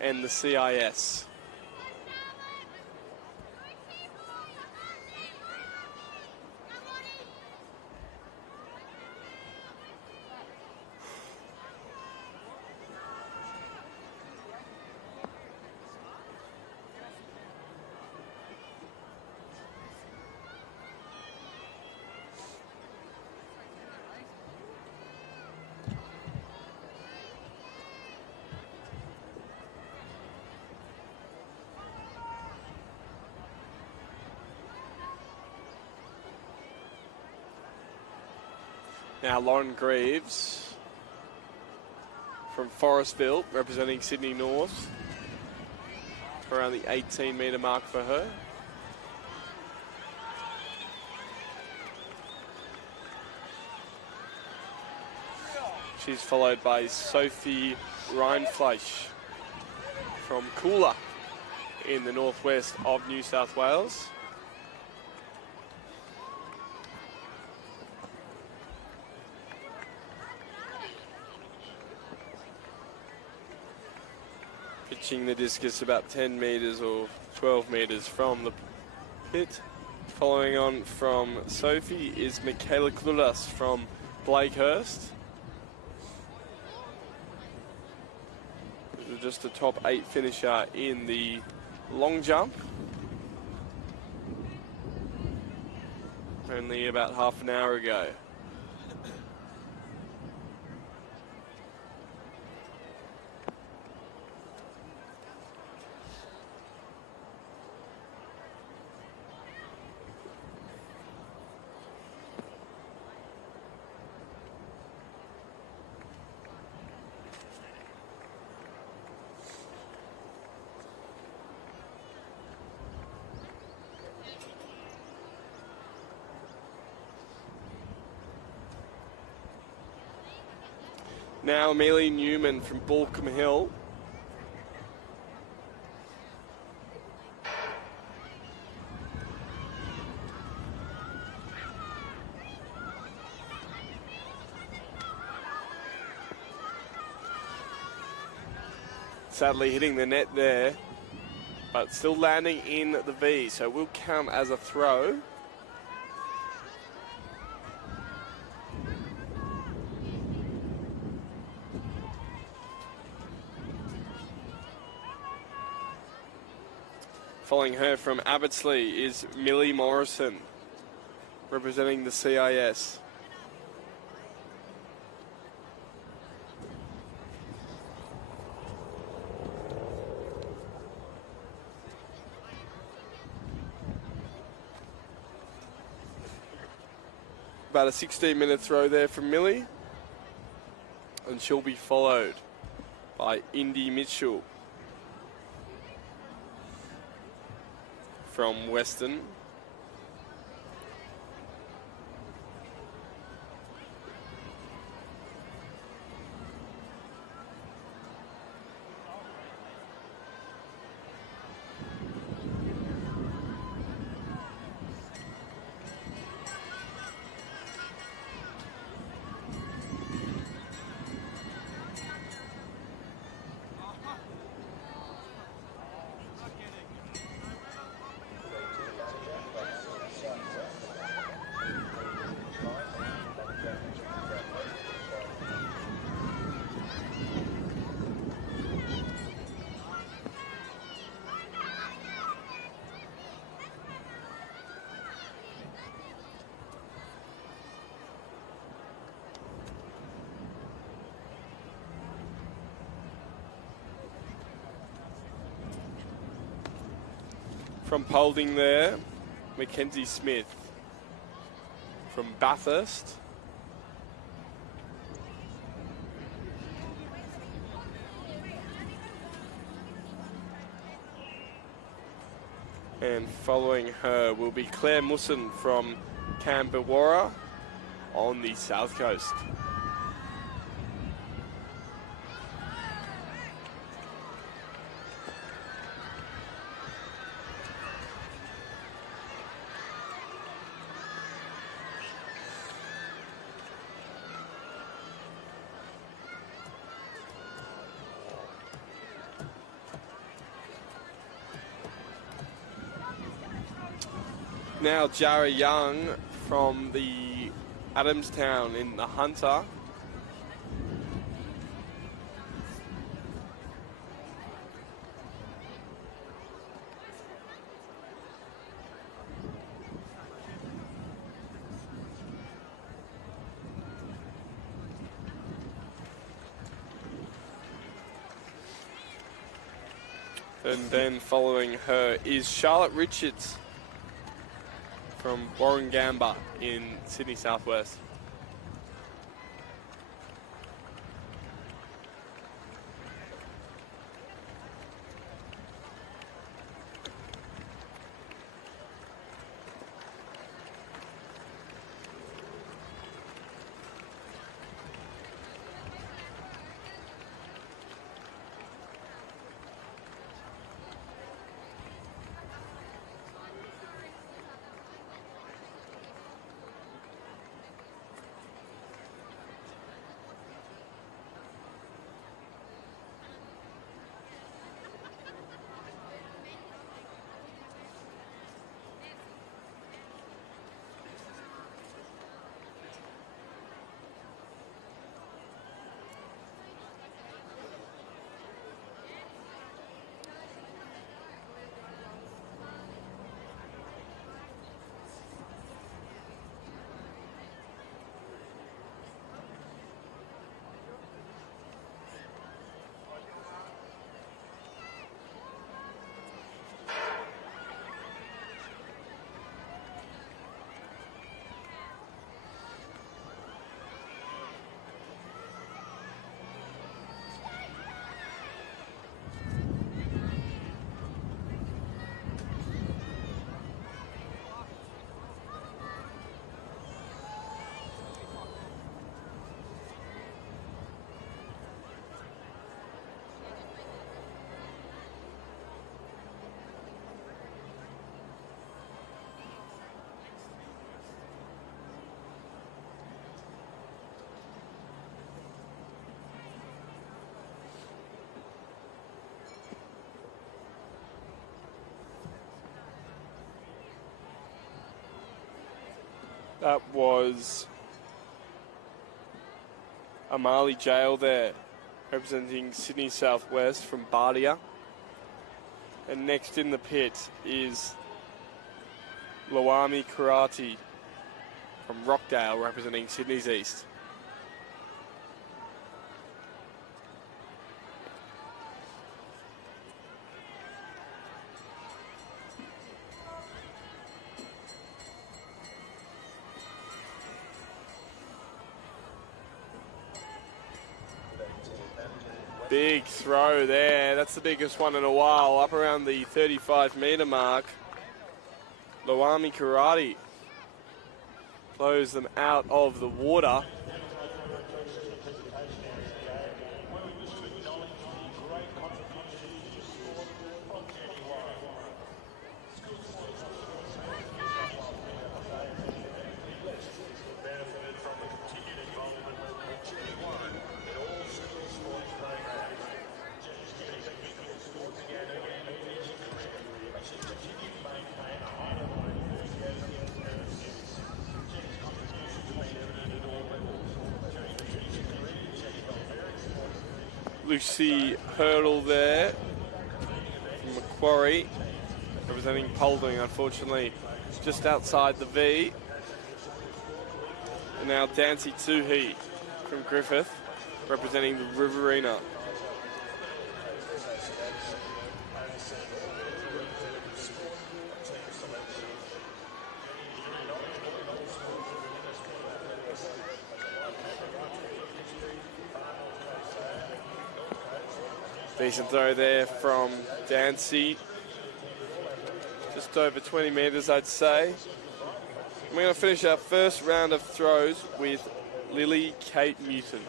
and the CIS. Now Lauren Greaves from Forestville, representing Sydney North, around the 18-metre mark for her. She's followed by Sophie Reinfleisch from Coolah in the northwest of New South Wales. Pitching the discus about 10 metres or 12 metres from the pit. Following on from Sophie is Michaela Klulas from Blakehurst. This is just a top 8 finisher in the long jump. Only about half an hour ago. Now Amelia Newman from Balcombe Hill. Sadly hitting the net there, but still landing in the V, so will count as a throw. Following her from Abbotsleigh is Millie Morrison, representing the CIS. About a 16-minute throw there from Millie, and she'll be followed by Indy Mitchell from Western. From Paulding there, Mackenzie Smith from Bathurst. And following her will be Claire Musson from Camberwara on the south coast. now Jarrah Young from the Adamstown in the Hunter. And then following her is Charlotte Richards from Warringamba in Sydney Southwest. That was Amali Jail there, representing Sydney Southwest from Bardia. And next in the pit is Loami Karate from Rockdale, representing Sydney's East. Big throw there. That's the biggest one in a while, up around the 35-metre mark. Loami Karate blows them out of the water. Lucy Hurdle there from Macquarie, representing Paulding, unfortunately, just outside the V. And now Dancy Tuhi from Griffith, representing the Riverina. Decent throw there from Dancy. Just over 20 metres, I'd say. We're going to finish our first round of throws with Lily Kate Newton.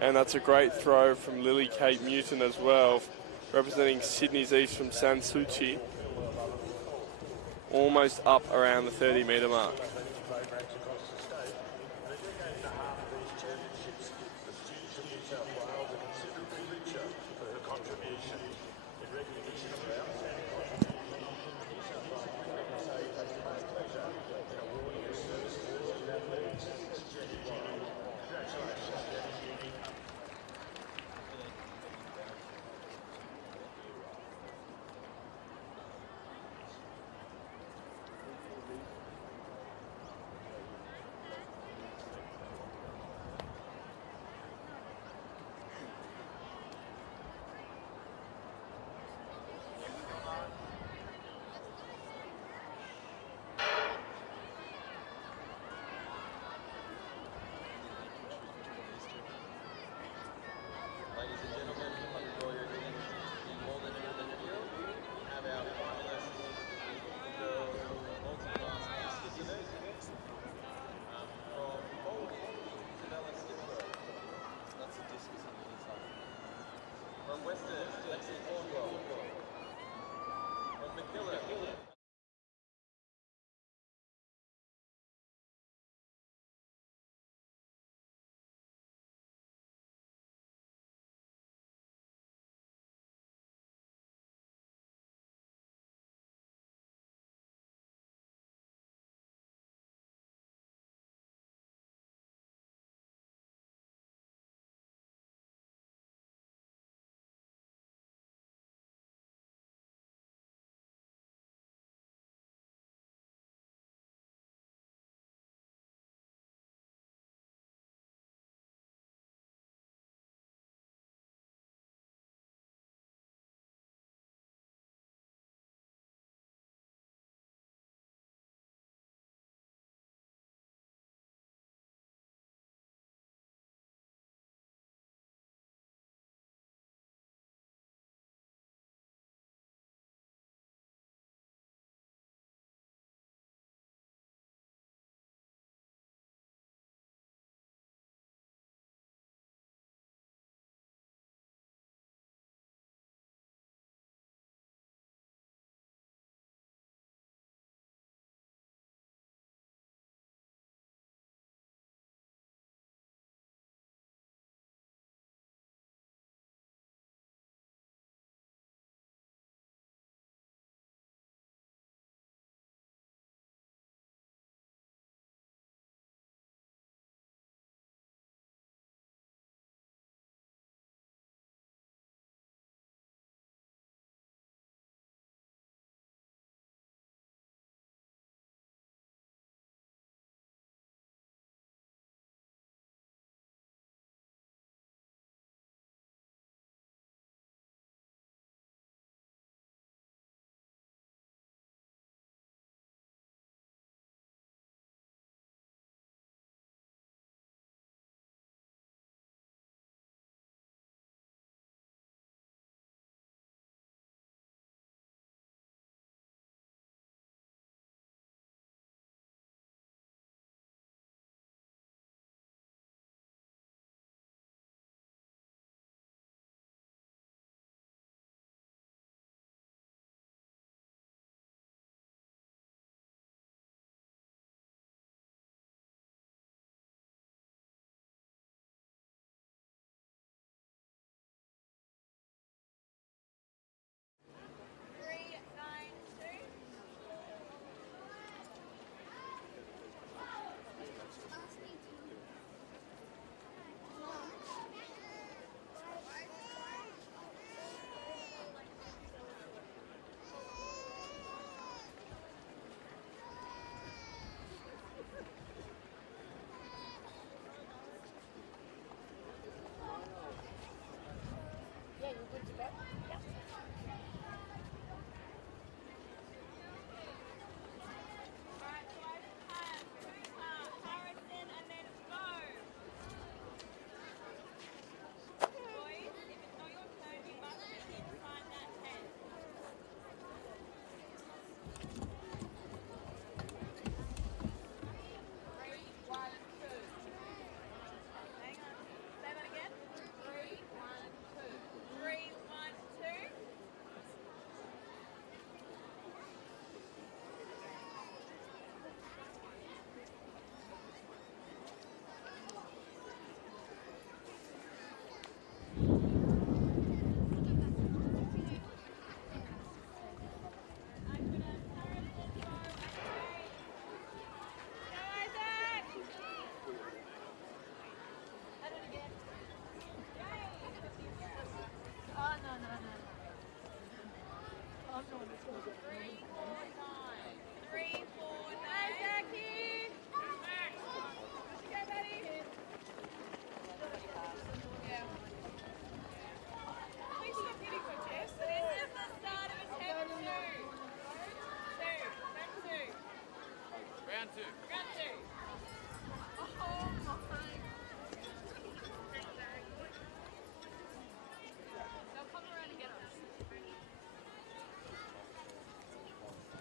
And that's a great throw from Lily Kate Newton as well, representing Sydney's East from Sansuchi. Almost up around the 30-metre mark.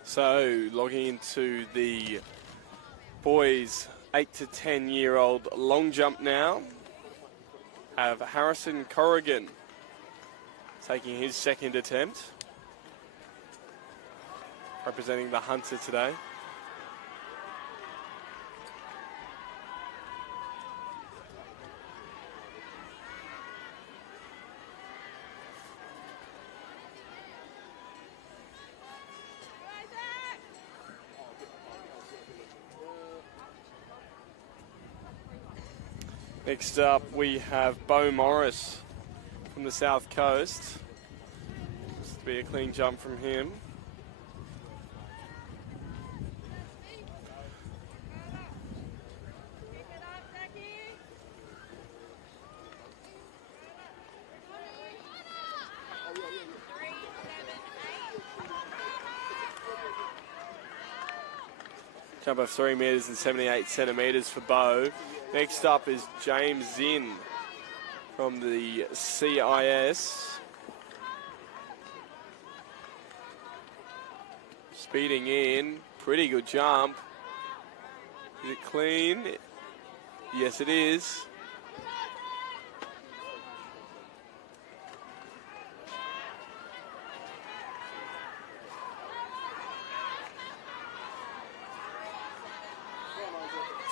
So, logging into the boys 8 to 10-year-old long jump now, have Harrison Corrigan taking his second attempt, representing the Hunter today. Next up, we have Bo Morris from the South Coast. This will be a clean jump from him. Jump of 3 metres and 78 centimetres for Bo. Next up is James Zinn from the CIS. Speeding in, pretty good jump. Is it clean? Yes, it is.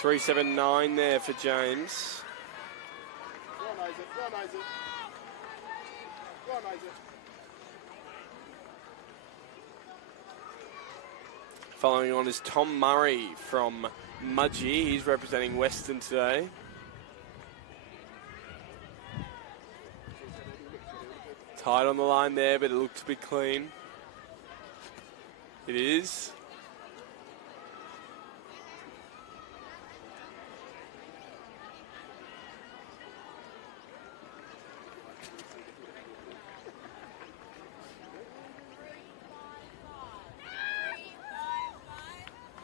.379 there for James. Following on is Tom Murray from Mudgee. He's representing Western today. Tight on the line there, but it looked to be clean. It is.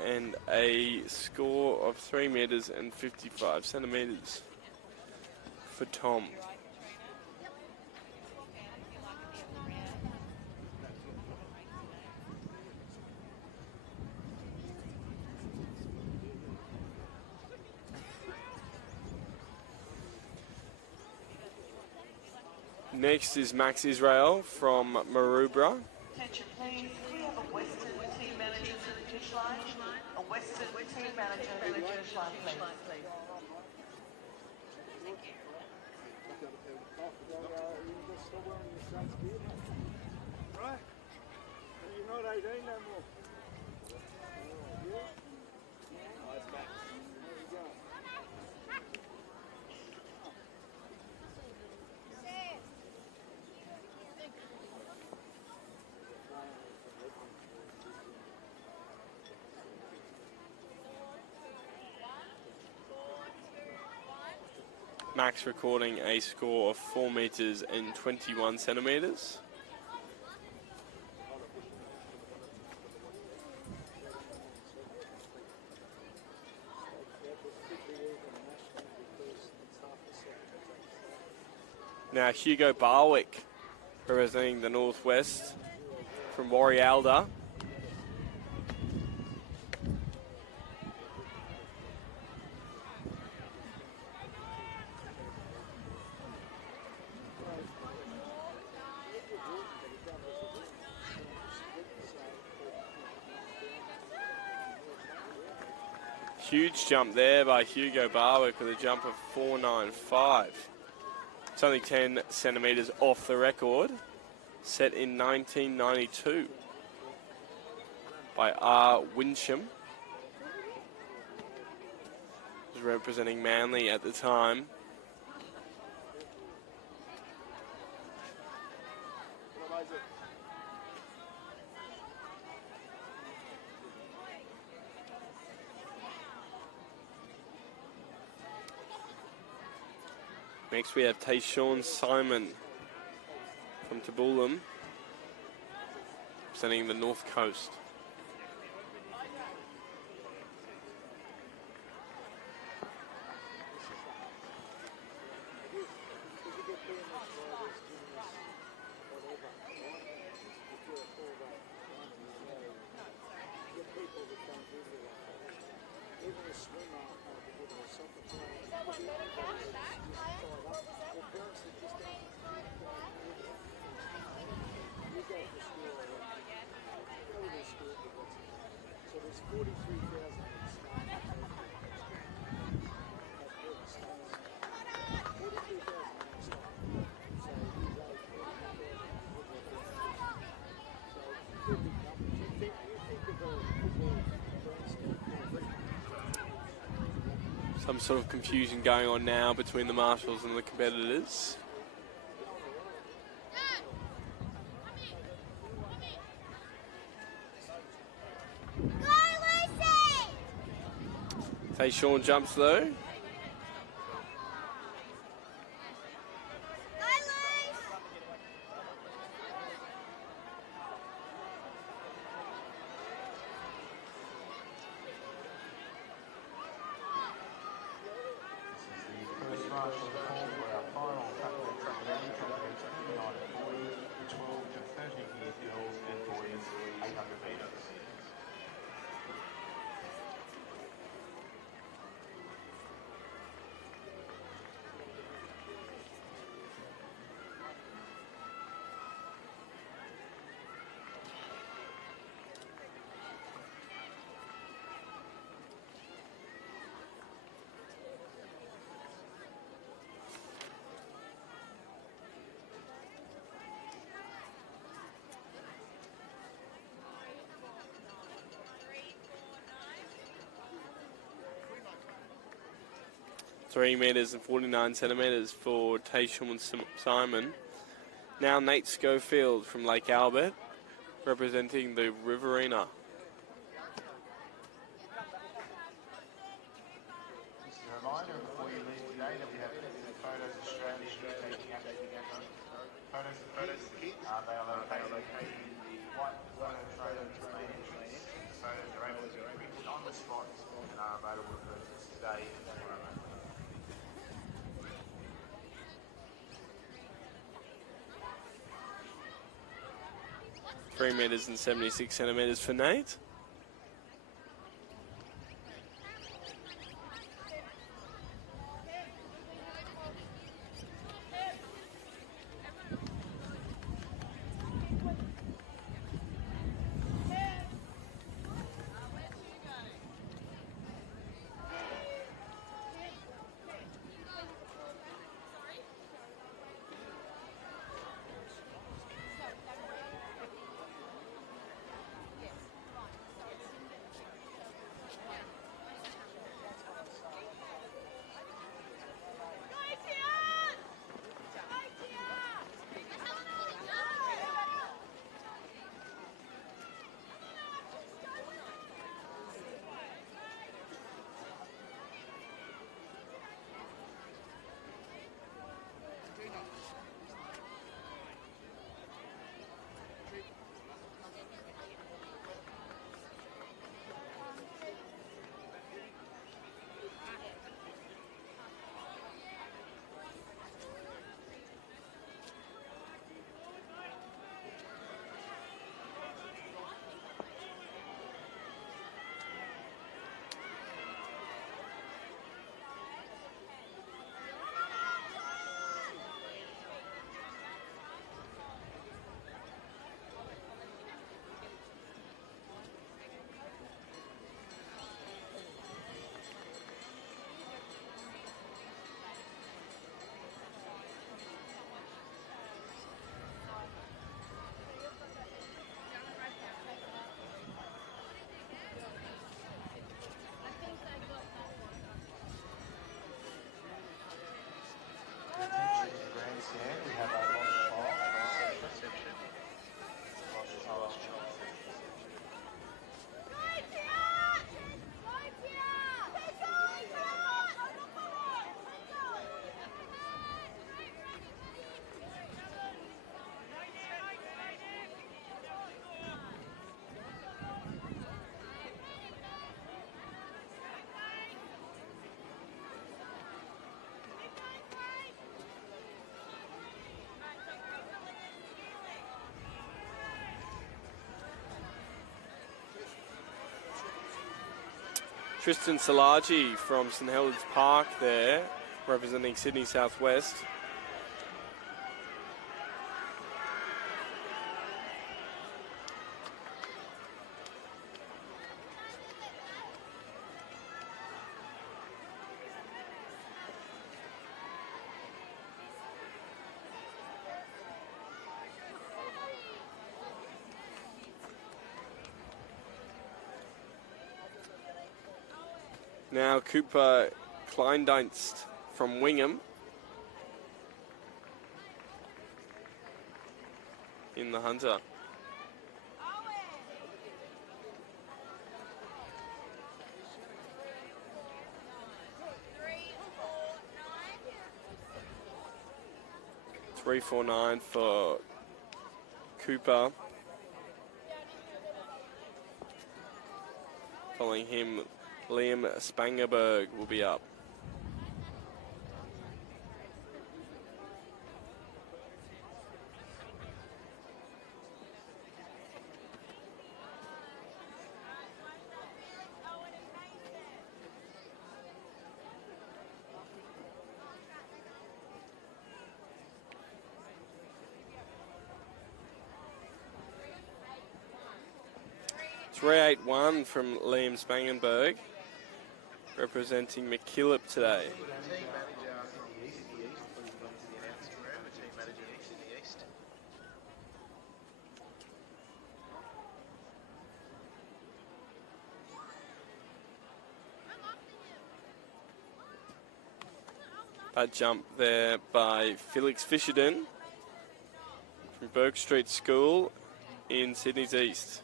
And a score of 3 metres and 55 centimetres for Tom. Next is Max Israel from Maroubra. Attention please, we have a Western team manager to the finish line. A Western team manager to the finish line, please. Right? You're not 18 no more. Max recording a score of 4 metres and 21 centimetres. Now Hugo Barwick representing the Northwest from Warrialda. Huge jump there by Hugo Barwick with a jump of 4.95. It's only 10 centimetres off the record, set in 1992 by R. Winsham. He was representing Manly at the time. Next we have Tayshawn Simon from Taboolam, representing the North Coast. go for a school already. Go with a school that gets it. So there's 43,000 staff. That's where it starts. 43,000 staff. So these are 43,000 football players. So they're big numbers. You think of a football grandstand, Some sort of confusion going on now between the marshals and the competitors. Tayshawn jumps though. Three metres and 49 centimetres for Tayshawn Simon. Now Nate Schofield from Lake Albert, representing the Riverina. Just a reminder before you leave today that we have Photos Australia taking out photos of kids. They are located in the white photo trailer main entrance. The photos are able to be printed on the spot and are available for purchase today and tomorrow. 3 metres and 76 centimetres for Nate. Tristan Salaji from St Helens Park there, representing Sydney Southwest. Now Cooper Kleindienst from Wingham in the Hunter. Three, 4, 9 for Cooper. Following him, Liam Spangerberg will be up. Three, 8, 1 from Liam Spangenberg, representing McKillop today. That jump there by Felix Fisherden from Burke Street School in Sydney's East.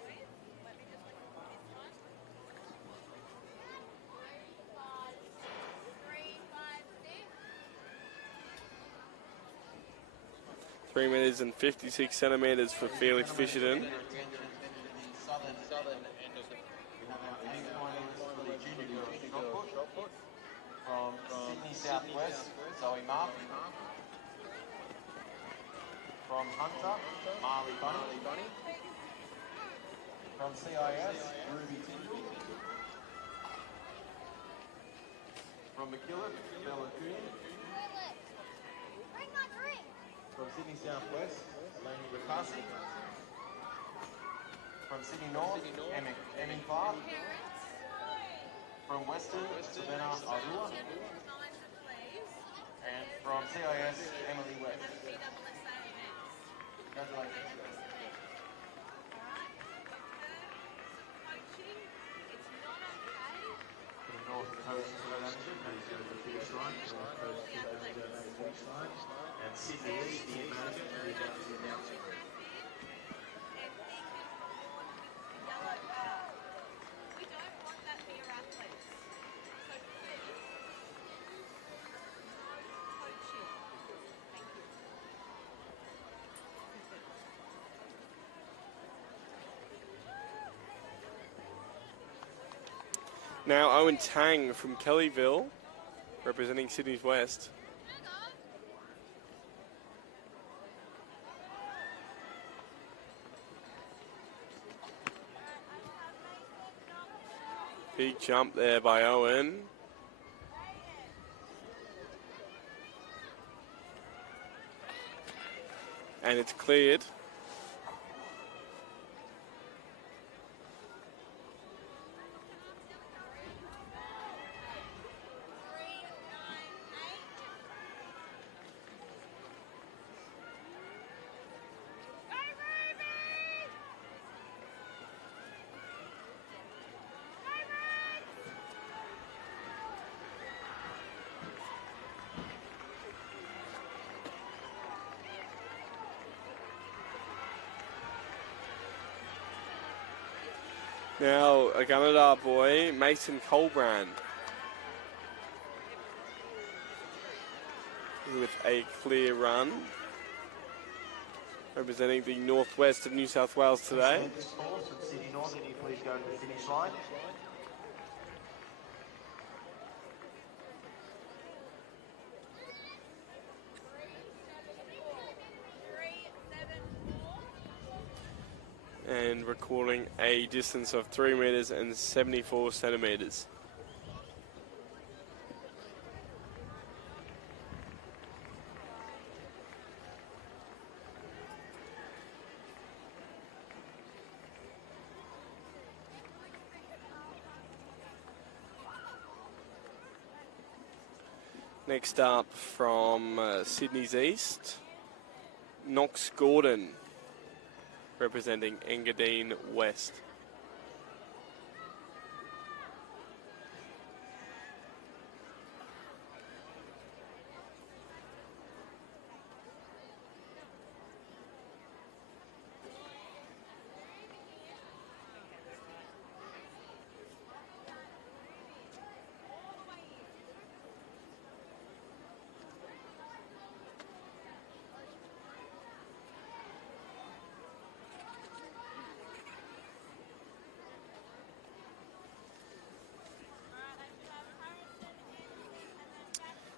Three metres and 56 centimetres for Felix Fisherden. From Sydney Southwest, Zoe Martin. From Hunter, Marley Bunny. From CIS, Ruby Tindall. From McKillop, Bella Coon. From Sydney Southwest, Lainey Ricasi. From Sydney North, Emmy Clark. From Western, Savannah Arua. And from CIS, Emily West. Congratulations. The North Coast Manager, please go to the finish line. North Coast Manager, finish line. And Sydney East, the manager, please go to the announcement room. Now Owen Tang from Kellyville, representing Sydney's West. Big jump there by Owen. And it's cleared. Now, a Gunnedah boy, Mason Colbrand, with a clear run, representing the northwest of New South Wales today. Sydney North, can you please go to the finish line? And recording a distance of 3 metres and 74 centimetres. Next up from Sydney's East, Knox Gordon, representing Engadine West.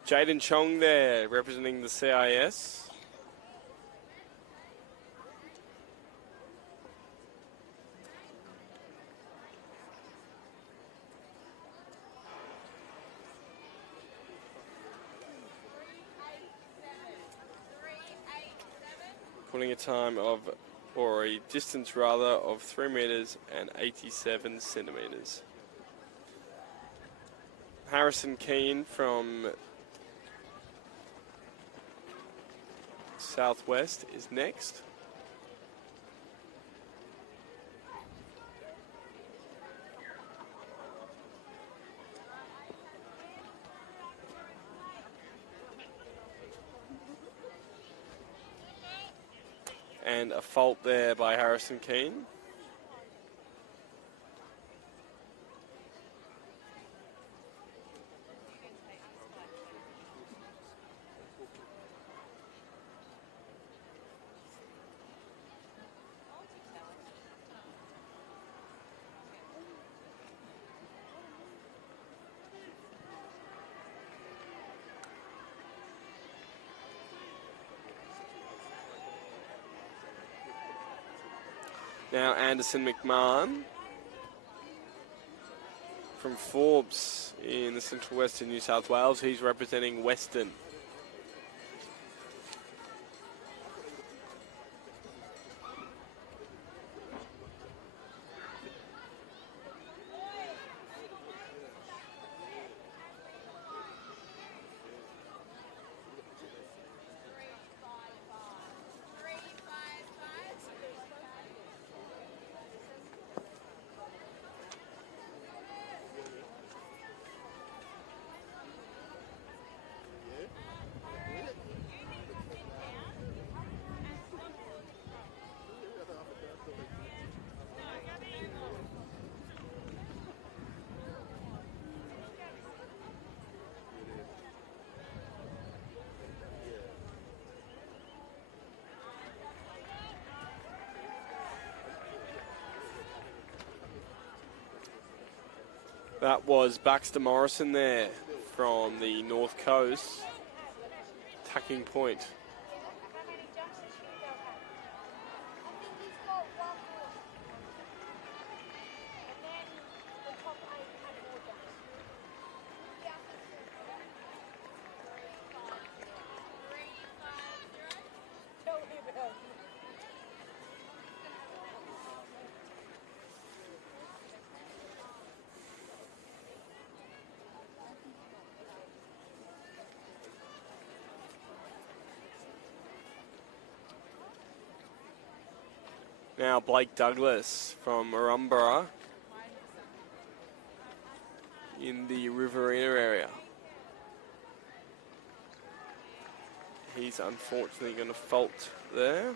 Jaden Chong there, representing the CIS. Putting a time of, or a distance rather, of 3 meters and 87 centimeters. Harrison Keane from Southwest is next. And a fault there by Harrison Keane. Now Anderson McMahon from Forbes in the Central Western New South Wales. He's representing Western. That was Baxter Morrison there from the North Coast, tacking point. Now Blake Douglas from Marumbara in the Riverina area. He's unfortunately going to fault there.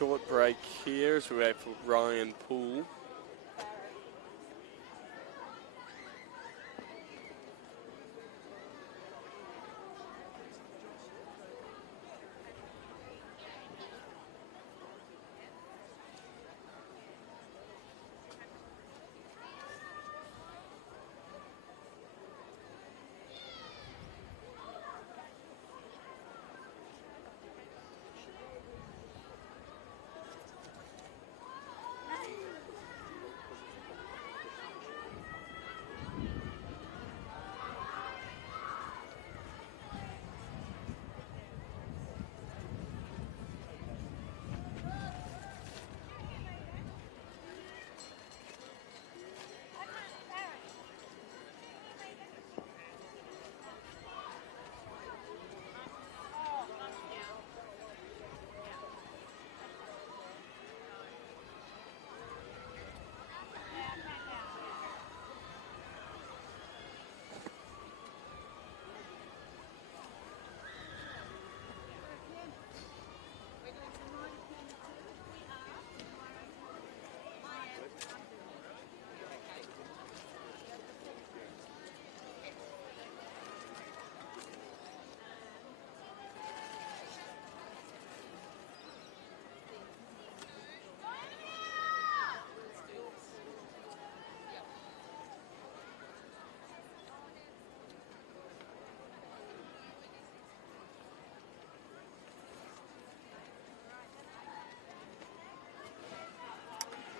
short break here as we wait for Ryan Poole.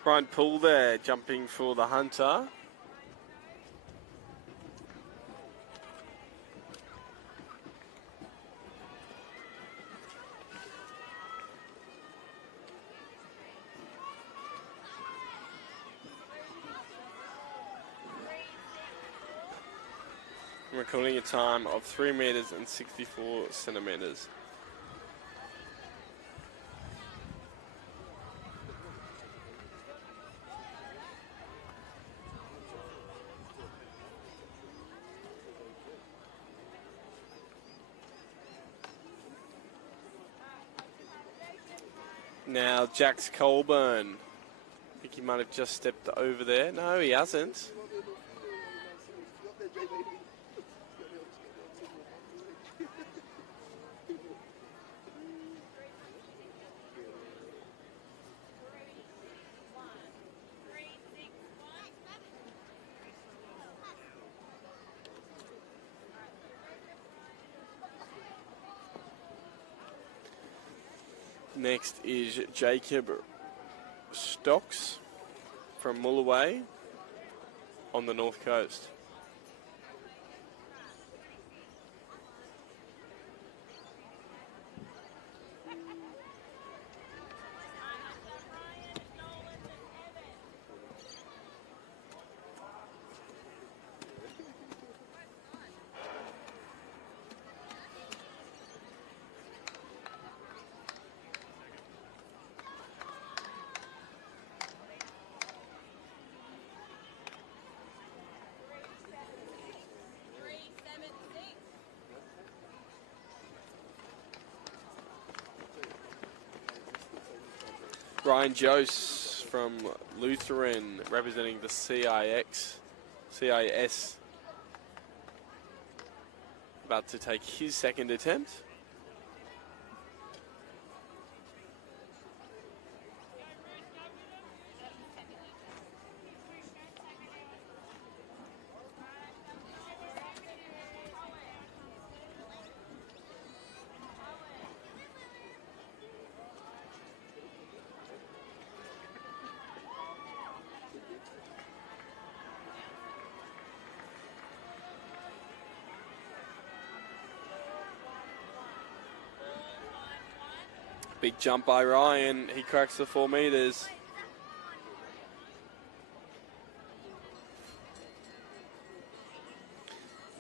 Ryan Poole there, jumping for the Hunter. Recording a time of 3 meters and 64 centimeters. Now Jax Colburn. I think he might have just stepped over there. No, he hasn't. Next is Jacob Stocks from Mulloway on the north coast. Ryan Jose from Lutheran representing the CIS. About to take his second attempt. Big jump by Ryan. He cracks the 4 meters.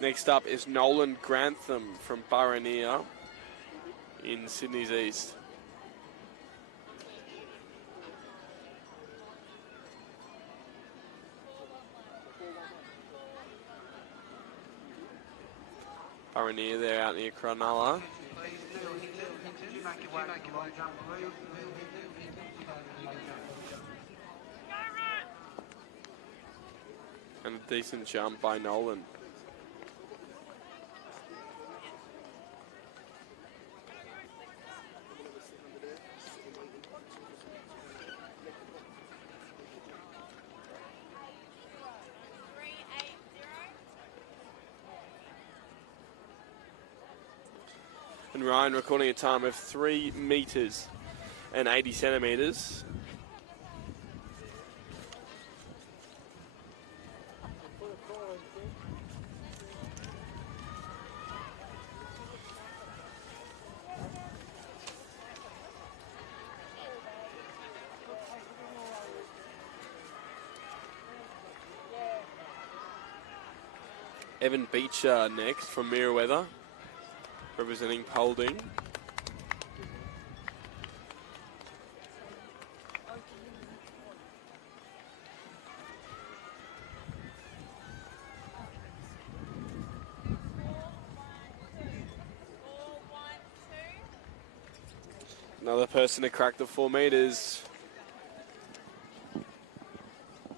Next up is Nolan Grantham from Burraneer in Sydney's East. Burraneer there out near Cronulla. And a decent jump by Nolan. And Ryan recording a time of 3 metres and 80 centimetres. Evan Beecher next from Merewether, representing Paulding. Another person to crack the 4 metres.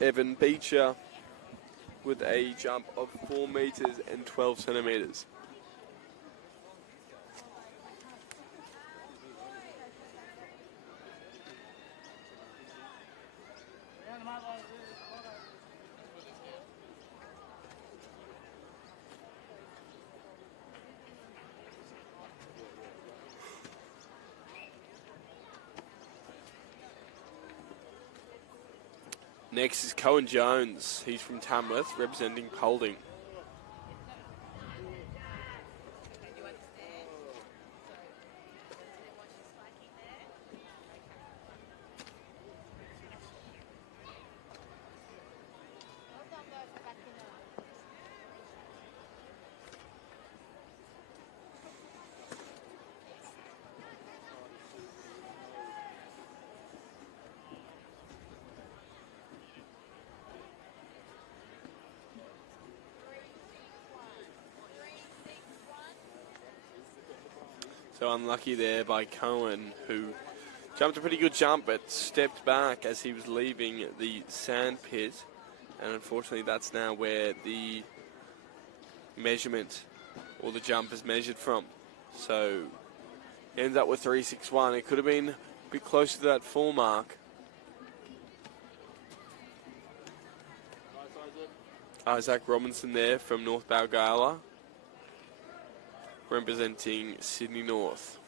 Evan Beecher with a jump of 4 metres and 12 centimetres. Next is Cohen Jones. He's from Tamworth, representing Paulding. So unlucky there by Cohen, who jumped a pretty good jump but stepped back as he was leaving the sand pit. And unfortunately that's now where the measurement or the jump is measured from. So he ends up with 3.61. It could have been a bit closer to that 4 mark. Isaac Robinson there from North Balgowlah, representing Sydney North.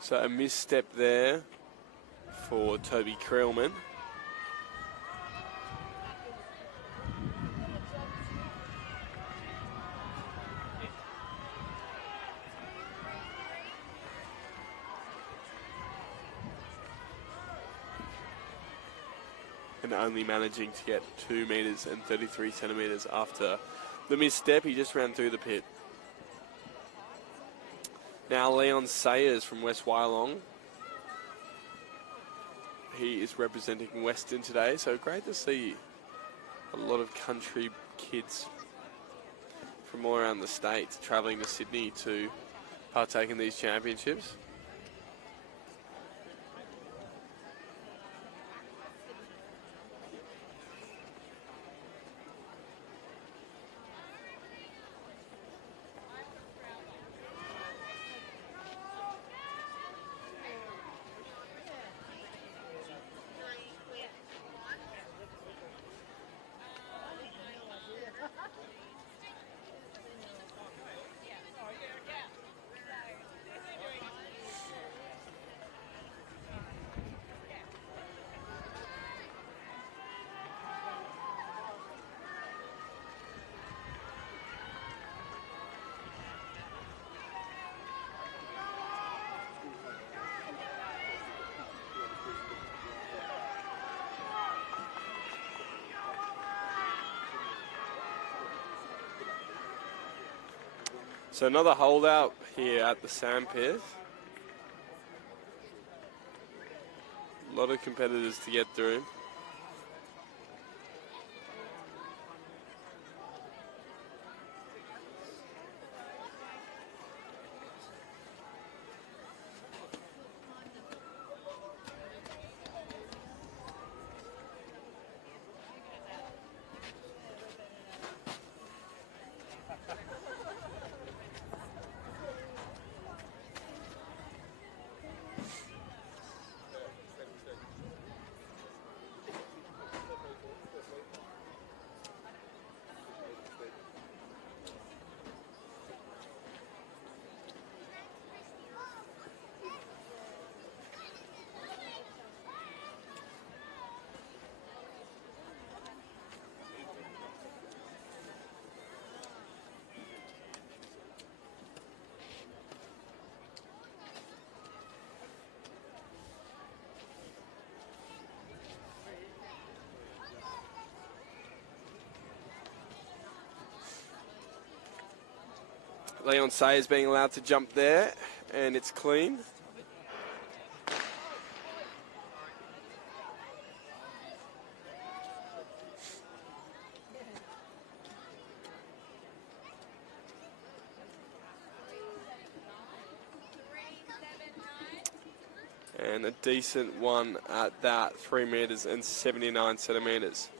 So a misstep there for Toby Creelman. And only managing to get 2 metres and 33 centimetres after the misstep. He just ran through the pit. Now Leon Sayers from West Wyalong. He is representing Western today, so great to see a lot of country kids from all around the state travelling to Sydney to partake in these championships. So another holdout here at the sandpit. A lot of competitors to get through. Leon Sayers being allowed to jump there, and it's clean. And a decent one at that, 3 meters and 79 centimeters.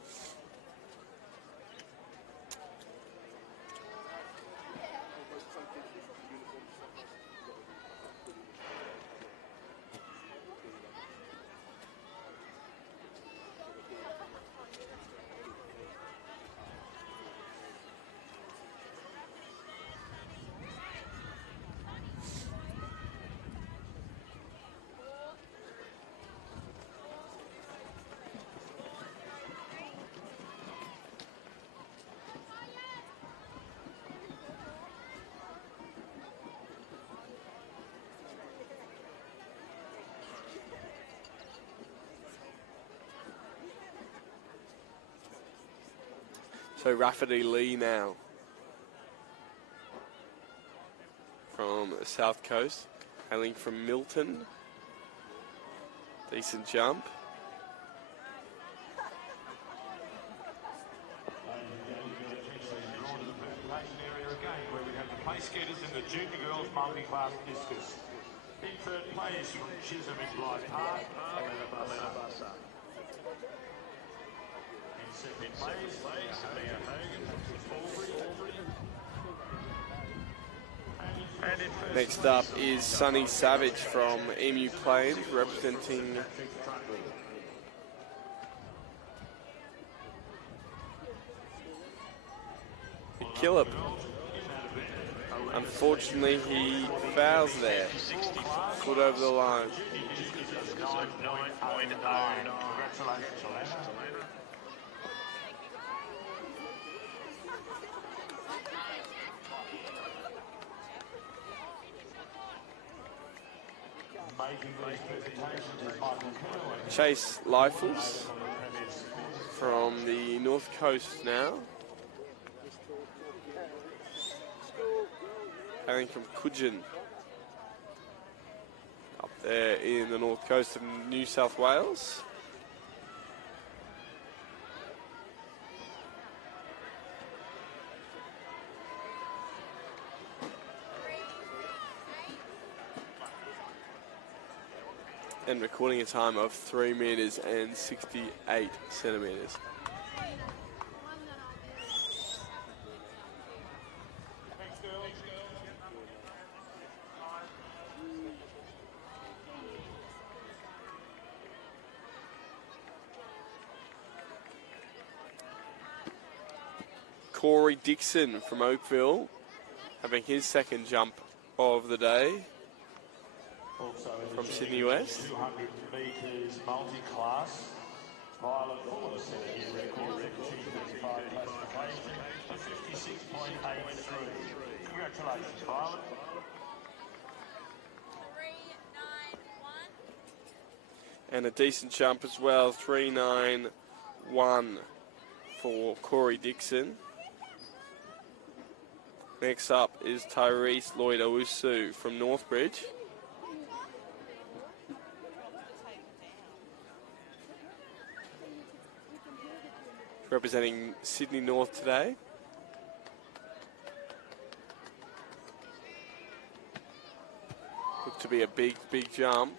So Rafferty Lee now from the South Coast, hailing from Milton. Decent jump. Where we have the place getters in the junior girls multi-class discus. In third place from Chisholm in Blythe Park, Elena Bussa. In second place, Leah Hogan from Albury. Next up is Sonny Savage from Emu Plains, representing Killip. Unfortunately, he fouls there. Foot over the line. 9.09. Congratulations, Elena. Chase Leifels from the North Coast now. Hailing from Coogin. Up there in the North Coast of New South Wales. And recording a time of 3 meters and 68 centimeters. Corey Dixon from Oakville having his second jump of the day. Also from Sydney West. 200 metres multi-class. Violet Fuller set a new record for 235 classification of 56.83. Congratulations, Violet. And a decent jump as well, 3.91 for Corey Dixon. Next up is Tyrese Lloyd Owusu from Northbridge. Representing Sydney North today. Looked to be a big, big jump.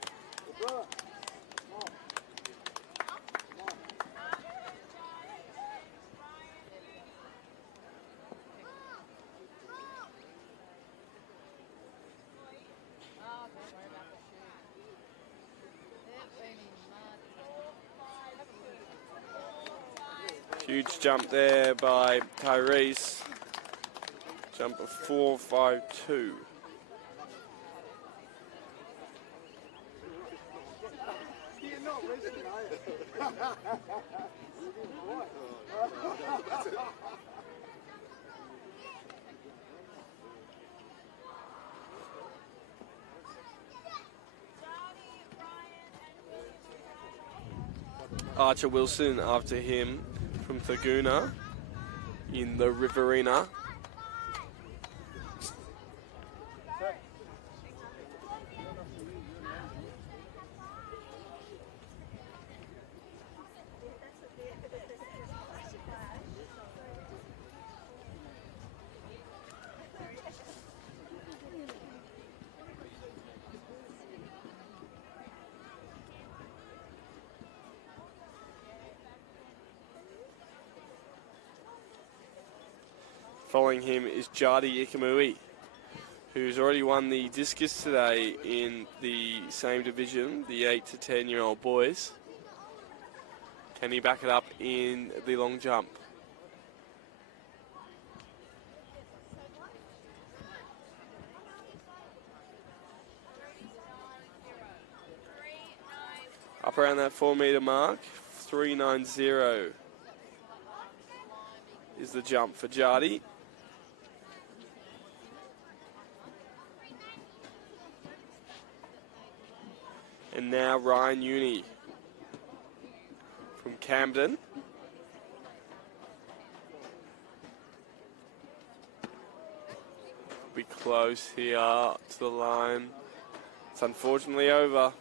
Huge jump there by Tyrese. Jump of 4.52. You're not resting, are you? Archer Wilson after him from Thaguna in the Riverina. Following him is Jardi Ikamui, who's already won the discus today in the same division, the 8 to 10-year-old boys. Can he back it up in the long jump? Up around that 4-metre mark, 3.90 is the jump for Jardi. And now Ryan Uni from Camden. Be close here to the line. It's unfortunately over.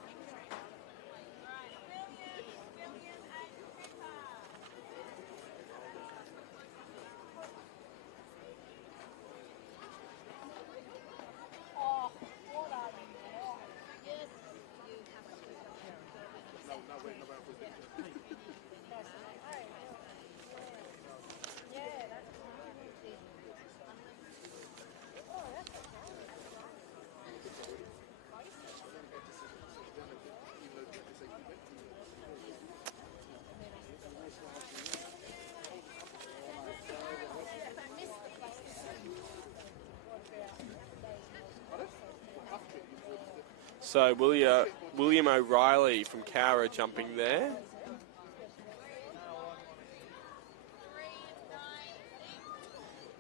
So William O'Reilly from Cowra jumping there.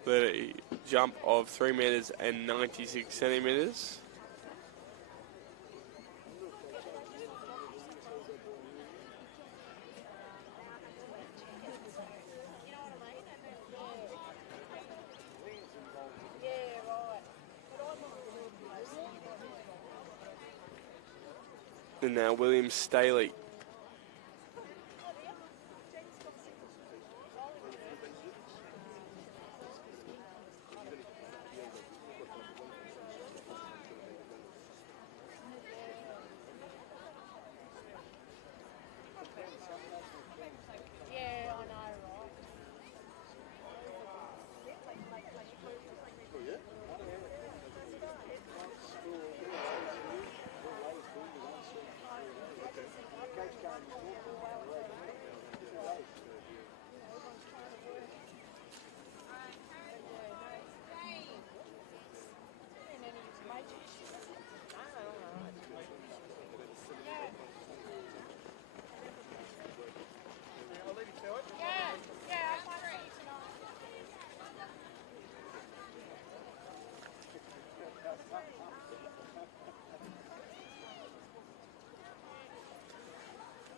The jump of 3 metres and 96 centimetres. And now William Staley.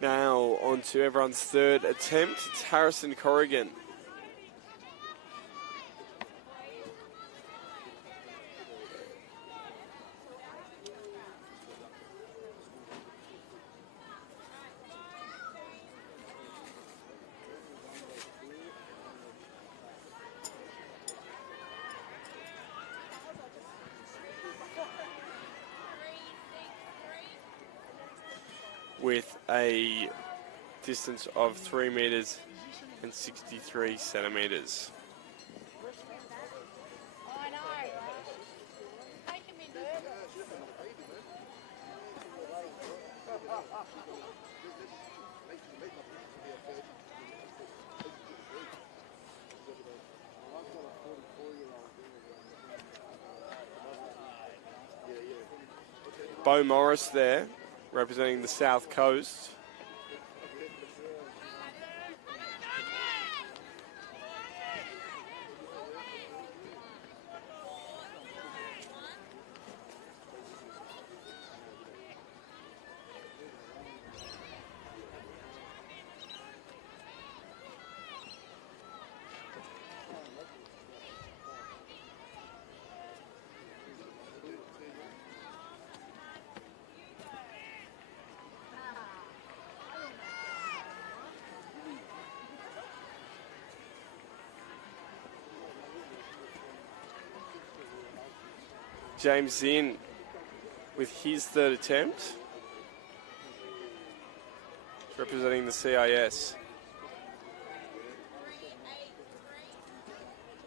Now on to everyone's third attempt. It's Harrison Corrigan. a distance of 3 meters and 63 centimeters. I know, right? Making me nervous. Bo Morris there, representing the South Coast. James Zinn with his third attempt, representing the CIS.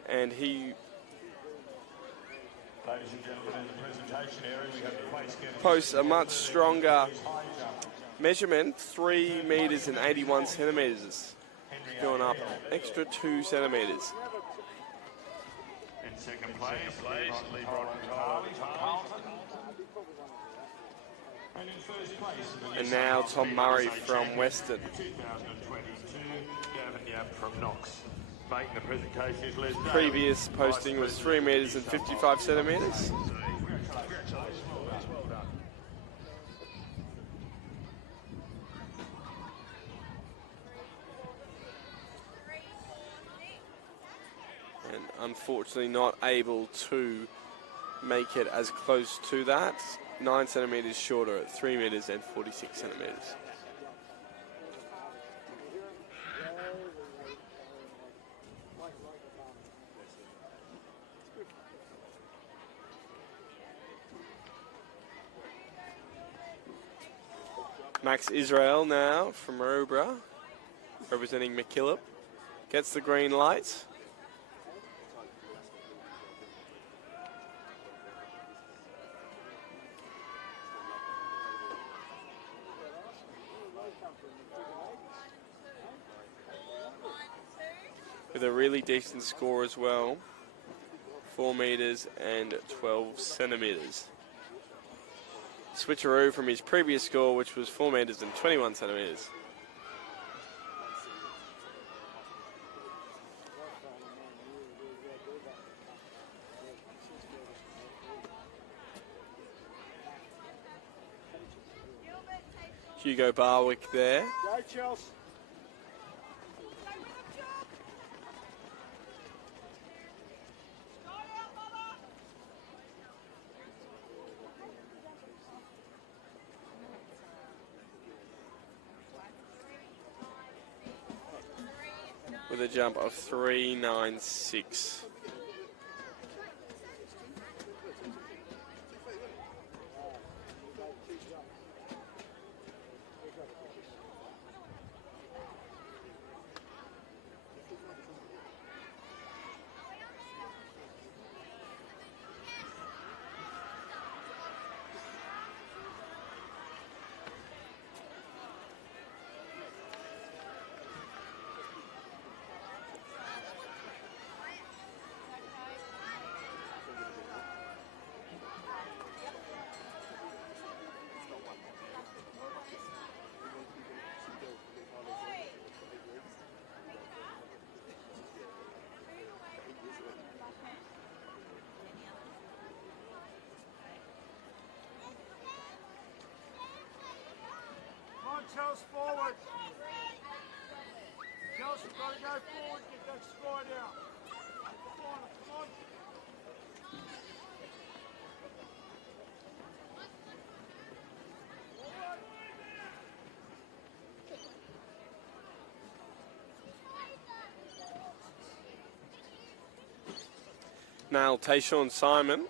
And he Ladies and gentlemen, in the presentation area, we have the place getters. posts a much stronger measurement, 3 meters and 81 centimeters. Going up extra 2 centimeters. In second place, Lee Carlton from Carlton. And in first place, And now Tom Murray from Western. 2022, Gavin Yap from Knox. Making the presentation is Les Daly. Previous posting was 3 meters and 55 centimeters. Congratulations, well done. And unfortunately not able to make it as close to that. 9 centimeters shorter at 3 meters and 46 centimeters. Max Israel now from Marubra, representing McKillop, gets the green light. With a really decent score as well, 4 meters and 12 centimeters. Switcheroo from his previous score, which was 4 meters and 21 centimeters. Hugo Barwick there. Go, Chelsea. With a jump of 3.96. Chelsea forward. Chelsea, got to go forward, get that stride out. Come on, come on. Now Tayshawn Simon,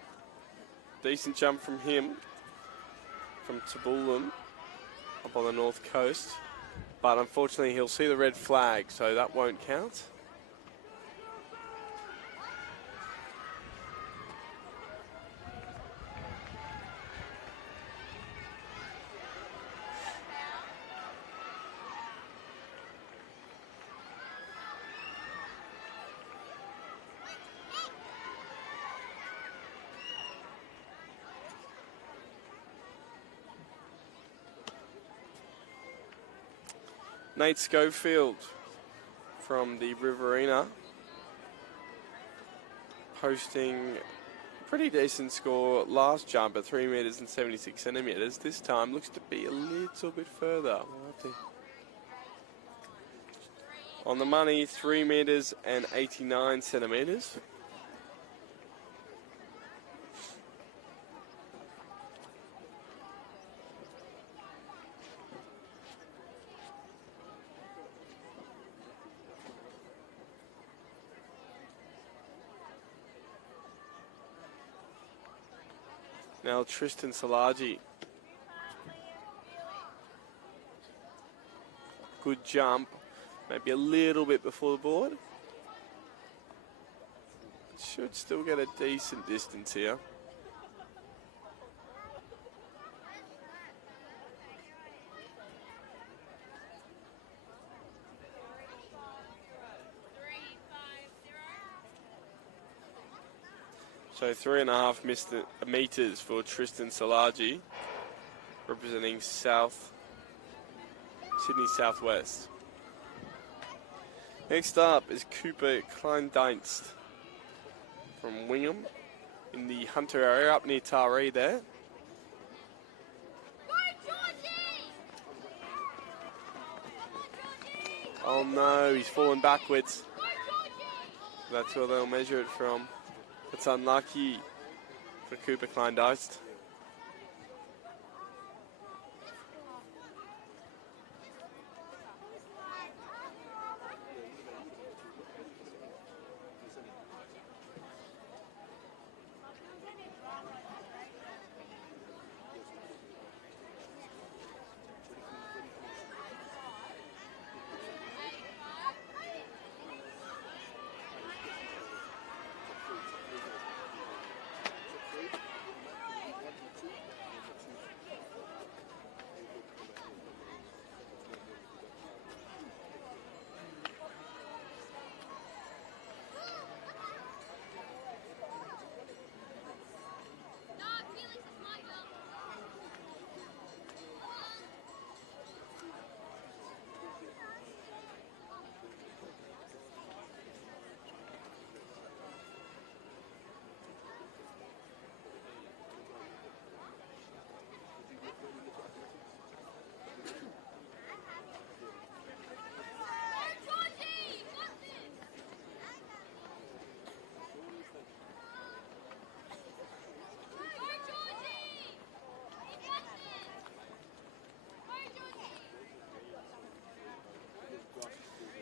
decent jump from him, from Taboolam. up on the north coast. But unfortunately, he'll see the red flag, so that won't count. Nate Schofield from the Riverina posting a pretty decent score last jump at 3 metres and 76 centimetres. This time looks to be a little bit further. On the money, 3 metres and 89 centimetres. Now Tristan Salagi. Good jump. Maybe a little bit before the board. Should still get a decent distance here. So 3.5 metres for Tristan Salagi, representing Sydney Southwest. Next up is Cooper Kleindienst from Wingham in the Hunter area, up near Taree there. Oh no, he's fallen backwards. That's where they'll measure it from. It's unlucky for Cooper Kleindienst.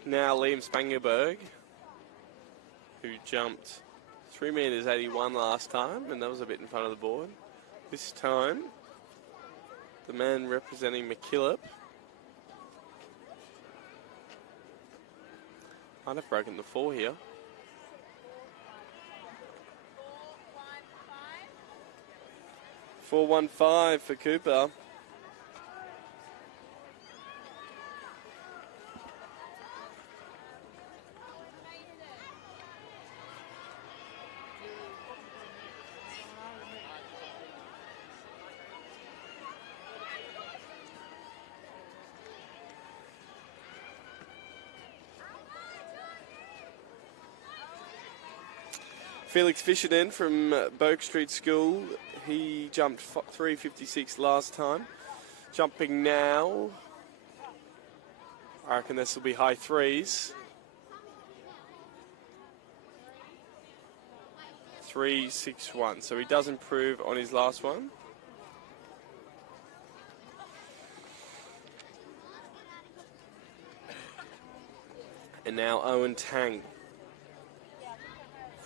Now Liam Spangenberg, who jumped 3 metres 81 last time, and that was a bit in front of the board. This time, the man representing McKillop might have broken the 4 here. 4.15 for Cooper. Felix Fisherden from Boak Street School, he jumped 3.56 last time. Jumping now, I reckon this will be high threes. 3.61, so he does improve on his last one. And now Owen Tang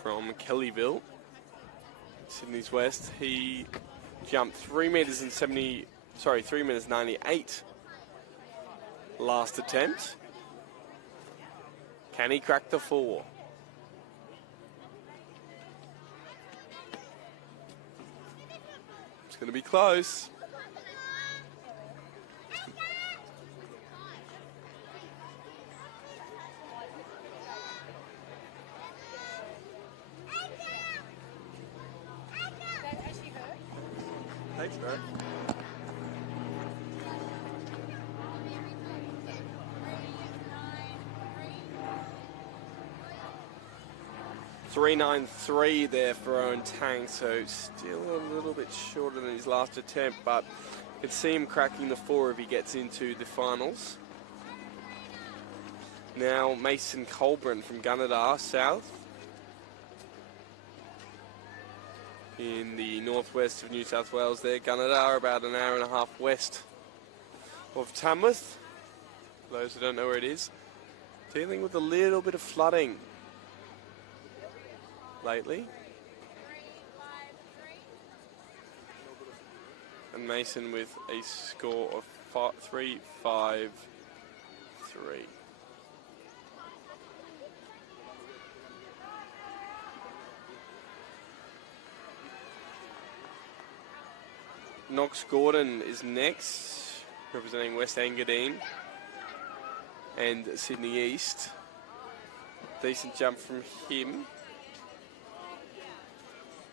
from Kellyville, Sydney's West. He jumped 3 metres 98 last attempt. Can he crack the 4? It's going to be close. Thanks, bro. .393 there for Owen Tang, so still a little bit shorter than his last attempt, but you can see him cracking the 4 if he gets into the finals. Now Mason Colburn from Gunnedah South in the northwest of New South Wales there. Gunnedah, about an hour and a half west of Tamworth, for those who don't know where it is. Dealing with a little bit of flooding lately. And Mason with a score of 3-5-3. Knox Gordon is next, representing West Engadine and Sydney East. Decent jump from him,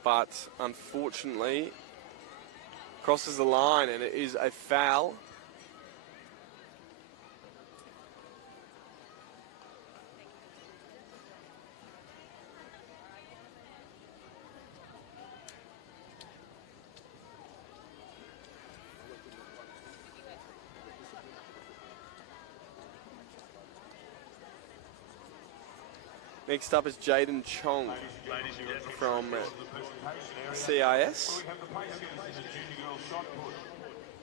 but unfortunately crosses the line and it is a foul. Next up is Jaden Chong from CIS. We have the place getters in the junior girls shot put.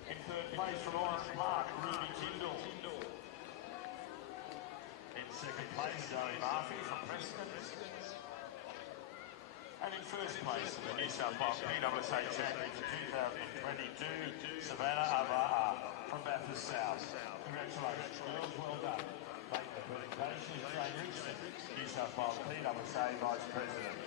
In third place from Orange Park, Ruby Tyndall. In second place, Zoe Murphy from Preston. And in first place, the New South Wales PSSA champion for 2022, Savannah Avaa from Bathurst South. Congratulations, girls, well done. Making the presentation is Jane Richmond, New South Wales PSSA Vice President.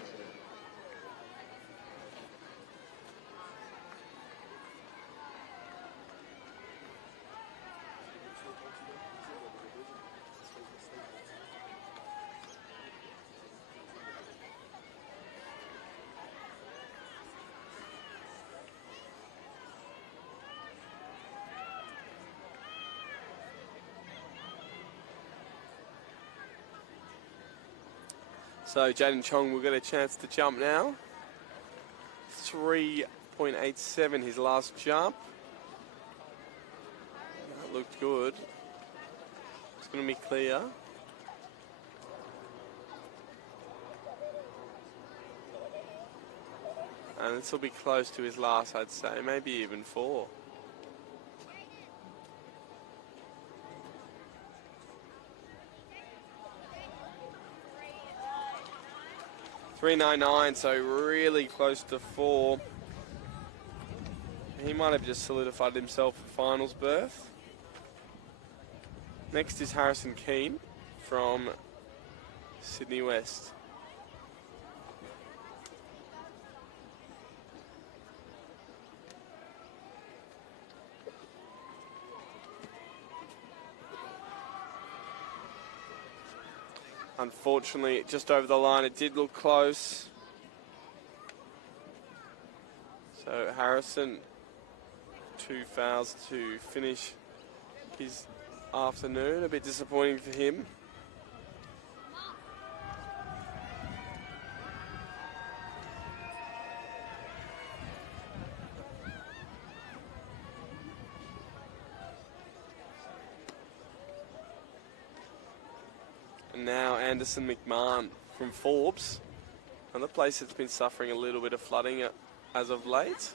So Jaden Chong will get a chance to jump now. 3.87 his last jump. That looked good. It's going to be clear. And this will be close to his last, I'd say, maybe even 4. .399, so really close to 4. He might have just solidified himself a finals berth. Next is Harrison Keane from Sydney West. Unfortunately, just over the line, it did look close. So Harrison, 2 fouls to finish his afternoon. A bit disappointing for him. Now Anderson McMahon from Forbes, another place that's been suffering a little bit of flooding as of late.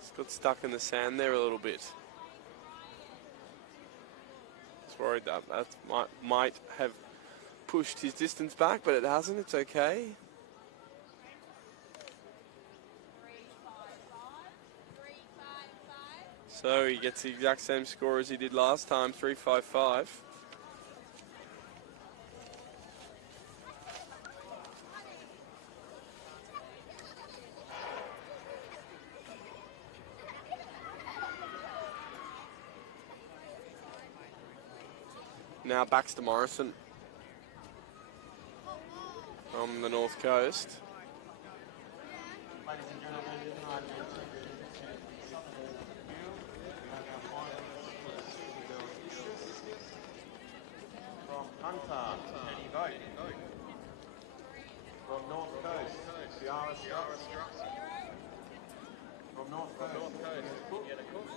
He's got stuck in the sand there a little bit. I was worried that might have pushed his distance back, but it hasn't. It's okay. So he gets the exact same score as he did last time, 3.55. Now Baxter Morrison from the North Coast. Ladies and gentlemen, tonight we're taking you to the southern end of the field. We have our finalists for the Sydney Girls Discus. From Hunter, Penny Vogt. From North Coast, Ciara Strauss. From North Coast, Vienna Cook.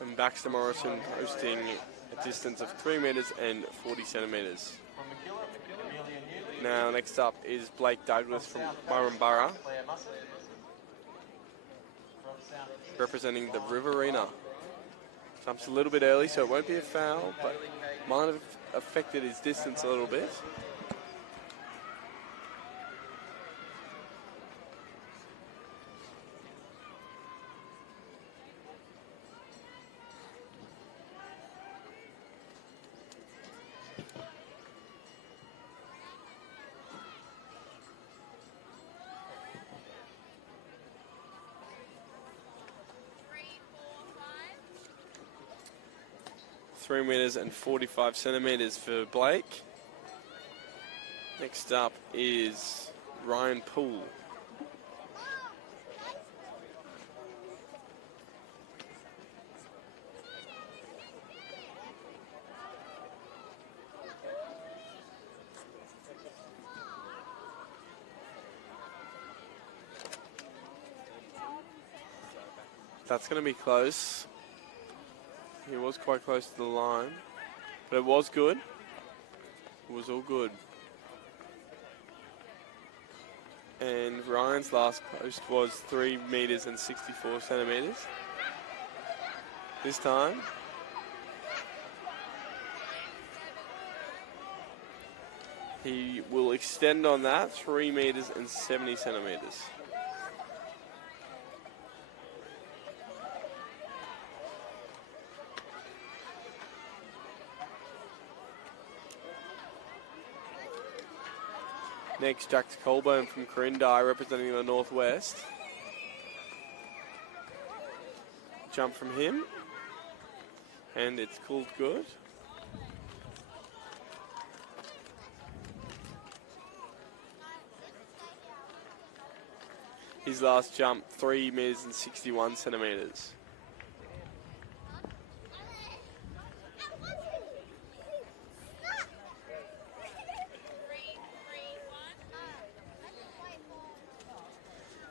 And Baxter Morrison posting a distance of 3 metres and 40 centimetres. From McKillop, Amelia Newley. Now next up is Blake Douglas from Murrumburra, Claire Musson. From South representing the Riverina. Jumps a little bit early, so it won't be a foul, but might have affected his distance a little bit. Three metres and 45 centimetres for Blake. Next up is Ryan Poole. That's going to be close. He was quite close to the line, but it was good. It was all good. And Ryan's last post was 3 metres and 64 centimetres. This time, he will extend on that, 3 metres and 70 centimetres. Next, Jack Colburn from Corindai, representing the Northwest. Jump from him, and it's called good. His last jump, 3 metres and 61 centimetres.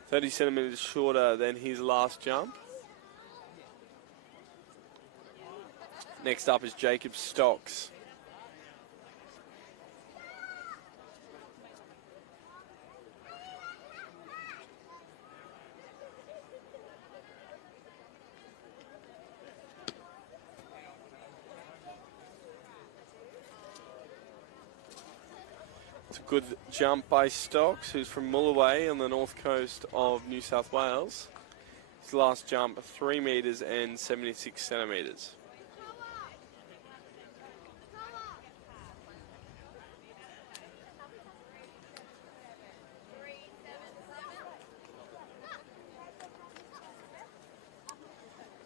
.30 centimetres shorter than his last jump. Next up is Jacob Stocks. It's a good jump by Stocks, who's from Mulloway on the north coast of New South Wales. His last jump, 3 metres and 76 centimetres.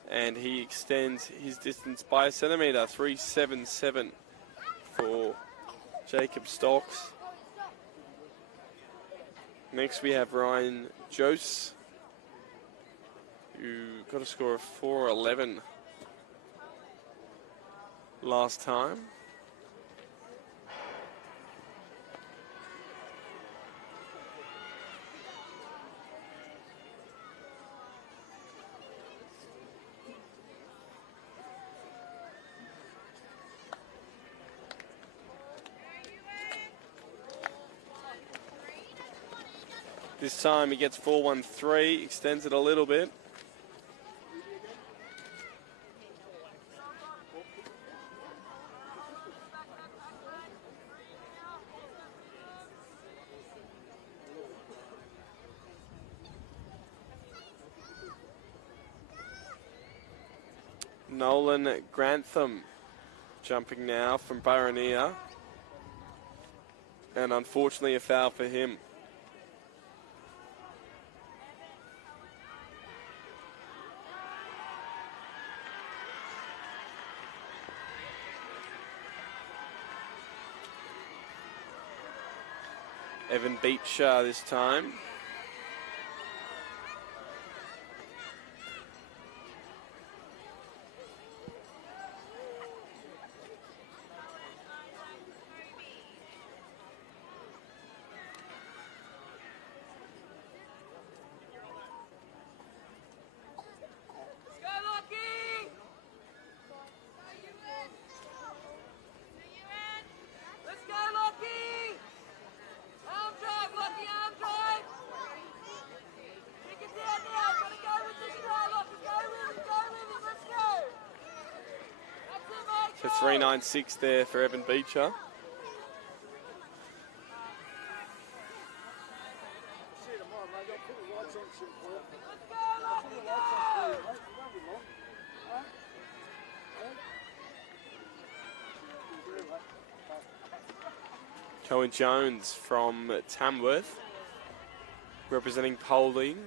And he extends his distance by a centimetre, 3.77 for Jacob Stocks. Next we have Ryan Jose, who got a score of 4.11 last time. This time he gets 4.13, extends it a little bit. Nolan Grantham jumping now from Burraneer. And unfortunately a foul for him. Evan Beecher this time. So 3.96 there for Evan Beecher. Cohen Jones from Tamworth, representing Polding.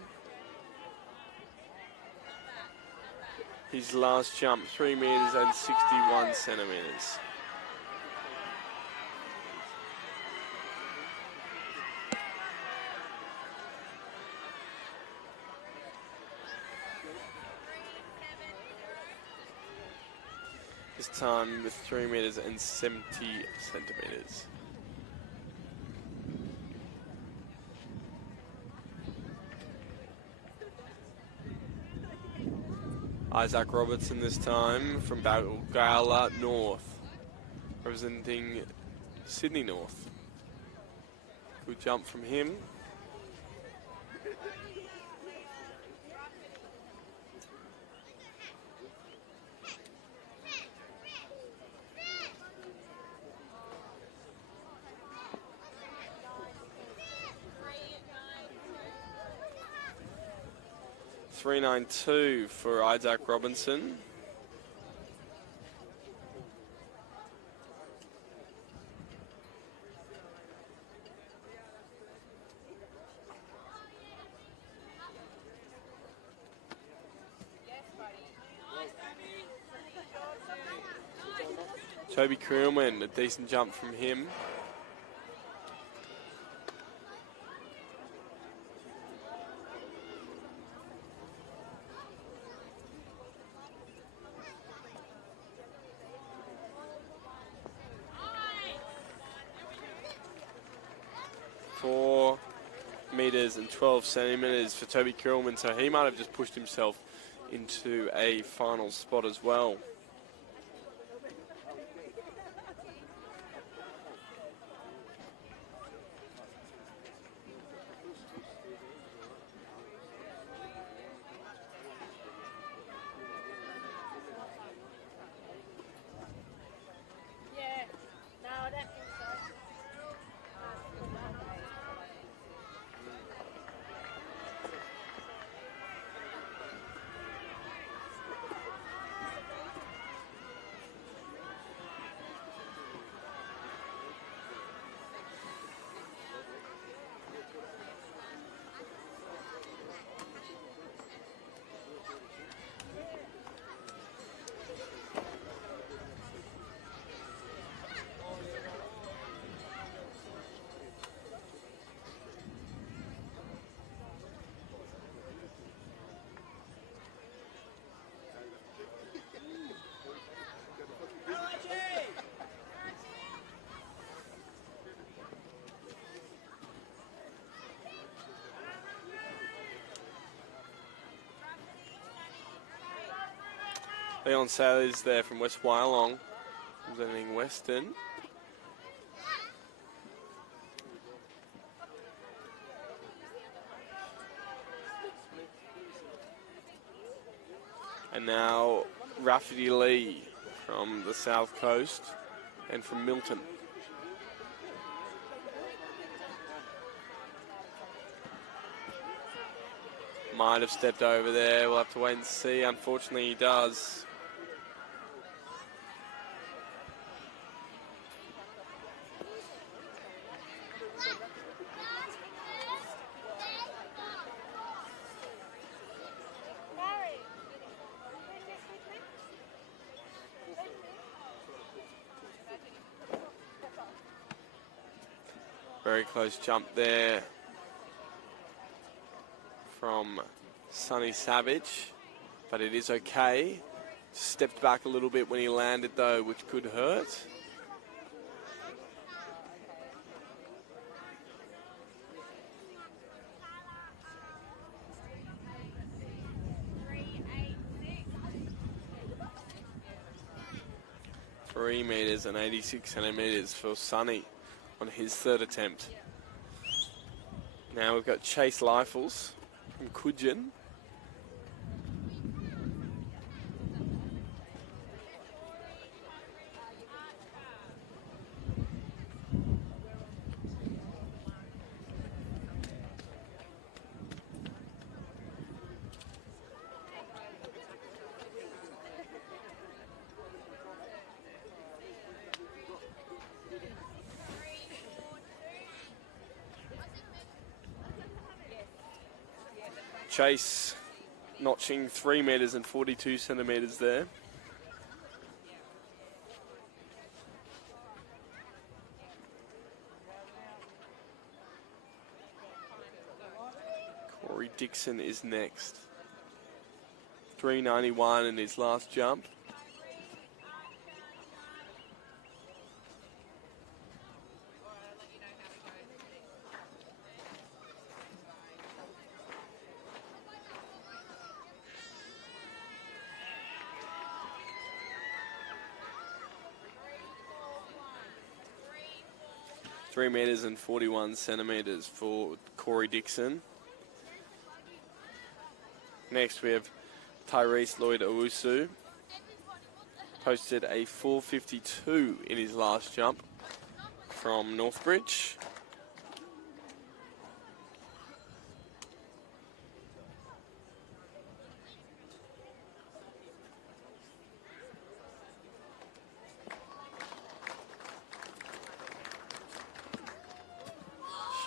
His last jump, 3 metres and 61 centimetres. This time with 3 metres and 70 centimetres. Isaac Robertson this time from Balgowlah North, representing Sydney North. Good jump from him. .392 for Isaac Robinson. Toby Creelman, a decent jump from him. Metres and 12 centimetres for Toby Creelman, so he might have just pushed himself into a final spot as well. Leon Sailors there from West Wyalong, representing Western. And now Rafferty Lee from the South Coast and from Milton. Might have stepped over there, we'll have to wait and see. Unfortunately he does. Very close jump there from Sonny Savage, but it is okay. Stepped back a little bit when he landed though, which could hurt. $3 and 86 centimeters for Sonny on his third attempt. Now we've got Chase Leifels from Coogin. Chase notching $3 and 42 centimeters there. Corey Dixon is next. 391 in his last jump. $3 and 41 centimeters for Corey Dixon. Next we have Tyrese Lloyd Owusu. Posted a 452 in his last jump from Northbridge.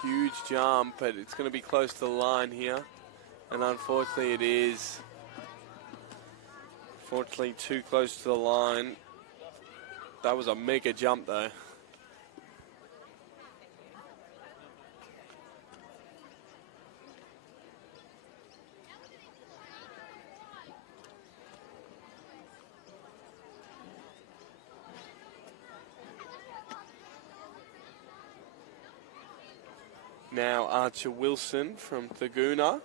Huge jump, but it's going to be close to the line here. And unfortunately it is. Fortunately too close to the line. That was a mega jump though. Now Archer Wilson from Thaguna.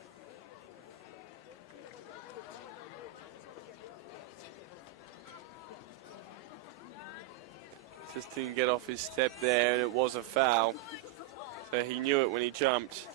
Just didn't get off his step there, and it was a foul. So he knew it when he jumped.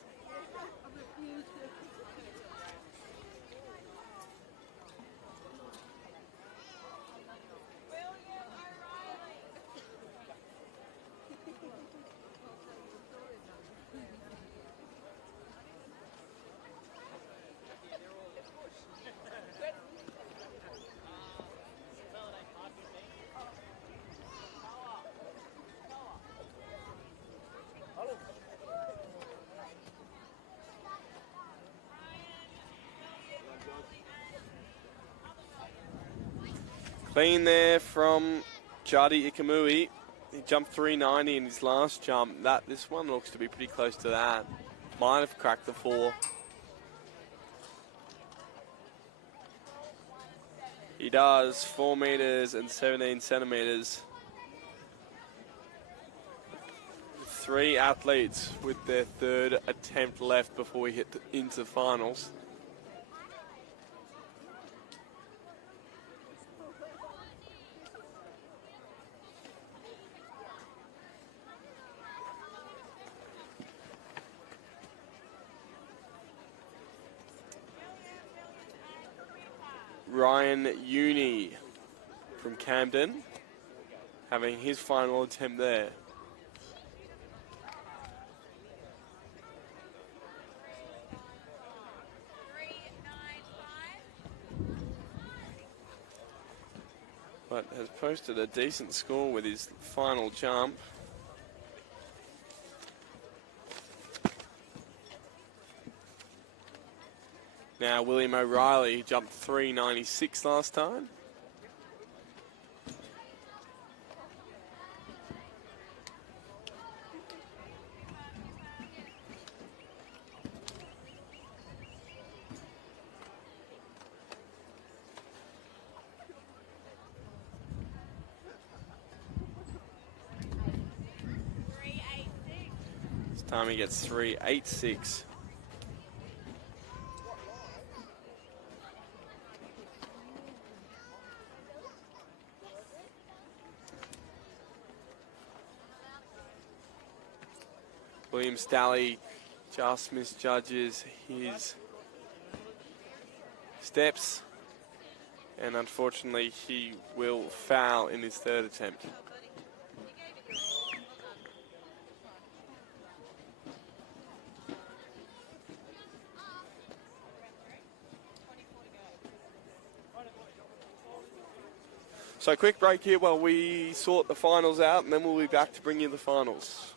Clean there from Jardi Ikamui. He jumped 390 in his last jump. This one looks to be pretty close to that. Might have cracked the 4. He does, 4 meters and 17 centimeters. 3 athletes with their third attempt left before we hit into finals. Ryan Uni from Camden having his final attempt there. But has posted a decent score with his final jump. Now William O'Reilly jumped 396 last time. Time he gets 3.86. William Stalley just misjudges his steps, and unfortunately he will foul in his third attempt. So quick break here while we sort the finals out, and then we'll be back to bring you the finals.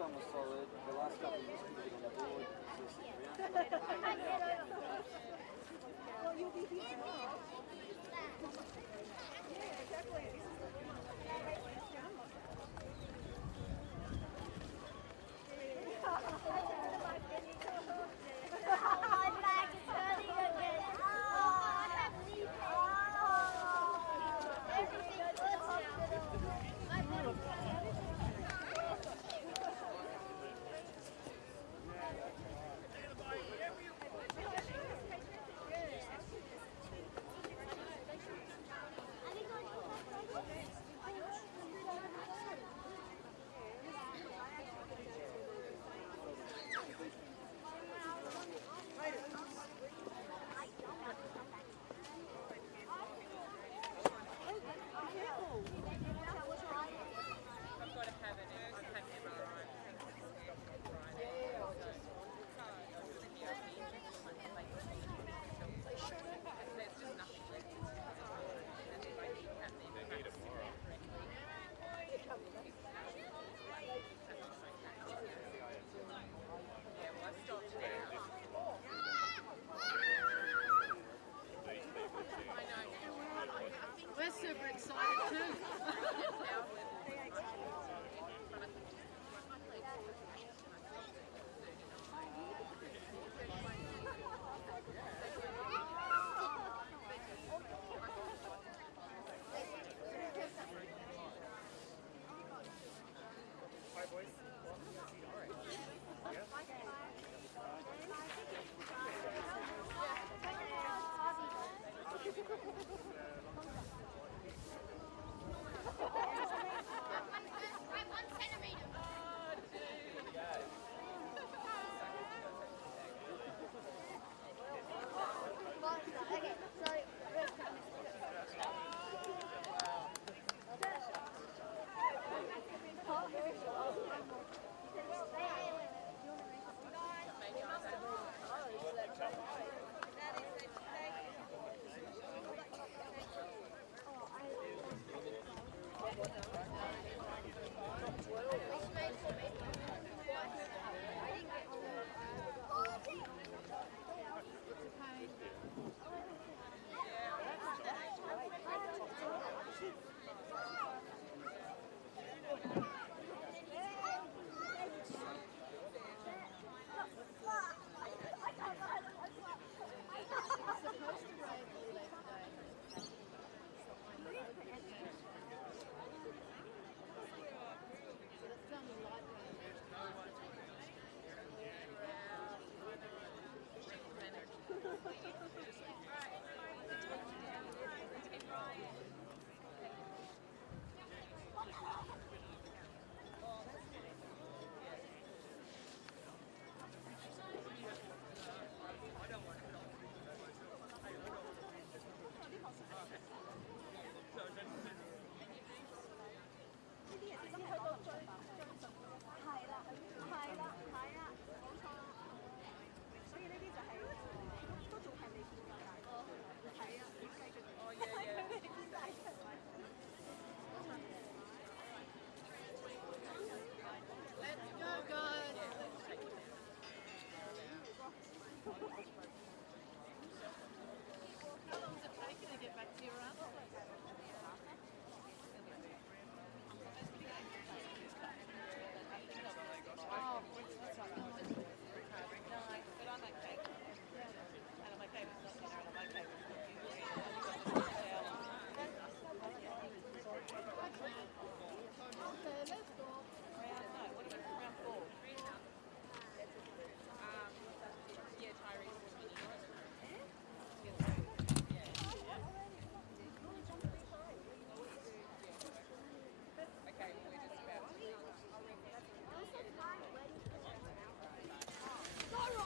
One was solid. The last couple was pretty good on the board. Well, you'll be here tomorrow. Yeah, exactly.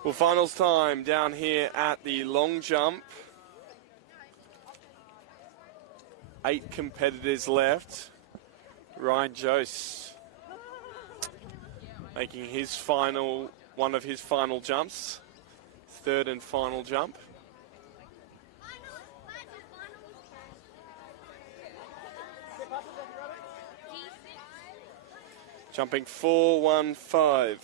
Well, finals time down here at the long jump. 8 competitors left. Ryan Jose making his one of his final jumps. Third and final jump. Jumping 4.15.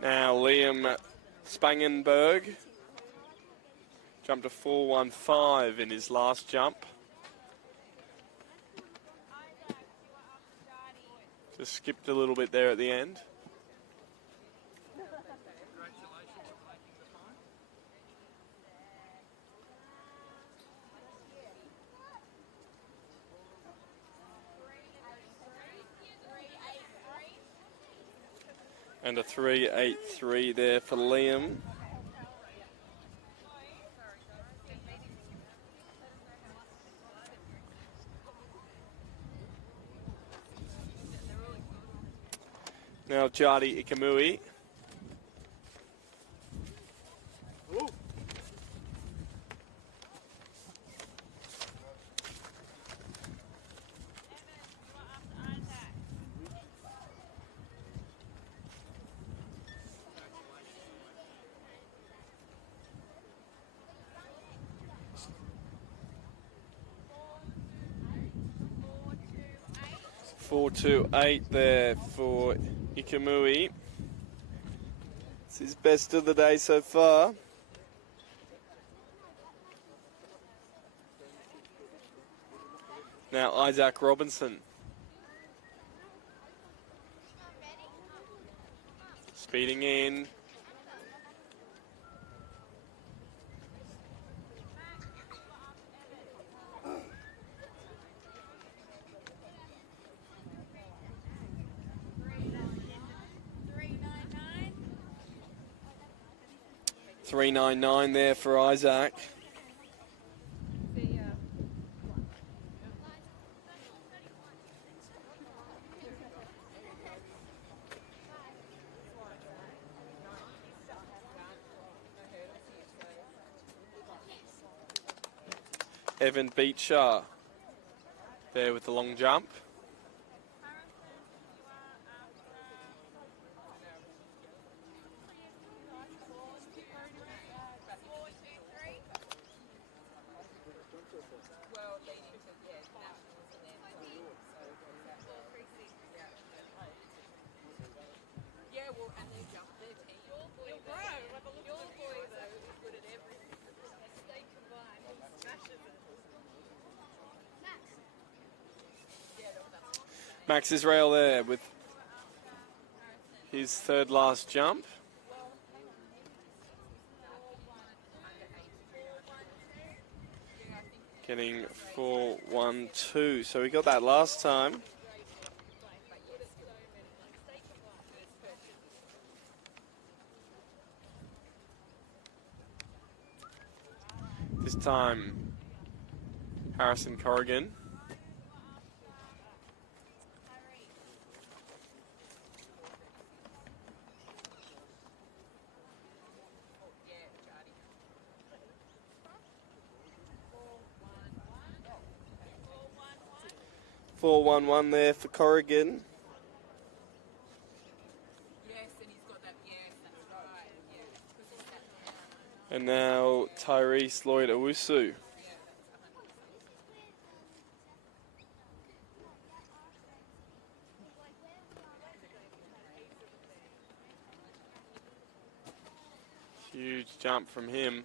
Now Liam Spangenberg jumped a 4.15 in his last jump. Just skipped a little bit there at the end. And a 3.83 there for Liam. Now Jardi Ikamui. Four, 2.8 there for Ikamui. It's his best of the day so far. Now Isaac Robinson. Speeding in. $3.99 there for Isaac. Evan Beecher there with the long jump. Max Israel there with his third last jump. Getting 4.12, so we got that last time. This time, Harrison Corrigan. $4.11 there for Corrigan. And now Tyrese Lloyd Owusu. Huge jump from him.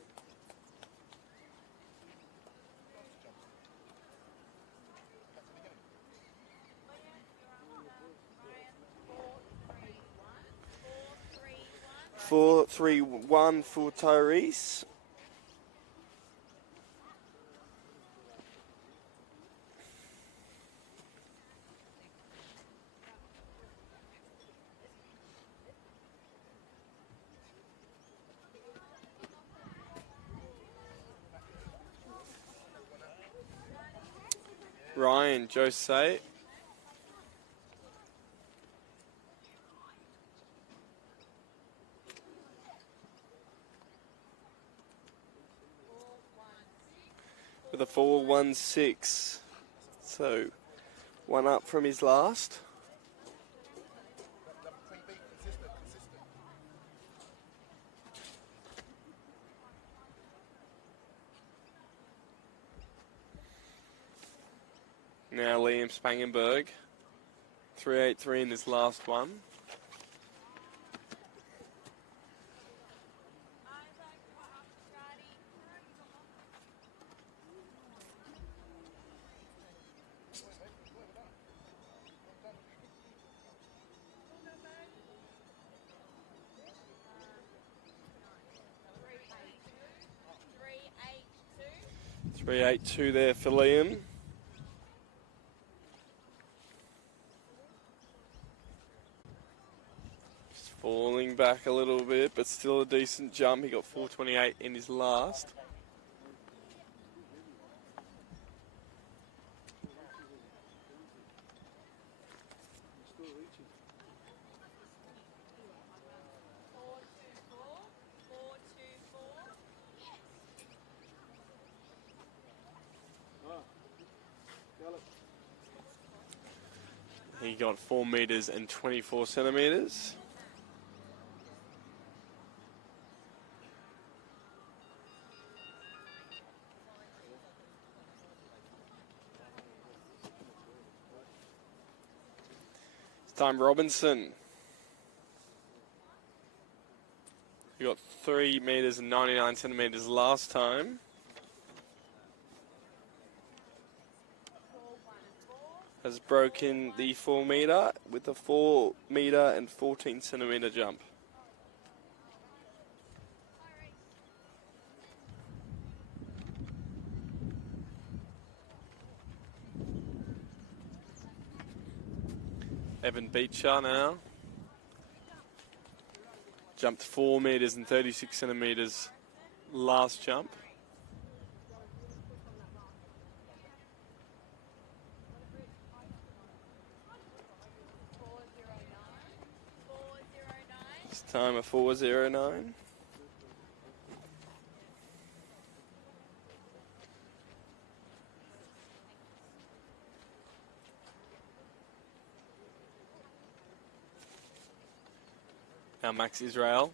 Four, 3.1 for Tyrese. Ryan Jose. With a 4.16. So, one up from his last. Now Liam Spangenberg, 3.83 in his last one. .382 there for Liam. Just falling back a little bit, but still a decent jump. He got 4.28 in his last. He got 4 meters and 24 centimeters. It's time Robinson. He got 3 meters and 99 centimeters last time. Has broken the 4 meter with a 4 meter and 14 centimeter jump. Evan Beecher now. Jumped 4 meters and 36 centimeters last jump. Time of 4.09. Now Max Israel.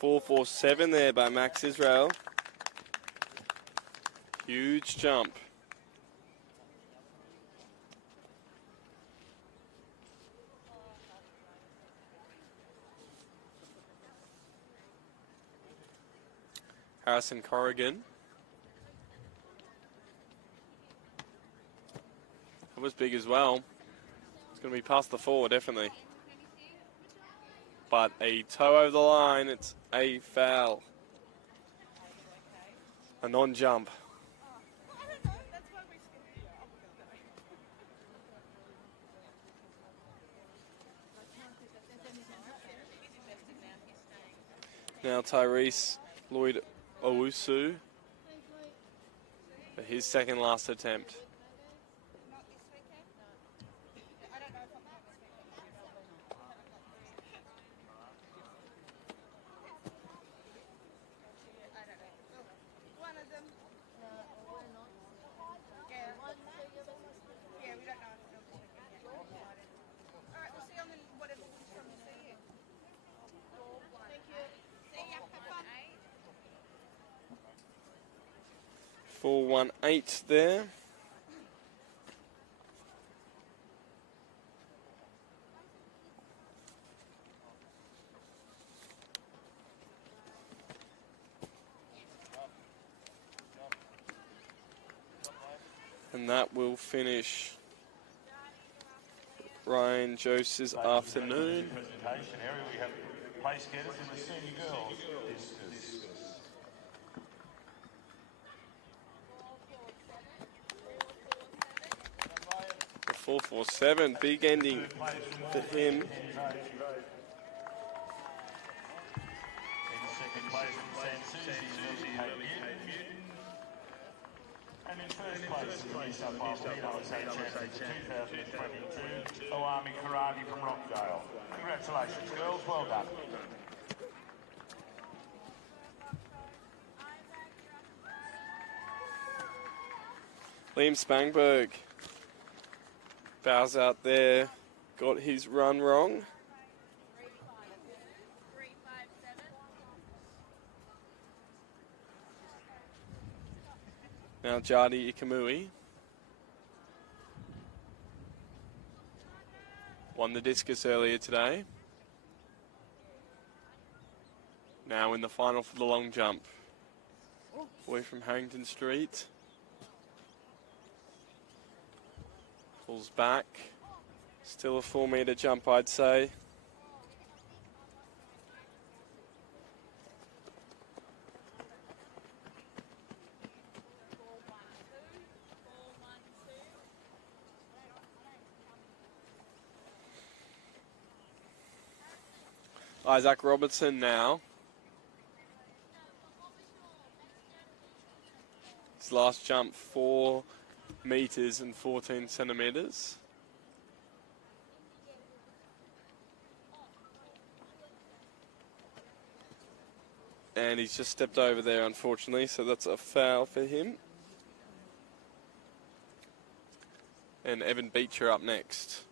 .447 there by Max Israel. Huge jump. Harrison Corrigan. That was big as well. It's going to be past the 4, definitely. But a toe over the line, it's a foul. A non-jump. Now Tyrese Lloyd Owusu for his second last attempt. Alright, we'll see you on whatever one's from the see you. Thank you. See ya. Have fun. 4.18 there. And that will finish Ryan Joseph's afternoon. Presentation area, we have place getters in the senior girls discus. 4.47, big ending for him. In second place from San Susie, and in first place in the New South Wales PSSA Championship 2022, Oami Karate from Rockdale. Congratulations, girls. Well done. Liam Spangberg bows out there, got his run wrong. Now Jardi Ikamui won the discus earlier today. Now in the final for the long jump. Boy from Harrington Street. Pulls back. Still a 4 metre jump, I'd say. Isaac Robertson now. His last jump, 4 metres and 14 centimetres. And he's just stepped over there, unfortunately, so that's a foul for him. And Evan Beecher up next.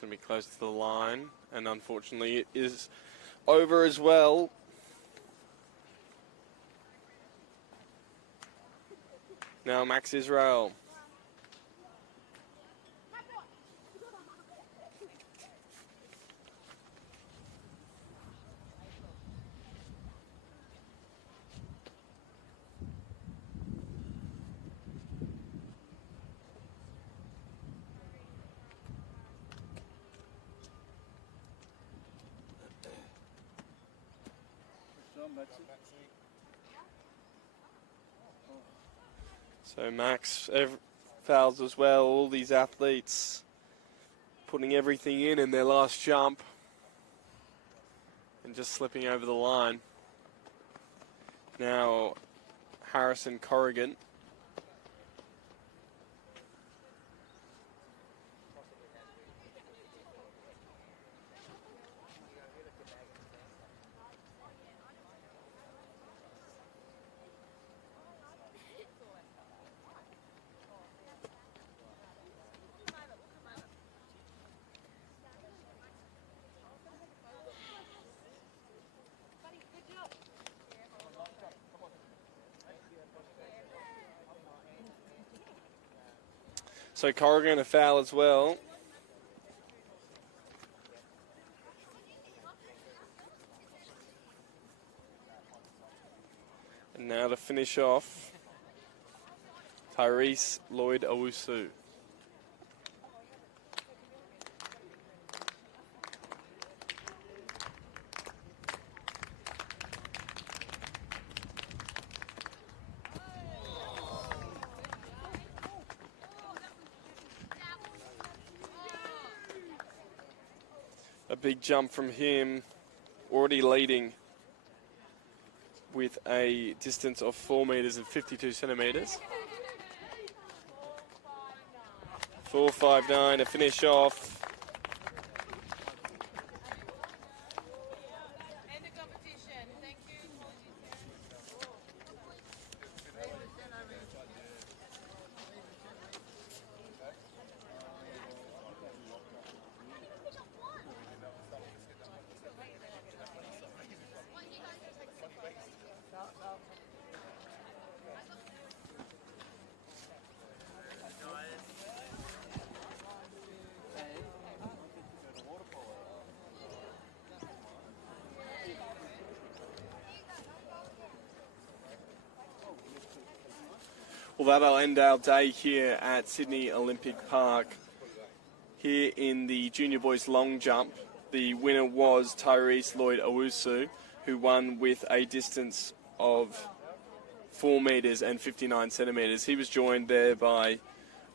Going to be close to the line, and unfortunately it is over as well. Now Max Israel. So Max fouls as well. All these athletes putting everything in their last jump and just slipping over the line. Now Harrison Corrigan. So Corrigan a foul as well. And now to finish off, Tyrese Lloyd Owusu. A big jump from him, already leading with a distance of 4 metres and 52 centimetres. 4.59 to finish off. Well, that'll end our day here at Sydney Olympic Park. Here in the junior boys long jump, the winner was Tyrese Lloyd Owusu, who won with a distance of 4 metres and 59 centimetres. He was joined there by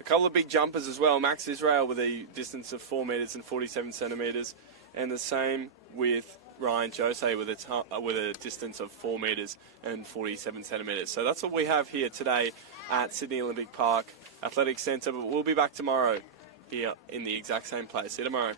a couple of big jumpers as well. Max Israel with a distance of 4 metres and 47 centimetres, and the same with Ryan Jose with a distance of 4 metres and 47 centimetres. So that's what we have here today at Sydney Olympic Park Athletic Centre, but we'll be back tomorrow here in the exact same place. See you tomorrow.